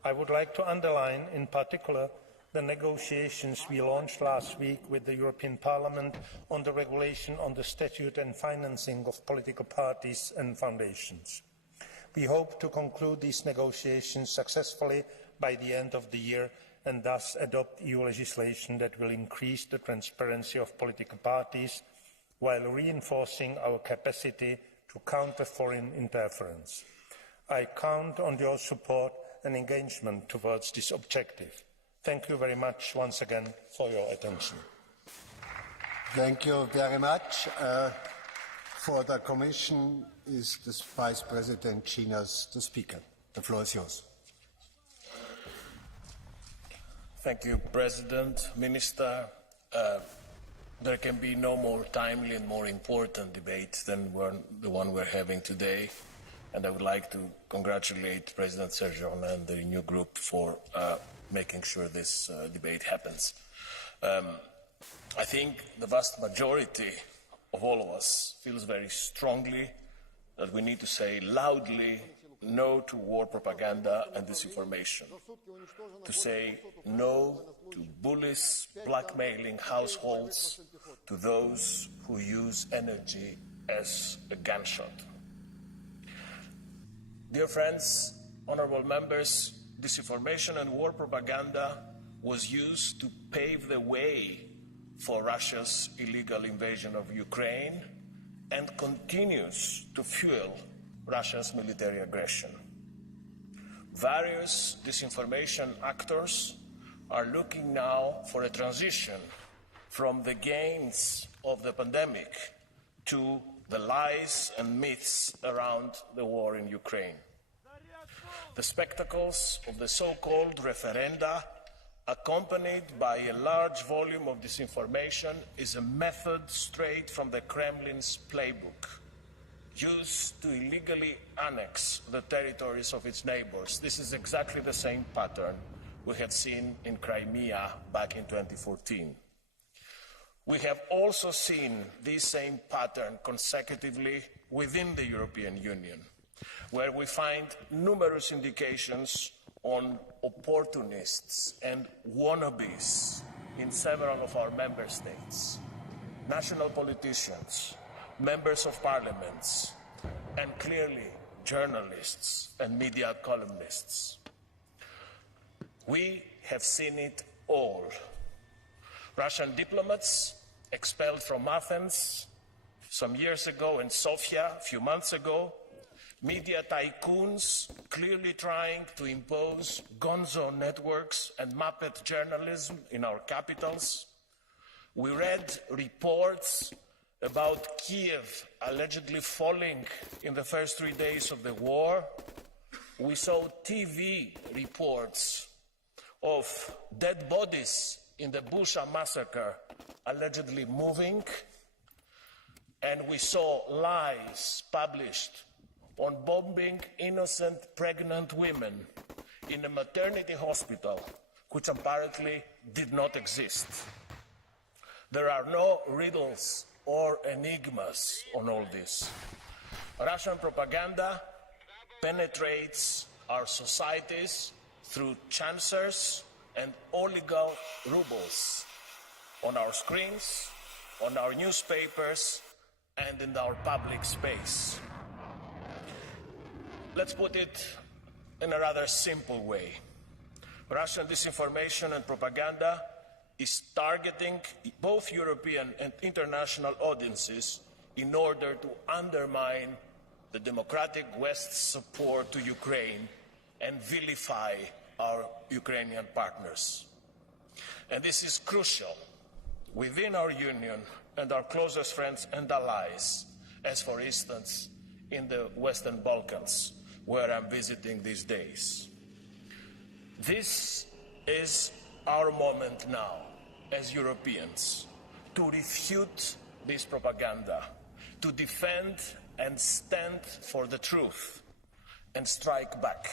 I would like to underline, in particular, the negotiations we launched last week with the European Parliament on the regulation on the statute and financing of political parties and foundations. We hope to conclude these negotiations successfully by the end of the year and thus adopt EU legislation that will increase the transparency of political parties while reinforcing our capacity to counter foreign interference. I count on your support and engagement towards this objective. Thank you very much once again for your attention. Thank you very much. For the Commission is the Vice President Chinas the Speaker. The floor is yours. Thank you, President, Minister. There can be no more timely and more important debate than the one we're having today. And I would like to congratulate President Sergio and the new group for making sure this debate happens. I think the vast majority of all of us feels very strongly that we need to say loudly no to war propaganda and disinformation, to say no to bullies blackmailing households, to those who use energy as a gunshot. Dear friends, honorable members, disinformation and war propaganda was used to pave the way for Russia's illegal invasion of Ukraine and continues to fuel Russia's military aggression. Various disinformation actors are looking now for a transition from the gains of the pandemic to the lies and myths around the war in Ukraine. The spectacles of the so-called referenda, accompanied by a large volume of disinformation, is a method straight from the Kremlin's playbook, used to illegally annex the territories of its neighbors. This is exactly the same pattern we had seen in Crimea back in 2014. We have also seen this same pattern consecutively within the European Union, where we find numerous indications on opportunists and wannabes in several of our member states, national politicians, members of parliaments, and clearly journalists and media columnists. We have seen it all. Russian diplomats expelled from Athens some years ago and Sofia a few months ago, media tycoons clearly trying to impose gonzo networks and Muppet journalism in our capitals, We read reports about Kiev allegedly falling in the first 3 days of the war. We saw TV reports of dead bodies in the Bucha massacre allegedly moving, and we saw lies published on bombing innocent pregnant women in a maternity hospital which apparently did not exist. There are no riddles or enigmas on all this. Russian propaganda penetrates our societies through chancers and oligarch rubles on our screens, on our newspapers, and in our public space. Let's put it in a rather simple way. Russian disinformation and propaganda is targeting both European and international audiences in order to undermine the democratic West's support to Ukraine and vilify our Ukrainian partners. And this is crucial within our union and our closest friends and allies, as for instance in the Western Balkans, where I'm visiting these days. This is our moment now, as Europeans, to refute this propaganda, to defend and stand for the truth, and strike back.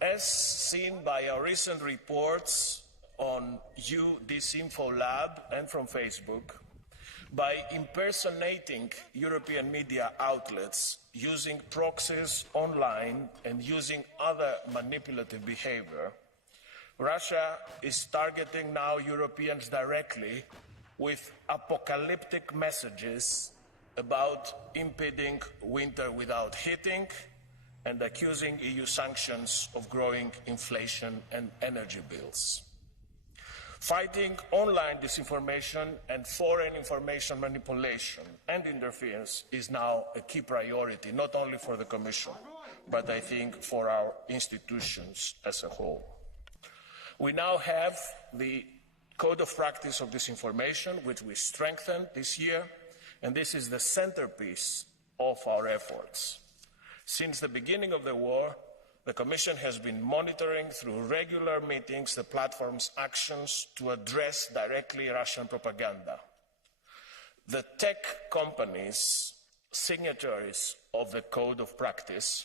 As seen by our recent reports on Disinfo Lab and from Facebook, by impersonating European media outlets, using proxies online and using other manipulative behavior, Russia is targeting now Europeans directly with apocalyptic messages about impeding winter without heating and accusing EU sanctions of growing inflation and energy bills. Fighting online disinformation and foreign information manipulation and interference is now a key priority, not only for the Commission, but I think for our institutions as a whole. We now have the Code of Practice of Disinformation, which we strengthened this year, and this is the centerpiece of our efforts. Since the beginning of the war, the Commission has been monitoring through regular meetings the platform's actions to address directly Russian propaganda. The tech companies, signatories of the Code of Practice,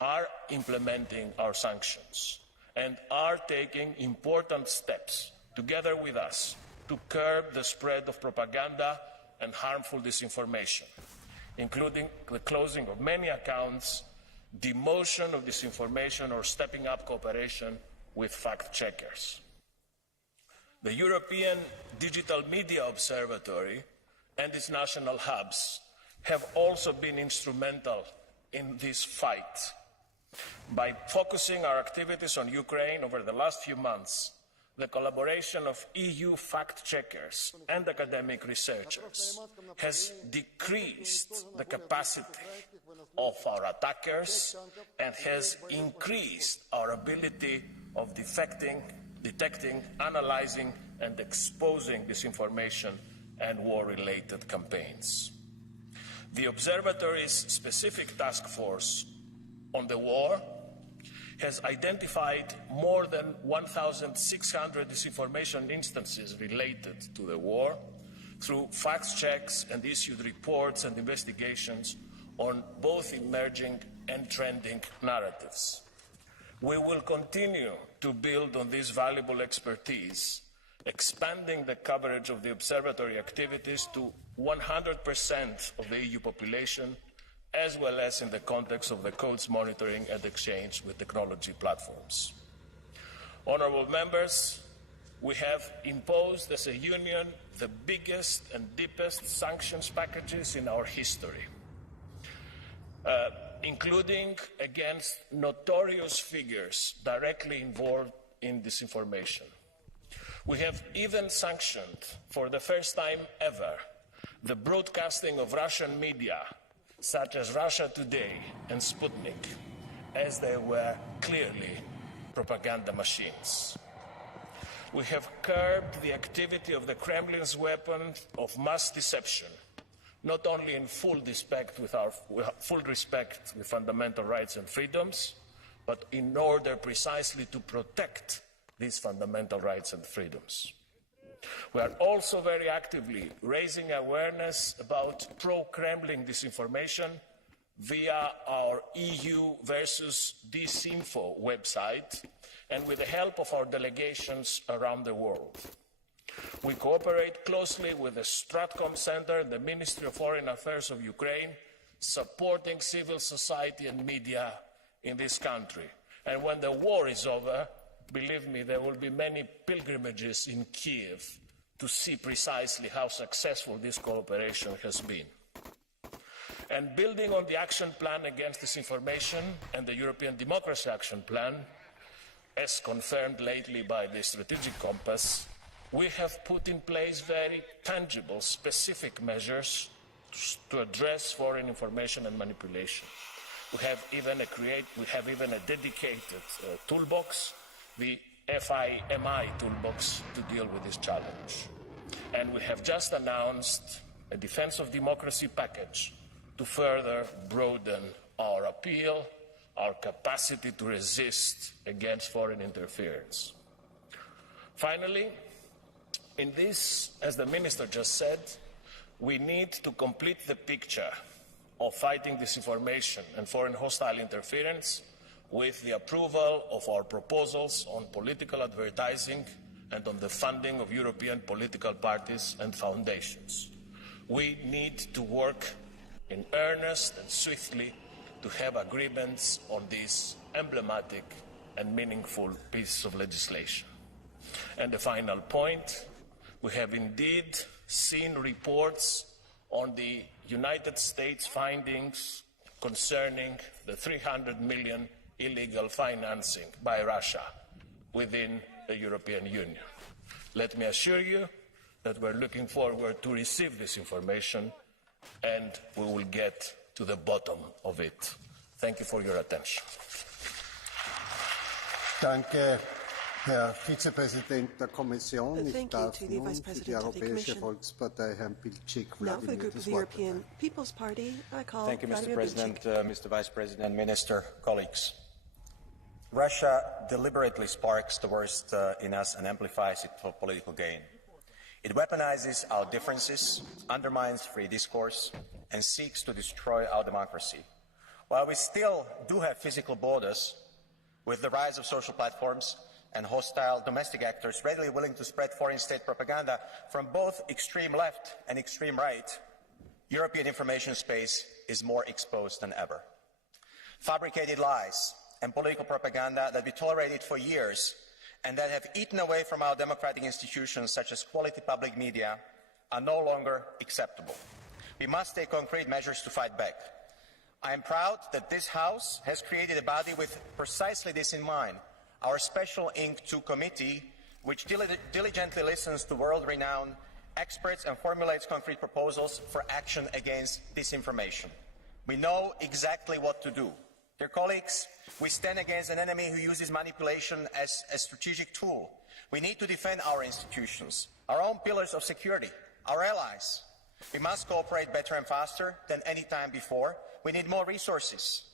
are implementing our sanctions and are taking important steps together with us to curb the spread of propaganda and harmful disinformation, including the closing of many accounts, demotion of disinformation, or stepping up cooperation with fact-checkers. The European Digital Media Observatory and its national hubs have also been instrumental in this fight. By focusing our activities on Ukraine over the last few months, the collaboration of EU fact-checkers and academic researchers has decreased the capacity of our attackers and has increased our ability of detecting, analyzing, and exposing disinformation and war-related campaigns. The Observatory's specific task force on the war has identified more than 1,600 disinformation instances related to the war through fact checks and issued reports and investigations on both emerging and trending narratives. We will continue to build on this valuable expertise, expanding the coverage of the Observatory activities to 100% of the EU population, as well as in the context of the Code's monitoring and exchange with technology platforms. Honourable members, we have imposed as a union the biggest and deepest sanctions packages in our history, including against notorious figures directly involved in disinformation. We have even sanctioned, for the first time ever, the broadcasting of Russian media such as Russia Today and Sputnik, as they were clearly propaganda machines. We have curbed the activity of the Kremlin's weapon of mass deception, not only in full respect with fundamental rights and freedoms, but in order precisely to protect these fundamental rights and freedoms. We are also very actively raising awareness about pro-Kremlin disinformation via our EU versus Disinfo website and with the help of our delegations around the world. We cooperate closely with the Stratcom Center and the Ministry of Foreign Affairs of Ukraine, supporting civil society and media in this country. And when the war is over, believe me, there will be many pilgrimages in Kiev to see precisely how successful this cooperation has been. And building on the action plan against disinformation and the European Democracy Action Plan, as confirmed lately by the Strategic Compass, we have put in place very tangible, specific measures to address foreign information and manipulation. We have even a dedicated toolbox, the FIMI toolbox, to deal with this challenge. And we have just announced a Defense of Democracy package to further broaden our appeal, our capacity to resist against foreign interference. Finally, in this, as the Minister just said, we need to complete the picture of fighting disinformation and foreign hostile interference with the approval of our proposals on political advertising and on the funding of European political parties and foundations. We need to work in earnest and swiftly to have agreements on this emblematic and meaningful piece of legislation. And the final point, we have indeed seen reports on the United States findings concerning the 300 million illegal financing by Russia within the European Union. Let me assure you that we're looking forward to receive this information and we will get to the bottom of it. Thank you for your attention. Danke, Herr Vizepräsident der Kommission. Ich darf nun für die Europäische Volkspartei Herrn Bilčík Vladimir das Wort erteilen. Thank you, Mr. President, Mr. Vice President, Minister, colleagues. Russia deliberately sparks the worst in us and amplifies it for political gain. It weaponizes our differences, undermines free discourse, and seeks to destroy our democracy. While we still do have physical borders, with the rise of social platforms and hostile domestic actors readily willing to spread foreign state propaganda from both extreme left and extreme right, European information space is more exposed than ever. Fabricated lies and political propaganda that we tolerated for years and that have eaten away from our democratic institutions such as quality public media are no longer acceptable. We must take concrete measures to fight back. I am proud that this House has created a body with precisely this in mind, our Special Inc. 2 committee, which diligently listens to world-renowned experts and formulates concrete proposals for action against disinformation. We know exactly what to do. Dear colleagues, we stand against an enemy who uses manipulation as a strategic tool. We need to defend our institutions, our own pillars of security, our allies. We must cooperate better and faster than any time before. We need more resources.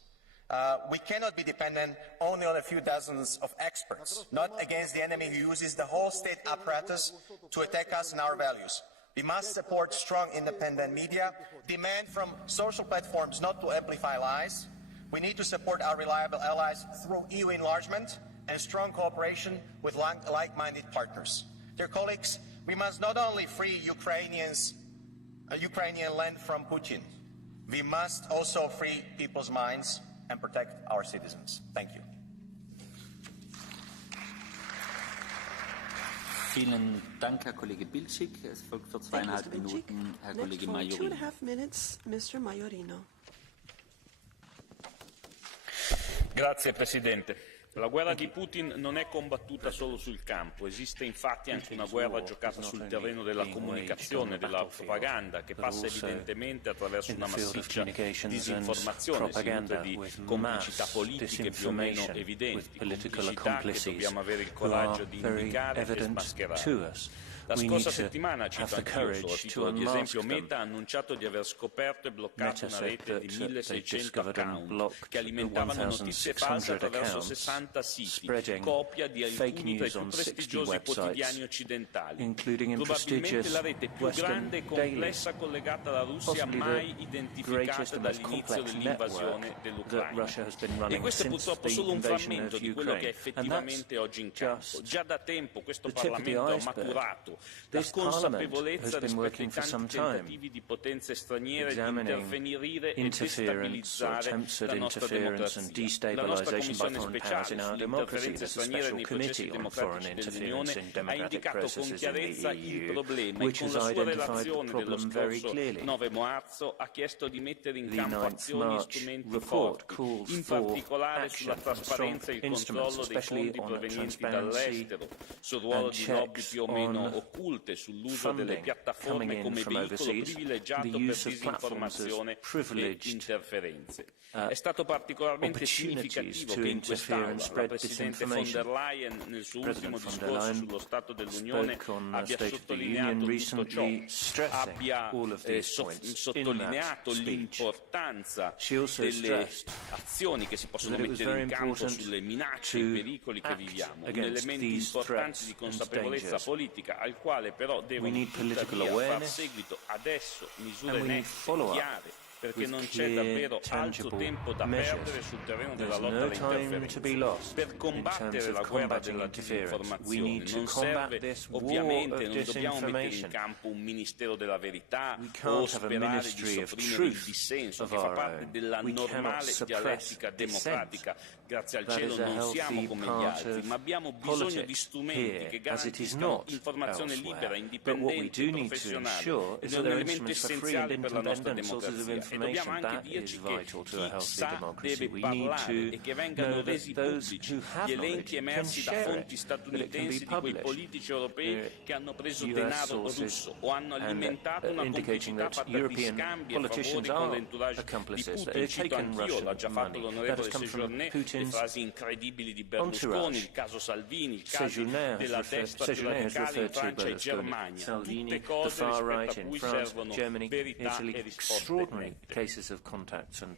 We cannot be dependent only on a few dozens of experts, not against the enemy who uses the whole state apparatus to attack us and our values. We must support strong independent media, demand from social platforms not to amplify lies. We need to support our reliable allies through EU enlargement and strong cooperation with like-minded partners. Dear colleagues, we must not only free Ukrainian land from Putin, we must also free people's minds and protect our citizens. Thank you. Vielen Dank, Herr Kollege Bilčík. Es folgt für 2,5 Minuten Herr Kollege Majorino. Grazie Presidente. La guerra di Putin non è combattuta solo sul campo, esiste infatti anche una guerra giocata sul terreno della comunicazione, della propaganda, che passa evidentemente attraverso una massiccia disinformazione, si nutre di complicità politiche più o meno evidenti, complicità che dobbiamo avere il coraggio di indicare e smascherare. La scorsa settimana, cito anch'io solo a titolo di esempio, Meta ha annunciato di aver scoperto e bloccato una rete di 1600 account che alimentavano notizie false attraverso 60 siti, copia di alcuni tra i più prestigiosi quotidiani occidentali. Probabilmente la rete più grande e complessa collegata alla Russia mai identificata dall'inizio dell'invasione dell'Ucraina. E questo è purtroppo solo un frammento di quello che è effettivamente oggi in campo. Già da tempo questo Parlamento ha maturato la consapevolezza rispetto ai tanti tentativi di potenze straniere di intervenire e destabilizzare la nostra democrazia. La nostra Commissione speciale sulle interferenze straniere nei processi democratici dell'Unione ha indicato con chiarezza il problema e con la sua relazione dello scorso 9 marzo ha chiesto di mettere in campo azioni e strumenti forti, in particolare sulla trasparenza e il controllo dei fondi provenienti dall'estero, sul ruolo di lobby più o meno occulte, sull'uso delle piattaforme come veicolo privilegiato per disinformazione e interferenze. È stato particolarmente significativo che in quest'Aula la Presidente von der Leyen nel suo ultimo discorso sullo Stato dell'Unione abbia sottolineato tutto ciò, abbia sottolineato l'importanza delle azioni che si possono mettere in campo sulle minacce e i pericoli che viviamo, un elemento importante di consapevolezza politica al quale però devono tuttavia far seguito adesso misure nette, chiare, perché non c'è davvero altro tempo da perdere sul terreno della lotta alle interferenze. Per combattere la guerra della disinformazione non serve, ovviamente, non dobbiamo mettere in campo un Ministero della Verità o sperare di sopprimere il dissenso, che fa parte della normale dialettica democratica. Grazie al cielo non siamo come gli altri, ma abbiamo bisogno di strumenti che garantiscano informazione libera, indipendente e professionale. È un elemento essenziale per la nostra democrazia. E dobbiamo anche dirci che chi sa deve parlare e che vengano resi pubblici gli elenchi emersi da fonti statunitensi di quei politici europei che hanno preso denaro russo o hanno alimentato una complicità fatta di scambi e favori con l'entourage di Putin. Cito anch'io, l'ha già fatto l'onorevole Séjourné, le frasi incredibili di Berlusconi, il caso Salvini, il caso della destra più radicale in Francia e Germania. Tutte cose rispetto a cui servono verità e risposte. Cases of contacts and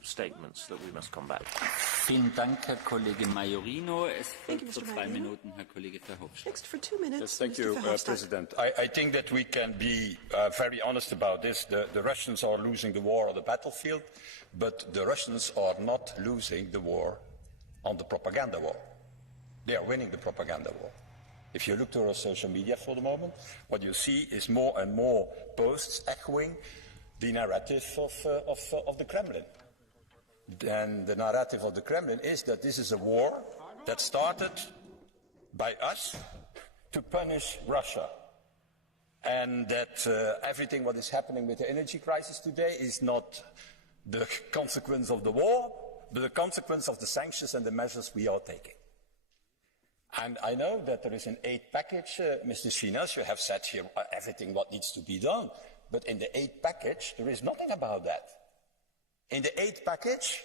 statements that we must combat. Vielen Dank, Herr Kollege Majorino. Es folgt für 2 Minuten Herr Kollege Verhofstadt. Next for 2 minutes, yes, thank you, President. I think that we can be very honest about this. The Russians are losing the war on the battlefield, but the Russians are not losing the war on the propaganda war. They are winning the propaganda war. If you look to our social media for the moment, what you see is more and more posts echoing the narrative of the Kremlin. And the narrative of the Kremlin is that this is a war that started by us to punish Russia. And that everything what is happening with the energy crisis today is not the consequence of the war, but the consequence of the sanctions and the measures we are taking. And I know that there is an aid package, Mr. Shinas, you have said here everything what needs to be done. But in the aid package, there is nothing about that. In the aid package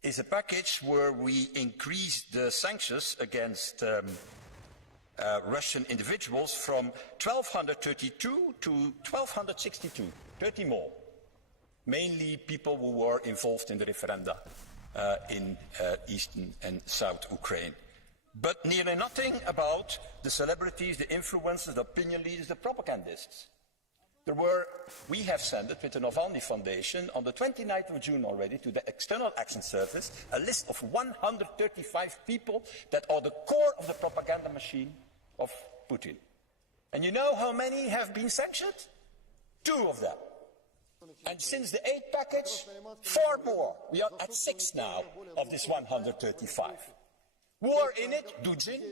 is a package where we increase the sanctions against Russian individuals from 1,232 to 1,262, 30 more. Mainly people who were involved in the referenda in eastern and south Ukraine. But nearly nothing about the celebrities, the influencers, the opinion leaders, the propagandists. We have sent it with the Navalny Foundation on the 29th of June already to the External Action Service, a list of 135 people that are the core of the propaganda machine of Putin. And you know how many have been sanctioned? 2 of them. And since the aid package, 4 more. We are at 6 now of this 135. War in it, Dujin,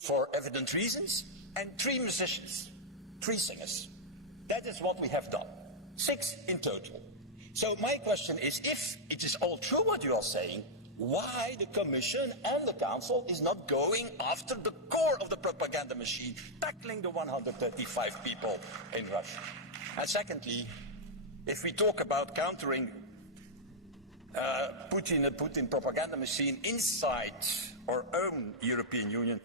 for evident reasons, and 3 musicians, 3 singers. That is what we have done. 6 in total. So my question is, if it is all true what you are saying, why the Commission and the Council is not going after the core of the propaganda machine, tackling the 135 people in Russia. And secondly, if we talk about countering the Putin propaganda machine inside our own European Union,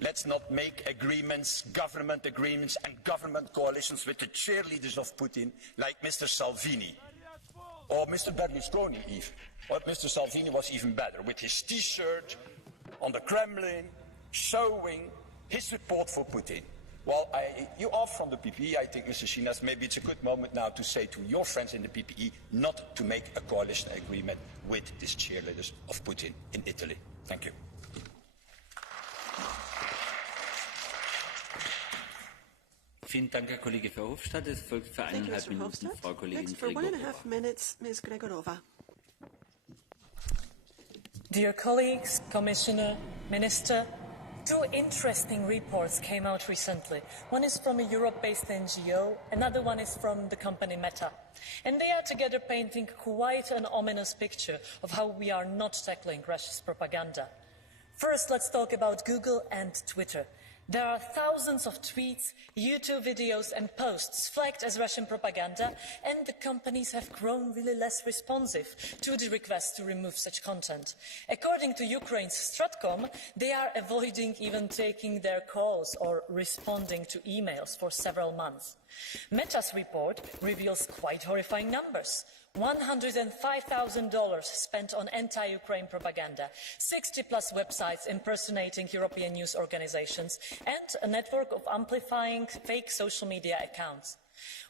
let's not make agreements, government agreements and government coalitions with the cheerleaders of Putin like Mr. Salvini or Mr. Berlusconi even. Or Mr. Salvini was even better, with his T-shirt on the Kremlin showing his support for Putin. Well, you are from the PPE, I think, Mr. Shinas, maybe it's a good moment now to say to your friends in the PPE not to make a coalition agreement with these cheerleaders of Putin in Italy. Thank you. Vielen Dank, Herr Kollege Verhofstadt. Es folgt für 1,5 Minuten Frau Kollegin Next, for 1.5 minutes, Ms. Gregorova. Dear colleagues, Commissioner, Minister, two interesting reports came out recently. One is from a Europe-based NGO, another one is from the company Meta. And they are together painting quite an ominous picture of how we are not tackling Russia's propaganda. First, let's talk about Google and Twitter. There are thousands of tweets, YouTube videos and posts flagged as Russian propaganda, and the companies have grown really less responsive to the request to remove such content. According to Ukraine's Stratcom, they are avoiding even taking their calls or responding to emails for several months. Meta's report reveals quite horrifying numbers. $105,000 spent on anti-Ukraine propaganda, 60+ websites impersonating European news organizations, and a network of amplifying fake social media accounts.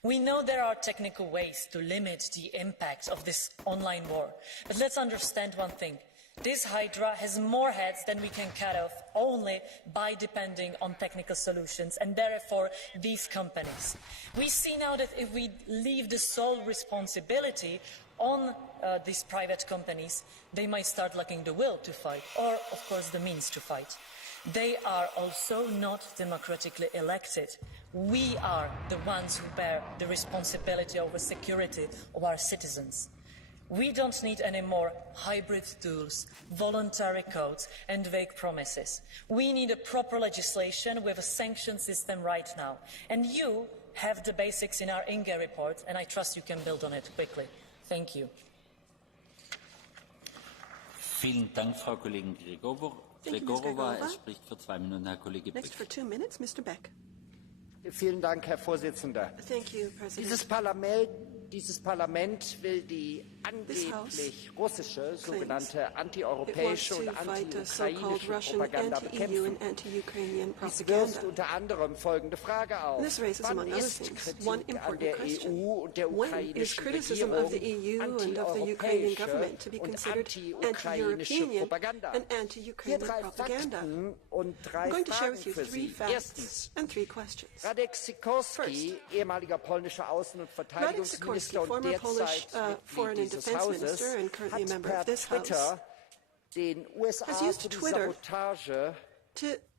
We know there are technical ways to limit the impact of this online war, but let's understand one thing. This Hydra has more heads than we can cut off only by depending on technical solutions, and therefore these companies. We see now that if we leave the sole responsibility on these private companies, they might start lacking the will to fight, or of course the means to fight. They are also not democratically elected. We are the ones who bear the responsibility over security of our citizens. We don't need any more hybrid tools, voluntary codes and vague promises. We need a proper legislation with a sanction system right now. And you have the basics in our Inge report, and I trust you can build on it quickly. Thank you. Vielen Dank, Frau Kollegin Gregorova. Es spricht für 2 Minuten Herr Kollege Beck. Next for 2 minutes, Mr. Beck. Vielen Dank, Herr Vorsitzender. Thank you, President. Dieses Parlament will die angeblich russische, sogenannte antieuropäische und anti-ukrainische Propaganda bekämpfen. Dies wirft unter anderem folgende Frage auf. Wann ist Kritik an der EU und der ukrainischen Regierung antieuropäische und anti-ukrainische Propaganda? Hier 3 Fakten und 3 Fragen für Sie. Erstens, Radek Sikorski, ehemaliger polnischer Außen- und Verteidigungsminister und derzeit Mitglied dieses Hauses, hat per Twitter den USA für die Sabotage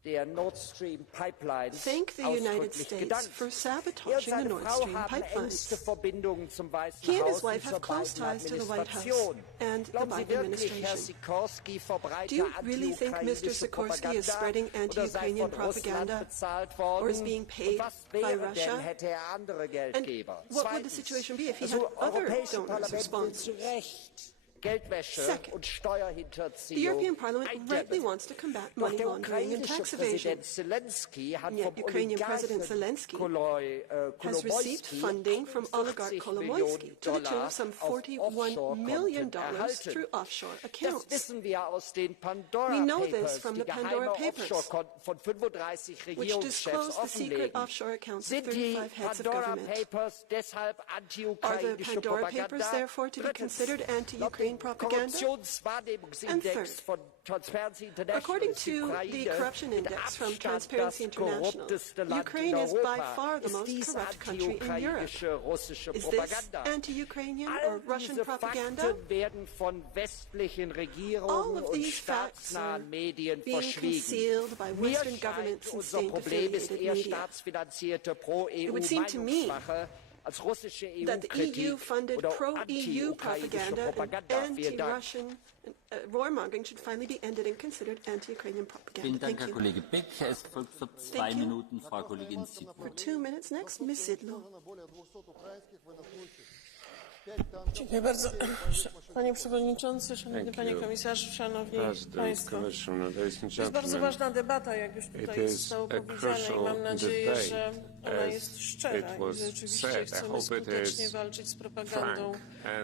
der Nord Stream Pipeline ausdrücklich gedankt. Und seine Frau haben engste Verbindungen zum Weißen Haus und zur Biden-Administration. Glauben Sie wirklich, Herr Sikorski verbreitet anti-ukrainische Propaganda oder sei von Russland bezahlt worden? Und was wäre denn, hätte er andere Geldgeber? Zweitens, das Europäische Parlament will zu Recht Geldwäsche und Steuerhinterziehung eindämmen. Doch der ukrainische Präsident Zelensky hat vom Oligarchen Kolomoisky $40 Millionen auf Offshore-Konten erhalten. Das wissen wir aus den Pandora Papers, die geheime Offshore-Konten von 35 Regierungschefs offenlegen. Sind die Pandora Papers deshalb anti-ukrainische Propaganda? Drittens, Korruptionswahrnehmungsindex von Transparency International ist Ukraine mit Abstand das korrupteste Land in Europa. Ist dies anti-ukrainische russische Propaganda? All diese Fakten werden von westlichen Regierungen und staatsnahen Medien verschwiegen. Mir scheint, unser Problem ist eher staatsfinanzierte Pro-EU-Meinungsmache, that the EU funded pro-EU propaganda and anti-Russian warmongering should finally be ended and considered anti-Ukrainian propaganda. Thank you. Thank you. For 2 minutes next, Ms. Sidlow. Dziękuję bardzo. Panie Przewodniczący, Szanowny Panie Komisarzu, Szanowni Państwo. To jest bardzo ważna debata, jak już tutaj zostało powiedziane i mam nadzieję, że ona jest szczera i że rzeczywiście chcemy skutecznie walczyć z propagandą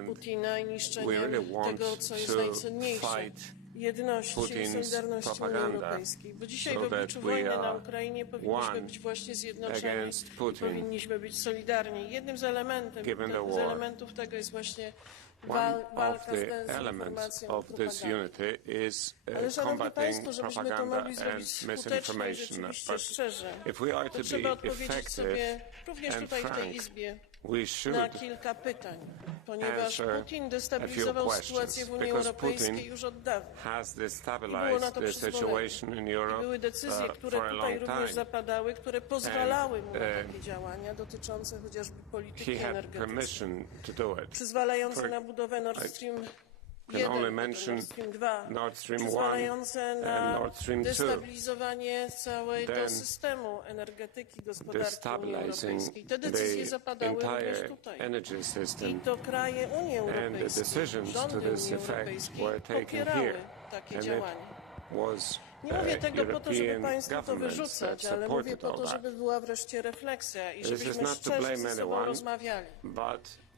Putina i niszczeniem tego, co jest najcenniejsze. Jedności i solidarności Unii Europejskiej. Bo dzisiaj w obliczu wojny na Ukrainie powinniśmy być właśnie zjednoczeni i powinniśmy być solidarni. Jednym z elementów tego jest właśnie walka z dezinformacją i propagandą. Ale Szanowni Państwo, żebyśmy to mogli zrobić skutecznie i rzeczywiście szczerze, to trzeba odpowiedzieć sobie również tutaj w tej Izbie na kilka pytań, ponieważ Putin destabilizował sytuację w Unii Europejskiej już od dawna. I było na to przyzwolenie. I były decyzje, które tutaj również zapadały, które pozwalały mu na takie działania dotyczące chociażby polityki energetycznej, przyzwalające na budowę Nord Stream 1, Nord Stream 2, pozwalające na destabilizowanie całego systemu energetyki gospodarki Unii Europejskiej. Te decyzje zapadały również tutaj. I to kraje Unii Europejskiej, rządy Unii Europejskiej popierały takie działania. Nie mówię tego po to, żeby Państwu to wyrzucać, ale mówię po to, żeby była wreszcie refleksja i żebyśmy szczerze ze sobą rozmawiali.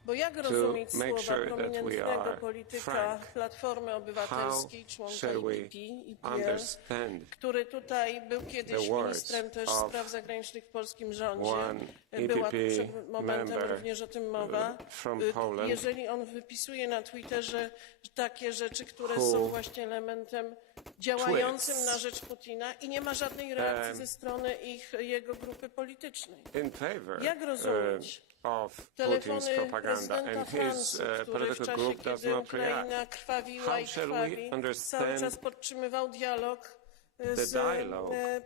Bo jak rozumieć słowa prominentnego polityka Platformy Obywatelskiej, członka EPP, który tutaj był kiedyś ministrem też spraw zagranicznych w polskim rządzie, była przed momentem również o tym mowa, jeżeli on wypisuje na Twitterze takie rzeczy, które są właśnie elementem działającym na rzecz Putina i nie ma żadnej reakcji ze strony jego grupy politycznej. Jak rozumieć telefony prezydenta Francji, który w czasie, kiedy Ukraina krwawiła i krwawi, cały czas podtrzymywał dialog z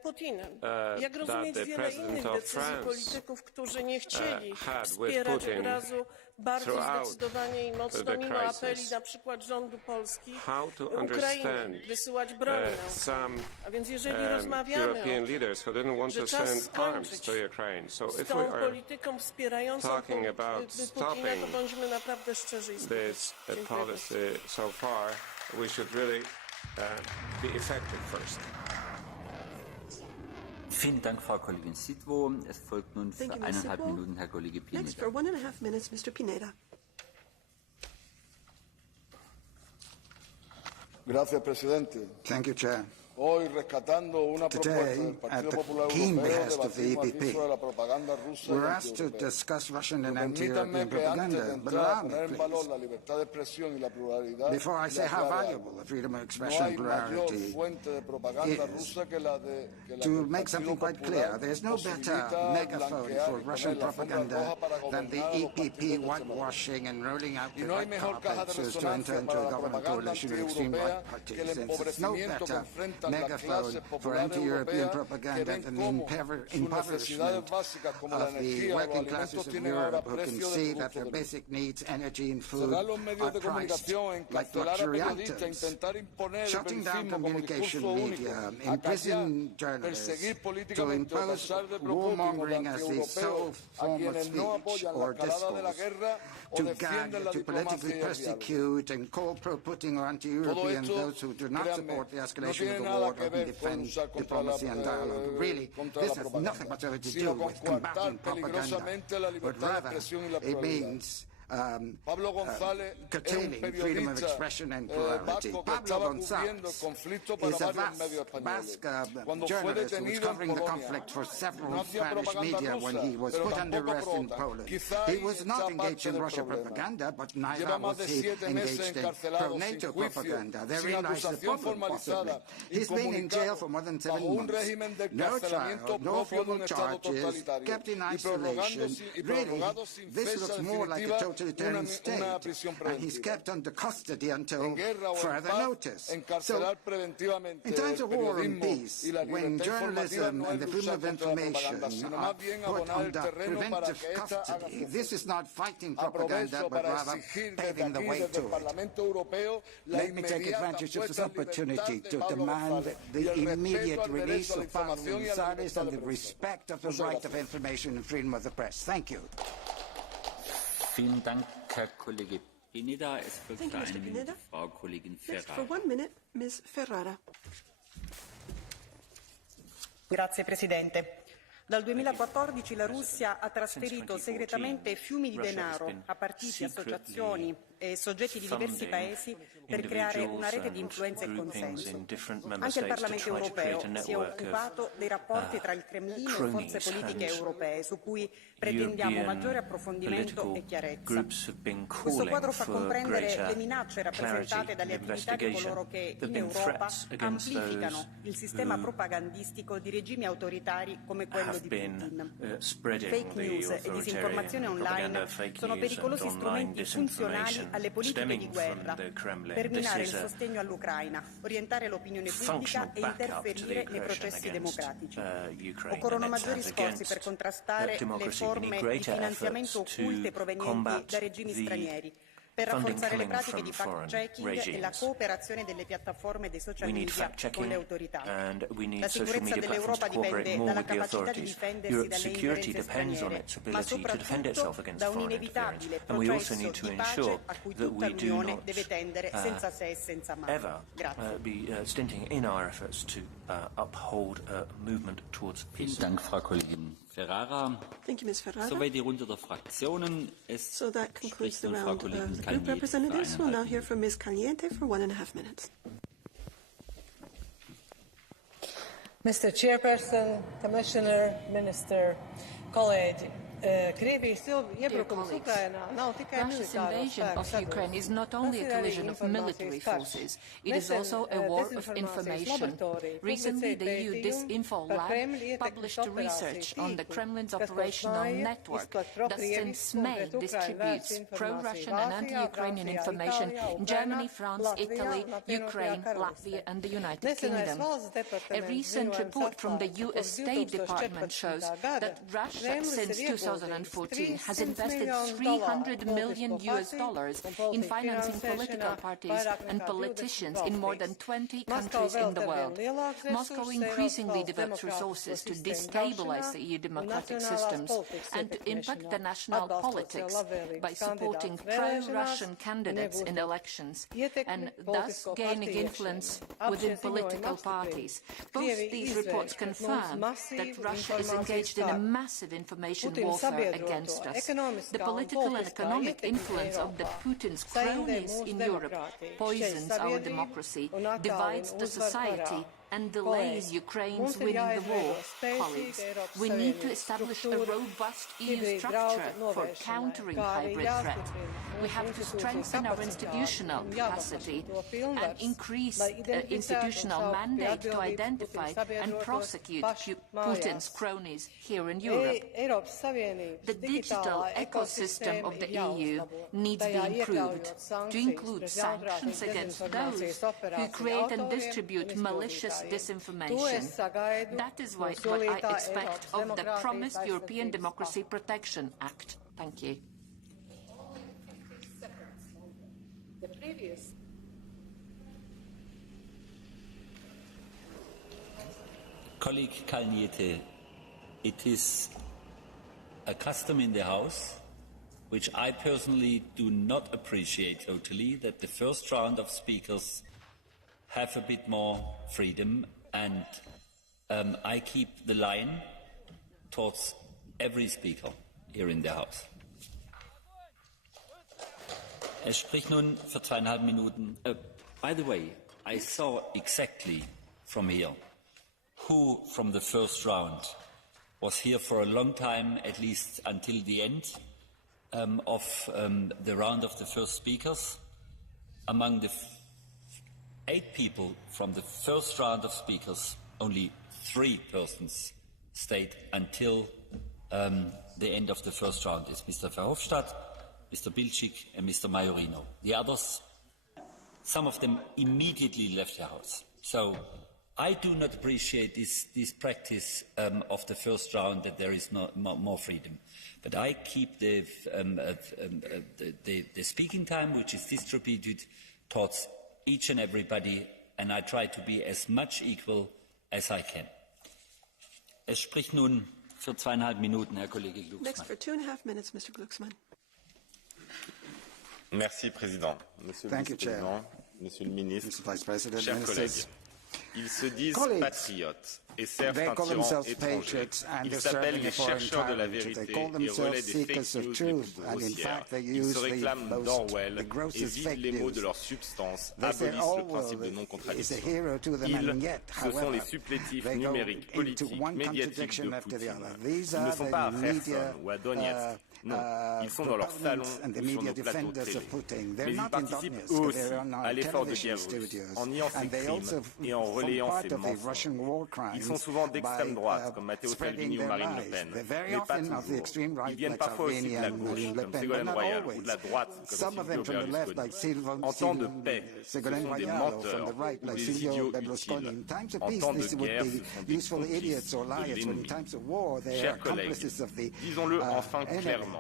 Putinem. Jak rozumieć wiele innych decyzji polityków, którzy nie chcieli wspierać od razu bardzo zdecydowanie i mocno, mimo apeli na przykład rządu Polski, Ukrainy, wysyłać broń na Ukrainę. A więc jeżeli rozmawiamy o tym, że czas skończyć z tą polityką wspierającą Putina, to bądźmy naprawdę szczerzy i skuteczni. Vielen Dank, Frau Kollegin Sitwo. Es folgt nun für 1,5 Minuten Herr Kollege Pineda. Next for 1.5 minutes, Mr. Pineda. Gracias, presidente. Thank you, Chair. Hoy, rescatando una propuesta del Partido Popular Europeo, debatimos aquí sobre la propaganda rusa y we're asked to discuss Russian and anti-European propaganda, but allow me, please, before I say how valuable the freedom of expression and plurality is, to make something quite clear, there's no better megaphone for Russian propaganda than the EPP whitewashing and rolling out the white carpet so as to enter into a government coalition of extreme right parties. And it's no better megaphone for anti-European propaganda than the impoverishment of the working classes of Europe, who can see that their basic needs, energy and food, are priced like luxury items. Shutting down communication media, imprison journalists, to impose warmongering as the sole form of speech or discourse, to gag, to politically persecute and call pro-Putin or anti-European those who do not support the escalation of the war or defend diplomacy and dialogue. Really, this has nothing whatsoever to do with combating propaganda, but rather it means curtailing freedom of expression and plurality. Pablo González is a Basque journalist who was covering the conflict for several Spanish media when he was put under arrest in Poland. He was not engaged in Russia propaganda, but neither was he engaged in pro-NATO propaganda. Therein lies the problem, possibly. He's been in jail for more than 7 months. No trial, no formal charges, kept in isolation. Really, this looks more like a total totalitarian state, and he's kept under custody until further notice. So, in times of war and peace, when journalism and the freedom of information are put under preventive custody, this is not fighting propaganda, but rather paving the way to it. Let me take advantage of this opportunity to demand the immediate release of Paolo Gonzalez and the respect of the right of information and freedom of the press. Thank you. Vielen Dank, Herr Kollege Pineda. Es folgt eine Frau Kollegin Next, Ferrara. for 1 minute, Ms. Ferrara. Grazie Presidente. Dal 2014 la Russia ha trasferito segretamente fiumi di denaro a partiti, associazioni e soggetti di diversi paesi per creare una rete di influenza e consenso. Anche il Parlamento europeo si è occupato dei rapporti tra il Cremlino e forze politiche europee, su cui pretendiamo maggiore approfondimento e chiarezza. Questo quadro fa comprendere le minacce rappresentate dalle attività di coloro che in Europa amplificano il sistema propagandistico di regimi autoritari come quello di Putin. Fake news e disinformazione online sono pericolosi strumenti funzionali alle politiche di guerra per minare il sostegno all'Ucraina, orientare l'opinione pubblica e interferire nei processi democratici. Occorrono maggiori sforzi per contrastare le forme di finanziamento occulte provenienti da regimi stranieri, per rafforzare le pratiche di fact-checking e la cooperazione delle piattaforme dei social media con le autorità. La sicurezza dell'Europa dipende dalla capacità di difendersi dalle ingerenze straniere, ma soprattutto da un inevitabile processo di pace a cui tutta l'Unione deve tendere senza se e senza ma. Grazie. Vielen Dank, Frau Kollegin Ferrara. Thank you, Ms. Ferrara. Soweit die Runde der Fraktionen. So that concludes the round of group representatives. We'll now hear from Ms. Caliente for 1.5 minutes. Mr. Chairperson, Commissioner, Minister, colleagues, Russia's invasion of Ukraine is not only a collision of military forces, it is also a war of information. Recently, the EU Disinfo Lab published research on the Kremlin's operational network that since May distributes pro-Russian and anti-Ukrainian information in Germany, France, Italy, Ukraine, Latvia and the United Kingdom. A recent report from the US State Department shows that Russia, since 2014, has invested $300 million in financing political parties and politicians in more than 20 countries in the world. Moscow increasingly devotes resources to destabilize the EU democratic systems and to impact the national politics by supporting pro-Russian candidates in elections and thus gaining influence within political parties. Both these reports confirm that Russia is engaged in a massive information warfare against us. The political and economic influence of the Putin's cronies in Europe poisons our democracy, divides the society, and delays Ukraine's winning the war. Colleagues, we need to establish a robust EU structure for countering hybrid threat. We have to strengthen our institutional capacity and increase the institutional mandate to identify and prosecute Putin's cronies here in Europe. The digital ecosystem of the EU needs to be improved to include sanctions against those who create and distribute malicious disinformation. That is what I expect of the promised European Democracy Protection Act. Thank you. Colleague Kalniete, it is a custom in the House, which I personally do not appreciate totally, that the first round of speakers have a bit more freedom, and I keep the line towards every speaker here in the House. Spricht nun für 2,5 Minuten. By the way, I saw exactly from here who from the first round was here for a long time, at least until the end of the round of the first speakers. Among the 8 people from the first round of speakers, only 3 persons stayed until the end of the first round. Is Mr. Verhofstadt, Mr. Bilcik and Mr. Majorino. The others, some of them immediately left the House. So I do not appreciate this practice of the first round, that there is more freedom. But I keep the speaking time, which is distributed towards each and everybody, and I try to be as much equal as I can. Es spricht nun für 2,5 Minuten Herr Kollege Glucksmann. Next for 2.5 minutes, Mr. Glucksmann. Merci, Président. Monsieur le Vice-président, Monsieur le Ministre, chers collègues. Ils se disent patriotes et servent un tyran étranger. Ils s'appellent les chercheurs de la vérité et relaient des fake news les plus grossières. Ils se réclament d'Orwell et vident les mots de leur substance, abolissent le principe de non-contradiction. Ce sont les supplétifs numériques, politiques, médiatiques de Poutine. Ils ne sont pas à Kherson ou à Donetsk. Non, ils sont dans leur salon ou sur nos plateaux de télé. Mais ils participent eux aussi à l'effort de guerre russe, en niant ses crimes et en relayant ses mensonges. Ils sont souvent d'extrême droite, comme Matteo Salvini ou Marine Le Pen, mais pas toujours. Ils viennent parfois aussi de la gauche, comme Ségolène Royal, ou de la droite, comme Silvio Berlusconi. En temps de paix, ce sont des menteurs ou des idiots utiles. En temps de guerre, ce sont des complices de l'ennemi. Chers collègues, disons-le enfin clairement.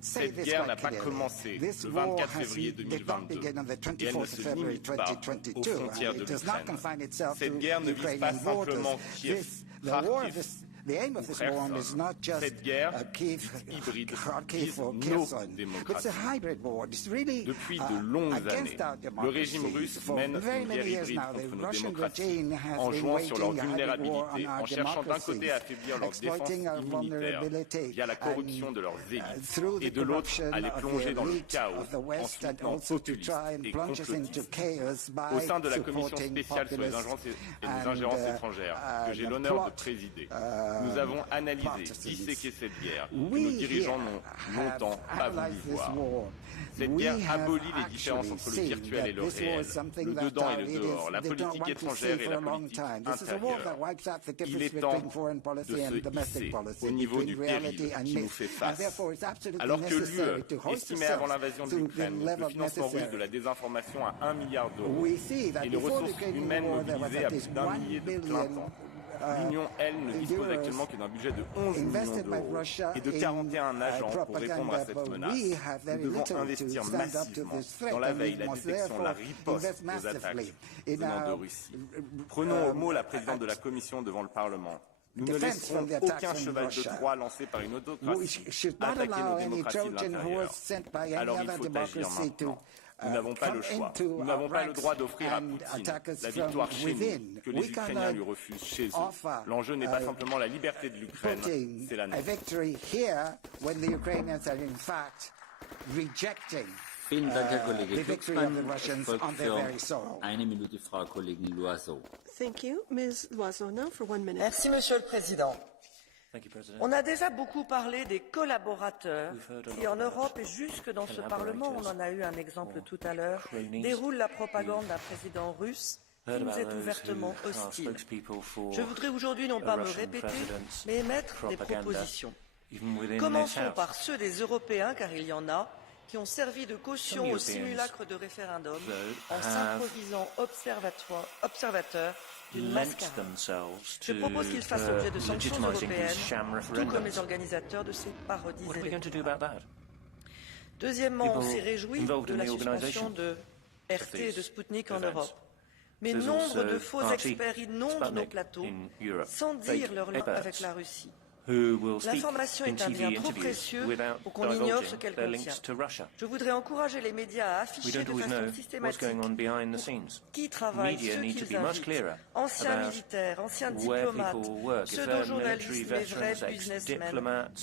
Cette guerre n'a pas commencé le 24 février 2022 et elle ne se limite pas aux frontières de l'Ukraine. Cette guerre ne vise pas simplement Kiev, Kharkiv ou Kherson. Cette guerre hybride vise nos démocraties. Depuis de longues années, le régime russe mène une guerre hybride contre nos démocraties, en jouant sur leur vulnérabilité, en cherchant d'un côté à affaiblir leur défense immunitaire via la corruption de leurs élites, et de l'autre à les plonger dans le chaos en soutenant populistes et complotistes. Au sein de la commission spéciale sur les ingérences étrangères, que j'ai l'honneur de présider, nous avons analysé, disséqué cette guerre que nos dirigeants n'ont longtemps pas voulu voir. Cette guerre abolit les différences entre le virtuel et le réel, le dedans et le dehors, la politique étrangère et la politique intérieure. Il est temps de se hisser au niveau du péril qui nous fait face. Alors que l'UE estimait avant l'invasion de l'Ukraine le financement russe de la désinformation à 1 milliard d'euros et les ressources humaines mobilisées à plus d'1 millier de plein temps, l'Union, elle, ne dispose actuellement que d'un budget de 11 millions d'euros et de 41 agents pour répondre à cette menace. Nous devons investir massivement dans la veille, la détection, la riposte aux attaques venant de Russie. Prenons au mot la présidente de la Commission devant le Parlement. Nous ne laisserons aucun cheval de Troie lancé par une autocratie attaquer nos démocraties de l'intérieur. Alors il faut agir maintenant. Nous n'avons pas le choix. Nous n'avons pas le droit d'offrir à Poutine la victoire chez nous, que les Ukrainiens lui refusent chez eux. L'enjeu n'est pas simplement la liberté de l'Ukraine, c'est la nôtre. Vielen Dank, Herr Kollege Glucksmann. Folgt für 1 Minute Frau Kollegin Loiseau. Thank you. Ms. Loiseau, now for 1 minute. Merci, Monsieur le Président. On a déjà beaucoup parlé des collaborateurs qui, en Europe et jusque dans ce Parlement, on en a eu un exemple tout à l'heure, déroulent la propagande d'un président russe qui nous est ouvertement hostile. Je voudrais aujourd'hui non pas me répéter, mais émettre des propositions. Commençons par ceux des Européens, car il y en a, qui ont servi de caution au simulacre de référendum en s'improvisant observateurs d'une mascarade. Je propose qu'ils fassent l'objet de sanctions européennes, tout comme les organisateurs de ces parodies électorales. Deuxièmement, on s'est réjoui de la suspension de RT et de Sputnik en Europe. Mais nombre de faux experts inondent nos plateaux sans dire leur lien avec la Russie. L'information est un bien trop précieux pour qu'on ignore ce qu'elle contient. Je voudrais encourager les médias à afficher de façon systématique qui travaille, ceux qu'ils invitent, anciens militaires, anciens diplomates, pseudo-journalistes, mais vrais businessmen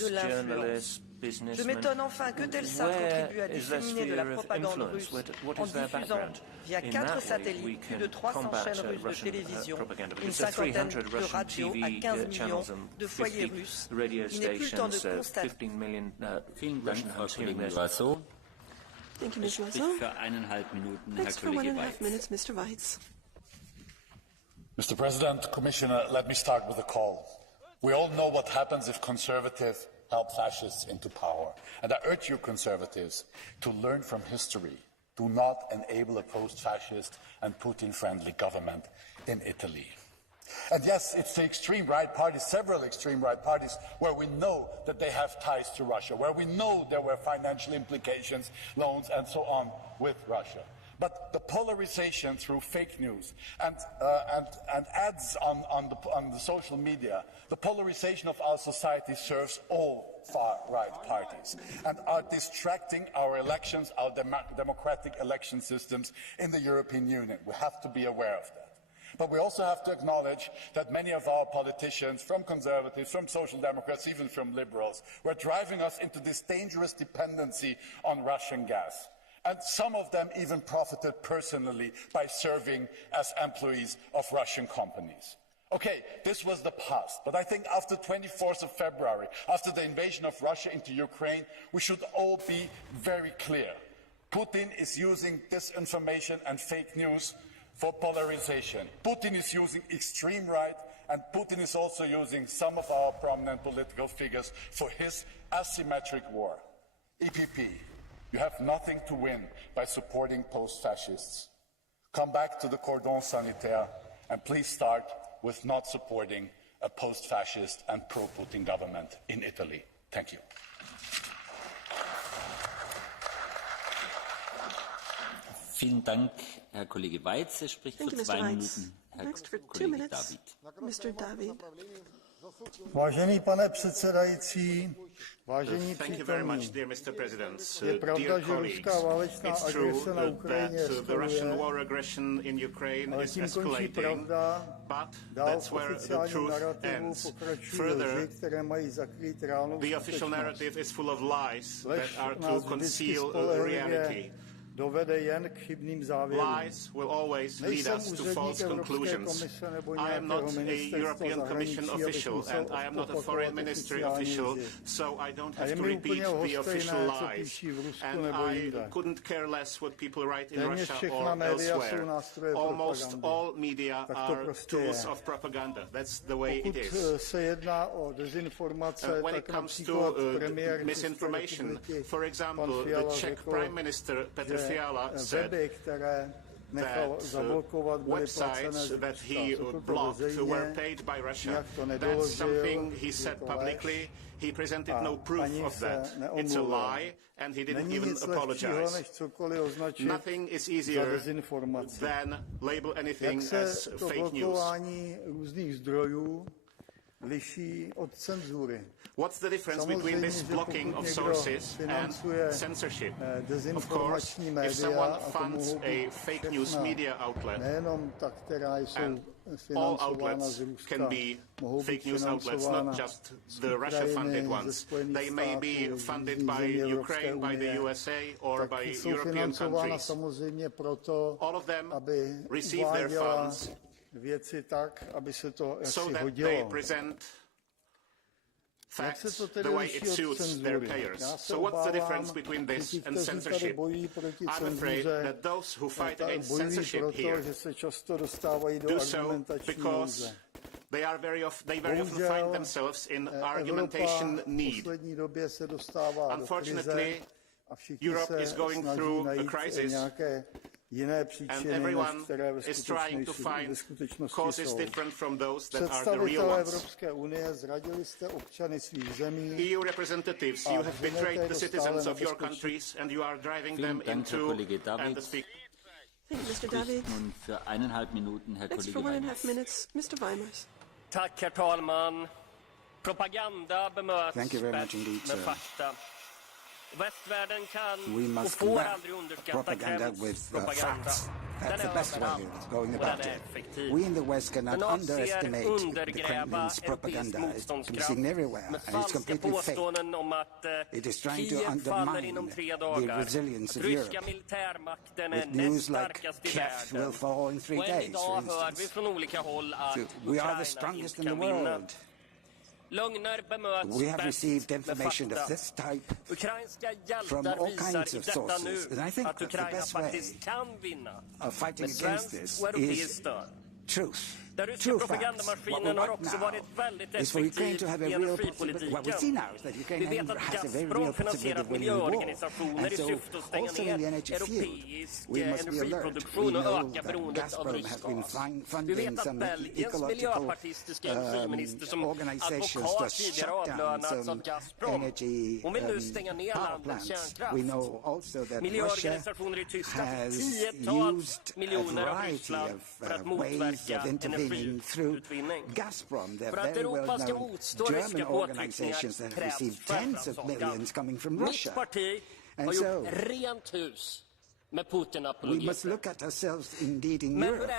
de l'influence. Je m'étonne enfin que Telsat contribue à disséminer de la propagande russe en diffusant via 4 satellites plus de 300 chaînes russes de télévision, une cinquantaine de radios à 15 millions de foyers russes. Il n'est plus le temps de constater. Thank you, Ms. Loiseau. Next for 1.5 minutes, Mr. Weitz. Mr. President, Commissioner, let me start with a call. We all know what happens if conservative help fascists into power. And I urge you conservatives to learn from history. Do not enable a post-fascist and Putin-friendly government in Italy. And yes, it's the extreme right parties, several extreme right parties, where we know that they have ties to Russia, where we know there were financial implications, loans, and so on with Russia. But the polarization through fake news and ads on the social media, the polarization of our society serves all far-right parties and are distracting our elections, our democratic election systems in the European Union. We have to be aware of that. But we also have to acknowledge that many of our politicians, from conservatives, from social democrats, even from liberals, were driving us into this dangerous dependency on Russian gas. And some of them even profited personally by serving as employees of Russian companies. Okay, this was the past, but I think after 24th of February, after the invasion of Russia into Ukraine, we should all be very clear. Putin is using disinformation and fake news for polarization. Putin is using extreme right, and Putin is also using some of our prominent political figures for his asymmetric war. EPP, you have nothing to win by supporting post-fascists. Come back to the cordon sanitaire, and please start with not supporting a post-fascist and pro-Putin government in Italy. Thank you. Vielen Dank, Herr Kollege Weitz. Er spricht für 2 Minuten. Herr Kollege David. Mr. David. Vážený pane předsedající, vážení Thank you very much, přítomní, dear Mr. President. je pravda, Dear že colleagues, ruská válečná it's true agrese na Ukrajině that the Russian eskaluje, war aggression in Ukraine ale is tím končí escalating, pravda, but dál that's v where the oficiálním truth narrativu ends. pokračují Further, lži, které mají zakrýt reálnou the official skutečnost. narrative is full of lies Lež that are to nás vždycky conceal spolehlivě reality. dovede jen k chybným závěrům. Lies will always lead Nejsem us to úředník false Evropské conclusions. komise nebo I am not nějakého a ministerstva European Commission zahraničí, abych official musel and I am not a opakovat foreign ministry oficiální official, lži. so I don't A have je to mi repeat úplně the lhostejné, official co lies. píší v Rusku And nebo I jinde. couldn't care less what people write in Téměř Russia všechna or média jsou elsewhere. nástroje Almost propagandy. all media Tak to are prostě tools je. of propaganda. That's the way Pokud it is. se jedná o dezinformace, When it tak comes například to premiér misinformation, České republiky for example, pan the Fiala Czech řekl, Prime Minister Petr že Fiala said weby, které nechal zablokovat, byly placené websites z that Ruska. he Řekl to blocked veřejně, were paid by Russia. nijak to That's nedoložil, something he je said to publicly. lež. He presented A no proof ani of se that. It's a neomluvil. lie, and he didn't Není even nic lehčího, apologize. než cokoliv označit Nothing is za easier dezinformaci. than label Jak anything se as to fake news. blokování různých zdrojů liší od cenzury? What's the difference between this blocking of sources and censorship? Of course, if someone funds a fake news media outlet, and all outlets can be fake news outlets, not just the Russia-funded ones. They may be funded by Ukraine, by the USA, or by European countries. All of them receive their funds so that they present facts the way it suits their players. So what's the difference between this and censorship? I'm afraid that those who fight against censorship here do so because they very often find themselves in argumentation need. Unfortunately, Europe is going through a crisis, and everyone is trying to find causes different from those that are the real ones. EU representatives, you have betrayed the citizens of your countries and you are driving them into... Mr. David. Nun für 1,5 Minuten, Herr Next Kollege for 1.5 minutes, Mr. Weimers. Tack, herr talman. Propaganda bemöts med fakta. Västvärlden kan och får aldrig underskatta Kremls propaganda. That's the best way of going about it. We in the West cannot underestimate the Kremlin's propaganda. It's seen everywhere, and it's completely fake. It is trying to undermine the resilience of Europe. With news like Kiev will fall in 3 days, for instance. So we are the strongest in the world. We have received information of this type from all kinds of sources, and I think that the best way of fighting against this is truth. true fact. What we want now is for Ukraine to have a real possibility. What we see now is that Ukraine has a very real possibility of winning the war. And so also in the energy field, we must be alert. We know that Gazprom has been funding some ecological organizations to shut down some energy power plants. We know also that Russia has used a variety of ways of intervening through Gazprom. There are very well-known German organizations that have received tens of millions coming from Russia. And so we must look at ourselves indeed in Europe,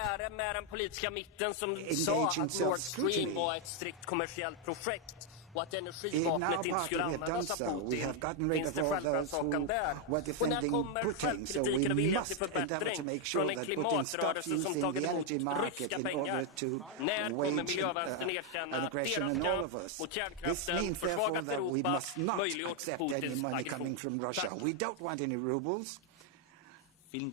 engage in self-scrutiny. In our party we have done so. We have gotten rid of all those who were defending Putin, so we must endeavor to make sure that Putin stops using the energy market in order to wage an aggression on all of us. This means, therefore, that we must not accept any money coming from Russia. We don't want any rubles. We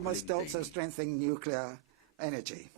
must also strengthen nuclear energy.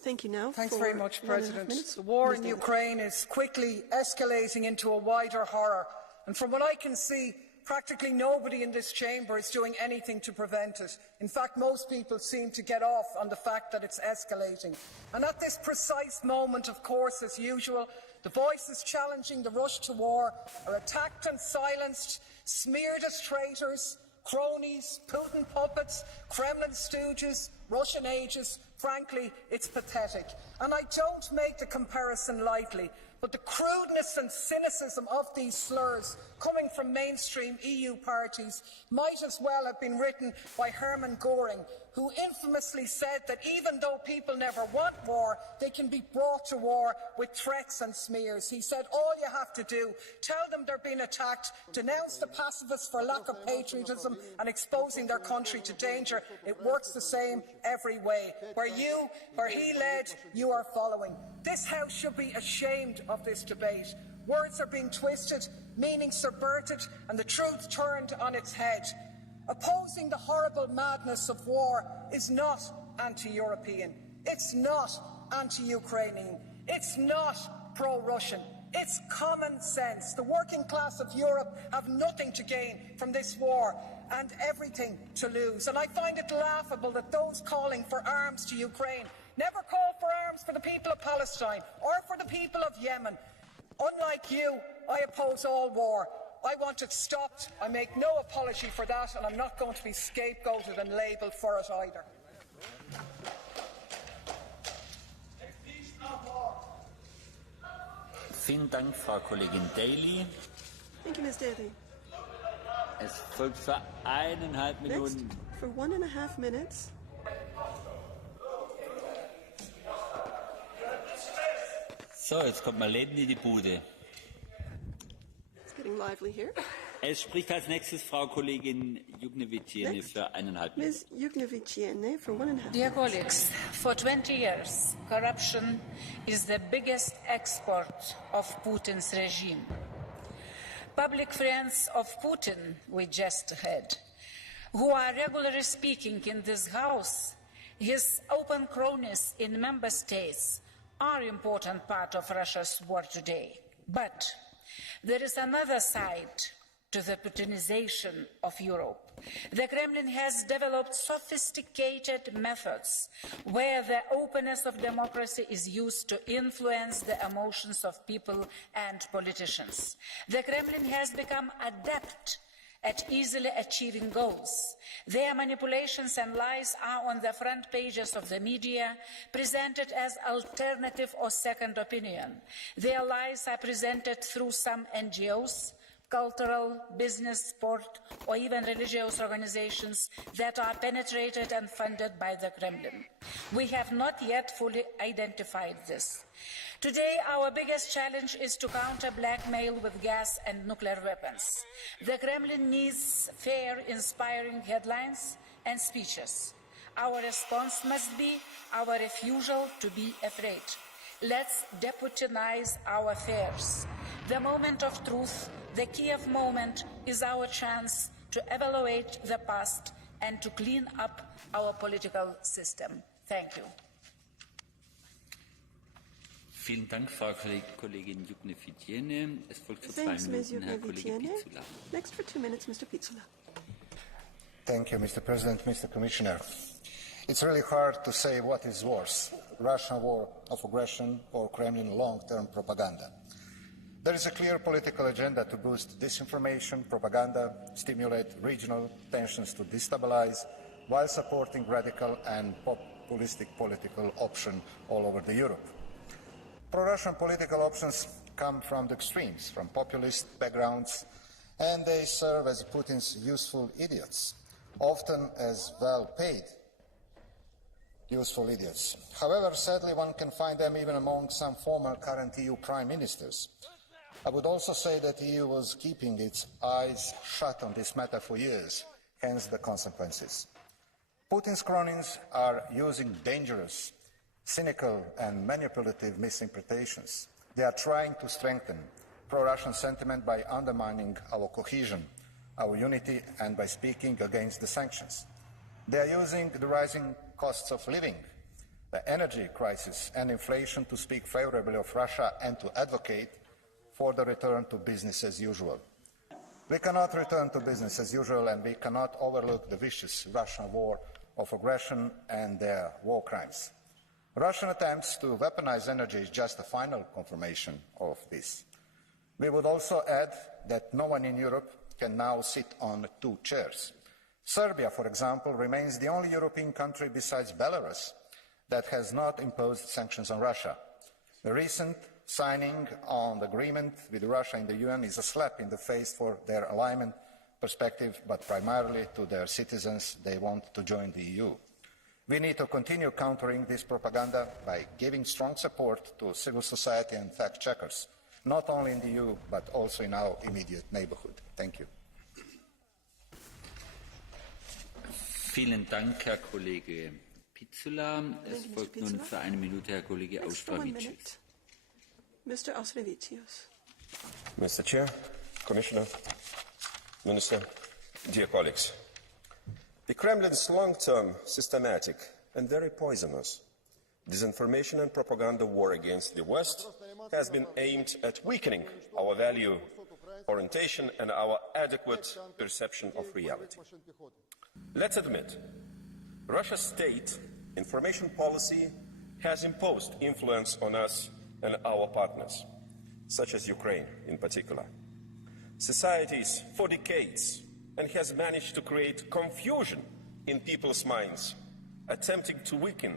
Thank you. Now, thanks very much, President. The war in Ukraine is quickly escalating into a wider horror, and from what I can see, practically nobody in this chamber is doing anything to prevent it. In fact, most people seem to get off on the fact that it's escalating. And at this precise moment, of course, as usual, the voices challenging the rush to war are attacked and silenced, smeared as traitors, cronies, Putin puppets, Kremlin stooges, Russian ages. Frankly, it's pathetic. And I don't make the comparison lightly, but the crudeness and cynicism of these slurs coming from mainstream EU parties might as well have been written by Hermann Göring, who infamously said that even though people never want war, they can be brought to war with threats and smears. He said, all you have to do, tell them they're being attacked, denounce the pacifists for lack of patriotism and exposing their country to danger. It works the same every way. Where he led, you are following. This House should be ashamed of this debate. Words are being twisted, meaning subverted, and the truth turned on its head. Opposing the horrible madness of war is not anti-European. It's not anti-Ukrainian. It's not pro-Russian. It's common sense. The working class of Europe have nothing to gain from this war and everything to lose. And I find it laughable that those calling for arms to Ukraine never call for arms for the people of Palestine or for the people of Yemen. Unlike you, I oppose all war. I want it stopped. I make no apology for that, and I'm not going to be scapegoated and labelled for it either. Vielen Dank, Frau Kollegin Daly. Thank you, Ms. Daly. Es folgt für 1,5 Minuten. Next, for 1.5 minutes. So, jetzt kommt mal Leben in die Bude. It's getting lively here. Es spricht als nächstes Frau Kollegin Juknevičienė für 1,5 Minuten. Ms. Juknevičienė for 1.5 minutes. Dear colleagues, for 20 years, corruption is the biggest export of Putin's regime. Public friends of Putin, we just heard, who are regularly speaking in this House, his open cronies in member states are an important part of Russia's war today. But there is another side to the Putinization of Europe. The Kremlin has developed sophisticated methods where the openness of democracy is used to influence the emotions of people and politicians. The Kremlin has become adept at easily achieving goals. Their manipulations and lies are on the front pages of the media, presented as alternative or second opinion. Their lies are presented through some NGOs, cultural, business, sport, or even religious organizations that are penetrated and funded by the Kremlin. We have not yet fully identified this. Today, our biggest challenge is to counter blackmail with gas and nuclear weapons. The Kremlin needs fair, inspiring headlines and speeches. Our response must be our refusal to be afraid. Let's deputinize our fears. The moment of truth, the Kiev moment, is our chance to evaluate the past and to clean up our political system. Thank you. Vielen Dank, Frau Kollegin Jukne-Fitiene. Es folgt für 2 Minuten Herr Kollege Pizzula. Next for 2 minutes, Mr. Pizzula. Thank you, Mr. President, Mr. Commissioner. It's really hard to say what is worse, Russian war of aggression or Kremlin long-term propaganda. There is a clear political agenda to boost disinformation, propaganda, stimulate regional tensions to destabilize, while supporting radical and populistic political options all over Europe. Pro-Russian political options come from the extremes, from populist backgrounds, and they serve as Putin's useful idiots, often as well-paid useful idiots. However, sadly, one can find them even among some former current EU prime ministers. I would also say that the EU was keeping its eyes shut on this matter for years, hence the consequences. Putin's cronies are using dangerous, cynical and manipulative misinterpretations. They are trying to strengthen pro-Russian sentiment by undermining our cohesion, our unity, and by speaking against the sanctions. They are using the rising costs of living, the energy crisis and inflation to speak favorably of Russia and to advocate for the return to business as usual. We cannot return to business as usual, and we cannot overlook the vicious Russian war of aggression and their war crimes. Russian attempts to weaponize energy is just a final confirmation of this. We would also add that no one in Europe can now sit on 2 chairs. Serbia, for example, remains the only European country besides Belarus that has not imposed sanctions on Russia. The recent signing on the agreement with Russia in the UN is a slap in the face for their alignment perspective, but primarily to their citizens. They want to join the EU. We need to continue countering this propaganda by giving strong support to civil society and fact-checkers, not only in the EU, but also in our immediate neighborhood. Thank you. Vielen Dank, Herr Kollege Pizzula. Es folgt nun für 1 Minute Herr Kollege Auštrevičius. Mr. Auštrevičius. Mr. Chair, Commissioner, Minister, dear colleagues. The Kremlin's long-term, systematic and very poisonous disinformation and propaganda war against the West has been aimed at weakening our value orientation and our adequate perception of reality. Let's admit, Russia's state information policy has imposed influence on us and our partners, such as Ukraine in particular, societies for decades, and has managed to create confusion in people's minds, attempting to weaken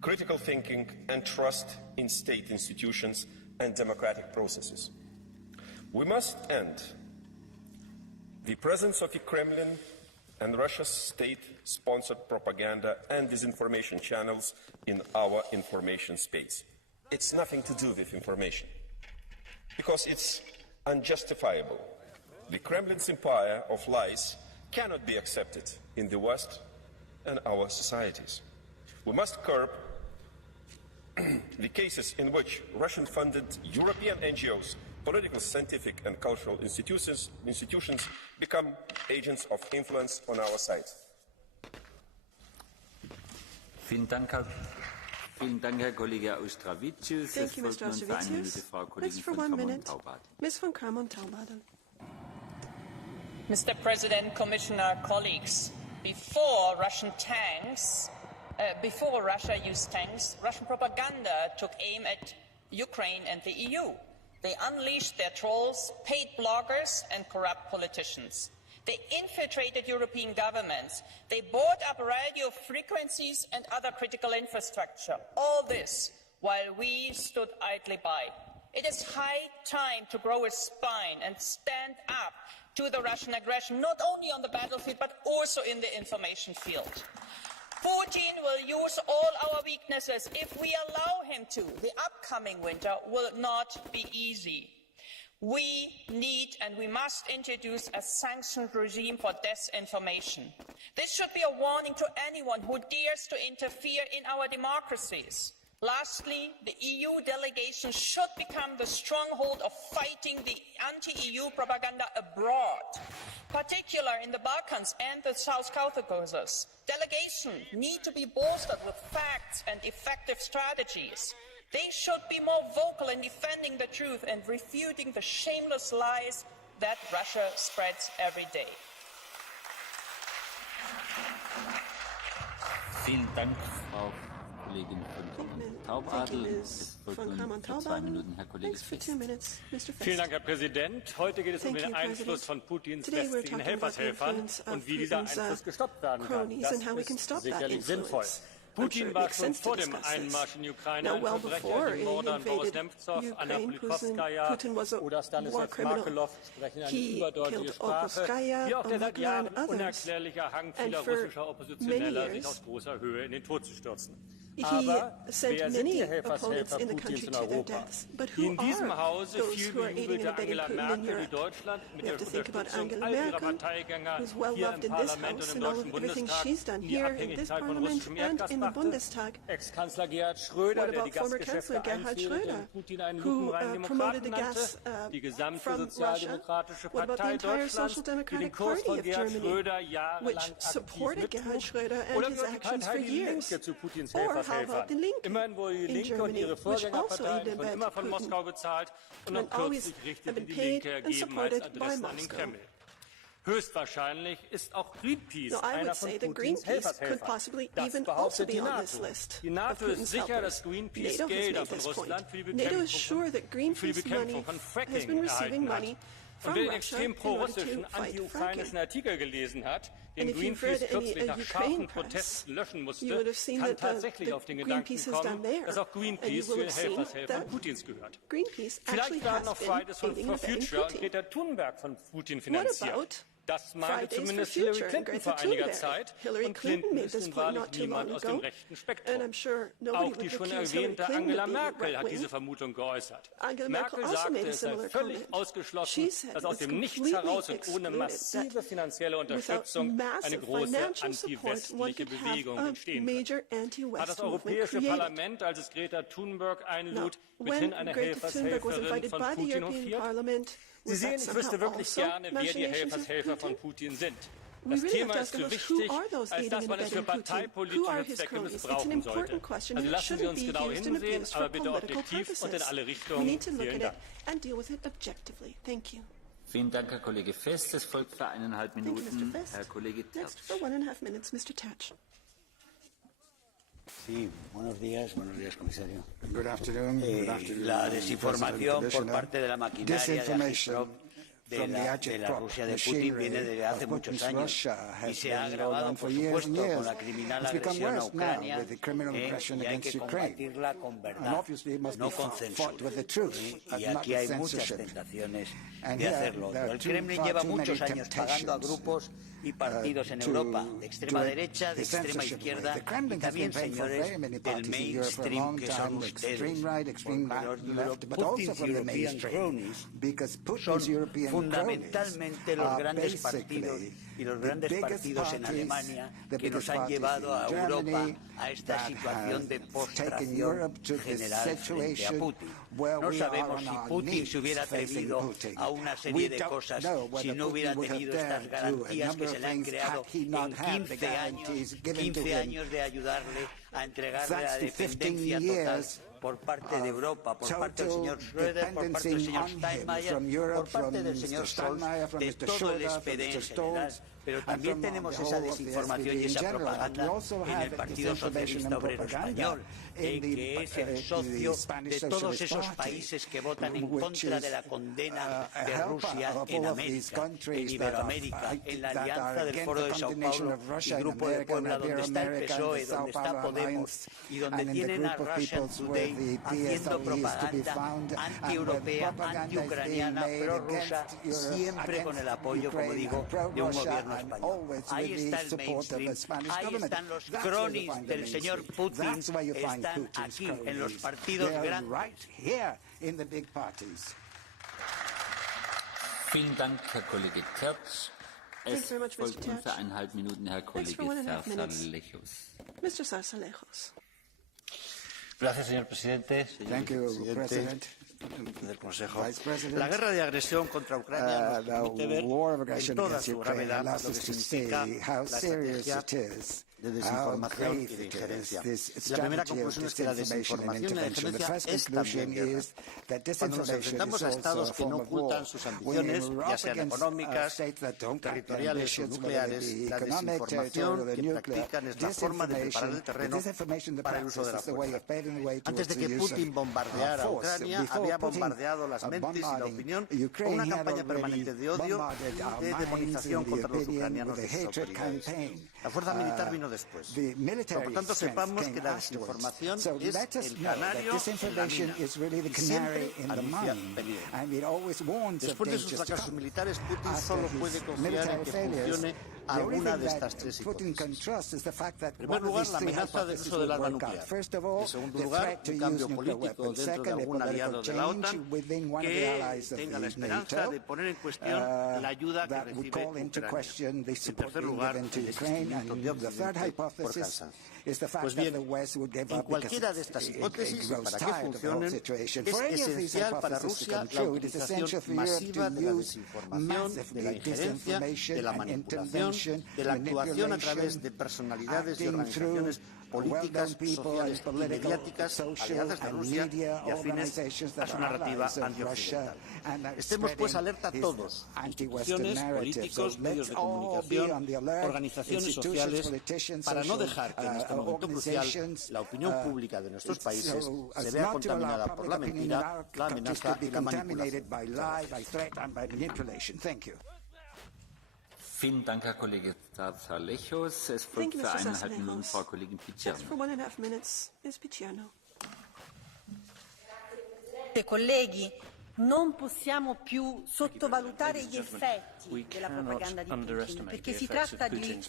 critical thinking and trust in state institutions and democratic processes. We must end the presence of the Kremlin and Russia's state-sponsored propaganda and disinformation channels in our information space. It's nothing to do with information, because it's unjustifiable. The Kremlin's empire of lies cannot be accepted in the West and our societies. We must curb the cases in which Russian-funded European NGOs, political, scientific and cultural institutions become agents of influence on our side. Vielen Dank, Herr Kollege Auštrevičius. Thank you, Mr. Auštrevičius. Next for 1 minute, Ms. von Kramon-Taubadel. Mr. President, Commissioner, colleagues, before Russia used tanks, Russian propaganda took aim at Ukraine and the EU. They unleashed their trolls, paid bloggers and corrupt politicians. They infiltrated European governments. They bought up radio frequencies and other critical infrastructure. All this while we stood idly by. It is high time to grow a spine and stand up to the Russian aggression, not only on the battlefield, but also in the information field. Putin will use all our weaknesses if we allow him to. The upcoming winter will not be easy. We need and we must introduce a sanctioned regime for disinformation. This should be a warning to anyone who dares to interfere in our democracies. Lastly, the EU delegation should become the stronghold of fighting the anti-EU propaganda abroad. particularly in the Balkans and the South Caucasus. Delegations need to be bolstered with facts and effective strategies. They should be more vocal in defending the truth and refuting the shameless lies that Russia spreads every day. Vielen Dank, Frau Kollegin von Taubadel. Es folgt nun für 2 Minuten Herr Kollege Fest. Vielen Dank, Herr Präsident. Heute geht es um den Einfluss von Putins westlichen Helfershelfern und wie dieser Einfluss gestoppt werden kann. Das ist sicherlich sinnvoll. Putin war schon vor dem Einmarsch in die Ukraine ein Verbrecher. Die Morde an Boris Nemtsov, Anna Politkovskaya oder Stanislav Markelov sprechen eine überdeutliche Sprache, wie auch der seit Jahren unerklärliche Hang vieler russischer Oppositioneller, sich aus großer Höhe in den Tod zu stürzen. Aber wer sind die Helfershelfer Putins in Europa? Die in diesem Hause viel bejubelt Angela Merkel, die Deutschland mit der Unterstützung all ihrer Parteigänger hier im Parlament und im Deutschen Bundestag in die Abhängigkeit von russischem Erdgas brachte. Ex-Kanzler Gerhard Schröder, der die Gasgeschäfte einführte und Putin einen lupenreinen Demokraten nannte, die gesamte sozialdemokratische Partei Deutschlands, die den Kurs von Gerhard Schröder jahrelang aktiv mittrug, oder Wirklichkeit die Linke zu Putins Helfershelfern. Immerhin wurde die Linke und ihre Vorgängerparteien schon immer von Moskau bezahlt und noch kürzlich richtete die Linke ergeben als Adressen an den Kreml. Höchstwahrscheinlich ist auch Greenpeace einer von Putins Helfershelfern. Das behauptet die NATO. Die NATO ist sicher, dass Greenpeace Gelder von Russland für die Bekämpfung von Fracking erhalten hat. Und wer den extrem pro-russischen, anti-ukrainischen Artikel gelesen hat, den Greenpeace kürzlich nach scharfen Protesten löschen musste, kann tatsächlich auf den Gedanken kommen, dass auch Greenpeace zu den Helfershelfern Putins gehört. Vielleicht werden auch Fridays for Future und Greta Thunberg von Putin finanziert. Das meinte zumindest Hillary Clinton vor einiger Zeit. Und Clinton ist nun wahrlich niemand aus dem rechten Spektrum. Auch die schon erwähnte Angela Merkel hat diese Vermutung geäußert. Merkel sagte, es sei völlig ausgeschlossen, dass aus dem Nichts heraus und ohne massive finanzielle Unterstützung eine große anti-westliche Bewegung entstehen wird. Hat das Europäische Parlament, als es Greta Thunberg einlud, mithin eine Helfershelferin von Putin hofiert? Sie sehen, ich wüsste wirklich gerne, wer die Helfershelfer von Putin sind. Das Thema ist zu wichtig, als dass man es für parteipolitische Zwecke missbrauchen sollte. Also lassen Sie uns genau hinsehen, aber bitte objektiv und in alle Richtungen. Vielen Dank. Vielen Dank, Herr Kollege Fest. Es folgt für 1,5 Minuten Herr Kollege Tertsch. Sí, buenos días, comisario. Good afternoon. La desinformación por parte de la maquinaria de agitprop de la Rusia de Putin viene desde hace muchos años y se ha agravado, por supuesto, con la criminal agresión a Ucrania y hay que combatirla con verdad, no con censura. Y aquí hay muchas tentaciones de hacerlo. El Kremlin lleva muchos años pagando a grupos y partidos en Europa de extrema derecha, de extrema izquierda y también señores del mainstream que son ustedes. Putin's European cronies son fundamentalmente los grandes partidos y los grandes partidos en Alemania que nos han llevado a Europa a esta situación de postración general frente a Putin. No sabemos si Putin se hubiera atrevido a una serie de cosas si no hubiera tenido estas garantías que se le han creado en 15 años de ayudarle a entregarle la dependencia total por parte de Europa, por parte del señor Schröder, por parte del señor Steinmeier, por parte del señor Scholz, de todo el SPD en general. Pero también tenemos esa desinformación y esa propaganda en el Partido Socialista Obrero Español, que es el socio de todos esos países que votan en contra de la condena de Rusia en América, en Iberoamérica, en la alianza del Foro de Sao Paulo y Grupo de Puebla, donde está el PSOE, donde está Podemos y donde tienen a Russian Today haciendo propaganda anti-europea, anti-ucraniana, prorrusa, siempre con el apoyo, como digo, de un gobierno español. Ahí está el mainstream, ahí están los cronies del señor Putin, están aquí en los partidos grandes. Vielen Dank, Herr Kollege Tertsch. Es folgt nun für 1,5 Minuten Herr Kollege Sarsalejos. Gracias, señor presidente. Thank you, President. del Consejo. La guerra de agresión contra Ucrania nos permite ver en toda su gravedad lo que significa la estrategia de desinformación y de injerencia. La primera conclusión es que la desinformación y la injerencia es también guerra. Cuando nos enfrentamos a estados que no ocultan sus ambiciones, ya sean económicas, territoriales o nucleares, la desinformación que practican es la forma de preparar el terreno para el uso de la fuerza. Antes de que Putin bombardeara a Ucrania, había bombardeado las mentes y la opinión con una campaña permanente de odio y de demonización contra los ucranianos de sus autoridades. La fuerza militar vino después. Por lo tanto, sepamos que la desinformación es el canario en la mina y siempre anuncia peligro. Después de sus fracasos militares, Putin solo puede confiar en que funcione alguna de estas tres hipótesis. En primer lugar, la amenaza del uso del arma nuclear. En segundo lugar, un cambio político dentro de algún aliado de la OTAN que tenga la esperanza de poner en cuestión la ayuda que recibe Ucrania. En tercer lugar, el desistimiento de Occidente por cansancio. Pues bien, en cualquiera de estas hipótesis, para que funcionen, es esencial para Rusia la utilización masiva de la desinformación, de la injerencia, de la manipulación, de la actuación a través de personalidades y organizaciones políticas, sociales y mediáticas aliadas de Rusia y afines a su narrativa antioccidental. Estemos pues alerta todos, instituciones, políticos, medios de comunicación, organizaciones sociales, para no dejar que en este momento crucial la opinión pública de nuestros países se vea contaminada por la mentira, la amenaza y la manipulación. Vielen Dank, Herr Kollege Zalechos. Es folgt für 1,5 Minuten Frau Kollegin Picierno. Colleghi, non possiamo più sottovalutare gli effetti della propaganda di Putin, perché si tratta di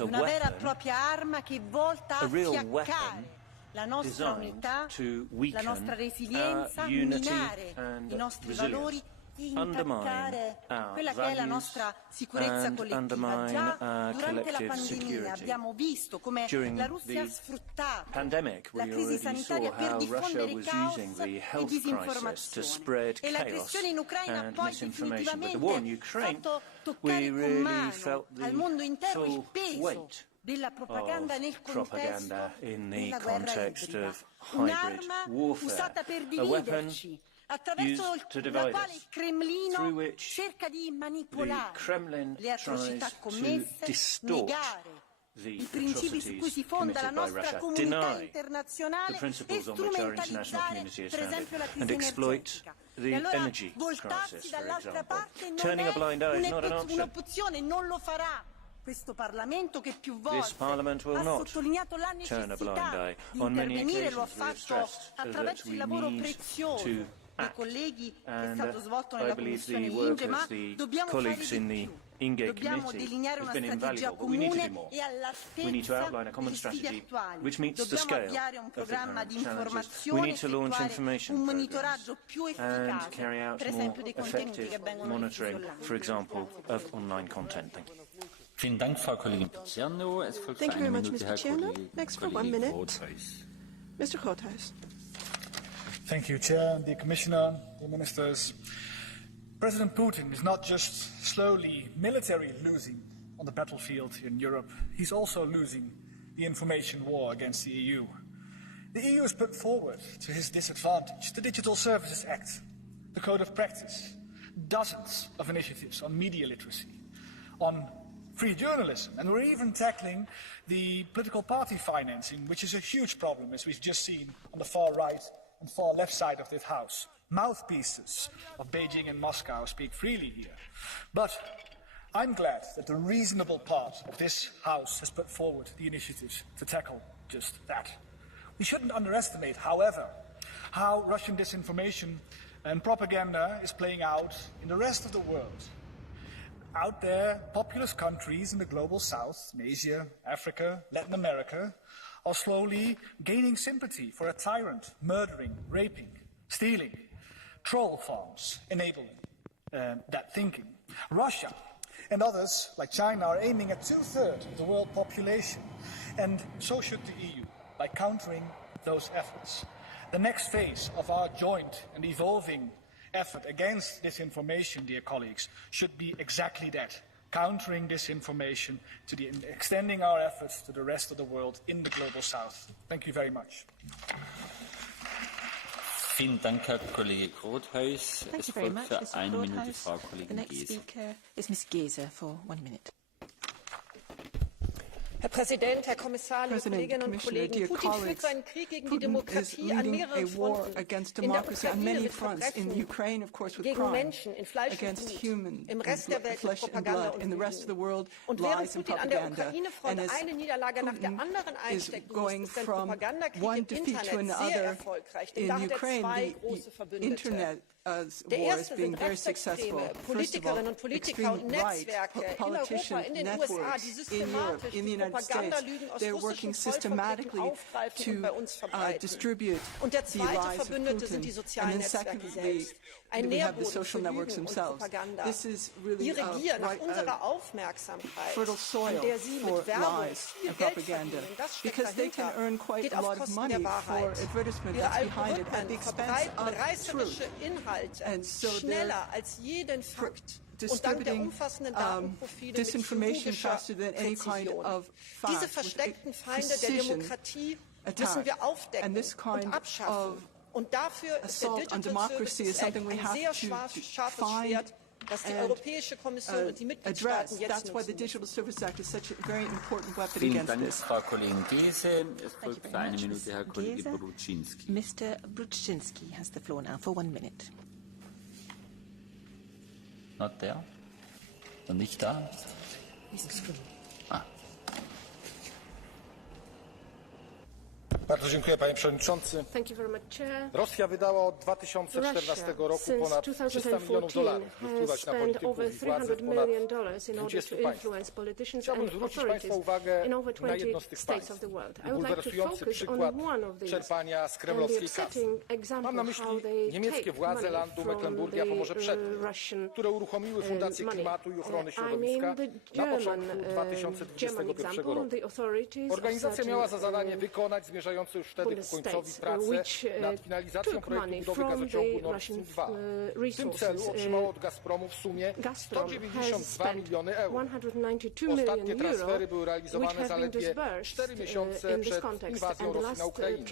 una vera e propria arma che è volta a fiaccare la nostra unità, la nostra resilienza, minare i nostri valori, intaccare quella che è la nostra sicurezza collettiva. Già durante la pandemia abbiamo visto come la Russia ha sfruttato la crisi sanitaria per diffondere caos e disinformazione, e l'aggressione in Ucraina poi definitivamente ha fatto toccare con mano al mondo intero il peso della propaganda nel contesto della guerra ibrida. Un'arma usata per dividerci, attraverso la quale il Cremlino cerca di manipolare le atrocità commesse, negare i principi su cui si fonda la nostra comunità internazionale e strumentalizzare per esempio la crisi energetica. E allora voltarsi dall'altra parte non è un'opzione, non lo farà questo Parlamento, che più volte ha sottolineato la necessità di intervenire, lo ha fatto attraverso il lavoro prezioso dei colleghi che è stato svolto nella Commissione INGE, ma dobbiamo fare di più. Dobbiamo delineare una strategia comune e all'altezza delle sfide attuali. Dobbiamo avviare un programma di informazione, effettuare un monitoraggio più efficace, per esempio dei contenuti che vengono diffusi online. Vielen Dank, Frau Kollegin Picierno. Es folgt für eine Minute Herr Kollege Rothhuis. Mr. Rothhuis. Thank you, Chair, the Commissioner, the Ministers. President Putin is not just slowly militarily losing on the battlefield in Europe, he's also losing the information war against the EU. The EU has put forward to his disadvantage the Digital Services Act, the Code of Practice, dozens of initiatives on media literacy, on free journalism, and we're even tackling the political party financing, which is a huge problem, as we've just seen on the far right and far left side of this House. Mouthpieces of Beijing and Moscow speak freely here. But I'm glad that the reasonable part of this House has put forward the initiatives to tackle just that. We shouldn't underestimate, however, how Russian disinformation and propaganda is playing out in the rest of the world. Out there, populous countries in the global south, in Asia, Africa, Latin America, are slowly gaining sympathy for a tyrant murdering, raping, stealing, troll farms, enabling that thinking. Russia and others, like China, are aiming at 2/3 of the world population, and so should the EU, by countering those efforts. The next phase of our joint and evolving effort against disinformation, dear colleagues, should be exactly that, countering disinformation, extending our efforts to the rest of the world in the global south. Thank you very much. Vielen Dank, Herr Kollege Grothuis. Thank you very much, Mr. Grothuis. The next speaker is Ms. Gese for 1 minute. Herr Präsident, Herr Kommissar, liebe Kolleginnen und Kollegen! Putin führt seinen Krieg gegen die Demokratie an mehreren Fronten. In der Ukraine mit Verbrechen gegen Menschen in Fleisch und Blut, im Rest der Welt mit Propaganda und Lügen. Und während Putin an der Ukraine-Front eine Niederlage nach der anderen einstecken muss, ist sein Propagandakrieg im Internet sehr erfolgreich. Denn da hat er zwei große Verbündete. Der erste sind Rechtsextreme, Politikerinnen und Politiker und Netzwerke in Europa, in den USA, die systematisch die Propagandalügen aus russischen Vollverträgen aufgreifen und bei uns verbreiten. Und der zweite Verbündete sind die sozialen Netzwerke selbst. Ein Nährboden für Lügen und Propaganda. Die regieren nach unserer Aufmerksamkeit, an der sie mit Werbung viel Geld verdienen. Das steckt dahinter, geht auf Kosten der Wahrheit. Ihre Algorithmen verbreiten reißerische Inhalte schneller als jeden Fakt und dank der umfassenden Datenprofile mit chirurgischer Präzision. Diese versteckten Feinde der Demokratie müssen wir aufdecken und abschaffen. Und dafür ist der Digital Services Act ein sehr scharfes Schwert, das die Europäische Kommission und die Mitgliedstaaten jetzt nutzen. Vielen Dank, Frau Kollegin Gese. Es folgt für 1 Minute Herr Kollege Bruczynski. Mr. Bruczynski has the floor now for 1 minute. Not there? Noch nicht da? Bardzo dziękuję, panie przewodniczący. Rosja wydała od 2014 roku ponad $300 milionów, by wpływać na polityków i władze w ponad 20 państwach. Chciałbym zwrócić państwa uwagę na jedno z tych państw i bulwersujący przykład czerpania z kremlowskiej kasy. Mam na myśli niemieckie władze landu Mecklenburgia-Pomorze-Przednie, które uruchomiły Fundację Klimatu i Ochrony Środowiska na początku 2021 roku. Organizacja miała za zadanie wykonać zmierzające już wtedy ku końcowi pracę nad finalizacją projektu budowy gazociągu Nord Stream 2. W tym celu otrzymało od Gazpromu w sumie 192 miliony euro. Ostatnie transfery były realizowane zaledwie 4 miesiące przed inwazją Rosji na Ukrainę.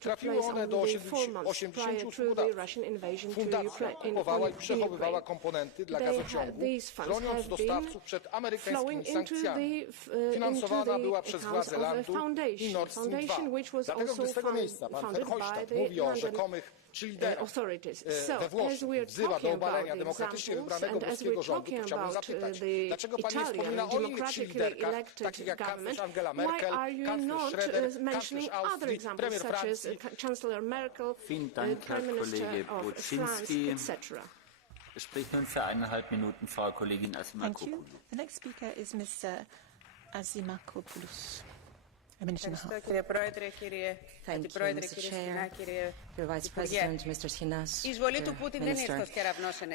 Trafiły one do 80 usługodawców. Fundacja kupowała i przechowywała komponenty dla gazociągu, chroniąc dostawców przed amerykańskimi sankcjami. Finansowana była przez władze landu i Nord Stream 2. Dlatego, gdy z tego miejsca pan Verhofstadt mówi o rzekomych czy liderach we Włoszech, wzywa do obalenia demokratycznie wybranego polskiego rządu, to chciałbym zapytać, dlaczego pani nie wspomina o innych czy liderkach, takich jak kanclerz Angela Merkel, kanclerz Schroeder, kanclerz Austrii, premier Francji? Vielen Dank, Herr Kollege Bruczynski. Es spricht nun für 1,5 Minuten Frau Kollegin Asimakopoulos. The next speaker is Ms. Asimakopoulos. Thank you, Mr. Chair, your Vice President, Mr. Sinas, Minister.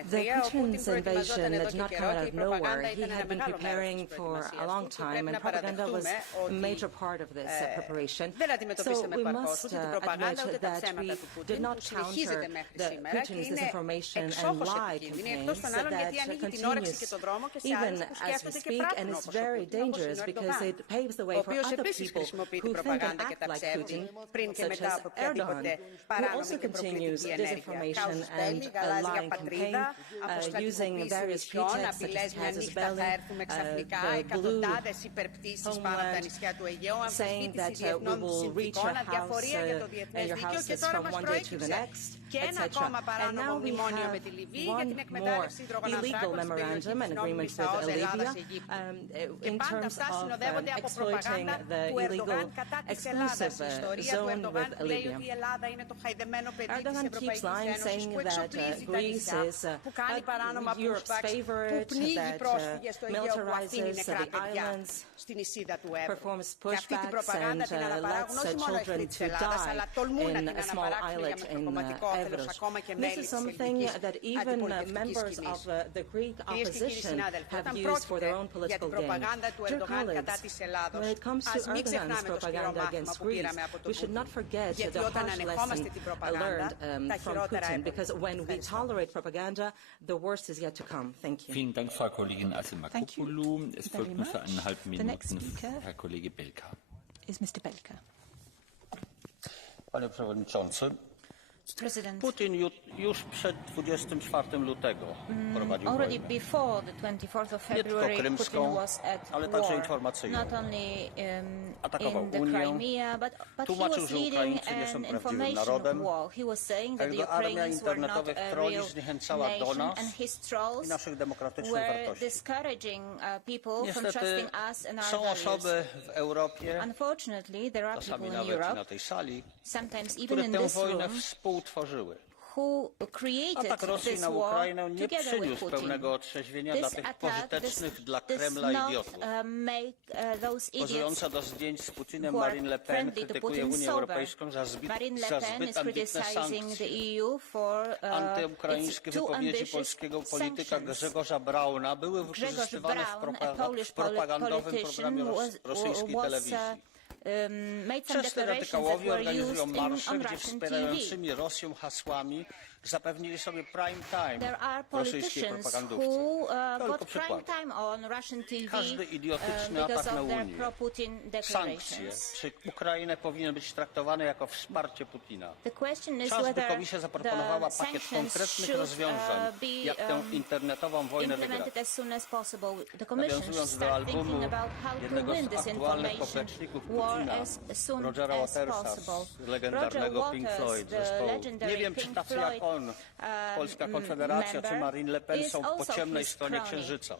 The Putin's invasion did not come out of nowhere. He had been preparing for a long time, and propaganda was a major part of this preparation. So we must admit that we did not counter Putin's disinformation and lie campaigns that continues even as we speak, and it's very dangerous because it paves the way for other people who think and act like Putin, such as Erdogan, who also continues disinformation and a lying campaign, using various pretexts such as casus belli, the blue homeland, saying that we will reach your house and your houses from one day to the next, etc. And now we have one more illegal memorandum and agreement with Libya in terms of exploiting the illegal exclusive zone with Libya. Erdogan keeps lying, saying that Greece is Europe's favorite, that militarizes the islands, performs pushbacks, and lets children to die in a small islet in Evros. This is something that even members of the Greek opposition have used for their own political gain. Dear colleagues, when it comes to Erdogan, this propaganda against Greece. We should not forget the harsh lesson learned from Putin, because when we tolerate propaganda, the worst is yet to come. Thank you. Vielen Dank, Frau Kollegin Asimakopoulou. Es folgt nun für 1,5 Minuten Herr Kollege Belka. Is Mr. Belka. Panie Przewodniczący, Putin już przed 24 lutego prowadził already wojnę. Before the 24th of Nie tylko February, krymską, Putin was at ale także war, informacyjną. not only Atakował in the Unię, Crimea, but he tłumaczył, was że leading Ukraińcy nie są an prawdziwym information narodem, war. He was saying a that the jego armia Ukrainians were not internetowych a troli real zniechęcała do nation, nas and his trolls i naszych demokratycznych were wartości. discouraging people from Niestety trusting us and our są values. osoby w Europie, Unfortunately, there are czasami people in nawet i Europe, na tej sali, sometimes even które in tę this wojnę room, współtworzyły. who created Atak Rosji this na war Ukrainę nie together with przyniósł Putin. pełnego otrzeźwienia dla tych pożytecznych dla does Kremla not idiotów. Make those idiots Pozująca do zdjęć z Putinem who are Marine Le Pen friendly to krytykuje Putin Unię sober. Europejską za Marine Le Pen is zbyt ambitne criticizing the sankcje. EU for Antyukraińskie its too wypowiedzi ambitious polskiego polityka sanctions. Grzegorza Brauna były wykorzystywane w propagandowym programie rosyjskiej telewizji. Wszyscy radykałowie organizują marsze, gdzie wspierającymi Rosją hasłami zapewnili sobie prime time rosyjskiej propagandówce. Tylko przykład. Każdy idiotyczny atak na Unię, sankcje czy Ukrainę powinien być traktowany jako wsparcie Putina. Czas, by Komisja zaproponowała pakiet konkretnych rozwiązań, jak tę internetową wojnę wygrać. Nawiązując do albumu jednego z aktualnych popleczników Putina, Rogera Watersa z legendarnego Pink Floyd zespołu. Nie wiem, czy tacy jak on, Polska Konfederacja czy Marine Le Pen są po ciemnej stronie Księżyca.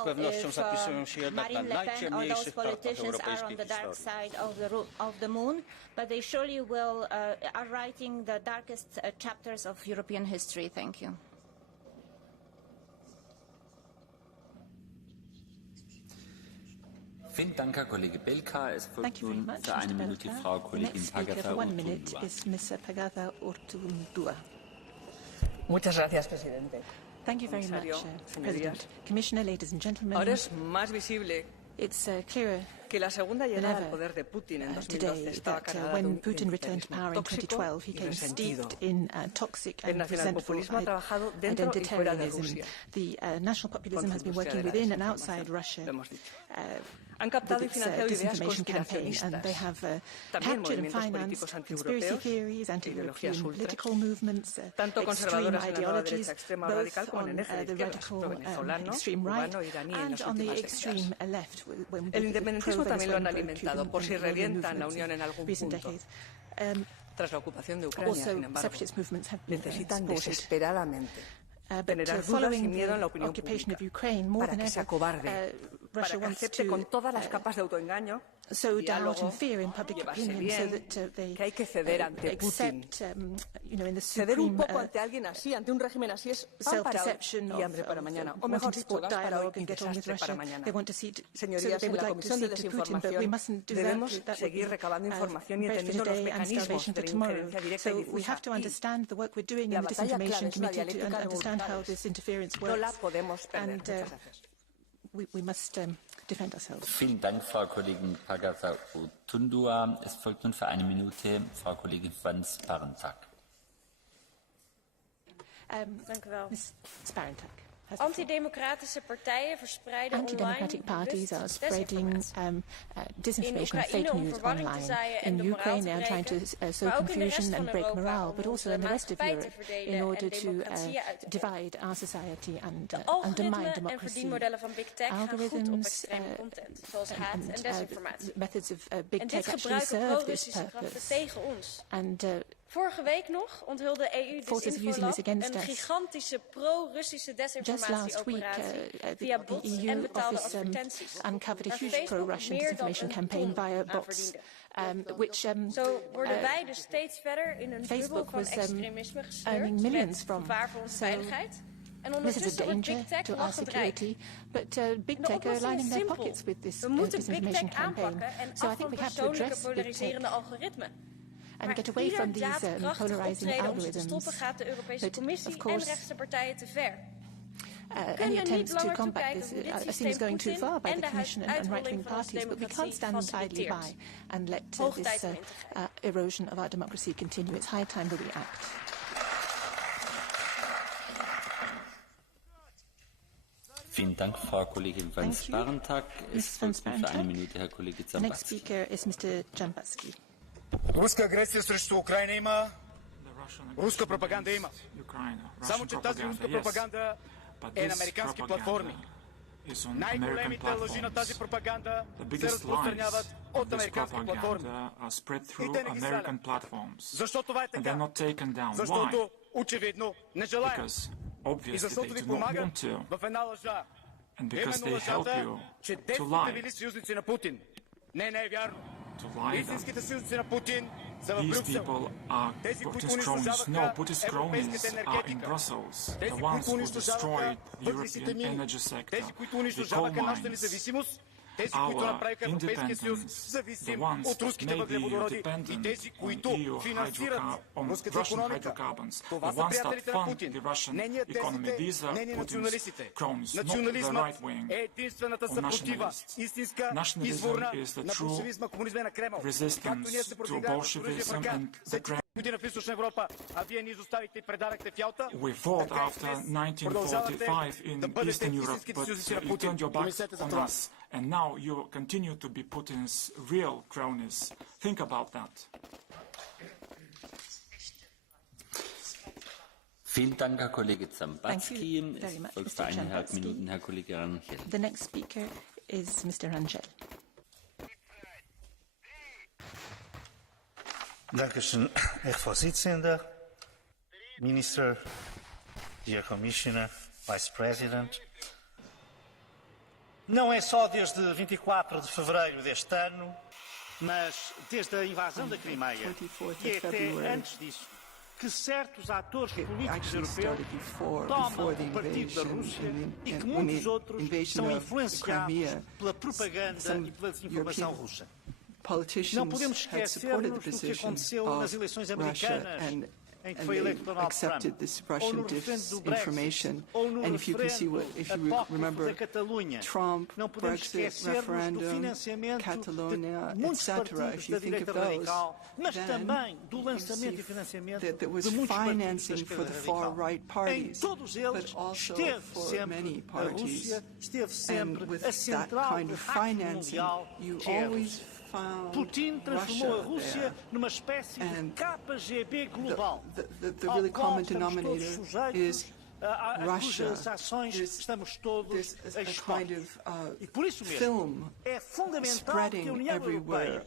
Z pewnością zapisują się jednak na najciemniejszych kartach europejskiej historii. But they surely will are writing the darkest chapters of European history. Thank you. Vielen Dank, Herr Kollege Belka. Es folgt nun für 1 Minute Frau Kollegin Pagaza Urtundua. Muchas gracias, presidente. Thank you very much, President. Commissioner, ladies and gentlemen. Ahora es más visible it's clearer que la segunda llegada al poder de Putin en 2012 estaba cargada de un tóxico y resentido. El nacionalpopulismo ha trabajado dentro y fuera de Rusia. The national populism has been working within and outside Russia. Han captado y financiado ideas disinformation campaign, and they have captured and financed conspiracy theories, anti-European political movements, extreme ideologies, both on the radical extreme right and on the extreme left. El independentismo también lo han alimentado, por si revientan la Unión en algún punto. Tras la ocupación de Ucrania, sin embargo, necesitan desesperadamente generar dudas y miedo en la opinión pública para que se acobarde, para que acepte con todas las capas de autoengaño sow doubt and fear in public opinion so that they que hay que ceder ante Putin. Ceder un poco ante alguien así, ante un régimen así, es pan para hoy y hambre para mañana. O mejor dicho, gas para hoy y desastre para mañana. Señorías, en la Comisión de Desinformación debemos seguir recabando información y entendiendo los mecanismos de la injerencia directa y difusa. La batalla clave es la dialéctica revolucionaria. No la podemos perder. Muchas gracias. We must defend ourselves. Vielen Dank, Frau Kollegin Pagaza Urtundua. Es folgt nun für 1 Minute Frau Kollegin van Sparentak. Dank u wel. Ms. Sparentak. Anti-democratische partijen verspreiden Anti-democratic parties are spreading disinformation and fake news online. In Ukraine, they are trying to sow confusion and break morale, but also in the rest of Europe, in order to divide our society and undermine democracy. Algorithms and methods of big tech actually serve this purpose. And vorige week nog onthulde de EU Disinformation een gigantische pro-Russische desinformatieoperatie via bots en betaalde advertenties. Uncovered a huge pro-Russian disinformation campaign via bots, Zo worden wij dus steeds verder in een bubbel van extremisme gesleurd met gevaar voor onze veiligheid. En ondertussen wordt Big Tech nog gebruikt. Big Tech are lining their pockets with this disinformation campaign. So I think we have to address polariserende algoritmen. And get away from these polarizing algorithms. Stoppen gaat de Europese Commissie en rechtse partijen te ver. any attempts to combat this are seen as going too far by the Commission and right-wing parties, but we can't stand idly by and let this erosion of our democracy continue. It's high time that we act. Vielen Dank, Frau Kollegin van Sparentak. Es folgt für eine Minute Herr Kollege Dzambazki. The next speaker is Mr. Dzambazki. Руска агресия срещу Украина има, руска пропаганда има. Само че тази руска пропаганда е на американски платформи. Най-големите лъжи на тази пропаганда се разпространяват от американски платформи. И те не ги свалят. Защо това е така? Защото очевидно не желаят. И защото ви помагат в една лъжа. Именно лъжата, че те сте били съюзници на Путин. Не е вярно. Истинските съюзници на Путин са в Брюксел. Тези, които унищожаваха европейската енергетика. Тези, които унищожаваха въглищните мини. Тези, които унищожаваха нашата независимост. Тези, които направиха Европейския съюз зависим от руските въглеводороди и тези, които финансират руската икономика. Това са приятелите на Путин. Не ние десните, не ние националистите. Национализмът е единствената съпротива, истинска изворна на болшевизма, комунизма и на Кремъл. Както ние се противяваме с оръжие в ръка, всеки година в Източна Европа, а вие ни изоставихте и предадахте фялта, така и днес продължавате да бъдете истинските съюзници на Путин. Помислете за това. And now you continue to be Putin's real cronies. Think about that. Vielen Dank, Herr Kollege Dzambazki. Es folgt für 1,5 Minuten Herr Kollege Rangel. The next speaker is Mr. Rangel. Dankeschön, Herr Vorsitzender, Minister, dear Commissioner, Vice President. Não é só desde 24 de fevereiro deste ano, mas desde a invasão da Crimeia e até antes disso, que certos atores políticos europeus tomam o partido da Rússia e que muitos outros são influenciados pela propaganda e pela desinformação russa. Não podemos esquecer-nos do que aconteceu nas eleições americanas, em que foi eleito Donald Trump, ou no referendo do Brexit, ou no referendo apócrifo da Catalunha. Não podemos esquecer-nos do financiamento de muitos partidos da direita radical, mas também do lançamento e financiamento de muitos partidos da esquerda radical. Em todos eles esteve sempre a Rússia, esteve sempre a central do hack mundial, que é a Rússia. Putin transformou a Rússia numa espécie de KGB global, ao qual estamos todos sujeitos, a cujas ações estamos todos expostos. E por isso mesmo é fundamental que a União Europeia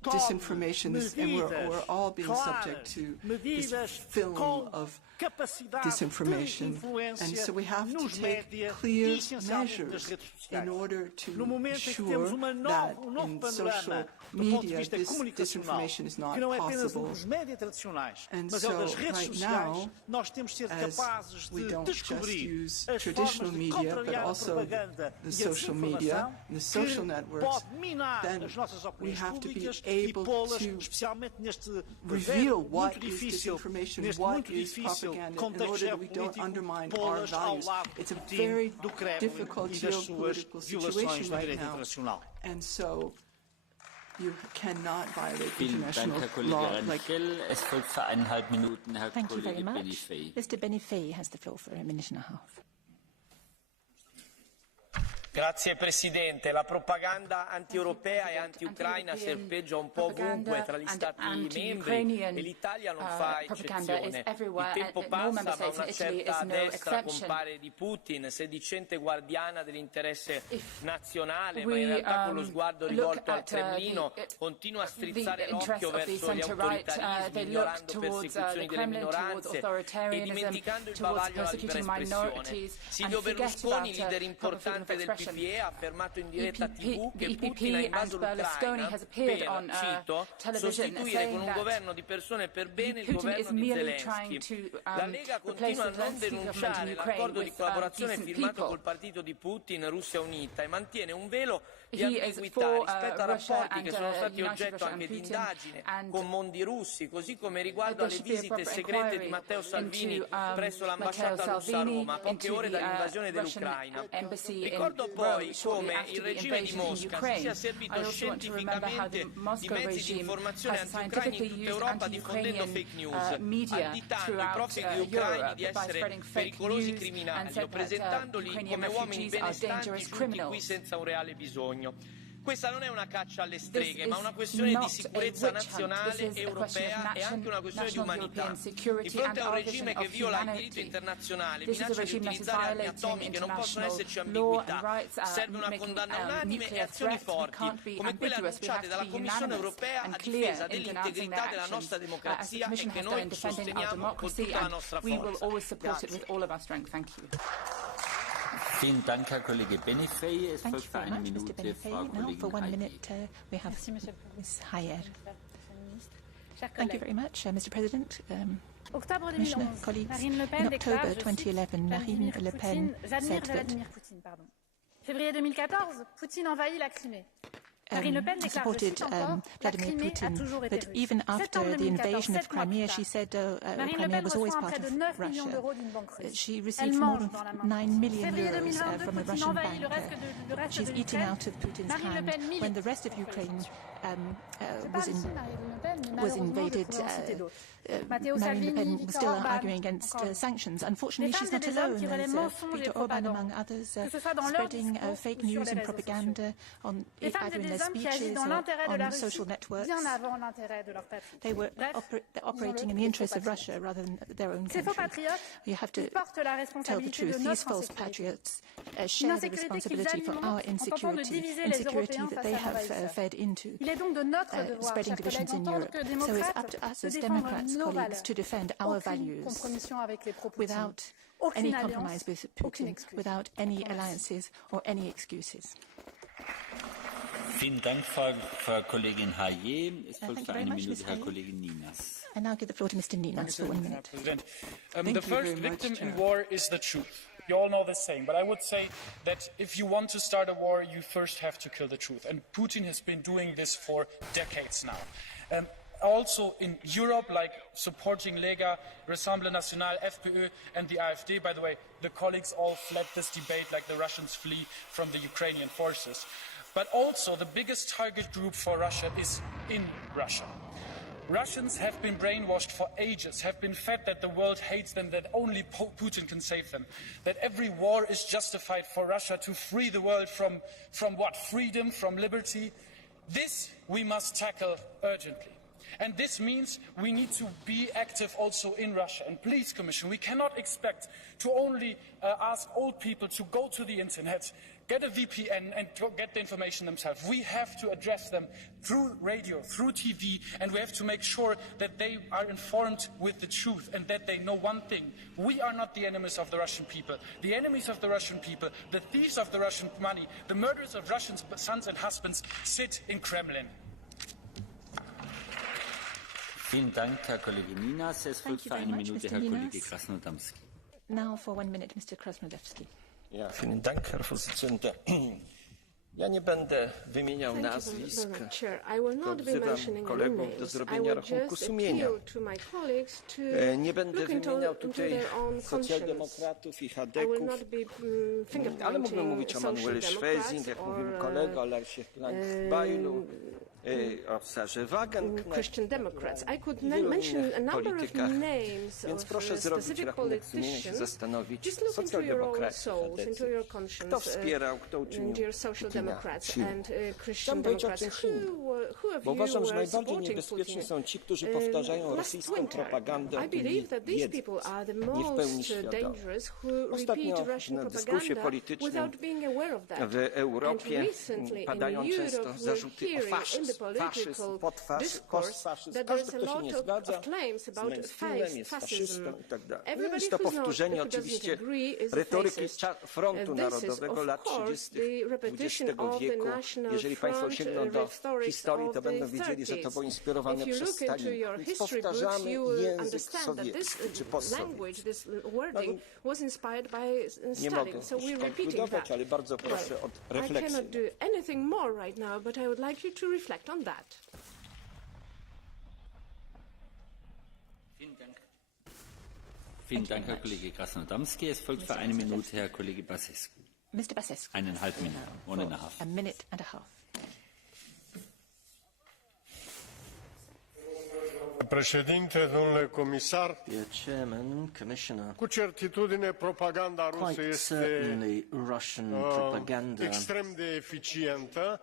disinformation, and we're all being subject to this film of disinformation, and so we have to take clear measures in order to ensure that in social media this disinformation is not possible. And so right now, as we don't just use traditional media, but also the social media and the social networks, then we have to be able to reveal what is disinformation, what is propaganda, in order that we don't undermine our values. It's a very difficult geopolitical situation right now, and so you cannot violate international law. Es folgt für 1,5 Minuten Herr Kollege Benifei. Mr. Benifei has the floor for a minute and a half. Grazie Presidente. La propaganda anti-europea e anti-ucraina serpeggia un po' ovunque tra gli Stati membri e l'Italia non fa eccezione. Il tempo passa ma una certa destra compare di Putin, sedicente guardiana dell'interesse nazionale, ma in realtà con lo sguardo rivolto al Cremlino continua a strizzare l'occhio verso gli autoritarismi, ignorando persecuzioni delle minoranze e dimenticando il bavaglio alla libera espressione. Silvio Berlusconi, leader importante del PPE ha affermato in diretta TV che Putin ha invaso l'Ucraina per, cito, sostituire con un governo di persone per bene il governo di Zelensky. La Lega continua a non denunciare l'accordo di collaborazione firmato col partito di Putin, Russia Unita, e mantiene un velo di ambiguità rispetto a rapporti che sono stati oggetto anche di indagine con mondi russi, così come riguardo alle visite segrete di Matteo Salvini presso l'ambasciata russa a Roma a poche ore dall'invasione dell'Ucraina. Ricordo poi come il regime di Mosca si sia servito scientificamente di mezzi di informazione anti-ucraini in tutta Europa diffondendo fake news, additando i profughi ucraini di essere pericolosi criminali o presentandoli come uomini benestanti giunti qui senza un reale bisogno. Questa non è una caccia alle streghe, ma una questione di sicurezza nazionale, europea e anche una questione di umanità. Di fronte a un regime che viola il diritto internazionale, minaccia di utilizzare armi atomiche, non possono esserci ambiguità. Serve una condanna unanime e azioni forti, come quelle annunciate dalla Commissione europea a difesa dell'integrità della nostra democrazia e che noi sosteniamo con tutta la nostra forza. Vielen Dank, Herr Kollege Benifei. Es folgt für eine Minute Frau Kollegin Hayer. Thank you very much, Mr. President. Commissioner, colleagues, in October 2011, Marine Le Pen said that Février 2014, Poutine envahit la Crimée. supported Vladimir Putin, but even after the invasion of Crimea, she said Crimea was always part of Russia. She received more than 9 million euros from a Russian bank. She's eating out of Putin's hand. When the rest of Ukraine was invaded, Marine Le Pen was still arguing against sanctions. Unfortunately, she's not alone. There's Viktor Orban, among others, spreading fake news and propaganda either in their speeches or on social networks. They were operating in the interests of Russia rather than their own country. You have to tell the truth. These false patriots share the responsibility for our insecurity that they have fed into, spreading divisions in Europe. So it's up to us as Democrats, colleagues, to defend our values without any compromise with Putin, without any alliances or any excuses. Vielen Dank, Frau Kollegin Hayer. Es folgt für eine Minute Herr Kollege Ninas. I now give the floor to Mr. Ninas for 1 minute. The first victim in war is the truth. You all know this saying, but I would say that if you want to start a war, you first have to kill the truth. And Putin has been doing this for decades now. Also in Europe, like supporting Lega, Rassemblement National, FPÖ, and the AfD. By the way, the colleagues all fled this debate like the Russians flee from the Ukrainian forces. But also the biggest target group for Russia is in Russia. Russians have been brainwashed for ages, have been fed that the world hates them, that only Putin can save them, that every war is justified for Russia to free the world from what? Freedom, from liberty. This we must tackle urgently. And this means we need to be active also in Russia. And please, Commission, we cannot expect to only ask old people to go to the internet, get a VPN and get the information themselves. We have to address them through radio, through TV, and we have to make sure that they are informed with the truth and that they know one thing. We are not the enemies of the Russian people. The enemies of the Russian people, the thieves of the Russian money, the murderers of Russian sons and husbands sit in Kremlin. Vielen Dank, Herr Kollege Ninas. Es folgt für eine Minute Herr Kollege Krasnodębski. Now for 1 minute, Mr. Krasnodębski. Ja, vielen Dank, Herr Vorsitzender. Ja nie będę wymieniał nazwisk, tylko wzywam kolegów do zrobienia rachunku sumienia. Nie będę wymieniał tutaj socjaldemokratów i chadeków, ale mógłbym mówić o Manuelu Schwesing, jak mówił kolega, o Larsie Bajlu, o Sarze Wagenknecht, Christian Democrats. I could mention a number of names Więc proszę zrobić rachunek sumienia i się zastanowić, socjaldemokraci, kto wspierał, kto uczynił Putina silnym. Chciałbym powiedzieć o czymś innym, bo uważam, że najbardziej niebezpieczni są ci, którzy powtarzają rosyjską propagandę i nie w pełni świadomie. Ostatnio na dyskursie politycznym w Europie padają często zarzuty o faszyzm. political discourse that there is a lot of claims about fascism. Everybody who doesn't agree is a fascist. This is, of course, the repetition of the National Front rhetoric of the 30s. If you look into your history books, you will understand that this language, this wording, was inspired by Stalin. So we're repeating that. Well, I cannot do anything more right now, but I would like you to reflect on that. Vielen Dank, Herr Kollege Krasnodębski. Es folgt für eine Minute Herr Kollege Basescu. Mr. Basescu. 1,5 Minuten. 1.5. A minute and a half. Președinte, domnule comisar, cu certitudine propaganda rusă este extrem de eficientă.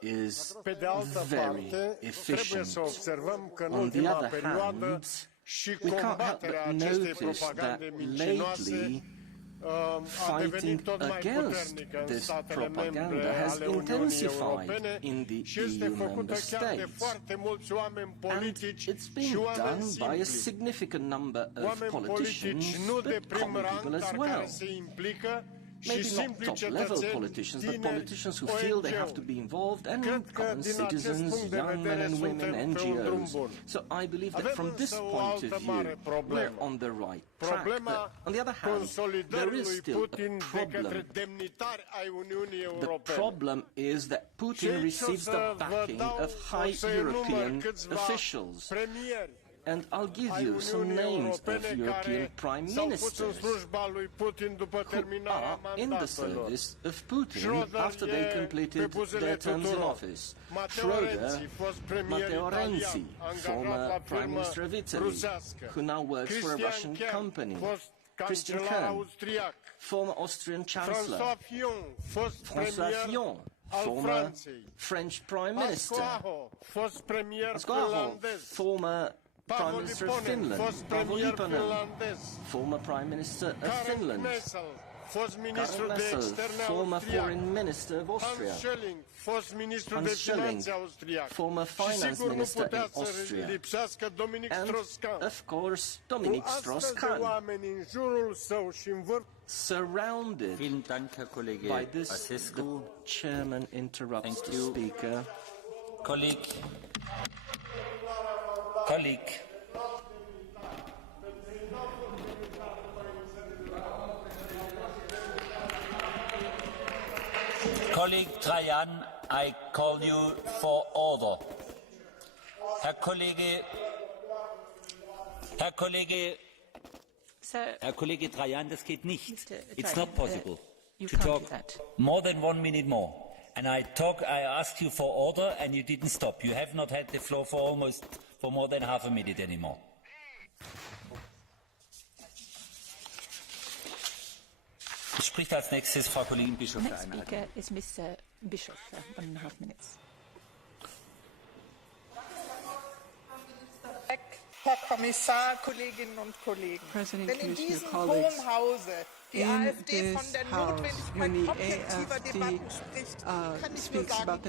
Pe de altă parte, trebuie să observăm că în ultima perioadă și combaterea acestei propagande mincinoase fighting against this propaganda has intensified in the EU member states, and it's being done by a significant number of politicians, but common people as well. Maybe not top-level politicians, but politicians who feel they have to be involved, and common citizens, young men and women, NGOs. So I believe that from this point of view, we're on the right track. But on the other hand, there is still a problem. The problem is that Putin receives the backing of high European officials. And I'll give you some names of European prime ministers who are in the service of Putin after they completed their terms in office. Schroeder, Matteo Renzi, former Prime Minister of Italy, who now works for a Russian company. Christian Kern, former Austrian Chancellor. François Fillon, former French Prime Minister. Asquarro, former Prime Minister of Finland. Paavo Lipponen, former Prime Minister of Finland. Karl Messel, former Foreign Minister of Austria. Hans Schelling, former Finance Minister in Austria. And, of course, Dominique Strauss-Kahn, surrounded by this, the chairman interrupts the speaker. Colleague. Colleague Trajan, I call you for order. Herr Kollege Trajan, das geht nicht. It's not possible to talk more than 1 minute more. And I asked you for order and you didn't stop. You have not had the floor for more than half a minute anymore. Es spricht als nächstes Frau Kollegin Bischof. Next speaker is Mr. Bischof, 1.5 minutes. Herr Kommissar, Kolleginnen und Kollegen, wenn in diesem Hohen Hause die AfD von der Notwendigkeit objektiver Debatten spricht, kann ich nur sagen,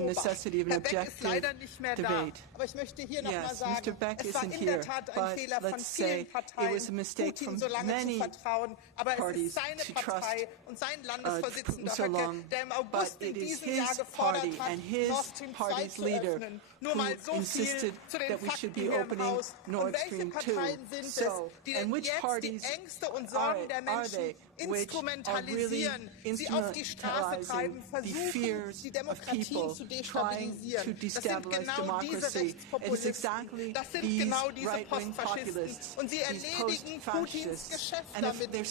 Herr Beck ist leider nicht mehr da. Aber ich möchte hier noch mal sagen, es war in der Tat ein Fehler von vielen Parteien, Putin so lange zu vertrauen. Aber es ist seine Partei und sein Landesvorsitzender Höcke, der im August in diesem Jahr gefordert hat, Nord Stream 2 zu öffnen. Nur mal so viel zu den Fakten hier im Haus. Und welche Parteien sind es, die denn jetzt die Ängste und Sorgen der Menschen instrumentalisieren, sie auf die Straße treiben, versuchen, die Demokratien zu destabilisieren? Das sind genau diese Rechtspopulisten, das sind genau diese Postfaschisten. Und sie erledigen Putins Geschäft damit. Der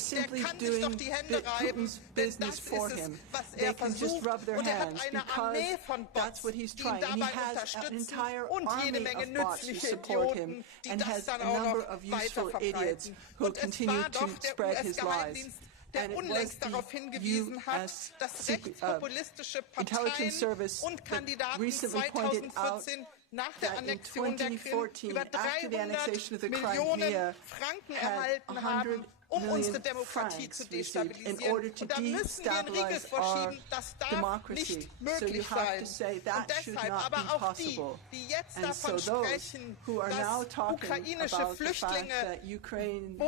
kann sich doch die Hände reiben, denn das ist es, was er versucht. Und er hat eine Armee von Bots, die ihn dabei unterstützen und jede Menge nützliche Idioten, die das dann auch noch weiter verbreiten. Und es war doch der US-Geheimdienst, der unlängst darauf hingewiesen hat, dass rechtspopulistische Parteien und Kandidaten 2014 nach der Annexion der Krim über 300 Millionen Franken erhalten haben, million francs received in order to destabilize our democracy. So you have to say that should not be possible. And so those who are now talking about the fact that Ukraine's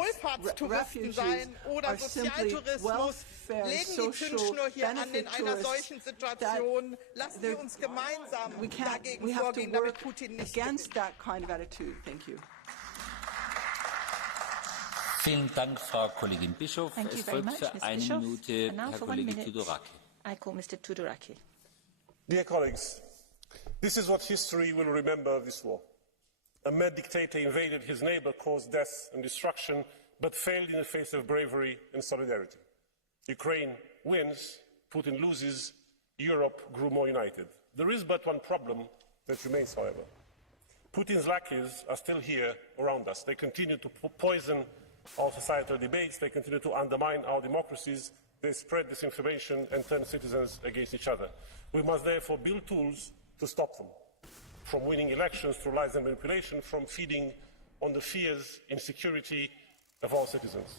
refugees are simply welfare, social benefit tourists, that we have to work against that kind of attitude. Thank you. Vielen Dank, Frau Kollegin Bischoff. Thank you very much, Ms. Bischoff. And now for 1 minute, I call Mr. Tudoraki. Dear colleagues, this is what history will remember of this war. A mad dictator invaded his neighbor, caused death and destruction, but failed in the face of bravery and solidarity. Ukraine wins, Putin loses, Europe grew more united. There is but one problem that remains, however. Putin's lackeys are still here around us. They continue to poison our societal debates, they continue to undermine our democracies, they spread disinformation and turn citizens against each other. We must therefore build tools to stop them, from winning elections through lies and manipulation, from feeding on the fears, insecurity of our citizens.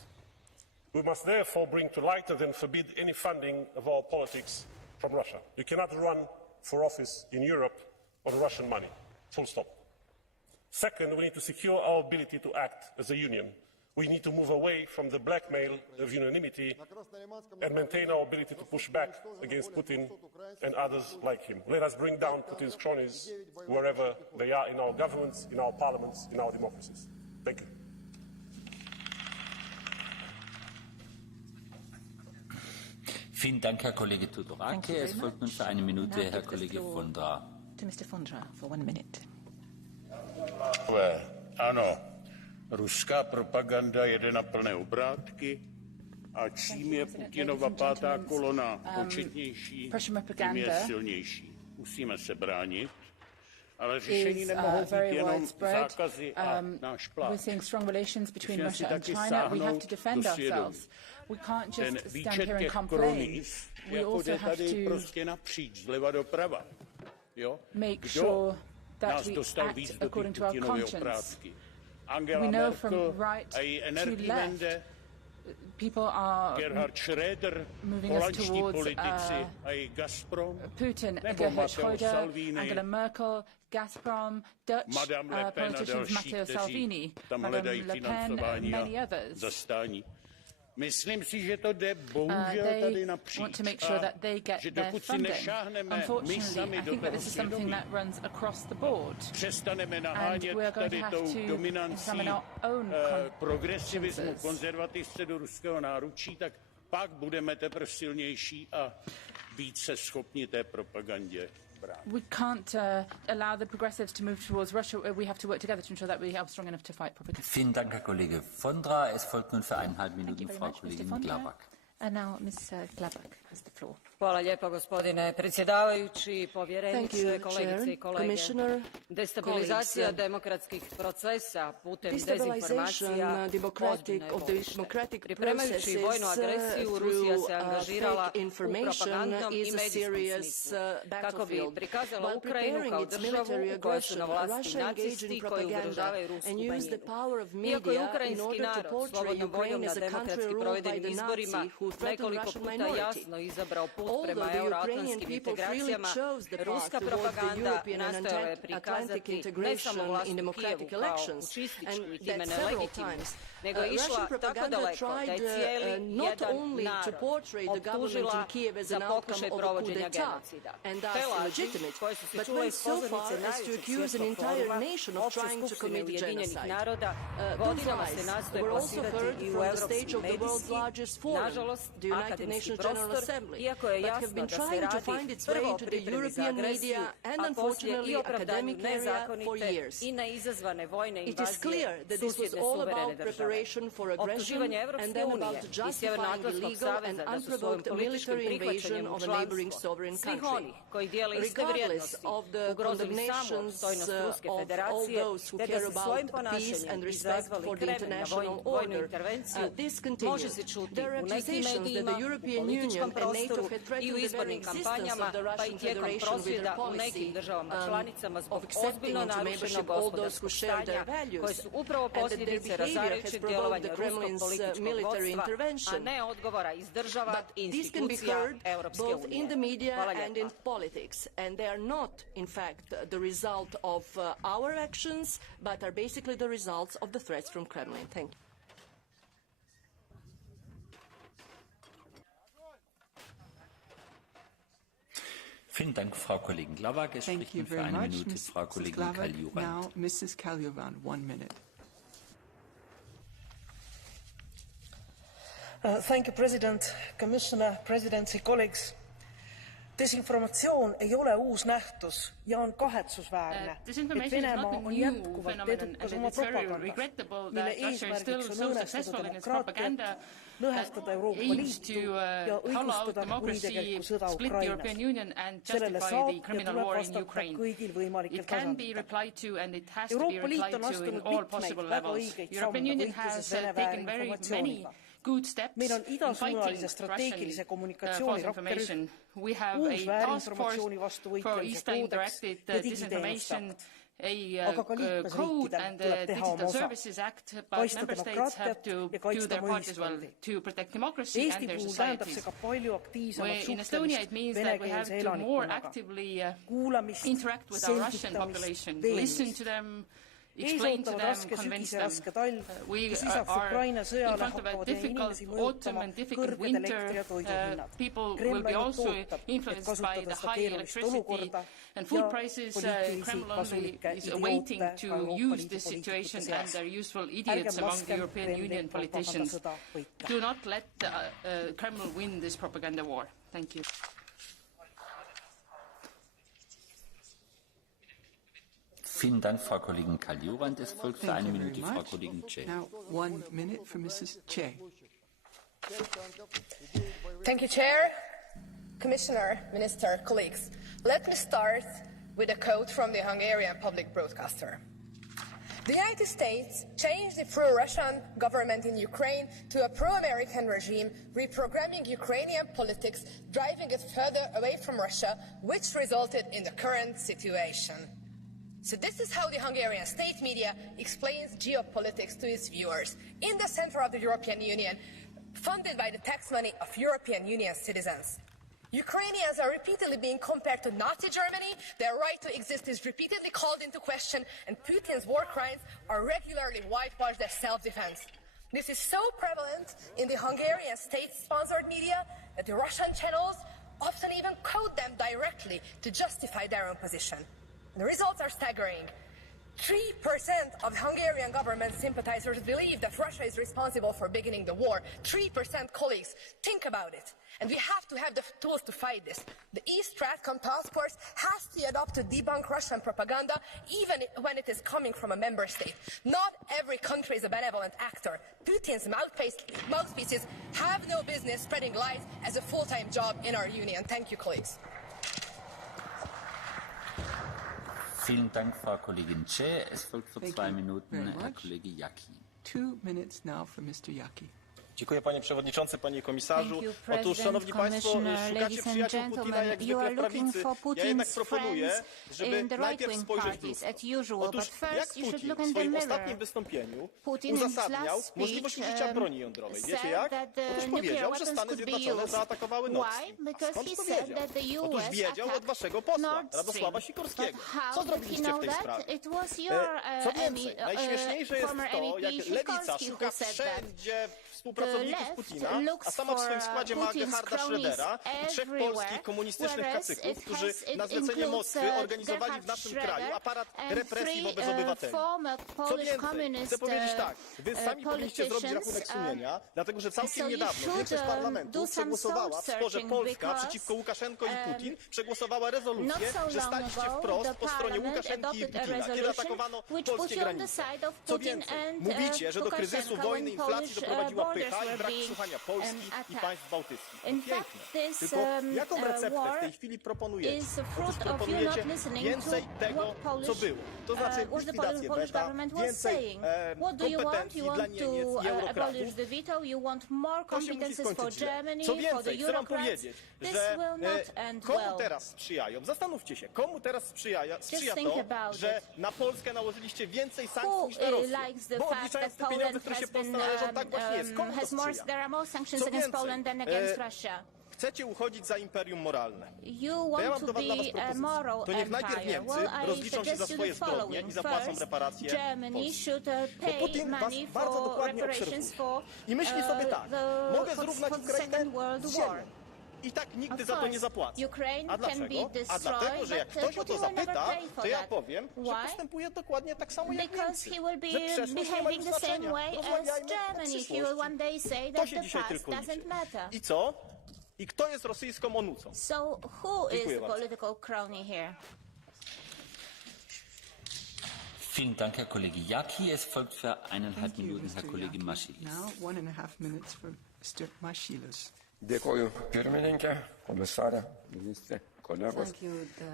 We must therefore bring to light and then forbid any funding of our politics from Russia. You cannot run for office in Europe on Russian money, full stop. Second, we need to secure our ability to act as a union. We need to move away from the blackmail of unanimity and maintain our ability to push back against Putin and others like him. Let us bring down Putin's cronies wherever they are in our governments, in our parliaments, in our democracies. Thank you. Vielen Dank, Herr Kollege Tudoraki. Es folgt nun für 1 Minute Herr Kollege Vondra. To Mr. Vondra for 1 minute. Ano, ruská propaganda jede na plné obrátky a čím je Putinova pátá kolona početnější, tím je silnější. Musíme se bránit, ale řešení nemohou být jenom zákazy a náš plán. Musíme si taky sáhnout do svědomí. Ten výčet těch kronis jako jde tady prostě napříč, zleva doprava. Jo? Kdo nás dostal víc do Putinovy oprátky? Angela Merkel a její Energiewende, Gerhard Schröder, holandští politici a její Gazprom, Putin, nebo Matteo Salvini, Angela Merkel, Gazprom, Dutch Madame Le Pen a další, kteří tam hledají financování a zastání. Myslím si, že to jde bohužel tady napříč a že dokud si nešáhneme my sami do toho svědomí, přestaneme nahánět tady tou dominancí progresivismu, konzervativce do ruského náručí, tak pak budeme teprve silnější a více schopni té propagandě. We can't allow the progressives to move towards Russia. We have to work together to ensure that we are strong enough to fight propaganda. Vielen Dank, Herr Kollege Vondra. Es folgt nun für 1,5 Minuten Frau Kollegin Glabak. And now Ms. Glabak has the floor. Hvala lijepo, gospodine predsjedavajući, povjerenice, kolegice i kolege. Destabilizacija demokratskih procesa putem dezinformacija ozbiljna je bolest. Pripremajući vojnu agresiju, Rusija se angažirala u propagandnom i medijskom smislu, kako bi prikazala Ukrajinu kao državu u kojoj su na vlasti nacisti koji ugrožavaju rusku manjinu. Iako je ukrajinski narod slobodnom voljom na demokratski provedenim izborima nekoliko puta jasno izabrao put prema euroatlantskim integracijama, ruska propaganda nastojala je prikazati ne samo vlast u Kijevu kao učističku i time nelegitimnu, nego je išla tako daleko da je cijeli jedan narod optužila za pokušaj provođenja genocida. Te laži, koje su se čule iz pozornice najvećeg svjetskog foruma, Opće skupštine Ujedinjenih naroda, godinama se nastoje plasirati i u evropskim medijski, nažalost, akademski prostor, iako je jasno da se radi prvo o pripremi za agresiju, a poslije i opravdanju nezakonite i neizazvane vojne invazije susjedne suverene države. Optuživanje Evropske unije i Sjevernoatlantskog saveza da su svojim političkim prihvaćanjem u članstvo svih onih koji dijele iste vrijednosti ugrozili samu opstojnost Ruske federacije, te da su svojim ponašanjem izazvali Kremlj na vojnu intervenciju, može se čuti u nekim medijima, u političkom prostoru i u izbornim kampanjama, pa i tijekom prosvjeda u nekim državama članicama zbog ozbiljno narušenog gospodarskog stanja, koje su upravo posljedice razarajućeg djelovanja ruskog političkog vodstva, a ne odgovora iz država i institucija Europske unije. Hvala lijepa. And they are not, in fact, the result of our actions, but are basically the results of the threats from Kremlin. Thank you. Vielen Dank, Frau Kollegin Glawak. Es spricht nun für eine Minute Frau Kollegin Kaljuran. Now, Mrs. Kaljuran, 1 minute. Thank you, President, Commissioner, Presidency, colleagues. Desinformatsioon ei ole uus nähtus ja on kahetsusväärne, et Venemaa on jätkuvalt edukas oma propagandas, mille eesmärgiks on õõnestada demokraatiat, lõhestada Euroopa Liitu ja õigustada kuritegelikku sõda Ukrainas. Sellele saab ja tuleb vastata kõigil võimalikel tasanditel. Euroopa Liit on astunud mitmeid väga õigeid samme võitluses Vene väärinformatsiooniga. Meil on idasuunalise strateegilise kommunikatsiooni rakkerühm, uus väärinformatsiooni vastu võitlemise koodeks ja digiteenused. Aga ka liikmesriikidel tuleb teha oma osa, kaitsta demokraatiat ja kaitsta oma ühiskondi. Eesti puhul tähendab see ka palju aktiivsemat suhtlemist venekeelse elanikkonnaga, kuulamist, selgitamist, veenmist. Ees ootavad raske sügise raske talv, kus lisaks Ukraina sõjale hakkavad inimesi mõjutama kõrged elektri- ja toiduhinnad. Kreml ainult ootab, et kasutada seda keerulist olukorda ja poliitilisi kasulikke idioote ka Euroopa Liidu poliitikute seas. Ärgem laskem Kremli propagandasõda võita. Do not let Kreml win this propaganda war. Thank you. Vielen Dank, Frau Kollegin Kaljuran. Es folgt für eine Minute Frau Kollegin Che. Now, 1 minute for Mrs. Che. Thank you, Chair, Commissioner, Minister, colleagues. Let me start with a quote from the Hungarian public broadcaster. The United States changed the pro-Russian government in Ukraine to a pro-American regime, reprogramming Ukrainian politics, driving it further away from Russia, which resulted in the current situation. So this is how the Hungarian state media explains geopolitics to its viewers. In the center of the European Union, funded by the tax money of European Union citizens. Ukrainians are repeatedly being compared to Nazi Germany, their right to exist is repeatedly called into question, and Putin's war crimes are regularly whitewashed as self-defense. This is so prevalent in the Hungarian state-sponsored media that the Russian channels often even quote them directly to justify their own position. The results are staggering. 3% of Hungarian government sympathizers believe that Russia is responsible for beginning the war. 3%, colleagues. Think about it. And we have to have the tools to fight this. The East Stratcom task force has to adopt to debunk Russian propaganda, even when it is coming from a member state. Not every country is a benevolent actor. Putin's mouthpieces have no business spreading lies as a full-time job in our union. Thank you, colleagues. Vielen Dank, Frau Kollegin Che. Es folgt für 2 Minuten Herr Kollege Jaki. 2 minutes now for Mr. Jaki. Dziękuję, panie przewodniczący, panie komisarzu. Otóż, szanowni państwo, szukacie przyjaciół Putina jak zwykle w prawicy. Ja jednak proponuję, żeby najpierw spojrzeć w lustro. Otóż jak Putin w swoim ostatnim wystąpieniu uzasadniał możliwość użycia broni jądrowej. Wiecie jak? Otóż powiedział, że Stany Zjednoczone zaatakowały Nord Stream. A skąd to wiedział? Otóż wiedział od waszego posła, Radosława Sikorskiego. Co zrobiliście w tej sprawie? Co więcej, najśmieszniejsze jest to, jak lewica szuka wszędzie współpracowników Putina, a sama w swoim składzie ma Gerharda Schrödera i 3 polskich komunistycznych kacyków, którzy na zlecenie Moskwy organizowali w naszym kraju aparat represji wobec obywateli. Co więcej, chcę powiedzieć tak, wy sami powinniście zrobić rachunek sumienia, dlatego że całkiem niedawno większość parlamentu przegłosowała w sporze Polska przeciwko Łukaszenko i Putin, przegłosowała rezolucję, że staliście wprost po stronie Łukaszenki i Putina, kiedy atakowano polskie granice. Co więcej, mówicie, że do kryzysu, wojny, inflacji doprowadziła pycha, kraj, brak słuchania Polski i państw bałtyckich. Piękne. Tylko jaką receptę w tej chwili proponujecie? Otóż proponujecie więcej tego, co było. To znaczy likwidację weta, więcej kompetencji dla Niemiec i eurokratów. To się musi skończyć źle. Co więcej, chcę wam powiedzieć, że komu teraz sprzyjają? Zastanówcie się, komu teraz sprzyja to, że na Polskę nałożyliście więcej sankcji niż na Rosję. Bo odliczając te pieniądze, które się Polsce należą, tak właśnie jest. Komu to sprzyja? Co więcej, chcecie uchodzić za imperium moralne. To ja mam dla was propozycję. To niech najpierw Niemcy rozliczą się za swoje zbrodnie i zapłacą reparacje Polsce. Bo Putin was bardzo dokładnie obserwuje. I myśli sobie tak, mogę zrównać Ukrainę z ziemią. I tak nigdy za to nie zapłacę. A dlaczego? A dlatego, że jak ktoś o to zapyta, to ja powiem, że postępuje dokładnie tak samo jak Niemcy. Że przeszłość nie ma już znaczenia. Rozmawiajmy o przyszłości. To się dzisiaj tylko liczy. I co? I kto jest rosyjską onucą? So who is the political crony here? Vielen Dank, Herr Kollege Jaki. Es folgt für 1,5 Minuten Herr Kollege Maschilis. Now 1.5 minutes for Mr. Maschilis. Dėkoju pirmininkė, komisarė, ministrė, kolegos.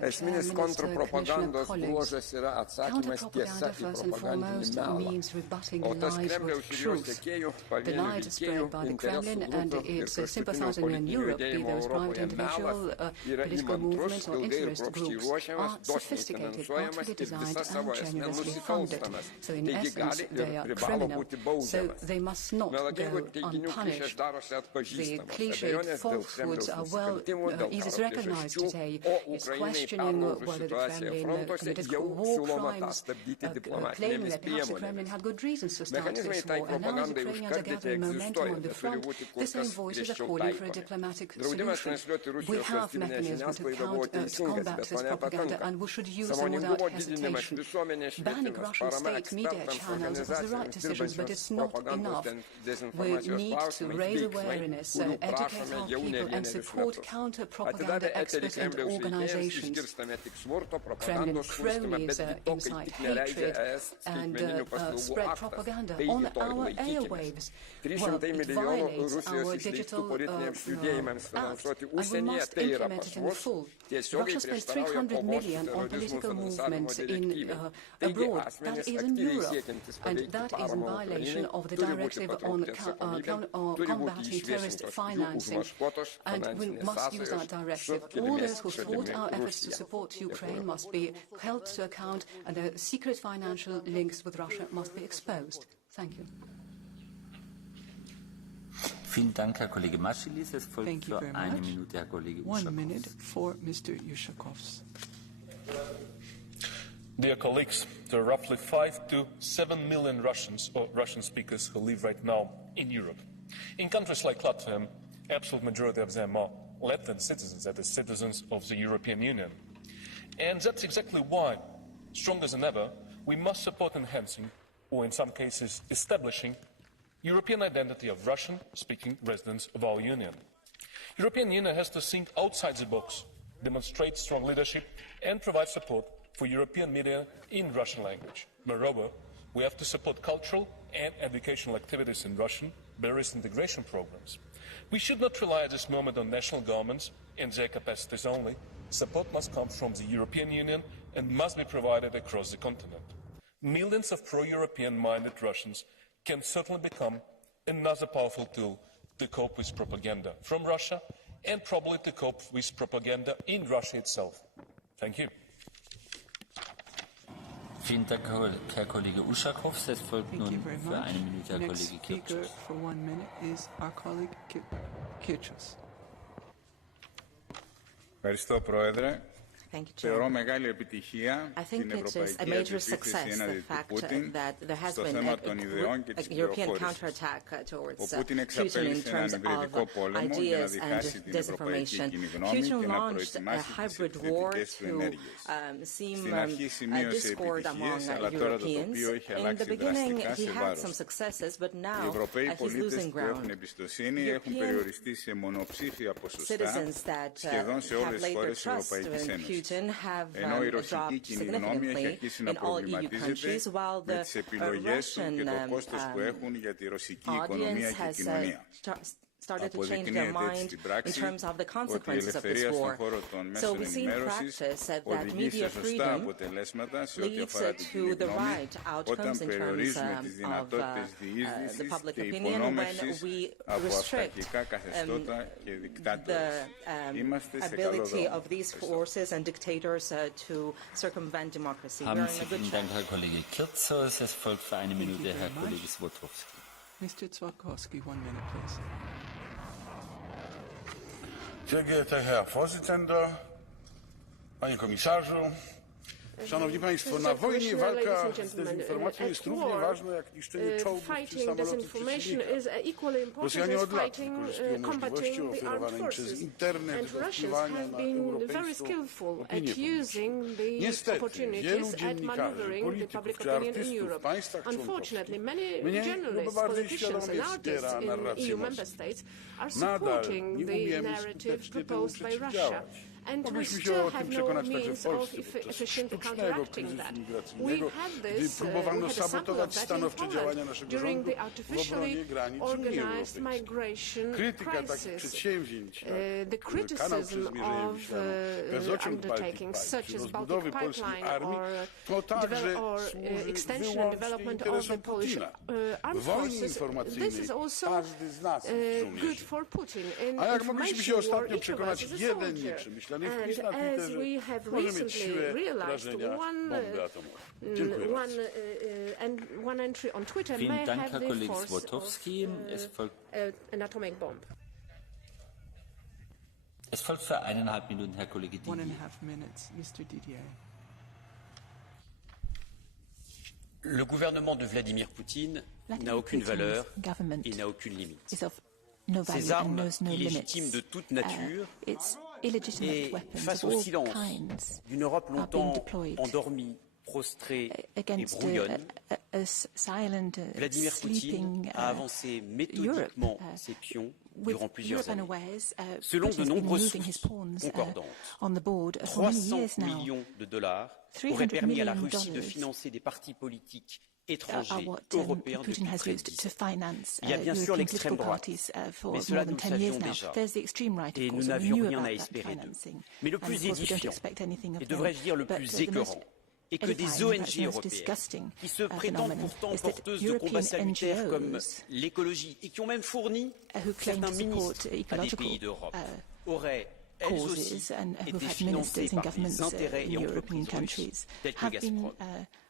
Esminis kontrpropagandos bruožas yra atsakymas tiesa į propagandinį melą. O tas Kremliaus ir jos sekėjų, pavienių veikėjų, interesų grupių ir kraštutinio politinio judėjimo Europoje melas yra įmantrus, ilgai ir kruopščiai ruošiamas, dosniai finansuojamas ir visa savo esmė nusikalstamas. Taigi gali ir privalo būti baudžiamas. Melagingų teiginių klišės darosi atpažįstamas. Abejonės dėl Kremliaus nusikaltimų, dėl karo priežasčių. Is questioning whether the Kremlin committed war crimes, claiming that perhaps the Kremlin had good reasons to start this war, and now the Ukrainians are gathering momentum on the front. This own voices are calling for a diplomatic solution. We have mechanisms to combat this propaganda, and we should use them without hesitation. Banning Russian state media channels is the right decision, but it's not enough. We need to raise awareness, educate our people, and support counter-propaganda experts and organizations. Kremlin cronies incite hatred and spread propaganda on our airwaves. Well, it violates our digital act, and we must implement it in full. Russia spends 300 million on political movements abroad. That is in Europe, and that is in violation of the directive on combating terrorist financing. And we must use that directive. All those who thwart our efforts to support Ukraine must be held to account, and their secret financial links with Russia must be exposed. Thank you. Vielen Dank, Herr Kollege Maschilis. Es folgt für eine Minute Herr Kollege Uschakov. 1 minute for Mr. Ushakov. Dear colleagues, there are roughly 5 to 7 million Russians or Russian speakers who live right now in Europe. In countries like Latvia, absolute majority of them are Latvian citizens, that is, citizens of the European Union. And that's exactly why, stronger than ever, we must support enhancing, or in some cases establishing, European identity of Russian-speaking residents of our Union. European Union has to think outside the box, demonstrate strong leadership, and provide support for European media in Russian language. Moreover, we have to support cultural and educational activities in Russian, various integration programs. We should not rely at this moment on national governments and their capacities only. Support must come from the European Union and must be provided across the continent. Millions of pro-European minded Russians can certainly become another powerful tool to cope with propaganda from Russia and probably to cope with propaganda in Russia itself. Thank you. Vielen Dank, Herr Kollege Uschakov. Es folgt nun für eine Minute Herr Kollege Kirchhoff. For 1 minute is our colleague Kirchhoff. Ευχαριστώ, Πρόεδρε. Thank you, Chair. I think it is a major success, the fact that there has been a European counterattack towards Putin in terms of ideas and disinformation. Putin launched a hybrid war to seem discord among Europeans. In the beginning, he had some successes, but now he's losing ground. European citizens that have laid their trust in Putin Putin have dropped significantly in all EU countries, while the Russian audience has started to change their mind in terms of the consequences of this war. So we see in practice that media freedom leads to the right outcomes in terms of the public opinion when we restrict the ability of these forces and dictators to circumvent democracy. Haben Sie vielen Dank, Herr Kollege Kirtsos. Es folgt für eine Minute Herr Kollege Sabotage. Mr. Złotowski, 1 minute, please. Sehr geehrter Herr Vorsitzender, Panie Komisarzu, Szanowni Państwo, na wojnie walka z dezinformacją jest równie ważna jak niszczenie czołgów czy samolotów przeciwnika. Rosjanie od lat wykorzystują możliwości oferowane im przez internet do wpływania na europejską opinię publiczną. Niestety, wielu dziennikarzy, polityków czy artystów w państwach członkowskich mniej lub bardziej świadomie wspiera narrację Moskwy. Nadal nie umiemy skutecznie temu przeciwdziałać. Mogliśmy się o tym przekonać także w Polsce podczas sztucznego kryzysu migracyjnego, gdy próbowano sabotować stanowcze działania naszego rządu w obronie granic Unii Europejskiej. Krytyka takich przedsięwzięć jak kanał przez Mierzeję Wiślaną, gazociąg Baltic Pipe czy rozbudowy polskiej armii to także służy wyłącznie interesom Putina. W wojnie informacyjnej każdy z nas jest żołnierzem. A jak mogliśmy się ostatnio przekonać, jeden nieprzemyślany wpis na Twitterze może mieć siłę wrażenia bomby atomowej. Dziękuję bardzo. Vielen Dank, Herr Kollege Złotowski. Es folgt für 1,5 Minuten Herr Kollege Didier. 1.5 minutes, Mr. Didier. Le gouvernement de Vladimir Poutine n'a aucune valeur et n'a aucune limite. Ces armes illégitimes de toute nature et face au silence d'une Europe longtemps endormie, prostrée et brouillonne, Vladimir Poutine a avancé méthodiquement ses pions durant plusieurs années. Selon de nombreuses sources concordantes, 300 millions de dollars auraient permis à la Russie de financer des partis politiques étrangers européens depuis près de 10 ans. Il y a bien sûr l'extrême droite, mais cela nous le savions déjà, et nous n'avions rien à espérer d'eux. Mais le plus édifiant, et devrais-je dire le plus écœurant, est que des ONG européennes, qui se prétendent pourtant porteuses de combats salutaires comme l'écologie, et qui ont même fourni certains ministres à des pays d'Europe, auraient elles aussi été financées par des intérêts et entreprises russes telles que Gazprom.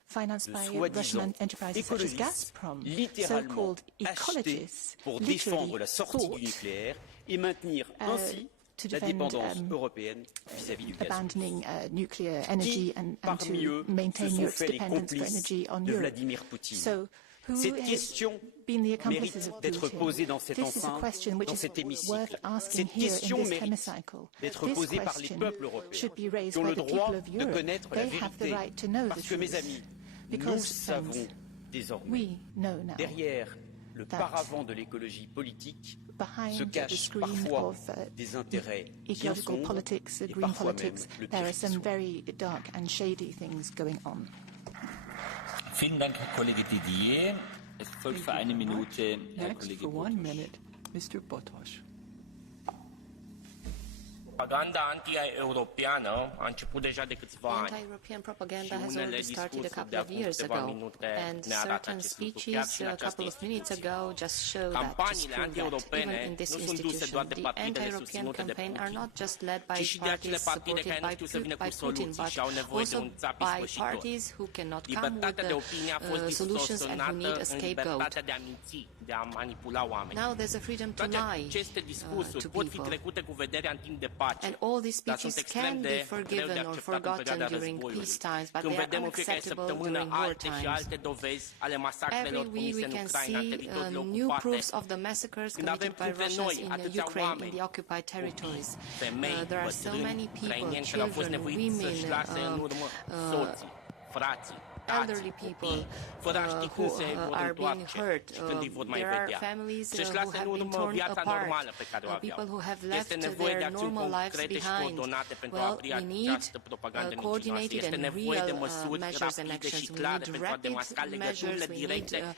De soi-disant écologistes, littéralement achetés pour défendre la sortie du nucléaire et maintenir ainsi la dépendance européenne vis-à-vis du gaz. Qui, parmi eux, se sont fait les complices de Vladimir Poutine? Cette question mérite d'être posée dans cette enceinte, dans cet hémicycle. Cette question mérite d'être posée par les peuples européens qui ont le droit de connaître la vérité. Parce que, mes amis, nous savons désormais, derrière le paravent de l'écologie politique se cachent parfois des intérêts bien sombres et parfois même le pire qui soit. Vielen Dank, Herr Kollege Didier. Es folgt für 1 Minute Herr Kollege Botoș. Propaganda anti-europeană a început deja de câțiva ani. Anti-European propaganda has already started a couple of years ago, and certain speeches a couple of minutes ago just show that, just prove that, even in this institution, the anti-European campaign are not just led by parties supported by Putin, but also by parties who cannot come with solutions and who need a scapegoat. Now there's a freedom to lie to people. And all these speeches can be forgiven or forgotten during peace times, but they are unacceptable during war times. Every week we can see new proofs of the massacres committed by Russians in Ukraine, in the occupied territories. There are so many people, children, women, elderly people who are being hurt. There are families who have been torn apart, people who have left their normal lives behind. Well, we need coordinated and real measures and actions. We need rapid measures. We need to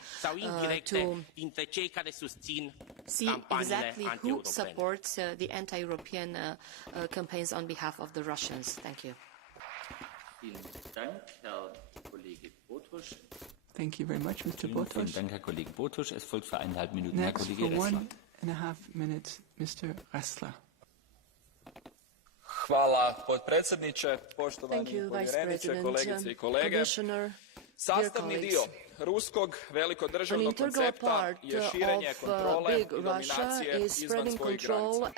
see exactly who supports the anti-European campaigns on behalf of the Russians. Thank you. Thank you very much, Mr. Botoš. Vielen Dank, Herr Kollege Botoš. Es folgt für 1,5 Minuten Herr Next, Kollege for Ressler. 1.5 minutes, Mr. Ressler. Hvala, potpredsjedniče, poštovani povjereniče, kolegice I kolege. Sastavni dio ruskog velikodržavnog koncepta je širenje kontrole I dominacije izvan svojih granica.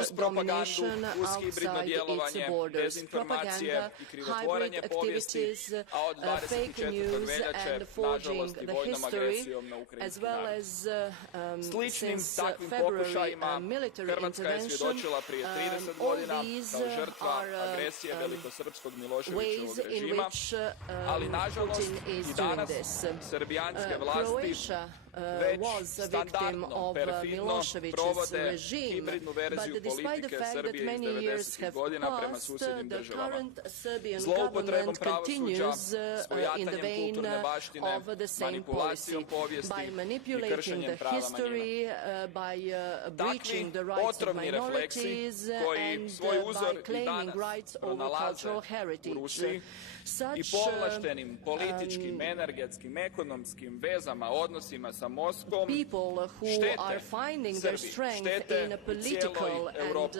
Uz propagandu, uz hibridno djelovanje, dezinformacije I krivotvorenje povijesti, a od 24. veljače, nažalost I vojnom agresijom na ukrajinski narod. Sličnim takvim pokušajima Hrvatska je svjedočila prije 30 godina kao žrtva agresije velikosrpskog Miloševićevog režima, ali nažalost I danas srbijanske vlasti već standardno, perfidno provode hibridnu verziju politike Srbije iz 90. godina prema susjednim državama. Zloupotrebom pravosuđa, svojatanjem kulturne baštine, manipulacijom povijesti I kršenjem prava manjina. Takvi otrovni refleksi koji svoj uzor I danas pronalaze u Rusiji I povlaštenim političkim, energetskim, ekonomskim vezama, odnosima sa Moskvom štete Srbiji, štete u cijeloj Europi.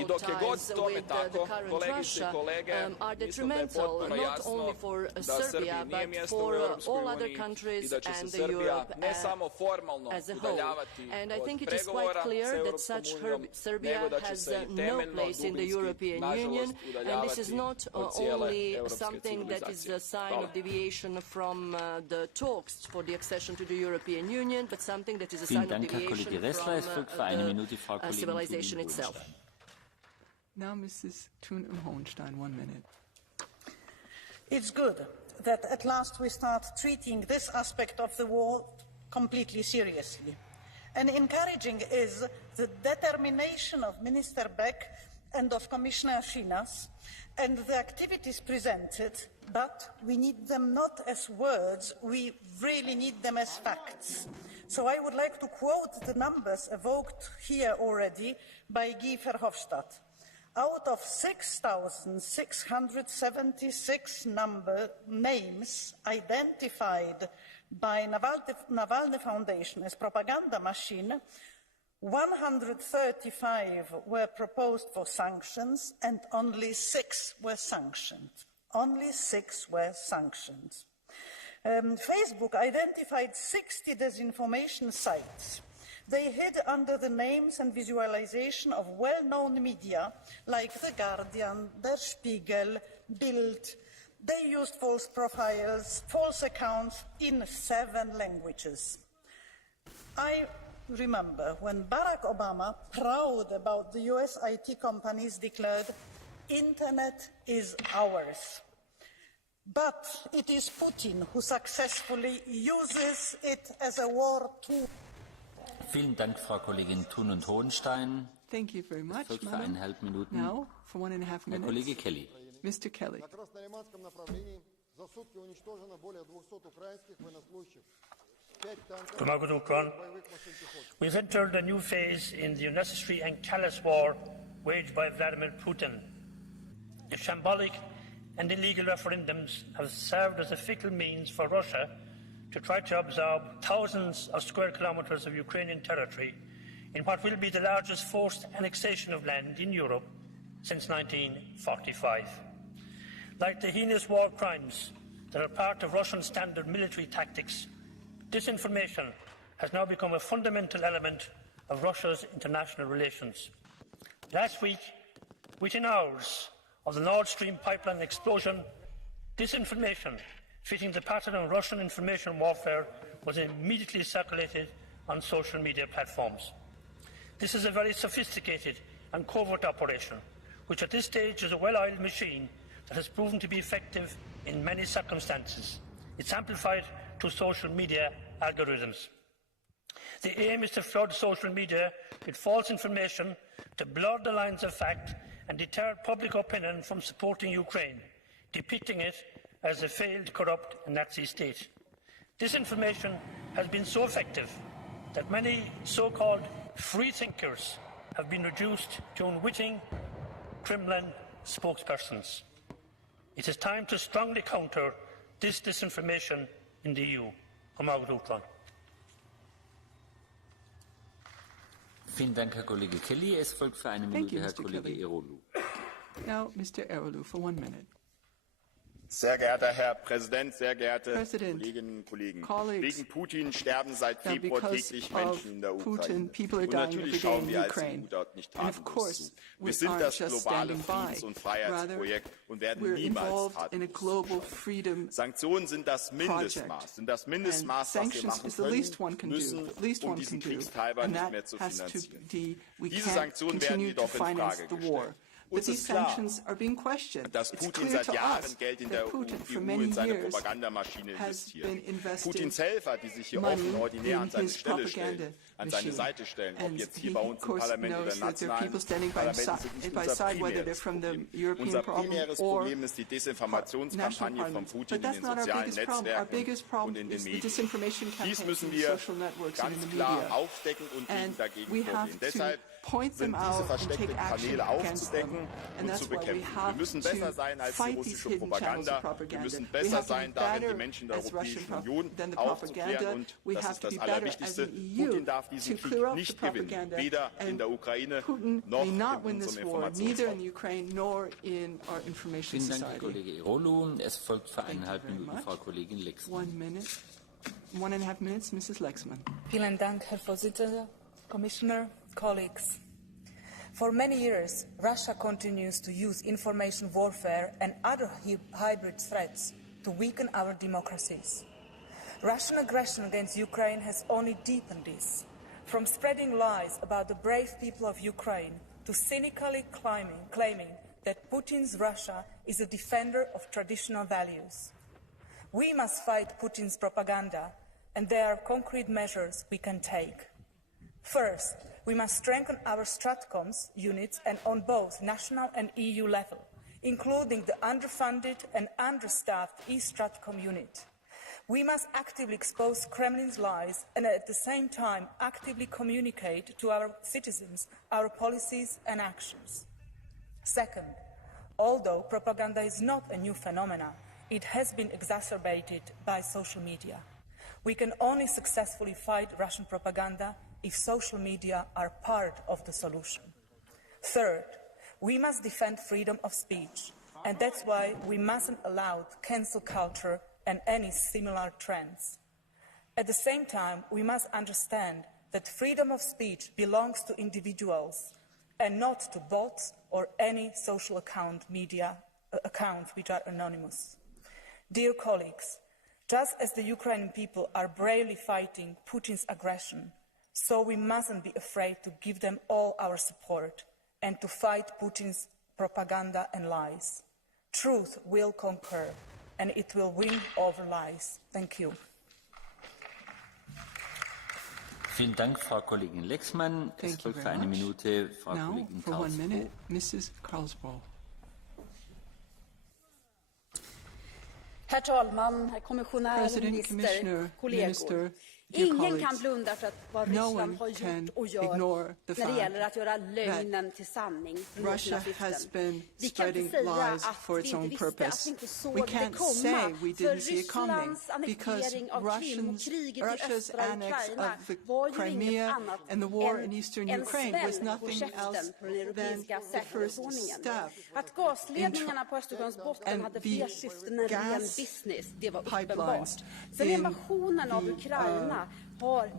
I dok je god tome tako, kolegice I kolege, mislim da je potpuno jasno da Srbiji nije mjesto u Europskoj uniji I da će se Srbija ne samo formalno udaljavati od pregovora s Europskom unijom, nego da će se I temeljno, dubinski, nažalost, udaljavati od cijele europske something that is a sign of deviation from the talks for the accession to the European Union, but something that is a sign of deviation from the civilization itself. Now, Mrs. Thun und Hohenstein, 1 minute. It's good that at last we start treating this aspect of the war completely seriously. And encouraging is the determination of Minister Beck and of Commissioner Schinas and the activities presented, but we need them not as words, we really need them as facts. So I would like to quote the numbers evoked here already by Guy Verhofstadt. Out of 6,676 names identified by Navalny Foundation as propaganda machine, 135 were proposed for sanctions and only 6 were sanctioned. Only 6 were sanctioned. Facebook identified 60 disinformation sites. They hid under the names and visualization of well-known media like The Guardian, Der Spiegel, Bild. They used false profiles, false accounts in 7 languages. I remember when Barack Obama, proud about the US IT companies, declared, "Internet is ours." But it is Putin who successfully uses it as a war tool. Vielen Dank, Frau Kollegin Thun und Hohenstein. Thank you very much, für 1,5 Minuten. Now, for 1.5 minutes, Herr Kollege Kelly. Mr. Kelly. We've entered a new phase in the unnecessary and callous war waged by Vladimir Putin. The shambolic and illegal referendums have served as a fickle means for Russia to try to absorb thousands of square kilometers of Ukrainian territory in what will be the largest forced annexation of land in Europe since 1945. Like the heinous war crimes that are part of Russian standard military tactics, disinformation has now become a fundamental element of Russia's international relations. Last week, within hours of the Nord Stream pipeline explosion, disinformation fitting the pattern of Russian information warfare was immediately circulated on social media platforms. This is a very sophisticated and covert operation, which at this stage is a well-oiled machine that has proven to be effective in many circumstances. It's amplified through social media algorithms. The aim is to flood social media with false information to blur the lines of fact and deter public opinion from supporting Ukraine, depicting it as a failed, corrupt and Nazi state. Disinformation has been so effective that many so-called free thinkers have been reduced to unwitting Kremlin spokespersons. It is time to strongly counter this disinformation in the EU. Vielen Dank, Herr Kollege Kelly. Es folgt für eine Minute Herr Kollege Eroglu. Now, Mr. Eroglu, for 1 minute. Sehr geehrter Herr Präsident, sehr geehrte Kolleginnen und Kollegen! Wegen Putin sterben seit Februar täglich Menschen in der Ukraine. Und natürlich schauen wir als EU dort nicht tatenlos zu. Wir sind das globale Friedens- und Freiheitsprojekt und werden niemals tatenlos zuschauen. Sanktionen sind das Mindestmaß, was wir machen können, müssen, um diesen Kriegstreiber nicht mehr zu finanzieren. Diese Sanktionen werden jedoch in Frage gestellt. Uns ist klar, dass Putin seit Jahren Geld in der EU in seine Propagandamaschine investiert. Putins Helfer, die sich hier offen ordinär an seine Stelle stellen, an seine Seite stellen, ob jetzt hier bei uns im Parlament oder nationalen Parlamenten, sind nicht unser primäres Problem. Unser primäres Problem ist die Desinformationskampagne von Putin in den sozialen Netzwerken und in den Medien. Dies müssen wir ganz klar aufdecken und dagegen vorgehen. Deshalb sind diese versteckten Kanäle aufzudecken und zu bekämpfen. Wir müssen besser sein als die russische Propaganda. Wir müssen besser sein, darin die Menschen der Europäischen Union aufzuklären. Und das ist das Allerwichtigste. Putin darf diesen Krieg nicht gewinnen. Weder in der Ukraine noch in unserem Informationsraum. Vielen Dank, Herr Kollege Eroglu. Es folgt für 1,5 Minuten Frau Kollegin Lexmann. 1.5 minutes, Mrs. Lexman. Vielen Dank, Herr Vorsitzender, Commissioner, colleagues. For many years, Russia continues to use information warfare and other hybrid threats to weaken our democracies. Russian aggression against Ukraine has only deepened this, from spreading lies about the brave people of Ukraine to cynically claiming that Putin's Russia is a defender of traditional values. We must fight Putin's propaganda, and there are concrete measures we can take. First, we must strengthen our Stratcoms units and on both national and EU level, including the underfunded and understaffed E-Stratcom unit. We must actively expose Kremlin's lies and at the same time actively communicate to our citizens our policies and actions. Second, although propaganda is not a new phenomenon, it has been exacerbated by social media. We can only successfully fight Russian propaganda if social media are part of the solution. Third, we must defend freedom of speech, and that's why we mustn't allow cancel culture and any similar trends. At the same time, we must understand that freedom of speech belongs to individuals and not to bots or any social media accounts which are anonymous. Dear colleagues, just as the Ukrainian people are bravely fighting Putin's aggression, so we mustn't be afraid to give them all our support and to fight Putin's propaganda and lies. Truth will conquer, and it will win over lies. Thank you. Vielen Dank, Frau Kollegin Lexmann. Es folgt für 1 Minute Frau Kollegin for 1 minute, Mrs. Karlsbro. Herr talman, herr kommissionär, minister, kollegor. Ingen kan blunda för vad Ryssland har gjort och gör när det gäller att göra lögnen till sanning för Russia has been spreading lies for its own purpose. We can't say we didn't see it coming because Russia's annex of the Crimea and the war in eastern Ukraine was nothing else than the first step. Att gasledningarna på Östersjöns botten hade fler syften än ren business, det var uppenbart. Sen invasionen av Ukraina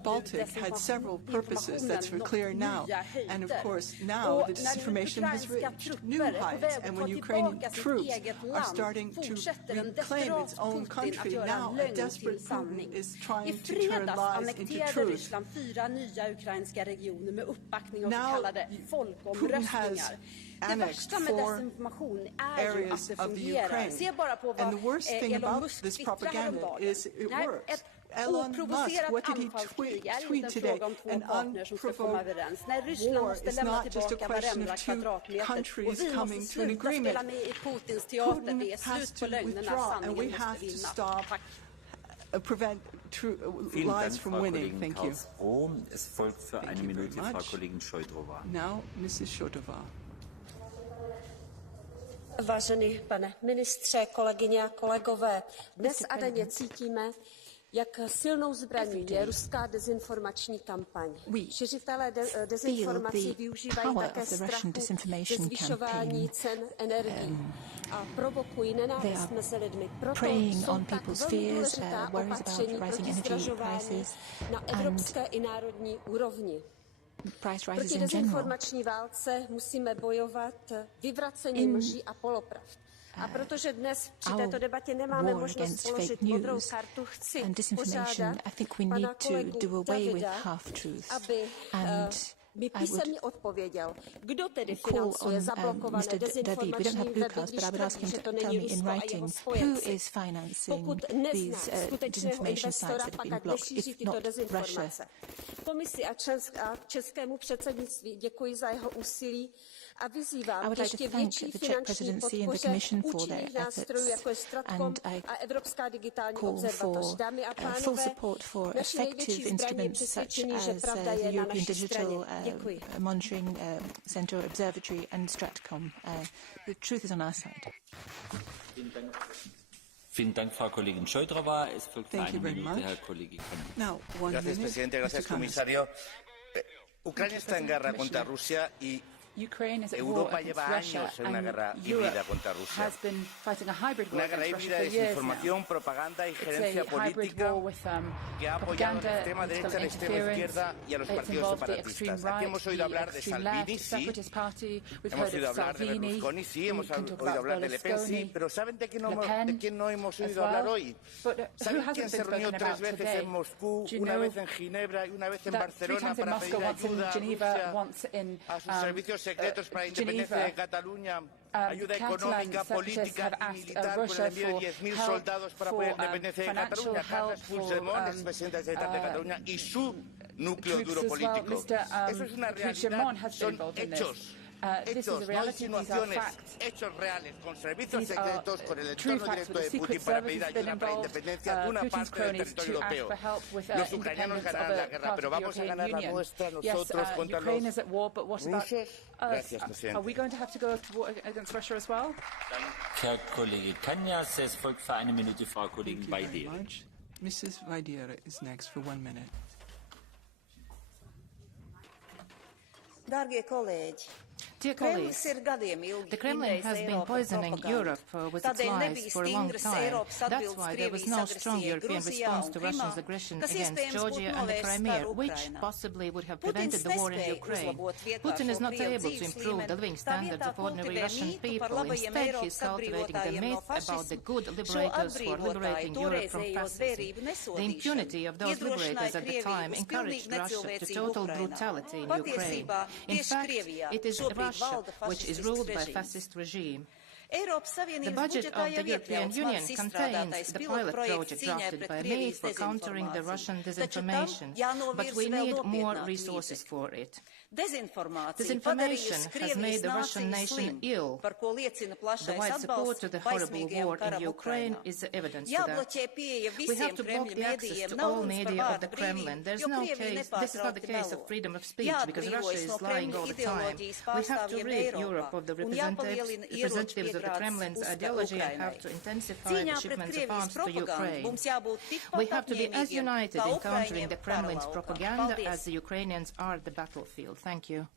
Baltic had several purposes, that's clear now. And of course, now the disinformation has reached new heights. And when Ukrainian troops are starting to reclaim its own country, now a desperate Putin is trying to turn lies into truth. Now Putin has annex 4 areas of the Ukraine. And the worst thing about this propaganda is it works. Elon Musk, what did he tweet today? An unprovoked war is not just a question of two countries coming to an agreement. Putin has to withdraw, and we have to stop, prevent lies from winning. Thank you. Es folgt für eine Minute Frau Kollegin Šojdrová. Now, Mrs. Šojdrová. Vážený pane ministře, kolegyně a kolegové, dnes a denně cítíme, jak silnou zbraní je ruská dezinformační kampaň. Šiřitelé dezinformací využívají také strachu ze zvyšování cen energií a provokují nenávist mezi lidmi. Proto jsou tak velmi důležitá opatření proti zdražování na evropské i národní úrovni. Proti dezinformační válce musíme bojovat vyvracením lží a polopravd. A protože dnes při této debatě nemáme možnost položit modrou kartu, chci požádat pana kolegu Davida, aby mi písemně odpovědal, kdo tedy financuje zablokované dezinformační weby, když tvrdí, že to není Rusko a jeho spojenci. Pokud nezná skutečného investora, pak ať nešíří tyto dezinformace. Komisi a českému předsednictví děkuji za jeho úsilí a vyzývám k ještě větší finanční podpoře účinných nástrojů, jako je Stratcom a Evropská digitální observatoř. Dámy a pánové, naši největší zbraň je přesvědčení, že pravda je na naší straně. Děkuji. Monitoring Centre, Observatory and Stratcom. The truth is on our side. Vielen Dank, Frau Kollegin Šojdrová. Es folgt für eine Minute Herr Kollege Cannon. Gracias, presidente. Gracias, comisario. Ucrania está en guerra contra Rusia y Europa lleva años en una guerra híbrida contra Rusia. Una guerra híbrida de desinformación, propaganda y injerencia política que ha apoyado a la extrema derecha, a la extrema izquierda y a los partidos separatistas. Aquí hemos oído hablar de Salvini, sí. Hemos oído hablar de Berlusconi, sí. Hemos oído hablar de Le Pen, sí. Pero ¿saben de quién no hemos oído hablar hoy? ¿Saben quién se reunió 3 veces en Moscú, una vez en Ginebra y una vez en Barcelona para pedir ayuda a Rusia, a sus servicios secretos para la independencia de Cataluña, ayuda económica, política y militar con el envío de 10.000 soldados para apoyar la independencia de Cataluña? Carles Puigdemont, expresidente de la de Cataluña, y su núcleo duro político. Eso es una realidad, son hechos. Hechos, no insinuaciones, hechos reales, con servicios secretos, con el entorno directo de Putin para pedir ayuda para la independencia de una parte del territorio europeo. Los ucranianos ganarán la guerra, pero vamos a ganar la nuestra nosotros contra los rusos. Gracias, presidente. Herr Kollege Cañas, es folgt für eine Minute Frau Kollegin Weidere. Mrs. Weidere is next for 1 minute. Dārgie kolēģi, Dear colleagues, the Kremlin has been poisoning Europe with its lies for a long time. That's why there was no strong European response to Russia's aggression against Georgia and the Crimea, which possibly would have prevented the war in Ukraine. Putin is not able to improve the living standards of ordinary Russian people. Instead, he is cultivating the myth about the good liberators who are liberating Europe from fascism. The impunity of those liberators at the time encouraged Russia to total brutality in Ukraine. In fact, it is Russia, which is ruled by a fascist regime. The budget of the European Union contains the pilot project drafted by me for countering the Russian disinformation, but we need more resources for it. Disinformation has made the Russian nation ill. The wide support to the horrible war in Ukraine is evidence to that. We have to block the access to all media of the Kremlin. This is not the case of freedom of speech, because Russia is lying all the time. We have to rid Europe of the representatives of the Kremlin's ideology and have to intensify the shipments of arms to Ukraine. We have to be as united in countering the Kremlin's propaganda as the Ukrainians are the battlefield. Thank you.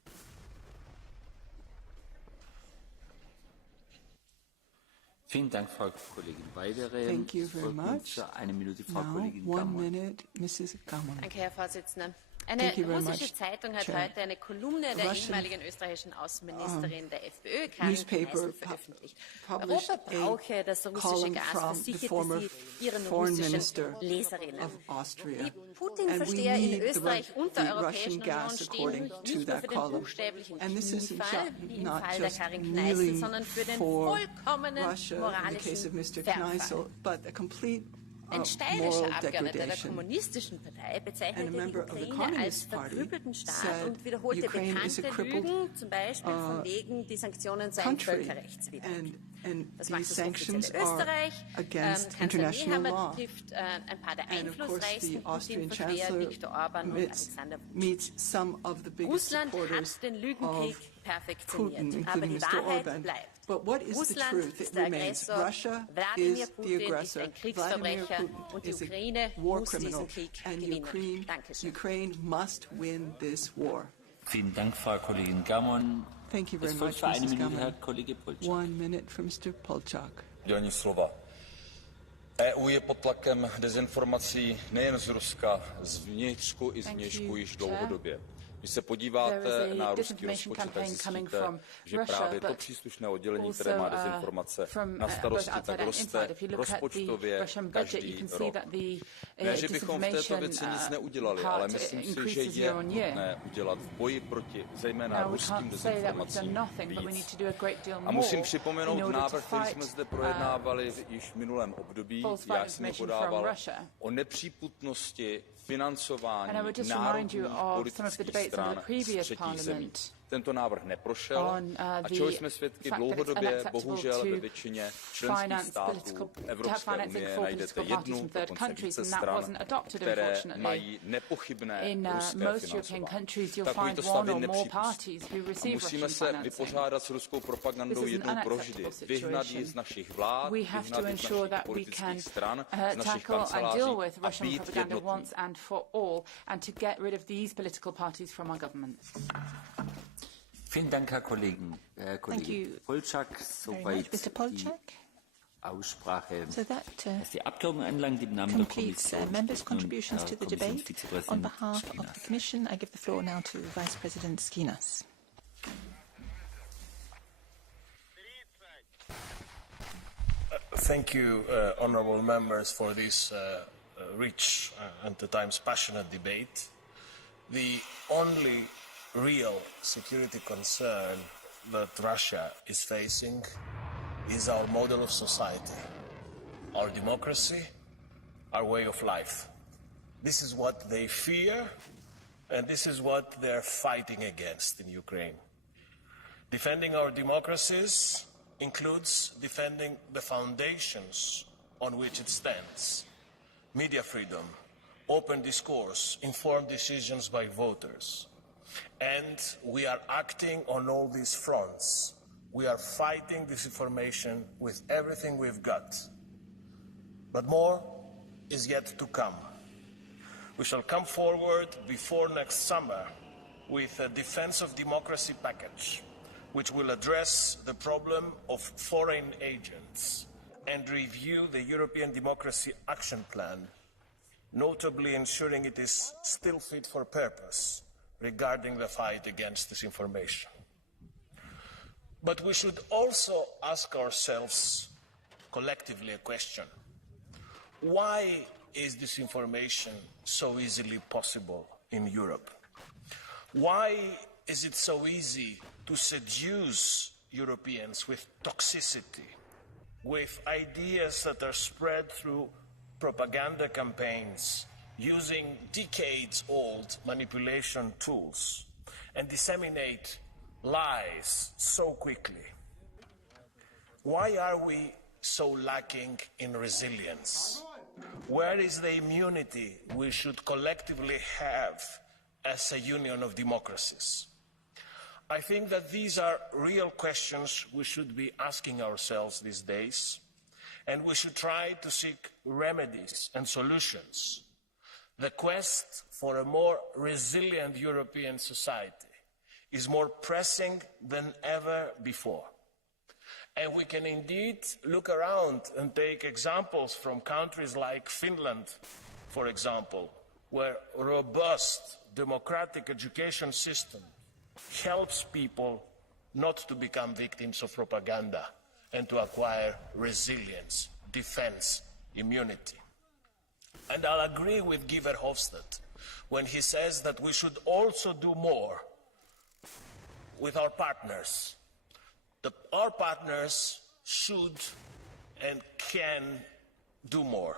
Vielen Dank, Frau Kollegin Weidere. Thank you very much. Eine Minute, Frau Now, Kollegin 1 minute, Mrs. Gammon. Danke, Herr Vorsitzender. Eine russische Zeitung hat heute eine Kolumne der ehemaligen österreichischen Außenministerin der FPÖ, Karin Kneißl, veröffentlicht. Europa brauche das russische Gas, versicherte sie ihren russischen Leserinnen. Die Putin-Versteher in Österreich und der Europäischen Union stehen nicht nur für den buchstäblichen Kniefall, wie im Fall der Karin Kneißl, sondern für den vollkommenen moralischen Verfall. Ein steirischer Abgeordneter der Kommunistischen Partei bezeichnete die Ukraine als verkrüppelten Staat und wiederholte bekannte Lügen, zum Beispiel von wegen, die Sanktionen seien völkerrechtswidrig. Das macht das offizielle Österreich. Kanzler Nehammer trifft ein paar der einflussreichsten Putin-Versteher, Viktor Orban und Alexander Vucic. Russland hat den Lügenkrieg perfektioniert, aber die Wahrheit bleibt. Russland ist der Aggressor, Wladimir Putin ist ein Kriegsverbrecher und die Ukraine muss diesen Krieg gewinnen. Dankeschön. Ukraine must win this war. Vielen Dank, Frau Kollegin Gammon. Thank you very much, Mrs. Gammon. 1 minute for Mr. Polčák. Udělení slova. EU je pod tlakem dezinformací nejen z Ruska, zvnitřku i zvnějšku již dlouhodobě. Když se podíváte na ruský rozpočet, tak zjistíte, že právě to příslušné oddělení, které má dezinformace na starosti, tak roste rozpočtově každý rok. Ne, že bychom v této věci nic neudělali, ale myslím si, že je nutné udělat v boji proti zejména ruským dezinformacím víc. A musím připomenout návrh, který jsme zde projednávali již v minulém období, já jsem ho podával, o nepřípustnosti financování národních politických stran z třetích zemí. Tento návrh neprošel a čeho jsme svědky dlouhodobě, bohužel ve většině členských států Evropské unie najdete jednu, dokonce více stran, které mají nepochybné ruské financování. Takovýto stav je nepřípustný. A musíme se vypořádat s ruskou propagandou jednou provždy. Vyhnat ji z našich vlád, vyhnat ji z našich politických stran, z našich kanceláří a být jednotní. Vielen Dank, Herr Kollege Polčák. Soweit die Aussprache, was die Abgeordneten anlangt, im Namen der Kommission. Members' contributions to the debate. On behalf of the Commission, I give the floor now to Vice President Skinas. Thank you, honourable members, for this rich and at times passionate debate. The only real security concern that Russia is facing is our model of society, our democracy, our way of life. This is what they fear, and this is what they're fighting against in Ukraine. Defending our democracies includes defending the foundations on which it stands: media freedom, open discourse, informed decisions by voters. And we are acting on all these fronts. We are fighting disinformation with everything we've got. But more is yet to come. We shall come forward before next summer with a Defense of Democracy package, which will address the problem of foreign agents and review the European Democracy Action Plan, notably ensuring it is still fit for purpose regarding the fight against disinformation. But we should also ask ourselves collectively a question. Why is disinformation so easily possible in Europe? Why is it so easy to seduce Europeans with toxicity, with ideas that are spread through propaganda campaigns, using decades-old manipulation tools, and disseminate lies so quickly? Why are we so lacking in resilience? Where is the immunity we should collectively have as a union of democracies? I think that these are real questions we should be asking ourselves these days, and we should try to seek remedies and solutions. The quest for a more resilient European society is more pressing than ever before. And we can indeed look around and take examples from countries like Finland, for example, where a robust democratic education system helps people not to become victims of propaganda and to acquire resilience, defense, immunity. And I'll agree with Guy Verhofstadt when he says that we should also do more with our partners. Our partners should and can do more,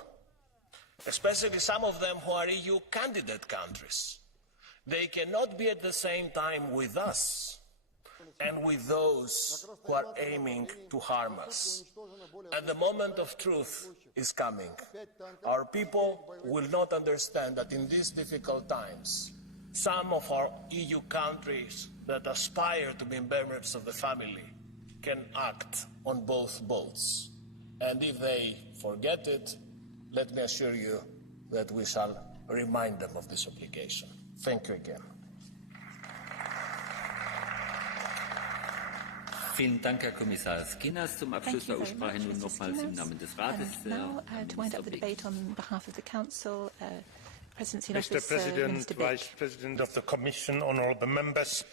especially some of them who are EU candidate countries. They cannot be at the same time with us and with those who are aiming to harm us. And the moment of truth is coming. Our people will not understand that in these difficult times, some of our EU countries that aspire to be members of the family can act on both boats. And if they forget it, let me assure you that we shall remind them of this obligation. Thank you again. Vielen Dank, Herr Kommissar Skinas. Zum Abschluss der Aussprache nun nochmals im Namen des Rates. Now, to wind up the debate on behalf of the Council, Presidency in Mr. Office, President, Vice President of the Commission, honourable members,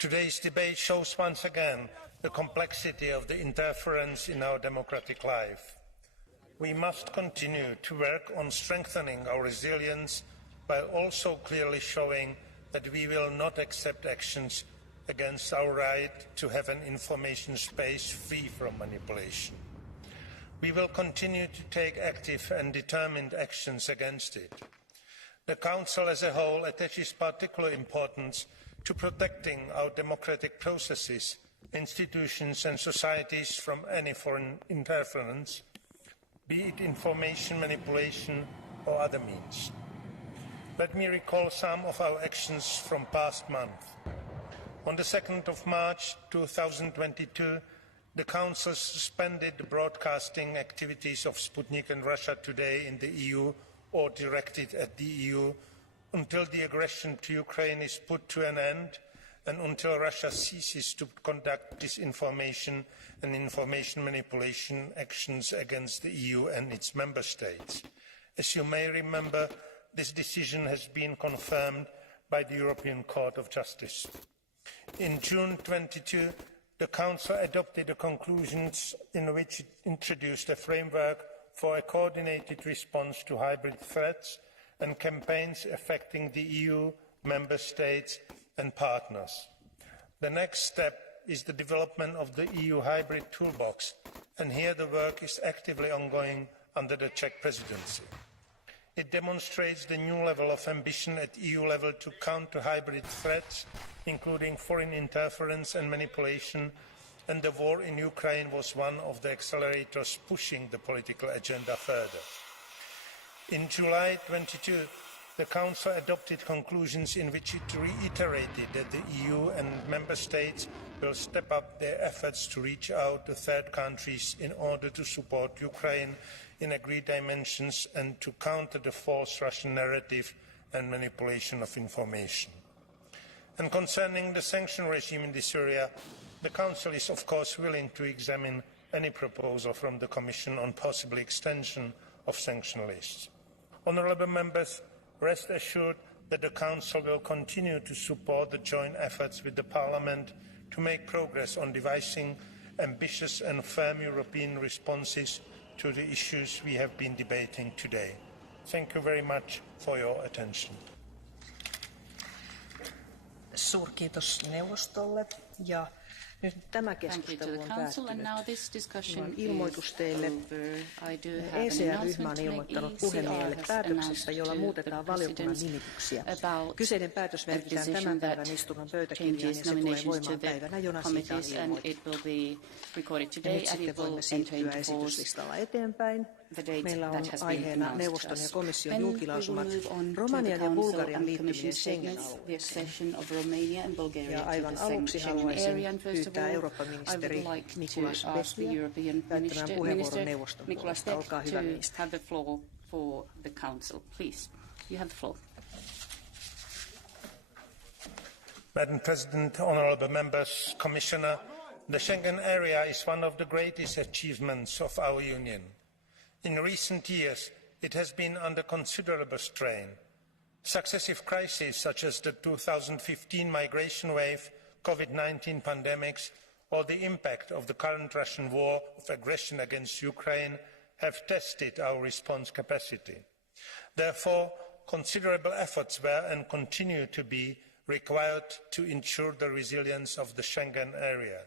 today's debate shows once again the complexity of the interference in our democratic life. We must continue to work on strengthening our resilience while also clearly showing that we will not accept actions against our right to have an information space free from manipulation. We will continue to take active and determined actions against it. The Council as a whole attaches particular importance to protecting our democratic processes, institutions and societies from any foreign interference, be it information manipulation or other means. Let me recall some of our actions from past month. On the 2nd of March 2022, the Council suspended the broadcasting activities of Sputnik and Russia Today in the EU or directed at the EU until the aggression to Ukraine is put to an end and until Russia ceases to conduct disinformation and information manipulation actions against the EU and its member states. As you may remember, this decision has been confirmed by the European Court of Justice. In June 22, the Council adopted the conclusions in which it introduced a framework for a coordinated response to hybrid threats and campaigns affecting the EU, member states and partners. The next step is the development of the EU hybrid toolbox, and here the work is actively ongoing under the Czech presidency. It demonstrates the new level of ambition at EU level to counter hybrid threats, including foreign interference and manipulation, and the war in Ukraine was one of the accelerators pushing the political agenda further. In July 22, the Council adopted conclusions in which it reiterated that the EU and member states will step up their efforts to reach out to third countries in order to support Ukraine in agreed dimensions and to counter the false Russian narrative and manipulation of information. And concerning the sanction regime in this area, the Council is of course willing to examine any proposal from the Commission on possible extension of sanction lists. Honourable members, rest assured that the Council will continue to support the joint efforts with the Parliament to make progress on devising ambitious and firm European responses to the issues we have been debating today. Thank you very much for your attention. Suurkiitos neuvostolle ja nyt tämä keskustelu on päättynyt. Ilmoitus teille. ECR-ryhmä on ilmoittanut puhemiehelle päätöksestä, jolla muutetaan valiokunnan nimityksiä. Kyseinen päätös merkitään tämän päivän istunnon pöytäkirjaan ja se tulee voimaan päivänä, jona siitä on ilmoitettu. Ja nyt sitten voimme siirtyä esityslistalla eteenpäin. Meillä on aiheena neuvoston ja komission julkilausumat Romanian ja Bulgarian liittyminen Schengen-alueeseen. Ja aivan aluksi haluaisin pyytää Eurooppa-ministeri Nicolas Beschleä käyttämään puheenvuoron neuvoston puolesta. Olkaa hyvä, ministeri. Madam President, honourable members, Commissioner, the Schengen area is one of the greatest achievements of our Union. In recent years, it has been under considerable strain. Successive crises such as the 2015 migration wave, COVID-19 pandemics, or the impact of the current Russian war of aggression against Ukraine have tested our response capacity. Therefore, considerable efforts were and continue to be required to ensure the resilience of the Schengen area.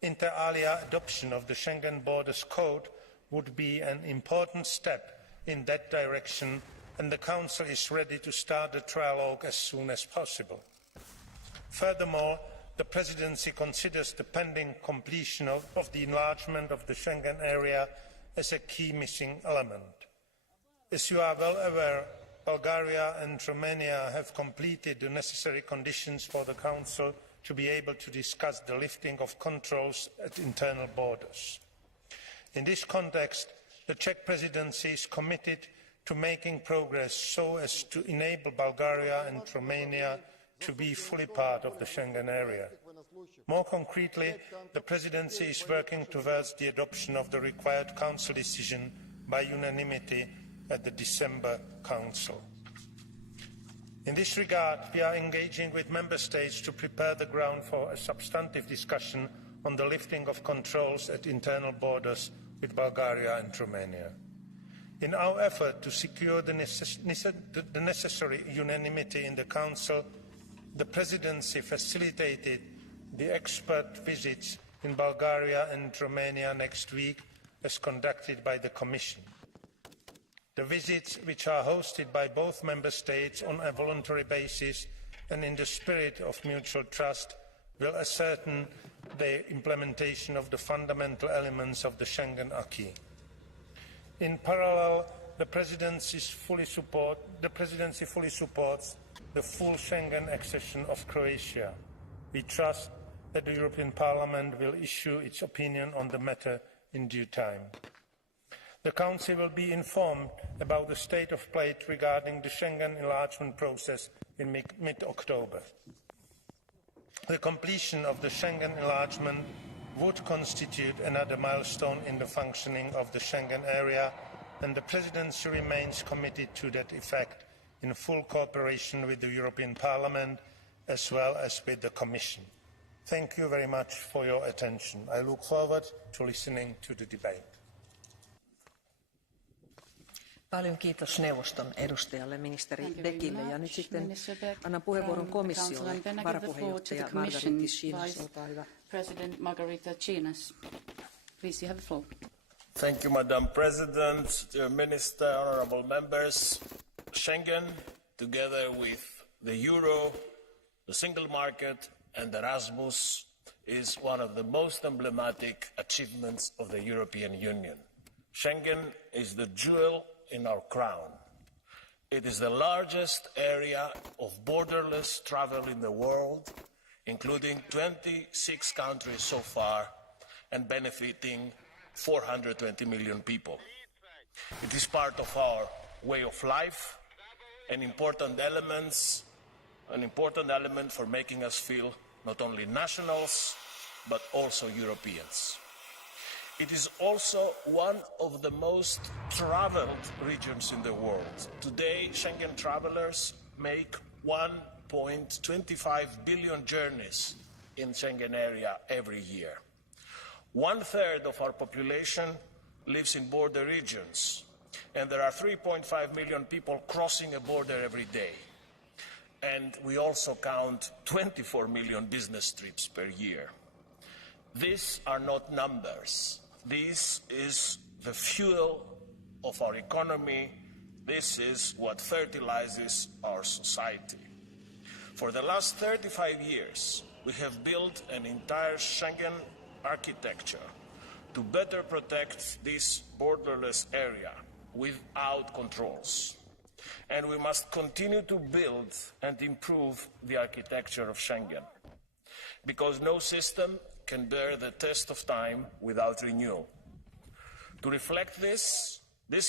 Inter alia, adoption of the Schengen Borders Code would be an important step in that direction, and the Council is ready to start the trialogue as soon as possible. Furthermore, the Presidency considers the pending completion of the enlargement of the Schengen area as a key missing element. As you are well aware, Bulgaria and Romania have completed the necessary conditions for the Council to be able to discuss the lifting of controls at internal borders. In this context, the Czech Presidency is committed to making progress so as to enable Bulgaria and Romania to be fully part of the Schengen area. More concretely, the Presidency is working towards the adoption of the required Council decision by unanimity at the December Council. In this regard, we are engaging with Member States to prepare the ground for a substantive discussion on the lifting of controls at internal borders with Bulgaria and Romania. In our effort to secure the necessary unanimity in the Council, the Presidency facilitated the expert visits in Bulgaria and Romania next week as conducted by the Commission. The visits, which are hosted by both Member States on a voluntary basis and in the spirit of mutual trust, will ascertain the implementation of the fundamental elements of the Schengen acquis. In parallel, the Presidency fully supports the full Schengen accession of Croatia. We trust that the European Parliament will issue its opinion on the matter in due time. The Council will be informed about the state of play regarding the Schengen enlargement process in mid-October. The completion of the Schengen enlargement would constitute another milestone in the functioning of the Schengen area, and the Presidency remains committed to that effect in full cooperation with the European Parliament as well as with the Commission. Thank you very much for your attention. I look forward to listening to the debate. Paljon kiitos neuvoston edustajalle, ministeri Bekille. Ja nyt sitten annan puheenvuoron komissiolle. Varapuheenjohtaja Margarita Shinas, olkaa hyvä. President Margarita Shinas. Please, you have the floor. Thank you, Madam President, dear Minister, honourable members. Schengen, together with the euro, the single market and Erasmus, is one of the most emblematic achievements of the European Union. Schengen is the jewel in our crown. It is the largest area of borderless travel in the world, including 26 countries so far and benefiting 420 million people. It is part of our way of life, an important element for making us feel not only nationals, but also Europeans. It is also one of the most traveled regions in the world. Today, Schengen travelers make 1.25 billion journeys in Schengen area every year. 1/3 of our population lives in border regions, and there are 3.5 million people crossing a border every day. And we also count 24 million business trips per year. These are not numbers. This is the fuel of our economy. This is what fertilizes our society. For the last 35 years, we have built an entire Schengen architecture to better protect this borderless area without controls. And we must continue to build and improve the architecture of Schengen, because no system can bear the test of time without renewal. To reflect this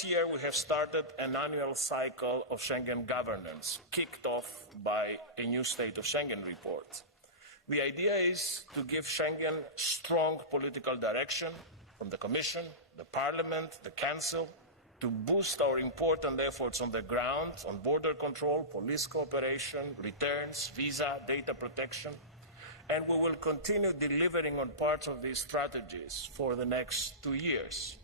year we have started an annual cycle of Schengen governance, kicked off by a new State of Schengen report. The idea is to give Schengen strong political direction from the Commission, the Parliament, the Council, to boost our important efforts on the ground on border control, police cooperation, returns, visa, data protection, and we will continue delivering on parts of these strategies for the next 2 years,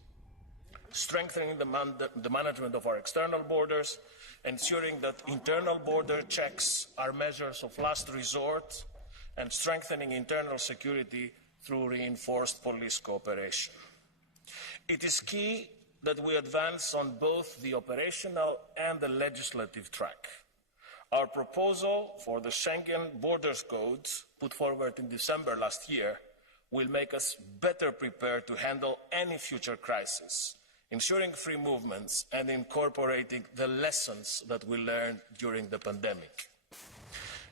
strengthening the management of our external borders, ensuring that internal border checks are measures of last resort, and strengthening internal security through reinforced police cooperation. It is key that we advance on both the operational and the legislative track. Our proposal for the Schengen Borders Code, put forward in December last year, will make us better prepared to handle any future crisis, ensuring free movements and incorporating the lessons that we learned during the pandemic.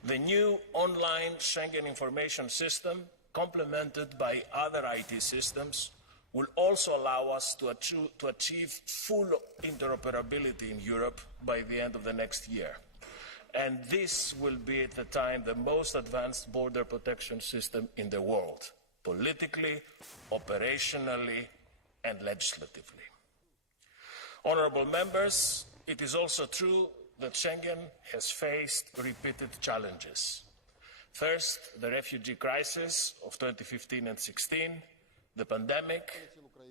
The new online Schengen information system, complemented by other IT systems, will also allow us to achieve full interoperability in Europe by the end of the next year. And this will be at the time the most advanced border protection system in the world, politically, operationally, and legislatively. Honourable members, it is also true that Schengen has faced repeated challenges. First, the refugee crisis of 2015 and 16, the pandemic,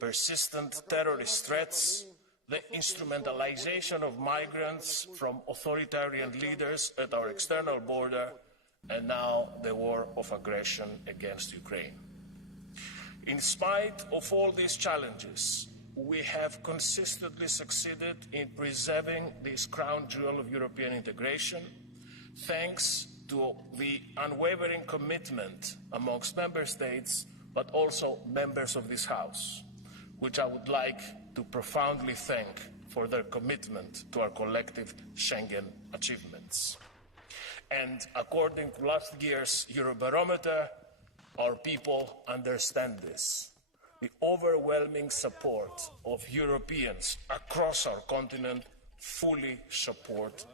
persistent terrorist threats, the instrumentalization of migrants from authoritarian leaders at our external border, and now the war of aggression against Ukraine. In spite of all these challenges, we have consistently succeeded in preserving this crown jewel of European integration, thanks to the unwavering commitment amongst member states, but also members of this House, which I would like to profoundly thank for their commitment to our collective Schengen achievements. And according to last year's Eurobarometer, our people understand this. The overwhelming support of Europeans across our continent fully support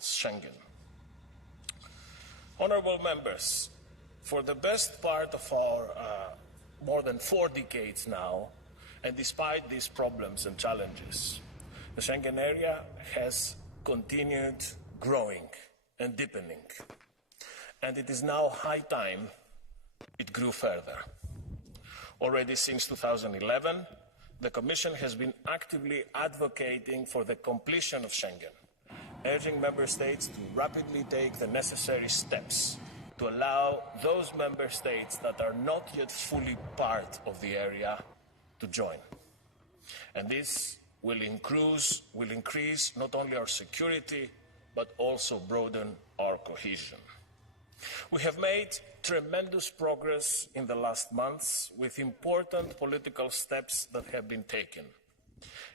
Schengen. Honourable members, for the best part of our more than 4 decades now, and despite these problems and challenges, the Schengen area has continued growing and deepening. And it is now high time it grew further. Already since 2011, the Commission has been actively advocating for the completion of Schengen, urging Member States to rapidly take the necessary steps to allow those Member States that are not yet fully part of the area to join. And this will increase not only our security, but also broaden our cohesion. We have made tremendous progress in the last months with important political steps that have been taken.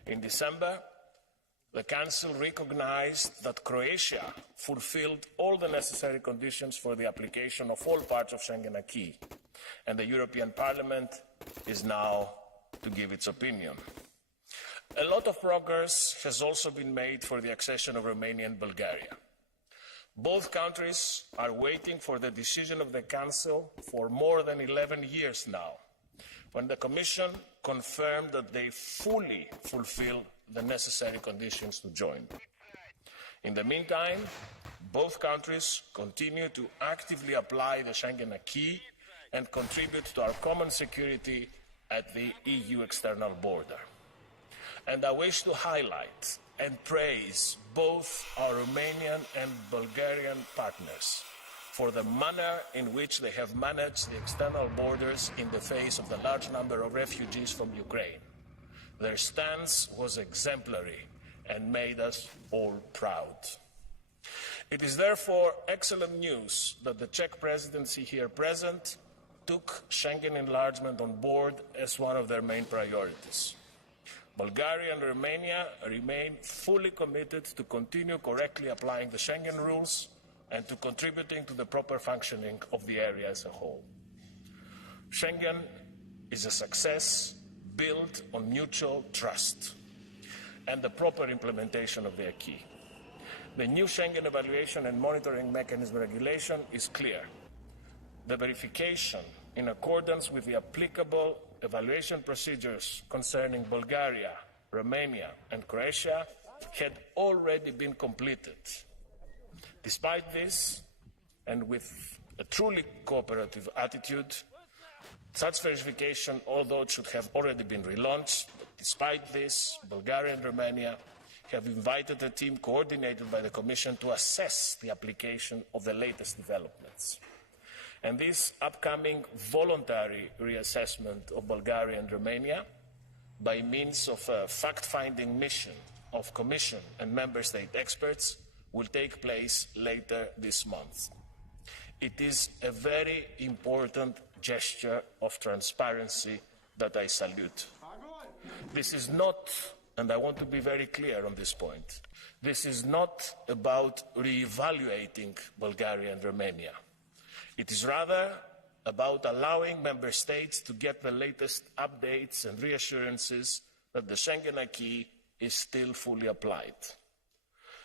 In December, the Council recognized that Croatia fulfilled all the necessary conditions for the application of all parts of Schengen acquis, and the European Parliament is now to give its opinion. A lot of progress has also been made for the accession of Romania and Bulgaria. Both countries are waiting for the decision of the Council for more than 11 years now, when the Commission confirmed that they fully fulfill the necessary conditions to join. In the meantime, both countries continue to actively apply the Schengen acquis and contribute to our common security at the EU external border. And I wish to highlight and praise both our Romanian and Bulgarian partners for the manner in which they have managed the external borders in the face of the large number of refugees from Ukraine. Their stance was exemplary and made us all proud. It is therefore excellent news that the Czech presidency here present took Schengen enlargement on board as one of their main priorities. Bulgaria and Romania remain fully committed to continue correctly applying the Schengen rules and to contributing to the proper functioning of the area as a whole. Schengen is a success built on mutual trust and the proper implementation of the acquis. The new Schengen evaluation and monitoring mechanism regulation is clear. The verification in accordance with the applicable evaluation procedures concerning Bulgaria, Romania, and Croatia had already been completed. Despite this, and with a truly cooperative attitude, such verification, although it should have already been relaunched, despite this, Bulgaria and Romania have invited a team coordinated by the Commission to assess the application of the latest developments. And this upcoming voluntary reassessment of Bulgaria and Romania by means of a fact-finding mission of Commission and Member State experts will take place later this month. It is a very important gesture of transparency that I salute. This is not, and I want to be very clear on this point, this is not about re-evaluating Bulgaria and Romania. It is rather about allowing Member States to get the latest updates and reassurances that the Schengen acquis is still fully applied.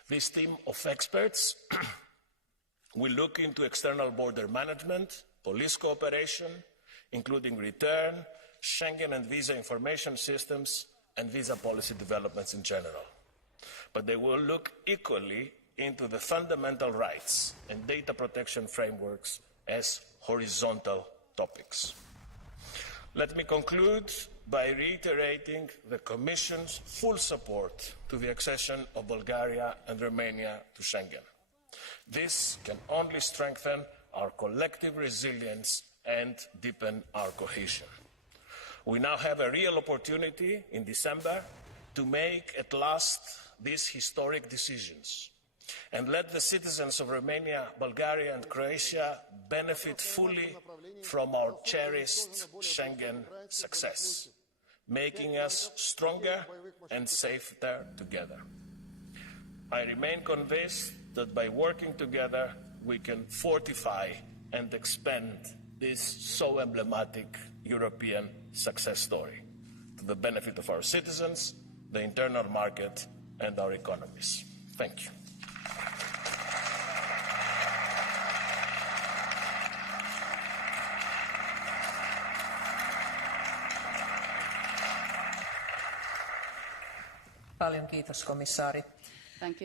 This team of experts will look into external border management, police cooperation, including return, Schengen and visa information systems, and visa policy developments in general. But they will look equally into the fundamental rights and data protection frameworks as horizontal topics. Let me conclude by reiterating the Commission's full support to the accession of Bulgaria and Romania to Schengen. This can only strengthen our collective resilience and deepen our cohesion. We now have a real opportunity in December to make at last these historic decisions and let the citizens of Romania, Bulgaria and Croatia benefit fully from our cherished Schengen success, making us stronger and safer together. I remain convinced that by working together, we can fortify and expand this so emblematic European success story to the benefit of our citizens, the internal market, and our economies. Thank you. Paljon kiitos, komissaari.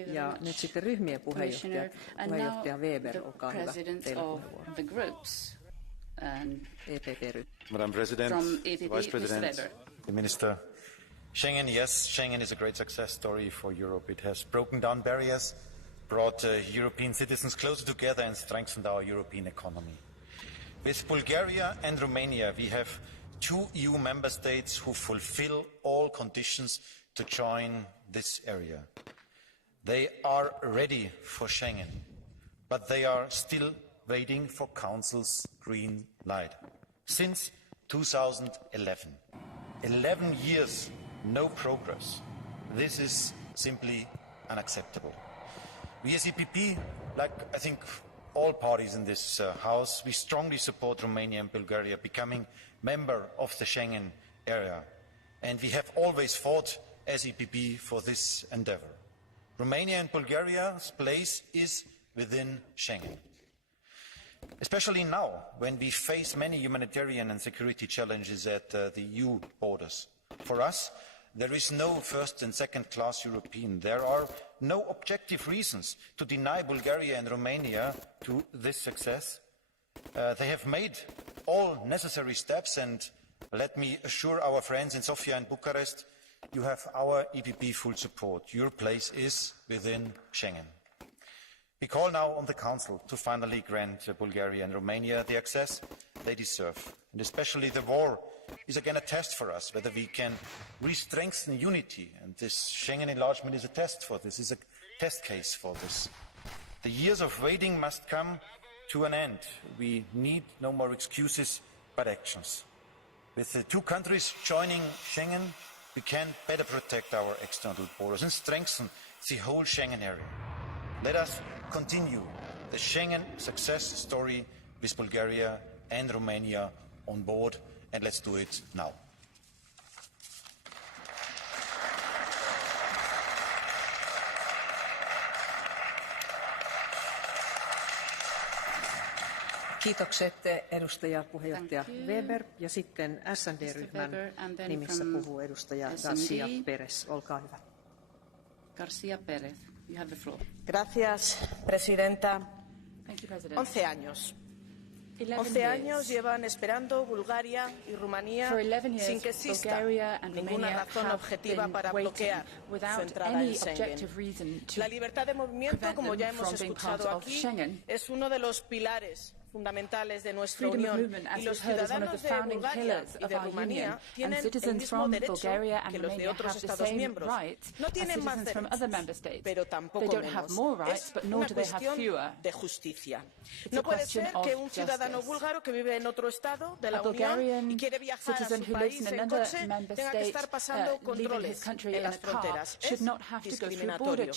Ja nyt sitten ryhmien puheenjohtaja Weber, olkaa hyvä. Teillä on puheenvuoro. Madam President, Vice President, the Minister. Schengen, yes, Schengen is a great success story for Europe. It has broken down barriers, brought European citizens closer together and strengthened our European economy. With Bulgaria and Romania, we have two EU member states who fulfill all conditions to join this area. They are ready for Schengen, but they are still waiting for Council's green light. Since 2011, 11 years, no progress. This is simply unacceptable. We as EPP, like I think all parties in this House, we strongly support Romania and Bulgaria becoming member of the Schengen area. And we have always fought as EPP for this endeavour. Romania and Bulgaria's place is within Schengen. Especially now, when we face many humanitarian and security challenges at the EU borders. For us, there is no first and second class European. There are no objective reasons to deny Bulgaria and Romania to this success. They have made all necessary steps, and let me assure our friends in Sofia and Bucharest, you have our EPP full support. Your place is within Schengen. We call now on the Council to finally grant Bulgaria and Romania the access they deserve. And especially the war is again a test for us, whether we can re-strengthen unity. And this Schengen enlargement is a test for this, is a test case for this. The years of waiting must come to an end. We need no more excuses, but actions. With the two countries joining Schengen, we can better protect our external borders and strengthen the whole Schengen area. Let us continue the Schengen success story with Bulgaria and Romania on board, and let's do it now. Kiitokset edustaja puheenjohtaja Weber ja sitten SND-ryhmän nimissä puhuu edustaja Garcia Perez. Olkaa hyvä. Garcia Perez, you have the floor. Gracias, presidenta. Thank you, President. 11 años. 11 años llevan esperando Bulgaria y Rumanía sin que exista ninguna razón objetiva para bloquear su entrada en Schengen. La libertad de movimiento, como ya hemos escuchado aquí, es uno de los pilares fundamentales de nuestra Unión, y los ciudadanos de Bulgaria y de Rumanía tienen el mismo derecho que los de otros Estados miembros. No tienen más derechos, pero tampoco menos. Es una cuestión de justicia. No puede ser que un ciudadano búlgaro que vive en otro Estado de la Unión y quiere viajar a su país en coche tenga que estar pasando controles en las fronteras. Es discriminatorio.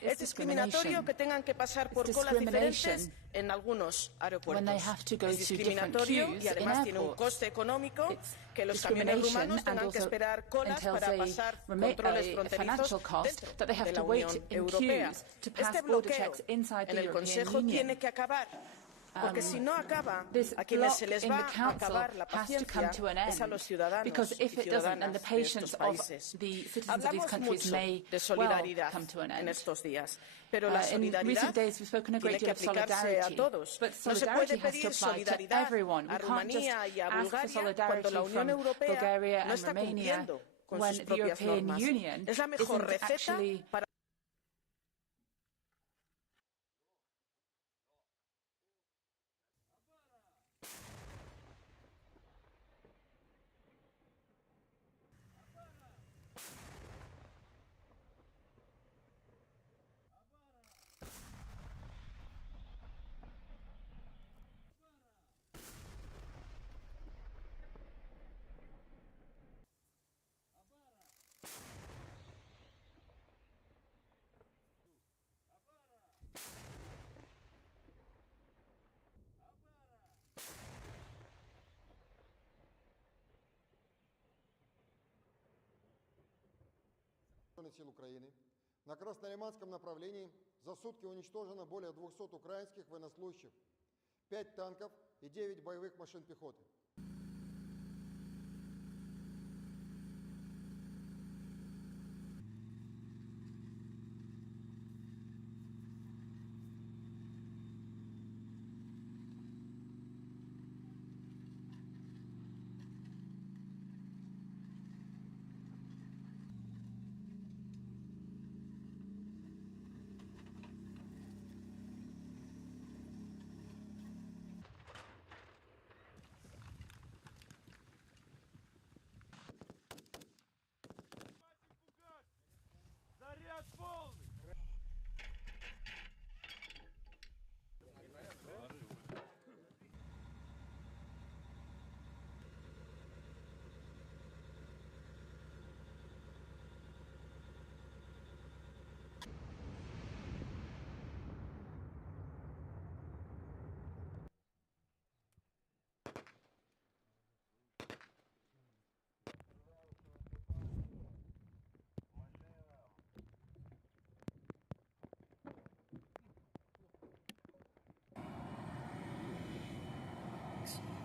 Es discriminatorio que tengan que pasar por colas diferentes en algunos aeropuertos. Es discriminatorio y además tiene un coste económico que los camiones rumanos tengan que esperar colas para pasar controles fronterizos dentro de la Unión Europea. Este bloqueo en el Consejo tiene que acabar. Porque si no acaba, a quienes se les va a acabar la paciencia es a los ciudadanos y ciudadanas de estos países. Hablamos mucho de solidaridad en estos días, pero la solidaridad tiene que aplicarse a todos. No se puede pedir solidaridad a Rumanía y a Bulgaria cuando la Unión Europea no está cumpliendo con sus propias normas. Es la mejor receta para сил Украины. На Краснолиманском направлении за сутки уничтожено более 200 украинских военнослужащих, 5 танков и 9 боевых машин пехоты.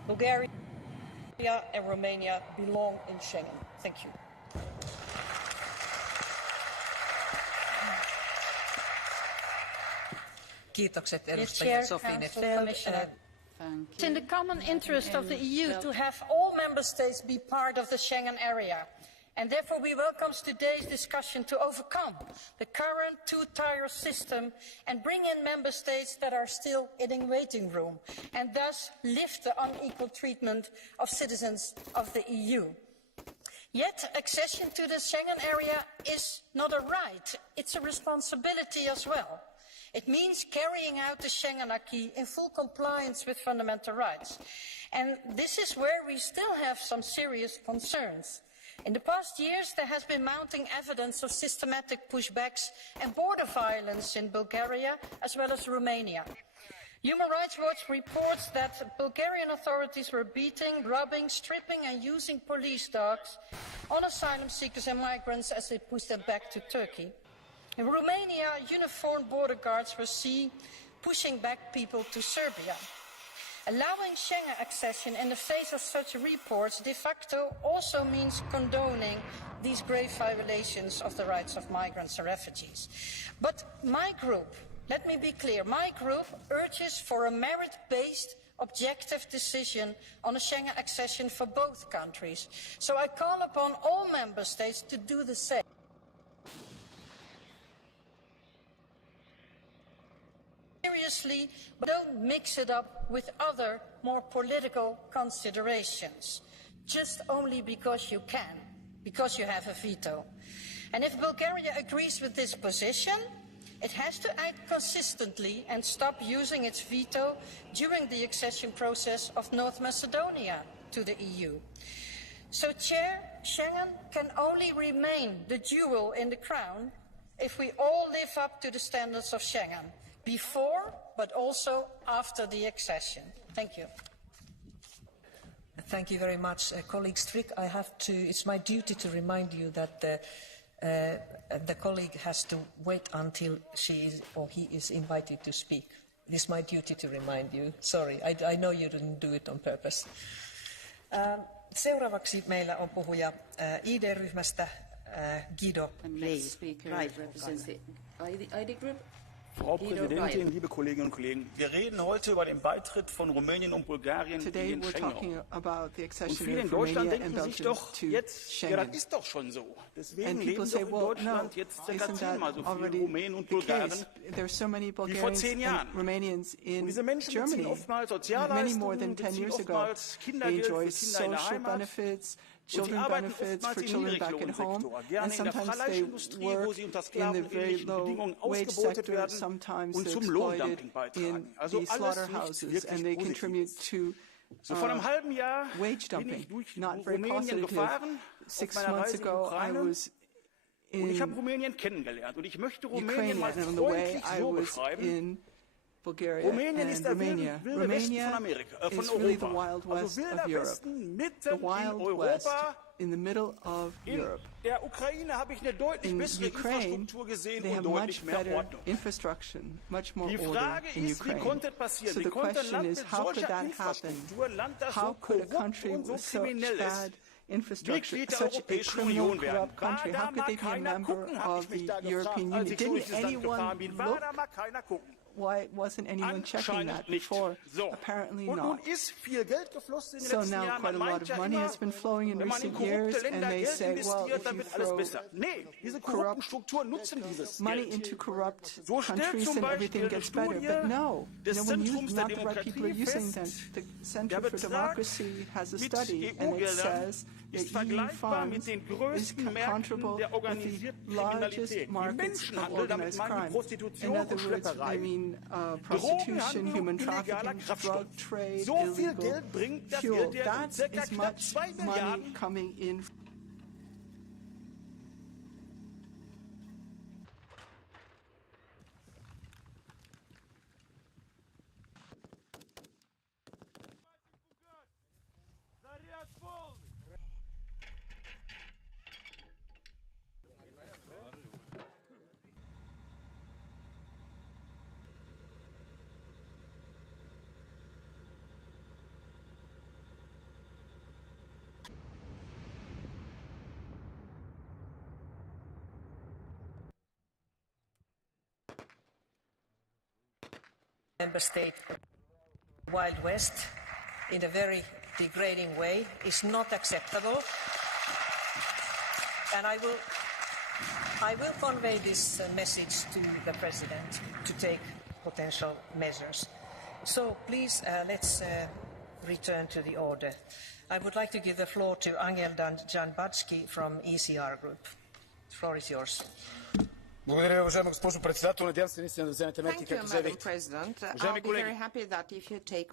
Bulgaria and Romania belong in Schengen. Thank you. Kiitokset edustaja Sophie Nevel. It's in the common interest of the EU to have all member states be part of the Schengen area. And therefore we welcome today's discussion to overcome the current two-tier system and bring in member states that are still in a waiting room, and thus lift the unequal treatment of citizens of the EU. Yet accession to the Schengen area is not a right, it's a responsibility as well. It means carrying out the Schengen acquis in full compliance with fundamental rights. And this is where we still have some serious concerns. In the past years, there has been mounting evidence of systematic pushbacks and border violence in Bulgaria, as well as Romania. Human Rights Watch reports that Bulgarian authorities were beating, robbing, stripping and using police dogs on asylum seekers and migrants as they pushed them back to Turkey. In Romania, uniformed border guards were seen pushing back people to Serbia. Allowing Schengen accession in the face of such reports de facto also means condoning these grave violations of the rights of migrants and refugees. But my group, let me be clear, my group urges for a merit-based objective decision on a Schengen accession for both countries. So I call upon all member states to do the same. Seriously, but don't mix it up with other more political considerations, just only because you can, because you have a veto. And if Bulgaria agrees with this position, it has to act consistently and stop using its veto during the accession process of North Macedonia to the EU. So, Chair, Schengen can only remain the jewel in the crown if we all live up to the standards of Schengen, before but also after the accession. Thank you. Thank you very much. Colleague Strick, it's my duty to remind you that the colleague has to wait until she is or he is invited to speak. It is my duty to remind you. Sorry, I know you didn't do it on purpose. Seuraavaksi meillä on puhuja ID-ryhmästä Guido. Frau Präsidentin, liebe Kolleginnen und Kollegen, wir reden heute über den Beitritt von Rumänien und Bulgarien in den Schengen. Und viele in Deutschland denken sich doch jetzt, ja, das ist doch schon so. Deswegen leben doch in Deutschland jetzt ca. 10-mal so viele Rumänen und Bulgaren wie vor 10 Jahren. Und diese Menschen beziehen oftmals Sozialleistungen, beziehen oftmals Kindergeld für Kinder in der Heimat. Children benefits for children back at home, and sometimes they work in the very low wage sector, sometimes they're exploited in the slaughterhouses, and they contribute to wage dumping. Not very positive. 6 months ago, I was in Ukraine, and on the way I was in Bulgaria and Romania. Romania is really the Wild West of Europe. The Wild West in the middle of Europe. In Ukraine, they have much better infrastructure, much more order in Ukraine. So the question is, how could that happen? How could a country with such bad infrastructure, such a criminal, corrupt country, how could they be a member of the European Union? Didn't anyone look? Why wasn't anyone checking that before? Apparently not. So now quite a lot of money has been flowing in recent years, and they say, well, if you throw corrupt money into corrupt countries, then everything gets better. But no, when not the right people are using them. The Center for Democracy has a study, and it says that EU funds is comparable with the largest markets of organized crime. In other words, I mean prostitution, human trafficking, drug trade, illegal fuel. That's as much money coming in. Member state Wild West in a very degrading way is not acceptable, and I will convey this message to the President to take potential measures. So please let's return to the order. I would like to give the floor to Angel Janbatsky from ECR Group. The floor is yours. Благодаря, уважаема госпожо председател. Надявам се наистина да вземете мерки, както заявихте. Уважаеми колеги,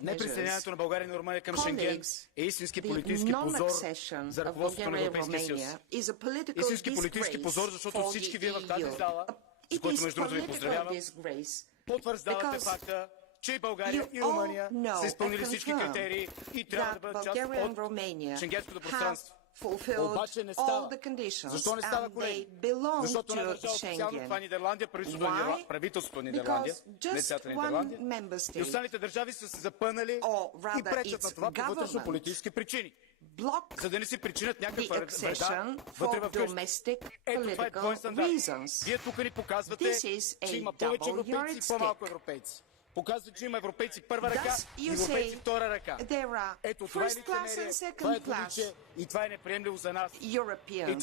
неприсъединяването на България и на Румъния към Шенген е истински политически позор за ръководството на Европейския съюз. Истински политически позор, защото всички вие в тази зала, с което между другото ви поздравявам, потвърждавате факта, че и България и Румъния са изпълнили всички критерии и трябва да бъдат част от шенгенското пространство. fulfilled all the conditions and they belong to Schengen. Why? Because just one member state, or rather its government, blocked the accession for domestic political reasons. This is a double yardstick. Thus, you say there are first class and second class Europeans.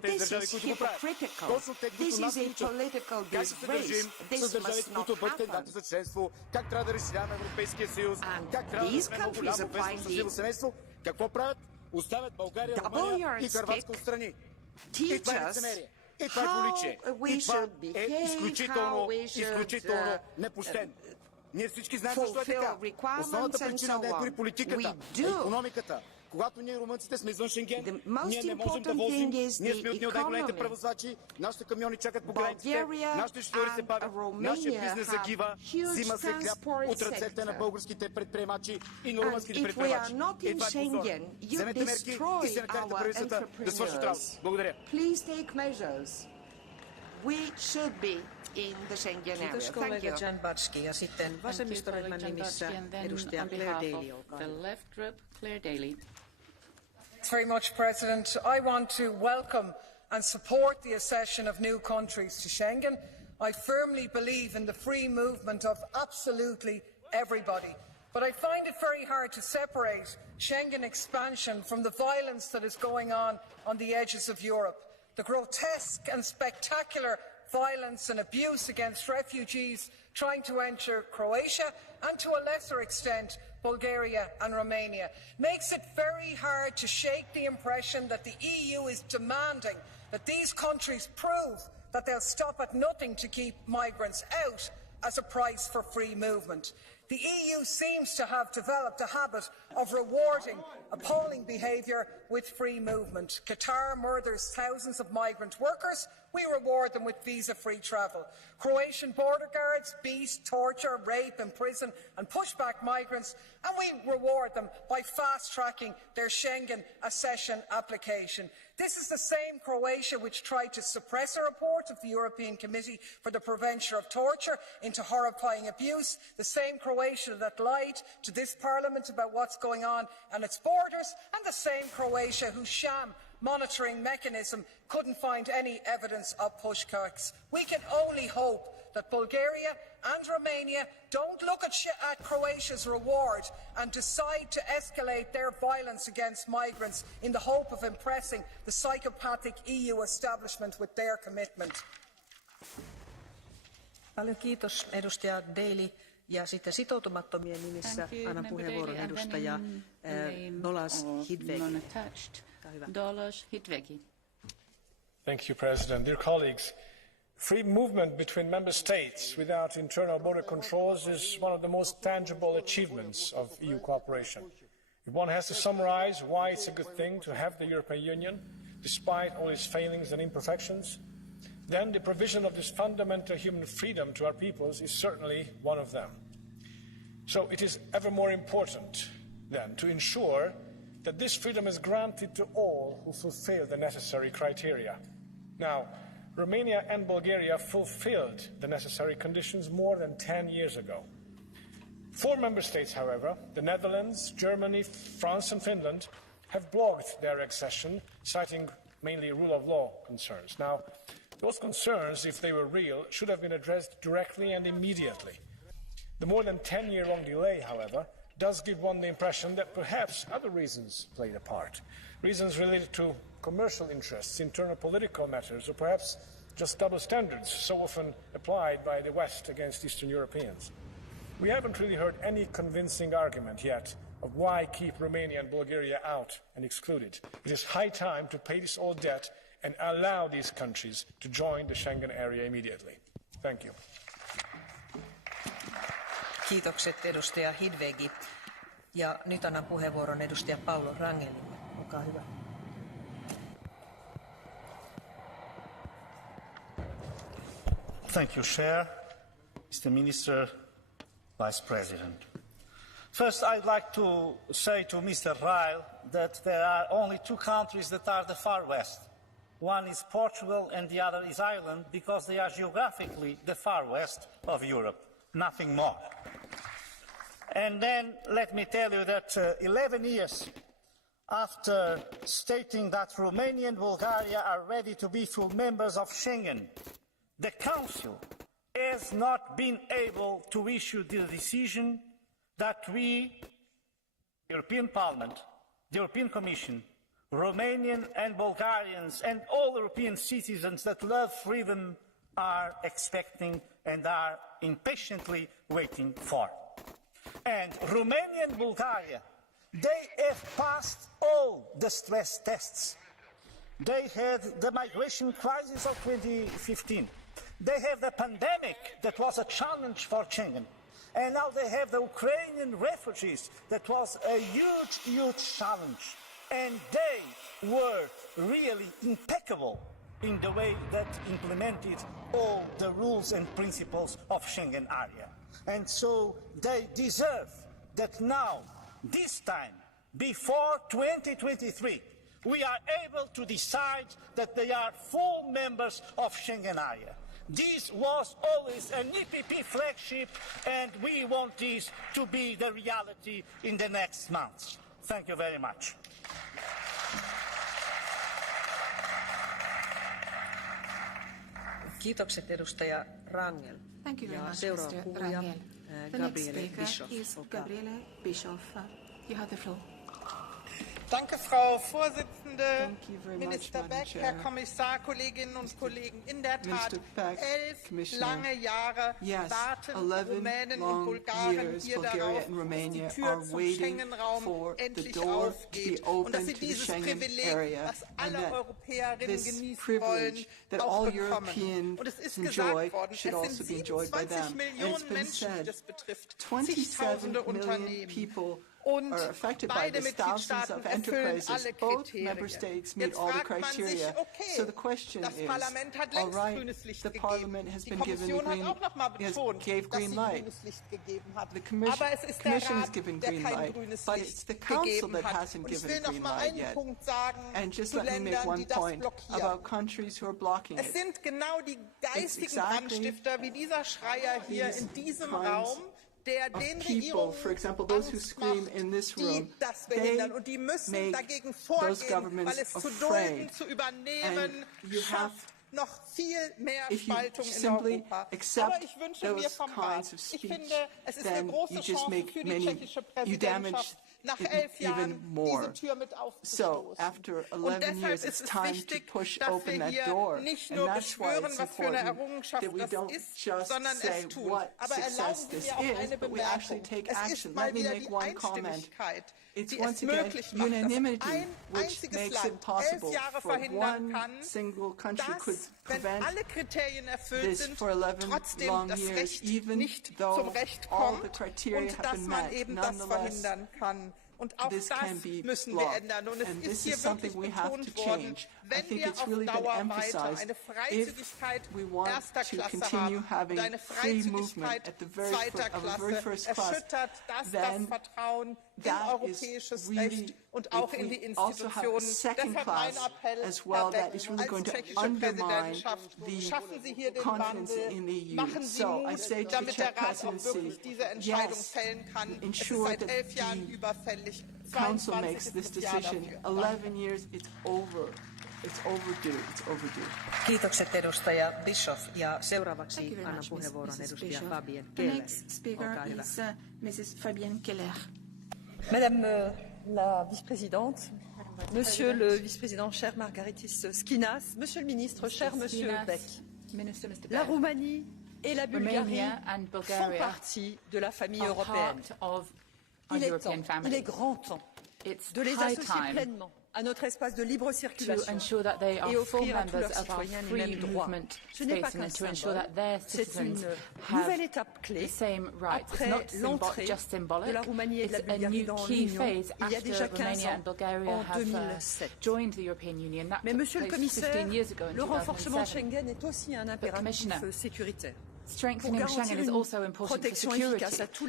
This is hypocritical. This is a political disgrace. This must not happen. And these countries applying the double yardstick teach us how we should behave, how we should fulfill requirements and so on. We do. The most important thing is the economy. Bulgaria and Romania have huge transport sector. And if we are not in Schengen, you destroy our entrepreneurs. Please take measures. We should be in the Schengen area. Thank you. Ja sitten vasemmistoryhmän nimissä edustaja Claire Daly, olkaa hyvä. Thanks very much, President. I want to welcome and support the accession of new countries to Schengen. I firmly believe in the free movement of absolutely everybody. But I find it very hard to separate Schengen expansion from the violence that is going on the edges of Europe. The grotesque and spectacular violence and abuse against refugees trying to enter Croatia and, to a lesser extent, Bulgaria and Romania makes it very hard to shake the impression that the EU is demanding that these countries prove that they'll stop at nothing to keep migrants out as a price for free movement. The EU seems to have developed a habit of rewarding appalling behaviour with free movement. Qatar murders thousands of migrant workers. We reward them with visa-free travel. Croatian border guards beat, torture, rape, imprison and push back migrants, and we reward them by fast-tracking their Schengen accession application. This is the same Croatia which tried to suppress a report of the European Committee for the Prevention of Torture into horrifying abuse, the same Croatia that lied to this Parliament about what's going on its borders, and the same Croatia whose sham monitoring mechanism couldn't find any evidence of pushbacks. We can only hope that Bulgaria and Romania don't look at Croatia's reward and decide to escalate their violence against migrants in the hope of impressing the psychopathic EU establishment with their commitment. Paljon kiitos edustaja Daly. Ja sitten sitoutumattomien nimissä annan puheenvuoron edustaja Dolas Hidvegi. Thank you, President. Dear colleagues, free movement between member states without internal border controls is one of the most tangible achievements of EU cooperation. If one has to summarize why it's a good thing to have the European Union, despite all its failings and imperfections, then the provision of this fundamental human freedom to our peoples is certainly one of them. So it is ever more important, then, to ensure that this freedom is granted to all who fulfill the necessary criteria. Now, Romania and Bulgaria fulfilled the necessary conditions more than 10 years ago. 4 member states, however, the Netherlands, Germany, France and Finland, have blocked their accession, citing mainly rule of law concerns. Now, those concerns, if they were real, should have been addressed directly and immediately. The more than 10-year-long delay, however, does give one the impression that perhaps other reasons played a part. Reasons related to commercial interests, internal political matters, or perhaps just double standards so often applied by the West against Eastern Europeans. We haven't really heard any convincing argument yet of why keep Romania and Bulgaria out and excluded. It is high time to pay this old debt and allow these countries to join the Schengen area immediately. Thank you. Kiitokset edustaja Hidvegi. Ja nyt annan puheenvuoron edustaja Paolo Rangelille. Olkaa hyvä. Thank you, Chair, Mr. Minister, Vice President. First, I'd like to say to Mr. Ryle that there are only two countries that are the far west. One is Portugal and the other is Ireland, because they are geographically the far west of Europe, nothing more. And then let me tell you that 11 years after stating that Romania and Bulgaria are ready to be full members of Schengen, the Council has not been able to issue the decision that we, European Parliament, the European Commission, Romanian and Bulgarians and all European citizens that love freedom are expecting and are impatiently waiting for. And Romania and Bulgaria, they have passed all the stress tests. They had the migration crisis of 2015. They have the pandemic that was a challenge for Schengen. And now they have the Ukrainian refugees that was a huge, huge challenge. And they were really impeccable in the way that implemented all the rules and principles of Schengen area. And so they deserve that now, this time, before 2023, we are able to decide that they are full members of Schengen area. This was always an EPP flagship, and we want this to be the reality in the next months. Thank you very much. Kiitokset edustaja Rangel. Thank you very much, Mr. Rangel. The next speaker is Gabriele Bischoff. You have the floor. Danke, Frau Vorsitzende, Minister Beck, Herr Kommissar, Kolleginnen und Kollegen. In der Tat, 11 lange Jahre warten Rumänen und Bulgaren hier darauf, dass die Tür zum Schengen-Raum endlich aufgeht und dass sie dieses Privileg, das alle Europäerinnen genießen wollen, auch bekommen. Und es ist gesagt worden, es sind 27 Millionen Menschen, die das betrifft, zigtausende Unternehmen. Und beide Mitgliedstaaten erfüllen alle Kriterien. Jetzt fragt man sich, okay, das Parlament hat längst grünes Licht gegeben. Die Kommission hat auch noch mal betont, dass sie grünes Licht gegeben hat. Aber es ist der Rat, der kein grünes Licht gegeben hat. Und ich will noch mal einen Punkt sagen zu Ländern, die das blockieren. Es sind genau die geistigen Brandstifter wie dieser Schreier hier in diesem Raum, der den Regierungen Angst macht, die das behindern. Und die müssen dagegen vorgehen, weil es zu dulden, zu übernehmen, schafft noch viel mehr Spaltung in Europa. Aber ich wünsche mir vom Rat, ich finde, es ist eine große Chance für die tschechische Präsidentschaft, nach 11 Jahren diese Tür mit aufzustoßen. Und deshalb ist es wichtig, dass wir hier nicht nur beschwören, was für eine Errungenschaft das ist, sondern es tun. Aber erlauben Sie mir auch eine Bemerkung. Es ist mal wieder die Einstimmigkeit, die es möglich macht, dass ein einziges Land 11 Jahre verhindern kann, dass, wenn alle Kriterien erfüllt sind, trotzdem das Recht nicht zum Recht kommt und dass man eben das verhindern kann. Und auch das müssen wir ändern. Und es ist hier wirklich betont worden, wenn wir auf Dauer weiter eine Freizügigkeit erster Klasse haben und eine Freizügigkeit zweiter Klasse, erschüttert das Vertrauen in europäisches Recht und auch in die Institutionen. Deshalb mein Appell, Herr Beck, als tschechische Präsidentschaft, schaffen Sie hier den Wandel, machen Sie Mut, damit der Rat auch wirklich diese Entscheidung fällen kann. Es ist seit 11 Jahren überfällig. Council makes this decision. 11 years, it's over. It's overdue. It's overdue. Kiitokset edustaja Bischoff ja seuraavaksi annan puheenvuoron edustaja Fabienne Keller. The next speaker is Mrs. Fabienne Keller. Madame la vice-présidente, Monsieur le vice-président, cher Margaritis Skinas, Monsieur le ministre, cher Monsieur Beck, la Roumanie et la Bulgarie font partie de la famille européenne. Il est temps, il est grand temps de les associer pleinement à notre espace de libre circulation et offrir à tous leurs citoyens les mêmes droits. Ce n'est pas qu'un symbole, c'est une nouvelle étape clé après l'entrée de la Roumanie et de la Bulgarie dans l'Union il y a déjà 15 ans, en 2007. Mais Monsieur le Commissaire, le renforcement de Schengen est aussi un impératif sécuritaire. Strengthening Schengen is also important for security,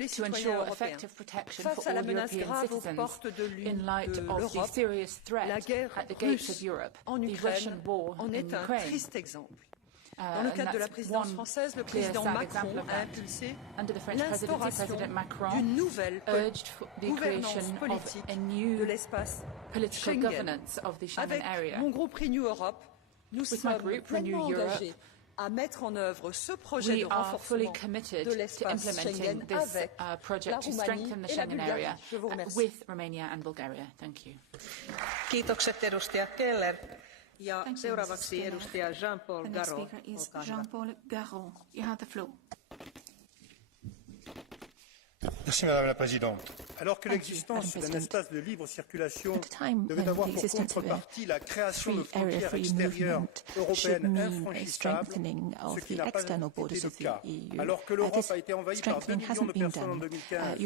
to ensure effective protection for all European citizens in light of the serious threat at the gates of Europe, the Russian war in Ukraine. Dans le cadre de la présidence française, le président Macron a impulsé l'instauration d'une nouvelle gouvernance politique de l'espace Schengen. Avec mon groupe Renew Europe, nous sommes pleinement engagés à mettre en œuvre ce projet de renforcement de l'espace Schengen avec la Roumanie et la Bulgarie. Je vous remercie. With Romania and Bulgaria. Thank you. Kiitokset edustaja Keller. Ja seuraavaksi edustaja Jean-Paul Garot. Jean-Paul Garot. You have the floor. Merci Madame la Présidente. Alors que l'existence d'un espace de libre circulation devait avoir pour contrepartie la création de frontières extérieures européennes infranchissables, ce qui n'a pas été le cas. Alors que l'Europe a été envahie par 2 millions de personnes en 2015,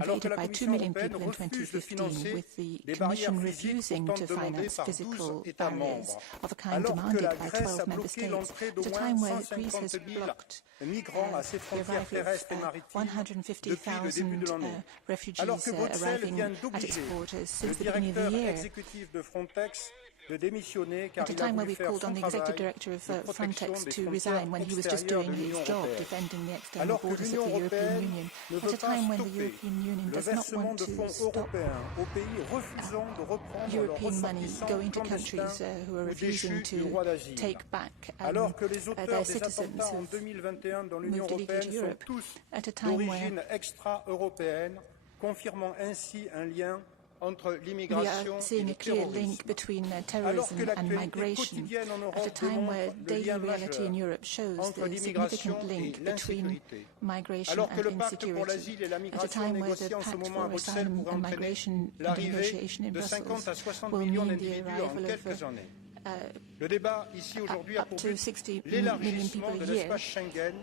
alors que la Commission européenne refuse de financer des barrières physiques pourtant demandées par 12 États membres, alors que la Grèce a bloqué l'entrée d'au moins 150 000 migrants à ses frontières terrestres et maritimes depuis le début de l'année. Alors que Bruxelles vient d'obliger le directeur exécutif de Frontex de démissionner car il a voulu faire son travail de protection des frontières extérieures de l'Union européenne. Alors que l'Union européenne ne veut pas stopper le versement de fonds européens aux pays refusant de reprendre leurs ressortissants clandestins ou déchus du droit d'asile. Alors que les auteurs des attentats en 2021 dans l'Union européenne sont tous d'origine extra-européenne, confirmant ainsi un lien entre l'immigration et le terrorisme. Alors que l'actualité quotidienne en Europe démontre le lien majeur entre l'immigration et l'insécurité. Alors que le pacte pour l'asile et la migration négocié en ce moment à Bruxelles pourrait entraîner l'arrivée de 50 à 60 millions d'individus en quelques années. Le débat ici aujourd'hui a pour but l'élargissement de l'espace Schengen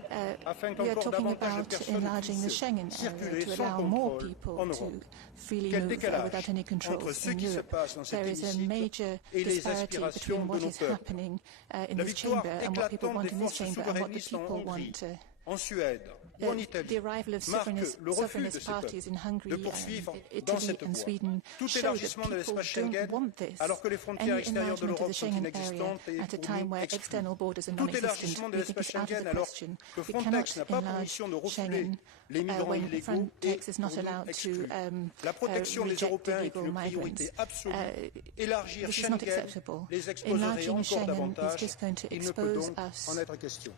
afin qu'encore davantage de personnes puissent circuler sans contrôle en Europe. Quel décalage entre ce qui se passe dans cet hémicycle et les aspirations de nos peuples. La victoire éclatante des forces souverainistes en Hongrie, en Suède ou en Italie marque le refus de ces peuples de poursuivre dans cette voie. Tout élargissement de l'espace Schengen, alors que les frontières extérieures de l'Europe sont inexistantes et pour nous exclues. Tout élargissement de l'espace Schengen, alors que Frontex n'a pas pour mission de refouler les migrants illégaux et pour nous exclues. La protection des Européens est une priorité absolue. Élargir Schengen les exposerait encore davantage. Il ne peut donc en être question.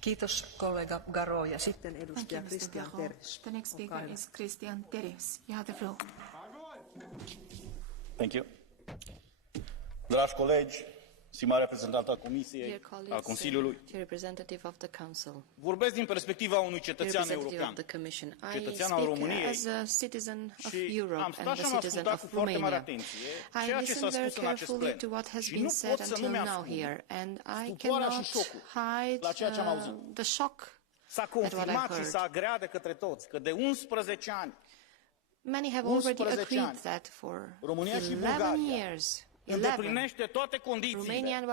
Kiitos kollega Garo ja sitten edustaja Christian Terres. The next speaker is Christian Terres. You have the floor. Thank you. Dragi colegi, stimată reprezentantă a Comisiei, a Consiliului, vorbesc din perspectiva unui cetățean european, cetățean al României, și am stat și am ascultat cu foarte mare atenție ceea ce s-a spus în acest plen și nu pot să nu-mi ascund stupoarea și șocul la ceea ce am auzit. S-a confirmat și s-a agreat de către toți că de 11 ani, România și Bulgaria îndeplinește toate condițiile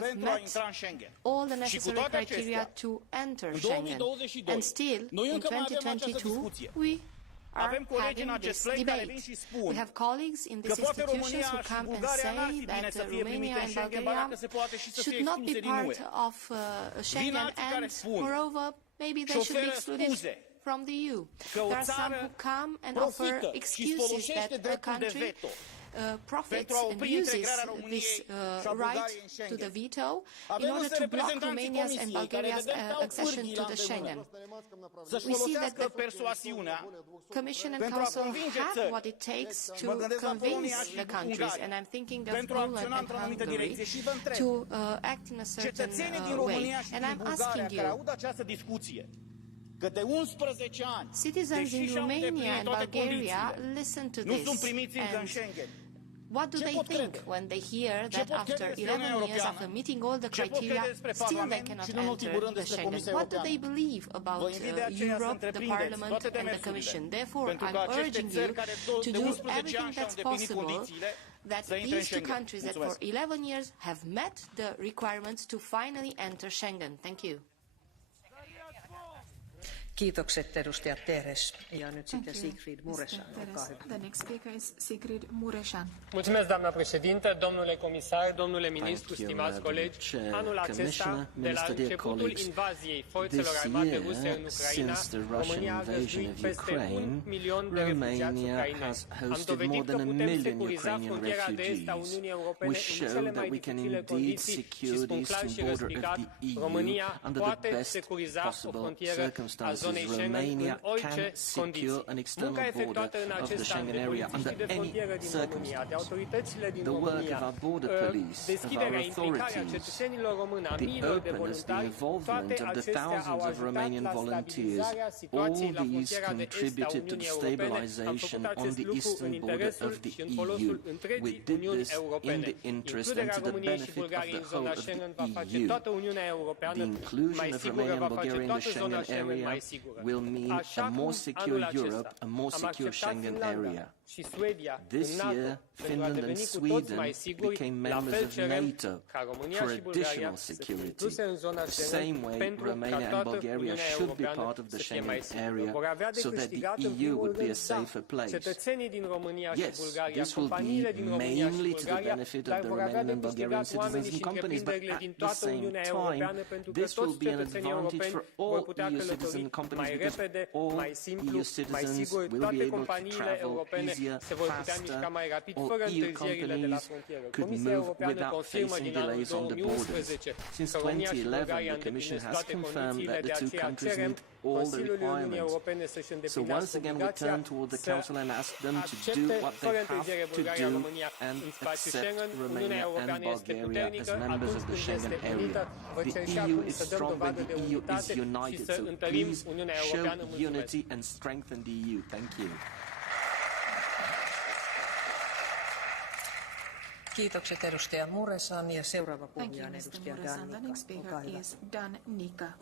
pentru a intra în Schengen. Și cu toate acestea, în 2022, noi încă mai avem această discuție. Avem colegi în acest plen care vin și spun că poate România și Bulgaria n-ar fi bine să fie primite în Schengen, ba dacă se poate și să fie excluse din UE. Vin alții care spun și oferă scuze că o țară profită și folosește dreptul de veto profits and uses this right to the veto in order to block Romania's and Bulgaria's accession to the Schengen. We see that the Commission and Council have what it takes to convince the countries, and I'm thinking of Poland and Hungary, to act in a certain way. And I'm asking you, că de 11 ani, citizens in Romania and Bulgaria listen to this. What do they think when they hear that after 11 years, after meeting all the criteria, still they cannot enter the Schengen? What do they believe about Europe, the Parliament and the Commission? Therefore, I'm urging you to do everything that's possible that these two countries that for 11 years have met the requirements to finally enter Schengen. Thank you. Kiitokset edustaja Teres. Ja nyt sitten Sigrid Mureșan, olkaa hyvä. The next speaker is Sigrid Mureșan. Mulțumesc, doamna președintă, domnule comisar, domnule ministru, stimați colegi. Anul acesta, de la începutul invaziei forțelor armate ruse în Ucraina, România a găzduit peste 1 milion de refugiați ucraineni. Am dovedit că putem securiza frontiera de est a Uniunii Europene în cele mai dificile condiții și spun clar și răspicat, România poate securiza o frontieră a zonei Schengen în orice condiții. Munca efectuată în acest an de polițiști de frontieră din România, de autoritățile din România, deschiderea, implicarea cetățenilor români, a miilor de voluntari, toate acestea au ajutat la stabilizarea situației la frontiera de est a Uniunii Europene. Am făcut acest lucru în interesul și în folosul întregii Uniuni Europene. Includerea României și Bulgariei în zona Schengen va face toată Uniunea Europeană mai sigură, va face toată zona Schengen mai sigură. will mean a more secure Europe, a more secure Schengen area. This year, Finland and Sweden became members of NATO for additional security. The same way, Romania and Bulgaria should be part of the Schengen area so that the EU would be a safer place. Yes, this will be mainly to the benefit of the Romanian and Bulgarian citizens and companies, but at the same time, this will be an advantage for all EU citizens and companies because all EU citizens will be able to travel easier, faster, or EU companies could move without facing delays on the borders. Since 2011, the Commission has confirmed that the two countries meet all the requirements. So once again, we turn toward the Council and ask them to do what they have to do and accept Romania and Bulgaria as members of the Schengen area. The EU is strong when the EU is united, so please show unity and strengthen the EU. Thank you. Kiitokset edustaja Mureșan ja seuraava puhuja on edustaja Danica.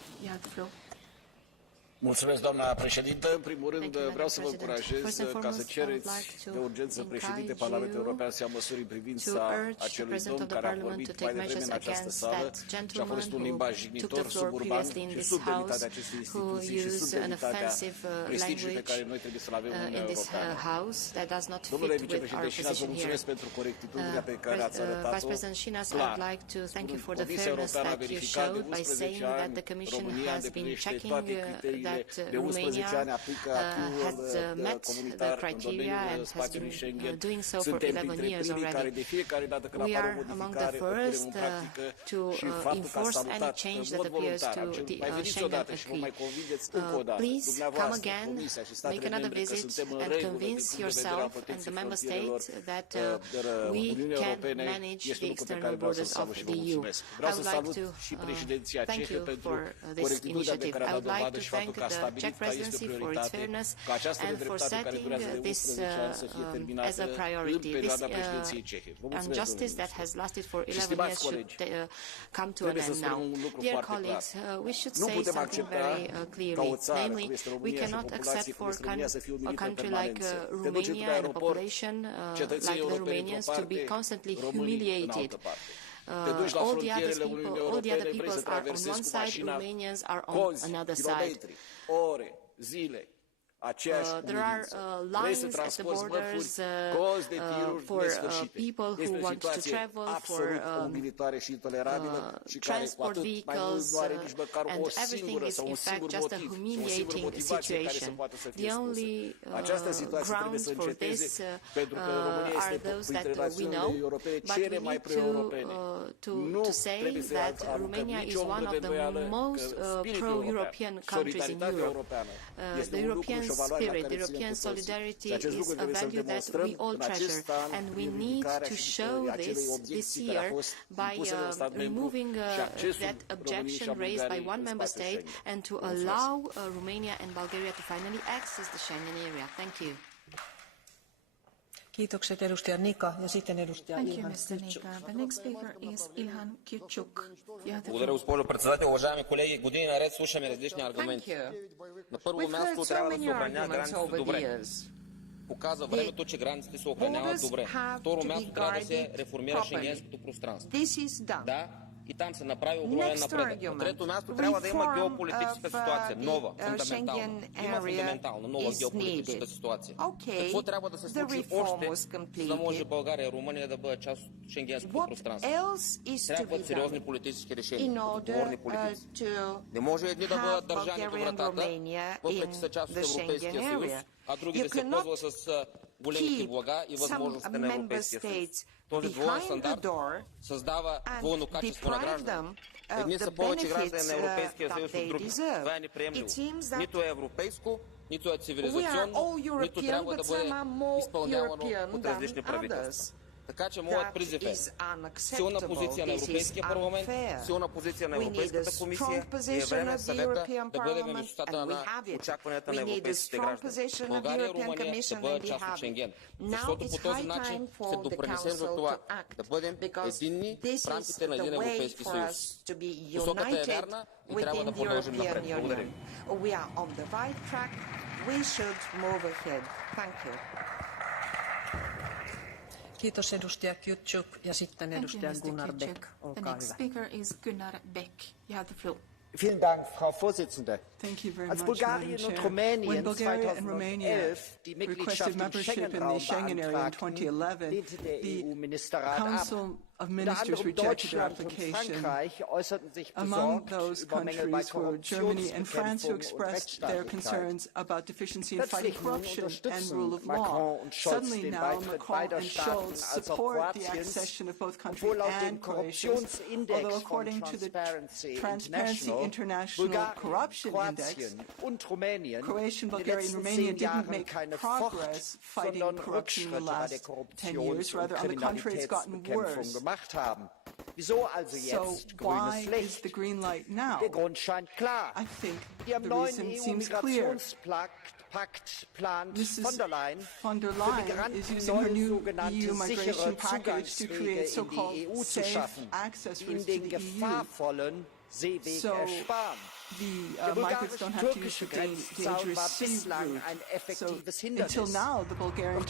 Mulțumesc, doamna președintă. În primul rând, vreau să vă încurajez ca să cereți de urgență președinte Parlamentului European să ia măsuri în privința acelui domn care a vorbit mai devreme în această sală și a folosit un limbaj jignitor, suburban și sub demnitatea acestei instituții și sub demnitatea prestigiului pe care noi trebuie să-l avem în Uniunea Europeană. Domnule vicepreședinte Șinas, vă mulțumesc pentru corectitudinea pe care ați arătat-o clar. Comisia Europeană a verificat de 11 ani, România îndeplinește toate criteriile de 11 ani aplică acquis-ul comunitar în domeniul spațiului Schengen. Suntem printre primii care de fiecare dată când apare o modificare o punem în practică și faptul că a salutat în mod voluntar. Mai veniți odată și vă mai convingeți încă o dată dumneavoastră, Comisia și statele membre că suntem în regulă din punct de vedere al protecției frontierelor Uniunii Europene. Este un lucru pe care vreau să-l salut și vă mulțumesc. Vreau să salut și președinția cehă pentru corectitudinea de care a dat dovadă și faptul că a stabilit ca este o prioritate ca această nedreptate care durează de 11 ani să fie terminată în perioada președinției cehe. Vă mulțumesc, domnule. Și stimați colegi, trebuie să spunem un lucru foarte clar. Nu putem accepta ca o țară cum este România și o populație cum este România să fie umilită în permanență. Te duci într-un aeroport, cetățenii europeni într-o parte, românii în altă parte. Te duci la frontierele Uniunii Europene, vrei să traversezi cu mașina cozi, kilometri, ore, zile, aceeași uliță. Vrei să transporti mărfuri, cozi de tiruri nesfârșite. Este o situație absolut umilitoare și intolerabilă și care cu atât mai mult nu are nici măcar o singură sau un singur motiv și o singură motivație care să poată să fie spusă. Această situație trebuie să înceteze pentru că România este printre națiunile europene cele mai pro-europene. Nu trebuie să aruncăm nicio umbră de îndoială că spiritul european, solidaritatea europeană este un lucru și o valoare la care ținem cu toții. Și acest lucru trebuie să-l demonstrăm în acest an prin ridicarea și acelei obiecții care a fost impuse de un stat membru și accesul României și a Bulgariei în spațiul Schengen. Kiitokset edustaja Nika ja sitten edustaja Ilhan Kycuk. The next speaker is Ilhan Kycuk. Благодаря, госпожо председател. Уважаеми колеги, години наред слушаме различни аргументи. На първо място трябва да се отбраня границата добре. показва времето, че границите се охраняват добре. Второ място, трябва да се реформира шенгенското пространство. Да, и там се направи огромен напредък. На трето място, трябва да има геополитическа ситуация. Нова, фундаментална. Има фундаментална, нова геополитическа ситуация. Какво трябва да се случи още, за да може България и Румъния да бъдат част от шенгенското пространство? Трябват сериозни политически решения, отговорни политици. Не може едни да бъдат държани до вратата, въпреки са част от Европейския съюз, а други да се ползват с големите блага и възможности на Европейския съюз. Този двоен стандарт създава двойно качество на граждани. Едни са повече граждани на Европейския съюз от други. Това е неприемливо. Нито е европейско, нито е цивилизационно, нито трябва да бъде изпълнявано от различни правителства. Така че моят призив е силна позиция на Европейския парламент, силна позиция на Европейската комисия и е време съвета да бъдем на висотата на очакванията на европейските граждани. България и Румъния да бъдат част от Шенген. Защото по този начин се допринесем за това да бъдем единни в рамките на един Европейски съюз. Посоката е вярна и трябва да продължим напред. Благодаря ви. Kiitos edustaja Kyutsuk ja sitten edustaja Gunnar Beck. The next speaker is Gunnar Beck. You have the floor. Vielen Dank, Frau Vorsitzende. Als Bulgarien und Rumänien 2011 die Mitgliedschaft im Schengen-Raum beantragten, lehnte der EU-Ministerrat ab. Unter anderem Deutschland und Frankreich äußerten sich besorgt über Mängel bei Korruptionsbekämpfung und Rechtsstaatlichkeit. Plötzlich unterstützen Macron und Scholz den Beitritt beider Staaten als auch Kroatiens, obwohl laut dem Korruptionsindex von Transparency International Bulgarien, Kroatien und Rumänien in den letzten 10 Jahren keine Fort-, sondern Rückschritte bei der Korruptions- und Kriminalitätsbekämpfung gemacht haben. Wieso also jetzt grünes Licht? Der Grund scheint klar. Die am neuen EU-Migrationspakt plant von der Leyen für Migranten neue sogenannte sichere Zugangswege in die EU zu schaffen, die ihnen den gefahrvollen Seeweg ersparen. Der bulgarisch-türkische Grenzzaun war bislang ein effektives Hindernis. Doch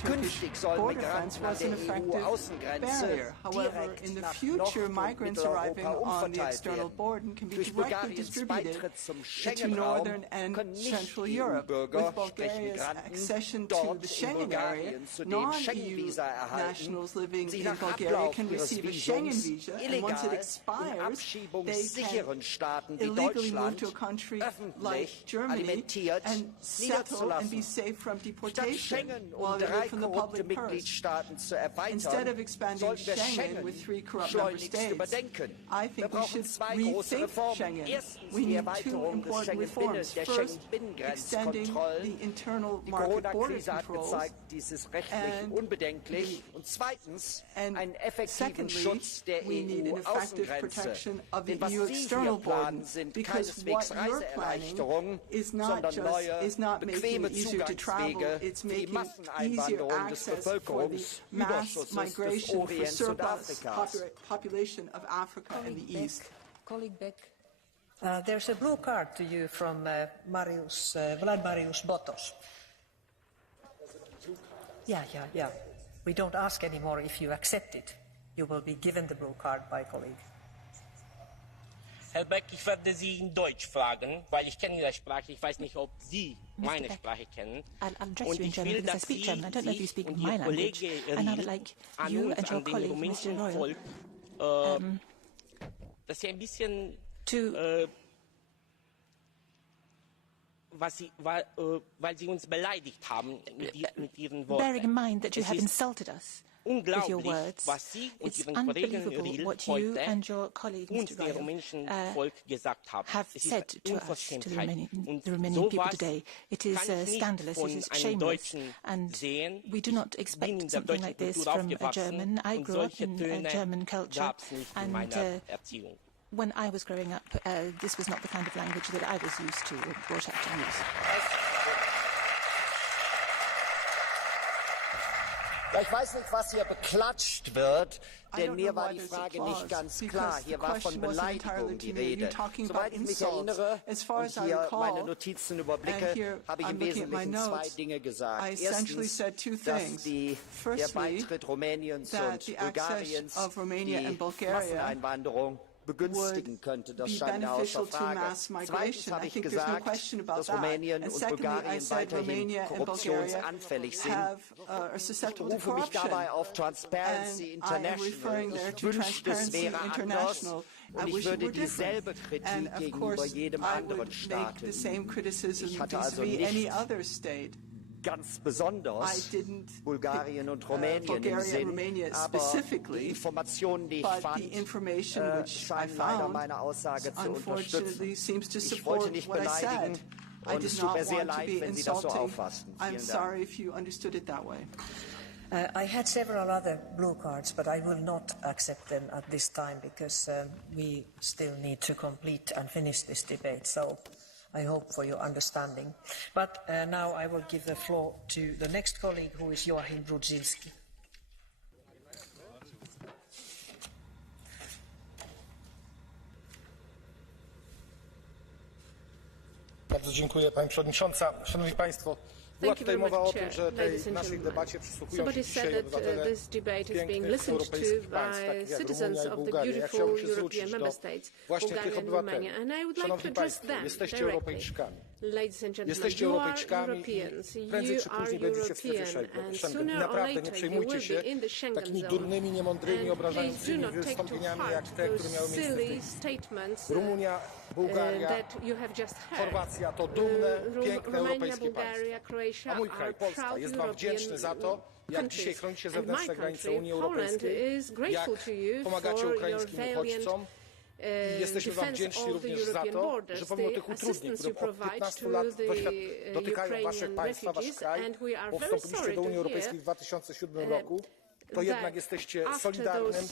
künftig sollen Migranten an der EU-Außengrenze direkt nach Nord- und Mitteleuropa umverteilt werden. Durch Bulgariens Beitritt zum Schengen-Raum können Nicht-EU-Bürger, sprich Migranten, dort in Bulgarien zudem Schengen-Visa erhalten, sich nach Ablauf ihres Visums illegal in abschiebungssicheren Staaten wie Deutschland öffentlich alimentiert niederzulassen. Statt Schengen um 3 korrupte Mitgliedstaaten zu erweitern, sollten wir Schengen schleunigst überdenken. Wir brauchen 2 große Reformen. Erstens die Erweiterung des Schengen-Binnengrenzkontrollen. Die Corona-Krise hat gezeigt, dies ist rechtlich unbedenklich. Und zweitens einen effektiven Schutz der EU-Außengrenze. Denn was Sie hier planen, sind keineswegs Reiseerleichterungen, sondern neue, bequeme Zugangswege für die Masseneinwanderung des Bevölkerungsüberschusses des Orients und Afrikas. Colleague Beck, there's a blue card to you from Vlad Marius Botos. Yeah. We don't ask anymore if you accept it. You will be given the blue card by colleague. Herr Beck, ich werde Sie in Deutsch fragen, weil ich kenne Ihre Sprache. Ich weiß nicht, ob Sie meine Sprache kennen. Und ich will, dass Sie sich und Ihr Kollege an uns, an den rumänischen Volk, dass Sie ein bisschen, weil Sie uns beleidigt haben mit Ihren Worten. Bearing in mind that you have insulted us with your words, it's unbelievable what you and your colleague, Mr. Ryle, have said to us, to the Romanian people today. It is scandalous, it is shameless, and we do not expect something like this from a German. I grew up in German culture, and when I was growing up, this was not the kind of language that I was used to or brought up to use. Ich weiß nicht, was hier beklatscht wird, denn mir war die Frage nicht ganz klar. Hier war von Beleidigung die Rede. Soweit ich mich erinnere und hier meine Notizen überblicke, habe ich im Wesentlichen zwei Dinge gesagt. Erstens, dass der Beitritt Rumäniens und Bulgariens die Masseneinwanderung begünstigen könnte. Das stand außer Frage. Zweitens habe ich gesagt, dass Rumänien und Bulgarien weiterhin korruptionsanfällig sind. Ich rufe mich dabei auf Transparency International. Ich wünschte, es wäre anders. Und ich würde dieselbe Kritik gegenüber jedem anderen Staat üben. Ich hatte also nicht ganz besonders Bulgarien und Rumänien im Sinn, aber die Informationen, die ich fand, scheinen leider meine Aussage zu unterstützen. Ich wollte nicht beleidigen und es tut mir sehr leid, wenn Sie das so auffassen. Vielen Dank. I had several other blue cards, but I will not accept them at this time because we still need to complete and finish this debate. So I hope for your understanding. But now I will give the floor to the next colleague, who is Joachim Brudzinski. Bardzo dziękuję, Pani Przewodnicząca. Szanowni Państwo, była tutaj mowa o tym, że tej naszej debacie przysłuchują się dzisiaj obywatele pięknych europejskich państw, takich jak Rumunia i Bułgaria. Ja chciałbym się zwrócić do właśnie tych obywateli. Szanowni Państwo, jesteście Europejczykami. Jesteście Europejczykami i prędzej czy później będziecie w strefie Schengen. I naprawdę nie przejmujcie się takimi durnymi, niemądrymi, obrażającymi wystąpieniami jak te, które miały miejsce w tej chwili. Rumunia, Bułgaria, Chorwacja to dumne, piękne europejskie państwa. A mój kraj, Polska, jest Wam wdzięczny za to, jak dzisiaj chronicie zewnętrzne granice Unii Europejskiej, jak pomagacie ukraińskim uchodźcom. I jesteśmy Wam wdzięczni również za to, że pomimo tych utrudnień, które od 15 lat dotykają Waszych państwa, Wasz kraj, bo wstąpiliście do Unii Europejskiej w 2007 roku, to jednak jesteście solidarnym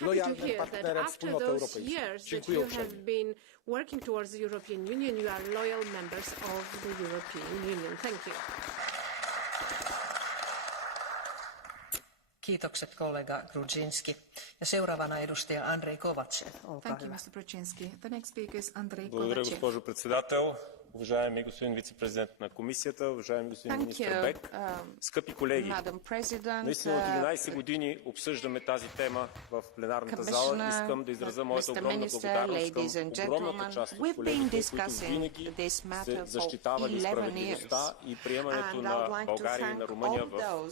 i lojalnym partnerem wspólnoty europejskiej. Dziękuję uprzejmie. Working towards the European Union, you are loyal members of the European Union. Thank you. Kiitokset kollega Grudzinski. Ja seuraavana edustaja Andrei Kovacev. Thank you, Mr. Brudzinski. The next speaker is Andrei Благодаря, Kovacev. госпожо председател. Уважаеми господин вице-президент на комисията, уважаеми господин министър Бек, скъпи колеги, наистина от 11 години обсъждаме тази тема в пленарната зала. Искам да изразя моята огромна благодарност към огромната част от колегите, които винаги сте защитавали справедливостта и приемането на България и на Румъния в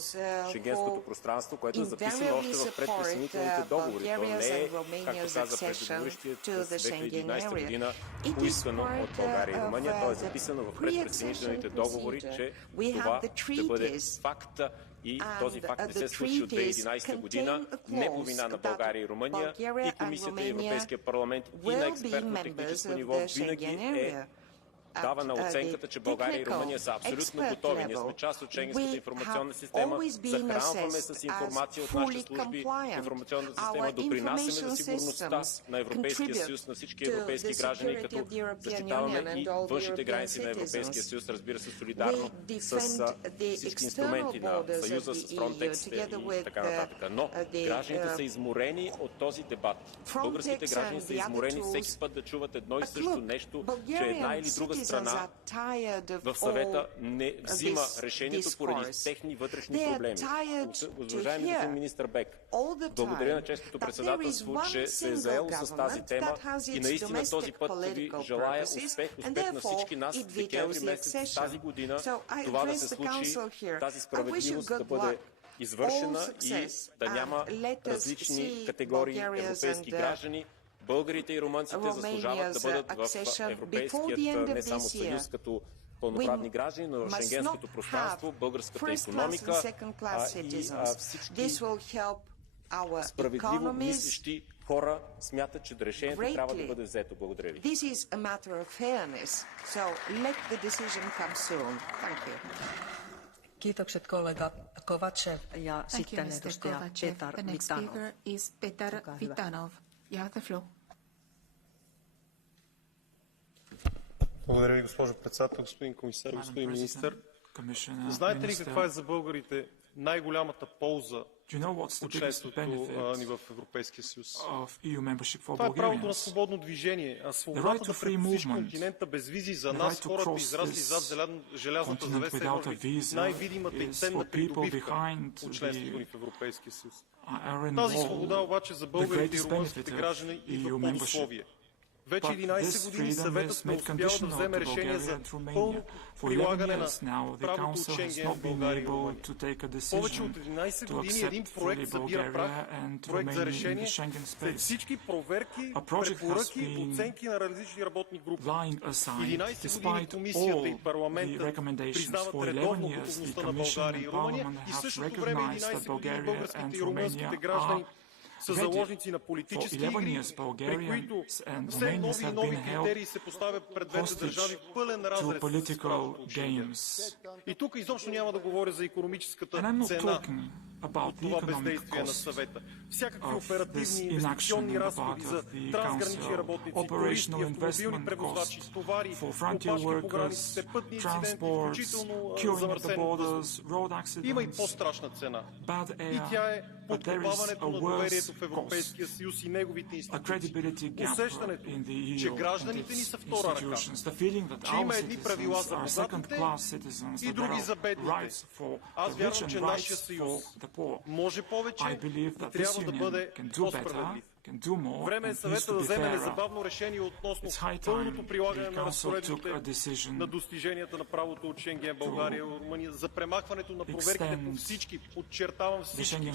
шенгенското пространство, което е записано още в предприсъединителните договори. То не е, както каза преждеговорившият, през 2011 година поискано от България и Румъния. То е записано в предприсъединителните договори, че това ще бъде факт и този факт не се случи от 2011 година, не по вина на България и Румъния, и Комисията и Европейския парламент и на експертно-техническо ниво винаги е давана оценката, че България и Румъния са абсолютно готови. Ние сме част от Шенгенската информационна система, захранваме с информация от нашите служби информационната система, допринасяме за сигурността на Европейския съюз, на всички европейски граждани, като защитаваме и външните граници на Европейския съюз, разбира се, солидарно с всички инструменти на Съюза, с Frontex и така нататък. Но гражданите са изморени от този дебат. Българските граждани са изморени всеки път да чуват едно и също нещо, че една или друга страна в съвета не взима решението поради техни вътрешни проблеми. Уважаеми господин министър Бек, благодаря на чешкото председателство, че се е заело с тази тема и наистина този път ви желая успех на всички нас в декември месец тази година. Това да се случи, тази справедливост да бъде извършена и да няма различни категории европейски граждани. Българите и румънците заслужават да бъдат в Европейският не само съюз като пълноправни граждани, но в шенгенското пространство, българската икономика и всички справедливо мислещи хора смятат, че решението трябва да бъде взето. Благодаря ви. Kiitokset kollega Kovacev ja sitten edustaja Petar Vitanov. The next speaker is Petar Vitanov. You have the floor. Благодаря ви, госпожо председател, господин комисар, господин министър. Знаете ли каква е за българите най-голямата полза от членството ни в Европейския съюз? Това е правото на свободно движение, а свободата да пресечеш континента без визи за нас, хората израсли зад желязната завеса, е може би най-видимата и ценна придобивка от членството ни в Европейския съюз. Тази свобода обаче за българите и румънските граждани идва под условие. Вече 11 години съветът не успява да вземе решение за пълно прилагане на правото от Шенген в България и Румъния. Повече от 11 години един проект събира прах, проект за решение, след всички проверки, препоръки и оценки на различни работни групи. 11 години комисията и парламентът признават редовно готовността на България и Румъния и в същото време 11 години българските и румънските граждани са заложници на политически игри, при които все нови и нови критерии се поставят пред двете държави в пълен разрез с правото от Шенген. И тук изобщо няма да говоря за икономическата цена от това бездействие на съвета. Всякакви оперативни инвестиционни разходи за трансгранични работници, туристи, автомобилни превозвачи, товари, опашки по границите, пътни инциденти, включително замърсен въздух. Има и по-страшна цена. И тя е подкопаването на доверието в Европейския съюз и неговите институции. Усещането, че гражданите ни са втора ръка, че има едни правила за богатите и други за бедните. Аз вярвам, че нашия съюз може повече и трябва да бъде по-справедлив. Време е съвета да вземе незабавно решение относно пълното прилагане на разпоредбите на достиженията на правото от Шенген, България и Румъния, за премахването на проверките по всички, подчертавам всички,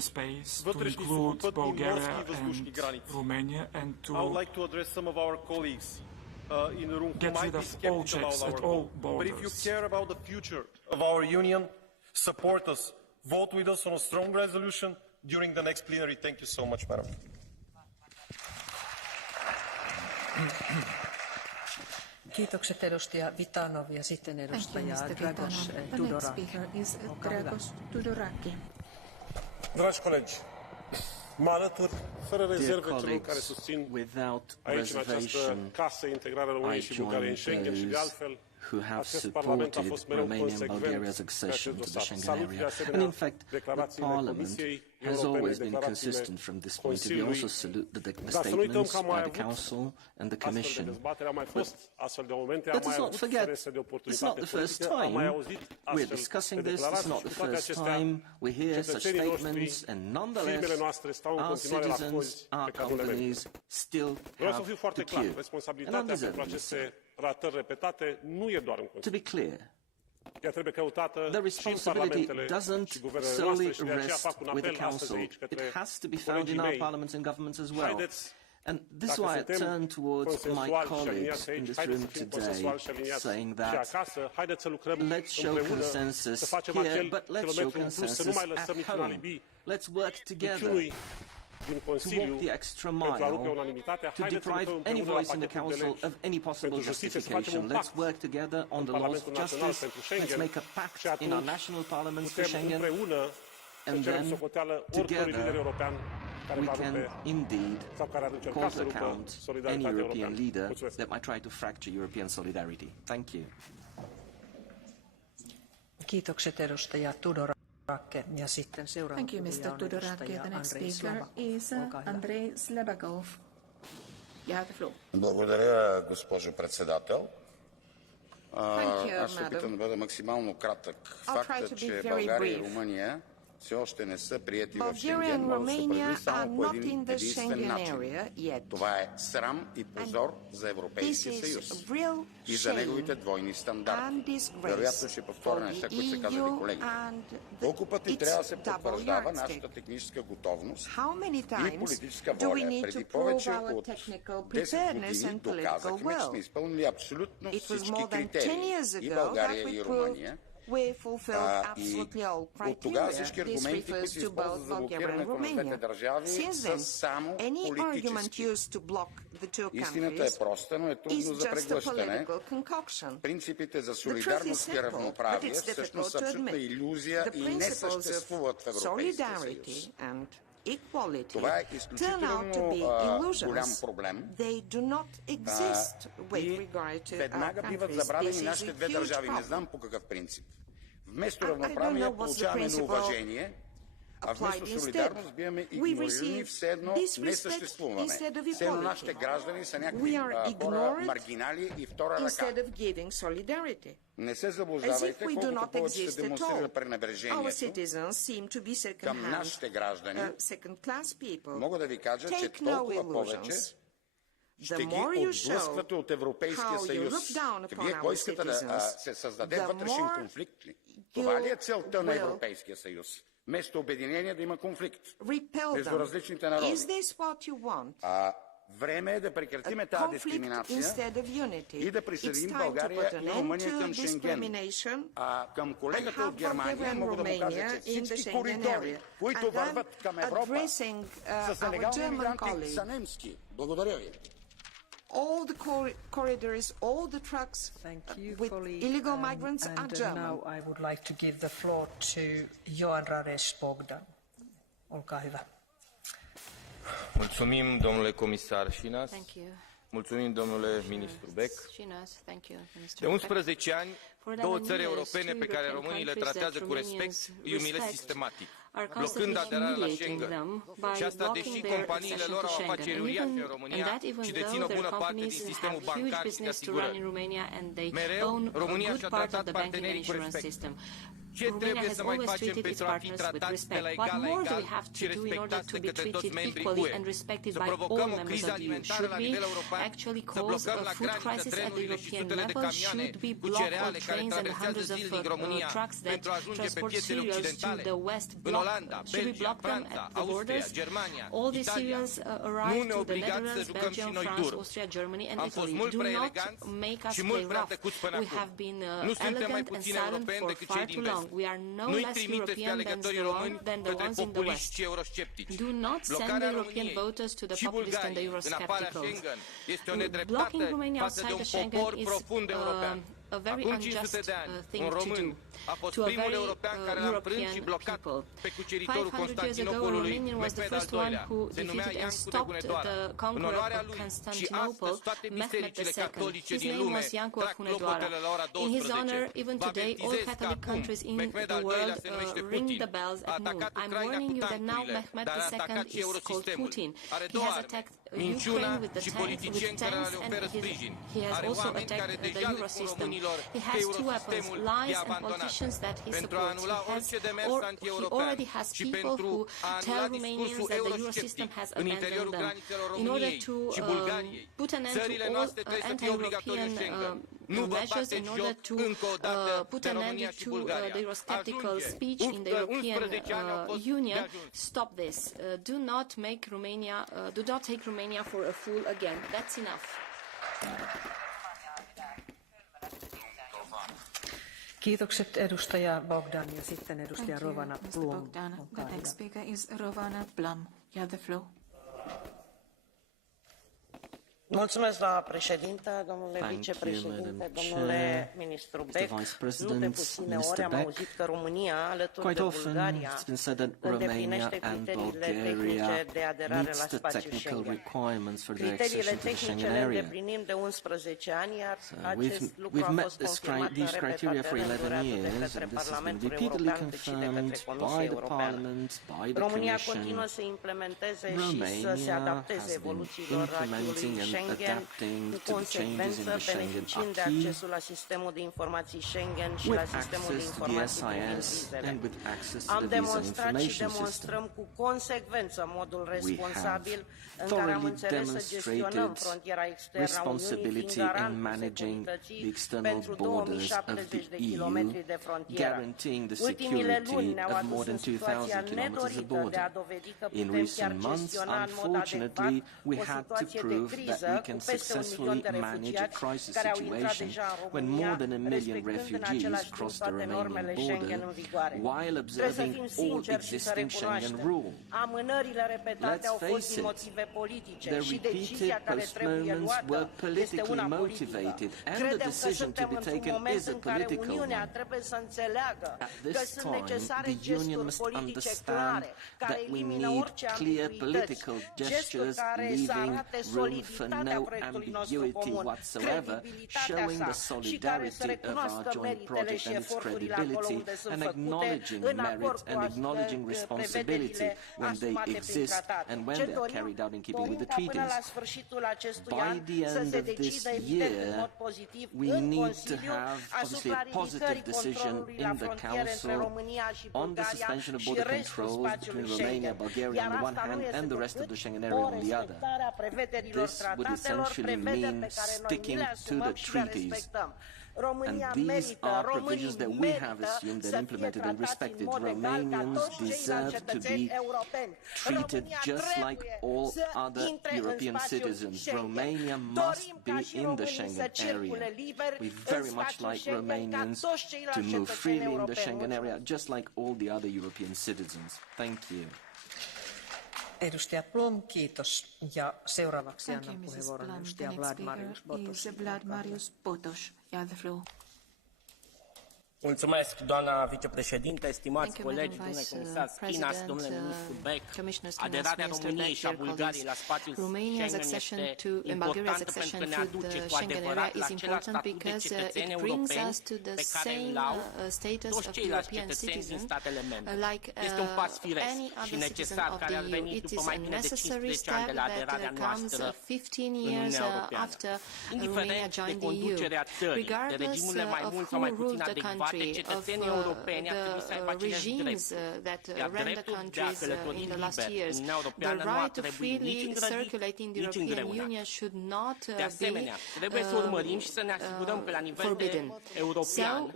вътрешни сухопътни, морски и въздушни граници. I would like to address some of our colleagues in the room who might be skeptical about our vote. But if you care about the future of our union, support us. Vote with us on a strong resolution during the next plenary. Thank you so much, Madam. Kiitokset edustaja Vitanov ja sitten edustaja Dragos Tudoraki. Dragi colegi, mă alătur fără rezerve celor care susțin aici în această casă integrarea României și Bulgariei în Schengen și de altfel who have supported Romania and Bulgaria's accession to the Schengen area. And in fact, the Parliament has always been consistent from this point of view. We also salute the statements by the Council and the Commission. But let's not forget, it's not the first time we're discussing this, it's not the first time we hear such statements, and nonetheless, our citizens, our companies still have to queue. And undeservedly so. To be clear, the responsibility doesn't solely rest with the Council. It has to be found in our parliaments and governments as well. And this is why I turn towards my colleagues in this room today, saying that let's show consensus here, but let's show consensus at home. Let's work together to walk the extra mile, to deprive any voice in the Council of any possible justification. Let's work together on the laws of justice. Let's make a pact in our national parliaments for Schengen, and then together we can indeed call to account any European leader that might try to fracture European solidarity. Thank you. Kiitokset edustaja Tudor. Thank you, Mr. Tudoraki. The next speaker is Andrei Slebakov. You have the floor. Благодаря, госпожо председател. Аз ще опитам да бъда максимално кратък. Факта, че България и Румъния все още не са приети в Шенген, може да се определи само по един единствен начин. Това е срам и позор за Европейския съюз и за неговите двойни стандарти. Вероятно ще повторя неща, които са казали колеги. Колко пъти трябва да се потвърждава нашата техническа готовност и политическа воля? Преди повече от 10 години доказахме, че сме изпълнили абсолютно всички критерии и България и Румъния. И от тогава всички аргументи, които се използват за блокирането на двете държави, са само политически. Истината е проста, но е трудно за преглъщане. Принципите за солидарност и равноправие всъщност са абсолютна илюзия и не съществуват в Европейския съюз. Това е изключително голям проблем и веднага биват забравени нашите две държави. Не знам по какъв принцип. Вместо равноправие получаваме неуважение, а вместо солидарност биваме игнорирани, все едно не съществуваме. Все едно нашите граждани са някакви хора маргинали и втора ръка. Не се заблуждавайте, колкото повече се демонстрира пренебрежението към нашите граждани, мога да ви кажа, че толкова повече ще ги отблъсквате от Европейския съюз. Вие кой искате да се създаде вътрешен конфликт ли? Това ли е целта на Европейския съюз? Вместо обединение да има конфликт между различните народи. Време е да прекратиме тази дискриминация и да присъединим България и Румъния към Шенген. Към колегата от Германия мога да му кажа, че всички коридори, които върват към Европа с нелегални мигранти, са немски. Благодаря ви. All the corridors, all the trucks with illegal migrants are German. Now I would like to give the floor to Johan Rares Bogdan. Olkaa hyvä. Mulțumim, domnule comisar Șinas. Mulțumim, domnule ministru Beck. De 11 ani, două țări europene pe care românii le tratează cu respect îi umilesc sistematic, blocând aderarea la Schengen. Și asta deși companiile lor au afaceri uriașe în România și dețin o bună parte din sistemul bancar și de asigurări. Mereu, România și-a tratat partenerii cu respect. Ce trebuie să mai facem pentru a fi tratați de la egal la egal și respectați de către toți membrii UE? Să provocăm o criză alimentară la nivel european, să blocăm la graniță trenurile și sutele de camioane cu cereale care traversează zilnic România pentru a ajunge pe piețele occidentale, în Olanda, Belgia, Franța, Austria, Germania, Italia. Nu ne obligați să jucăm și noi dur. Am fost mult prea eleganți și mult prea tăcuți până acum. Nu suntem mai puțin europeni decât cei din vest. Nu-i trimiteți pe alegătorii români către populiști și eurosceptici. Blocarea României și Bulgariei în afara Schengen este o nedreptate față de un popor profund european. Acum 500 de ani, un român a fost primul european care l-a împrâns și blocat pe cuceritorul Constantinopolului, Mehmed al II-lea. Se numea Iancu de Hunedoara. În onoarea lui și astăzi toate bisericile catolice din lume trag clopotele la ora 12. Vă avertizez că acum Mehmed al II-lea se numește Putin. A atacat Ucraina cu tancurile, dar a atacat și eurosistemul. Are două arme, minciuna și politicieni care le oferă sprijin. Are oameni care deja le spun românilor că eurosistemul e abandonat. Pentru a anula orice demers anti-european și pentru a anula discursul eurosceptic în interiorul granițelor României și Bulgariei. Țările noastre trebuie să fie obligatorii Schengen. Nu vă bateți joc încă o dată de România și Bulgaria. Ajunge. 11 ani au fost de ajuns. Stop this. Do not take Romania for a fool again. That's enough. Kiitokset edustaja Bogdan ja sitten edustaja Rovana Plum. The next speaker is Rovana Plum. You have the floor. Mulțumesc, doamna președintă, domnule vicepreședinte, domnule ministru Beck. Nu de puține ori am auzit că România, alături de Bulgaria, îndeplinește criteriile tehnice de aderare la spațiul Schengen. Criteriile tehnice le îndeplinim de 11 ani, iar acest lucru a fost confirmat în repetate rânduri atât de către Parlamentul European cât și de către Comisia Europeană. România continuă să implementeze și să se adapteze evoluțiilor acquis Schengen, cu consecvență, beneficiind de accesul la sistemul de informații Schengen și la sistemul de informații privind vizele. Am demonstrat și demonstrăm cu consecvență modul responsabil în care am înțeles să gestionăm frontiera externă a Uniunii, fiind garantul securității pentru 2070 de kilometri de frontieră. Ultimile luni ne-au adus în situația nedorită de a dovedi că putem chiar gestiona în mod adecvat o situație de criză cu peste 1 milion de refugiați care au intrat deja în România, respectând în același timp toate normele Schengen în vigoare. Trebuie să fim sinceri și să recunoaștem. Amânările repetate au fost din motive politice și decizia care trebuie luată este una politică. Credem că suntem într-un moment în care Uniunea trebuie să înțeleagă că sunt necesare gesturi politice clare, care elimină orice ambiguități, gesturi care să arate soliditate credibilitatea proiectului nostru comun, credibilitatea sa și care să recunoască meritele și eforturile acolo unde sunt făcute în acord cu prevederile asumate prin tratat. Ce dorim ca până la sfârșitul acestui an să se decidă evident în mod pozitiv în Consiliu asupra ridicării controlului la frontiere între România și Bulgaria și restul spațiului Schengen. Iar asta nu este decât o respectare a prevederilor tratatelor, prevederi pe care noi ni le asumăm și le respectăm. România merită, românii merită să fie tratați în mod egal ca toți ceilalți cetățeni europeni. România trebuie să intre în spațiul Schengen. Dorim ca și românii să circule liber în spațiul Schengen ca toți ceilalți cetățeni europeni. just like all the other European citizens. Thank you. Edustaja Blom, kiitos. Ja seuraavaksi annan puheenvuoron edustaja Vladimarius Botos. Mulțumesc, doamna vicepreședinte, stimați colegi, domnule comisar Schinas, domnule ministru Beck. Aderarea României și a Bulgariei la spațiul Schengen este importantă pentru că ne aduce cu adevărat la același statut de cetățeni europeni pe care îl au toți ceilalți cetățeni din statele membre. Este un pas firesc și necesar care ar veni după mai bine de 15 ani de la aderarea noastră în Uniunea Europeană. Indiferent de conducerea țării, de regimurile mai mult sau mai puțin adecvate, cetățenii europeni ar trebui să aibă aceleași drepturi. Iar dreptul de a călători liber în Uniunea Europeană nu ar trebui nici îngrădit, nici îngreunat. De asemenea, trebuie să urmărim și să ne asigurăm că la nivel european,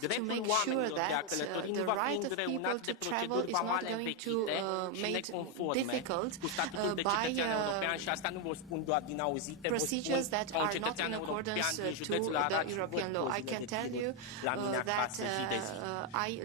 dreptul oamenilor de a călători nu va fi îngreunat de proceduri vamale învechite și neconforme cu statutul de cetățean european și asta nu vă spun doar din auzite, vă spun ca un cetățean european din județul Arad și văd pozile de tiruri la mine acasă zi de zi.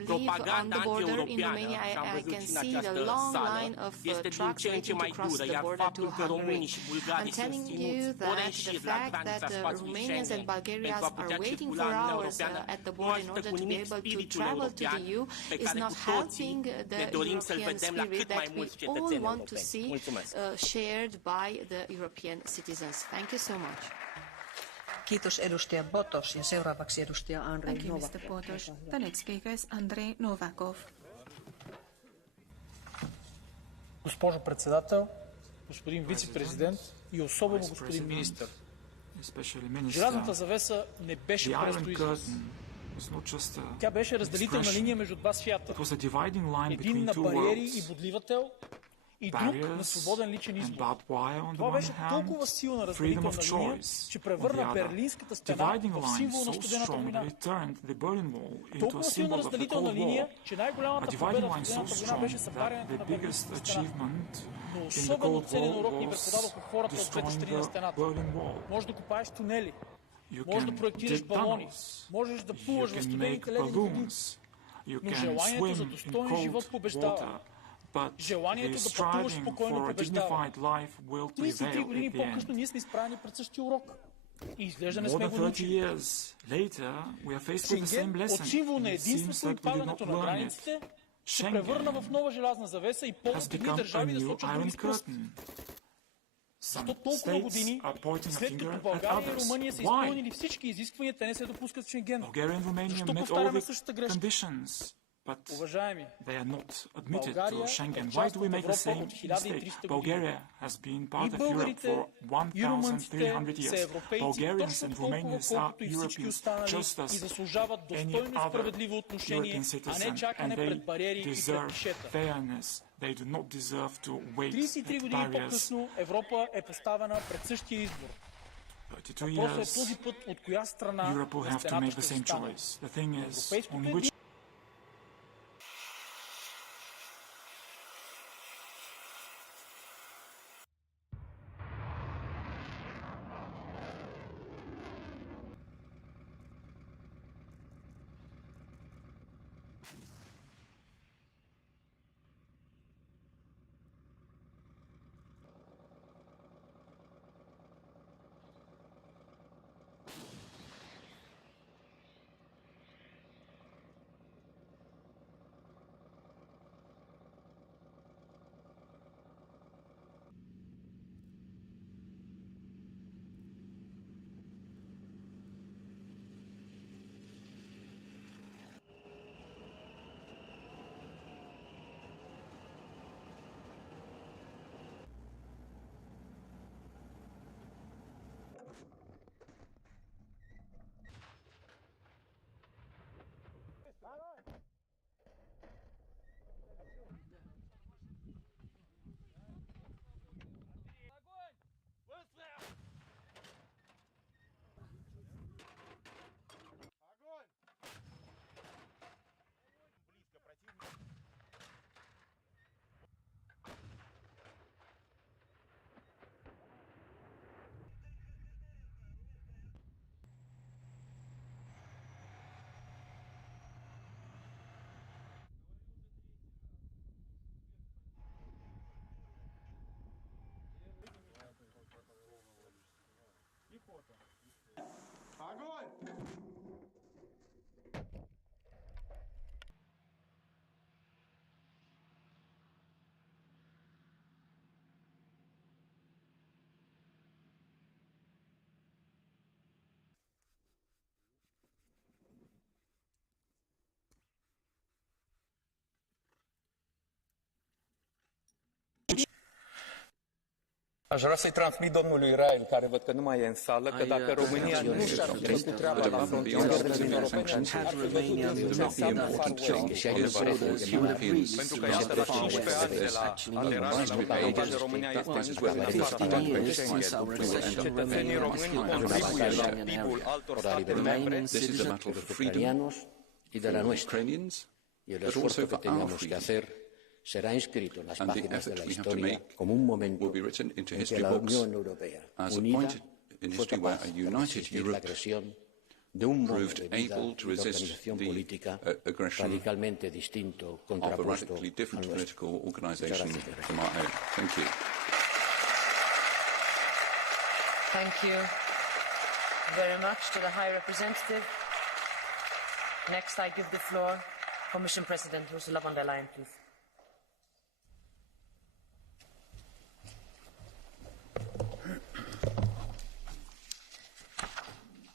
Propaganda anti-europeană, și am văzut și în această sală, este din ce în ce mai dură, iar faptul că românii și bulgarii sunt ținuți ore în șir la granița spațiului Schengen pentru a putea circula în Uniunea Europeană nu ajută cu nimic spiritul european pe care cu toții ne dorim să-l vedem la cât mai mulți cetățeni europeni. Mulțumesc! Kiitos edustaja Botos ja seuraavaksi edustaja Andrei Novakov. Thank you, Mr. Botos. The next speaker is Andrei Novakov. Госпожо председател, господин вице-президент и особено господин министър. Желязната завеса не беше просто израз. Тя беше разделителна линия между два свята. Един на бариери и бодливател, и друг на свободен личен избор. Това беше толкова силна разделителна линия, че превърна Берлинската стена в символ на студената война. Толкова силна разделителна линия, че най-голямата победа в студената война беше събарянето на Берлинската стена. Но особено ценен урок ни преподадоха хората от двете страни на стената. Може да копаеш тунели, може да проектираш балони, можеш да плуваш в студените ледени води, но желанието за достоен живот побеждава. Желанието да пътуваш спокойно побеждава. 33 години по-късно ние сме изправени пред същия урок. И изглежда не сме го научили. Шенген от символ на единството и падането на границите се превърна в нова желязна завеса и повод едни държави да сочат други с пръст. Защо толкова години, след като България и Румъния са изпълнили всички изисквания, те не се допускат в Шенген? Защо повтаряме същата грешка? But they are not admitted to Schengen. Why do we make the same mistake? Bulgaria has been part of Europe for 1,300 years. Bulgarians and Romanians are Europeans just as any other European citizen, and they deserve fairness. They do not deserve to wait at barriers. 32 years, Europe will have to make the same choice. The thing is, on which Aș vrea să-i transmit domnului Rael, care văd că nu mai e în sală, că dacă România nu și-ar fi făcut treaba la frontieră, pentru că iată la 15 ani de la aderarea la Uniunea de România este cetățenii români contribuie la PIB-ul altor state membre. Y de la nuestra. Y el esfuerzo que teníamos que hacer será inscrito en las páginas de la historia como un momento en que la Unión Europea, unida, fue capaz de resistir la agresión de un modo de vida y de organización política radicalmente distinto, contrapuesto al nuestro. Muchas gracias. Thank you very much to the High Representative. Next, I give the floor to Commission President Ursula von der Leyen, please.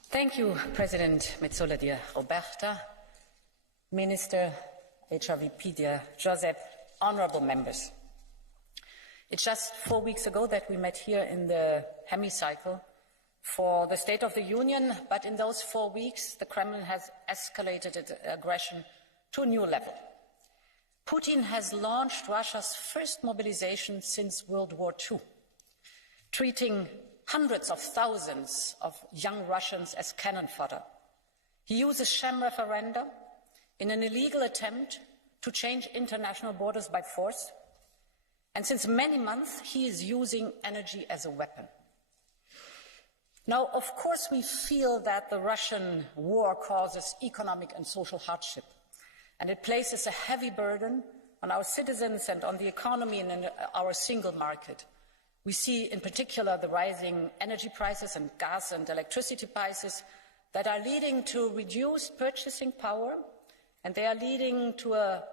Thank you, President Metsola, dear Roberta, Minister HRVP, dear Josep, honourable members. It's just 4 weeks ago that we met here in the hemicycle for the State of the Union, but in those 4 weeks, the Kremlin has escalated its aggression to a new level. Putin has launched Russia's first mobilization since World War II, treating hundreds of thousands of young Russians as cannon fodder. He uses sham referenda in an illegal attempt to change international borders by force. And since many months, he is using energy as a weapon. Now, of course, we feel that the Russian war causes economic and social hardship, and it places a heavy burden on our citizens and on the economy and in our single market. We see in particular the rising energy prices and gas and electricity prices that are leading to reduced purchasing power, and they are leading to a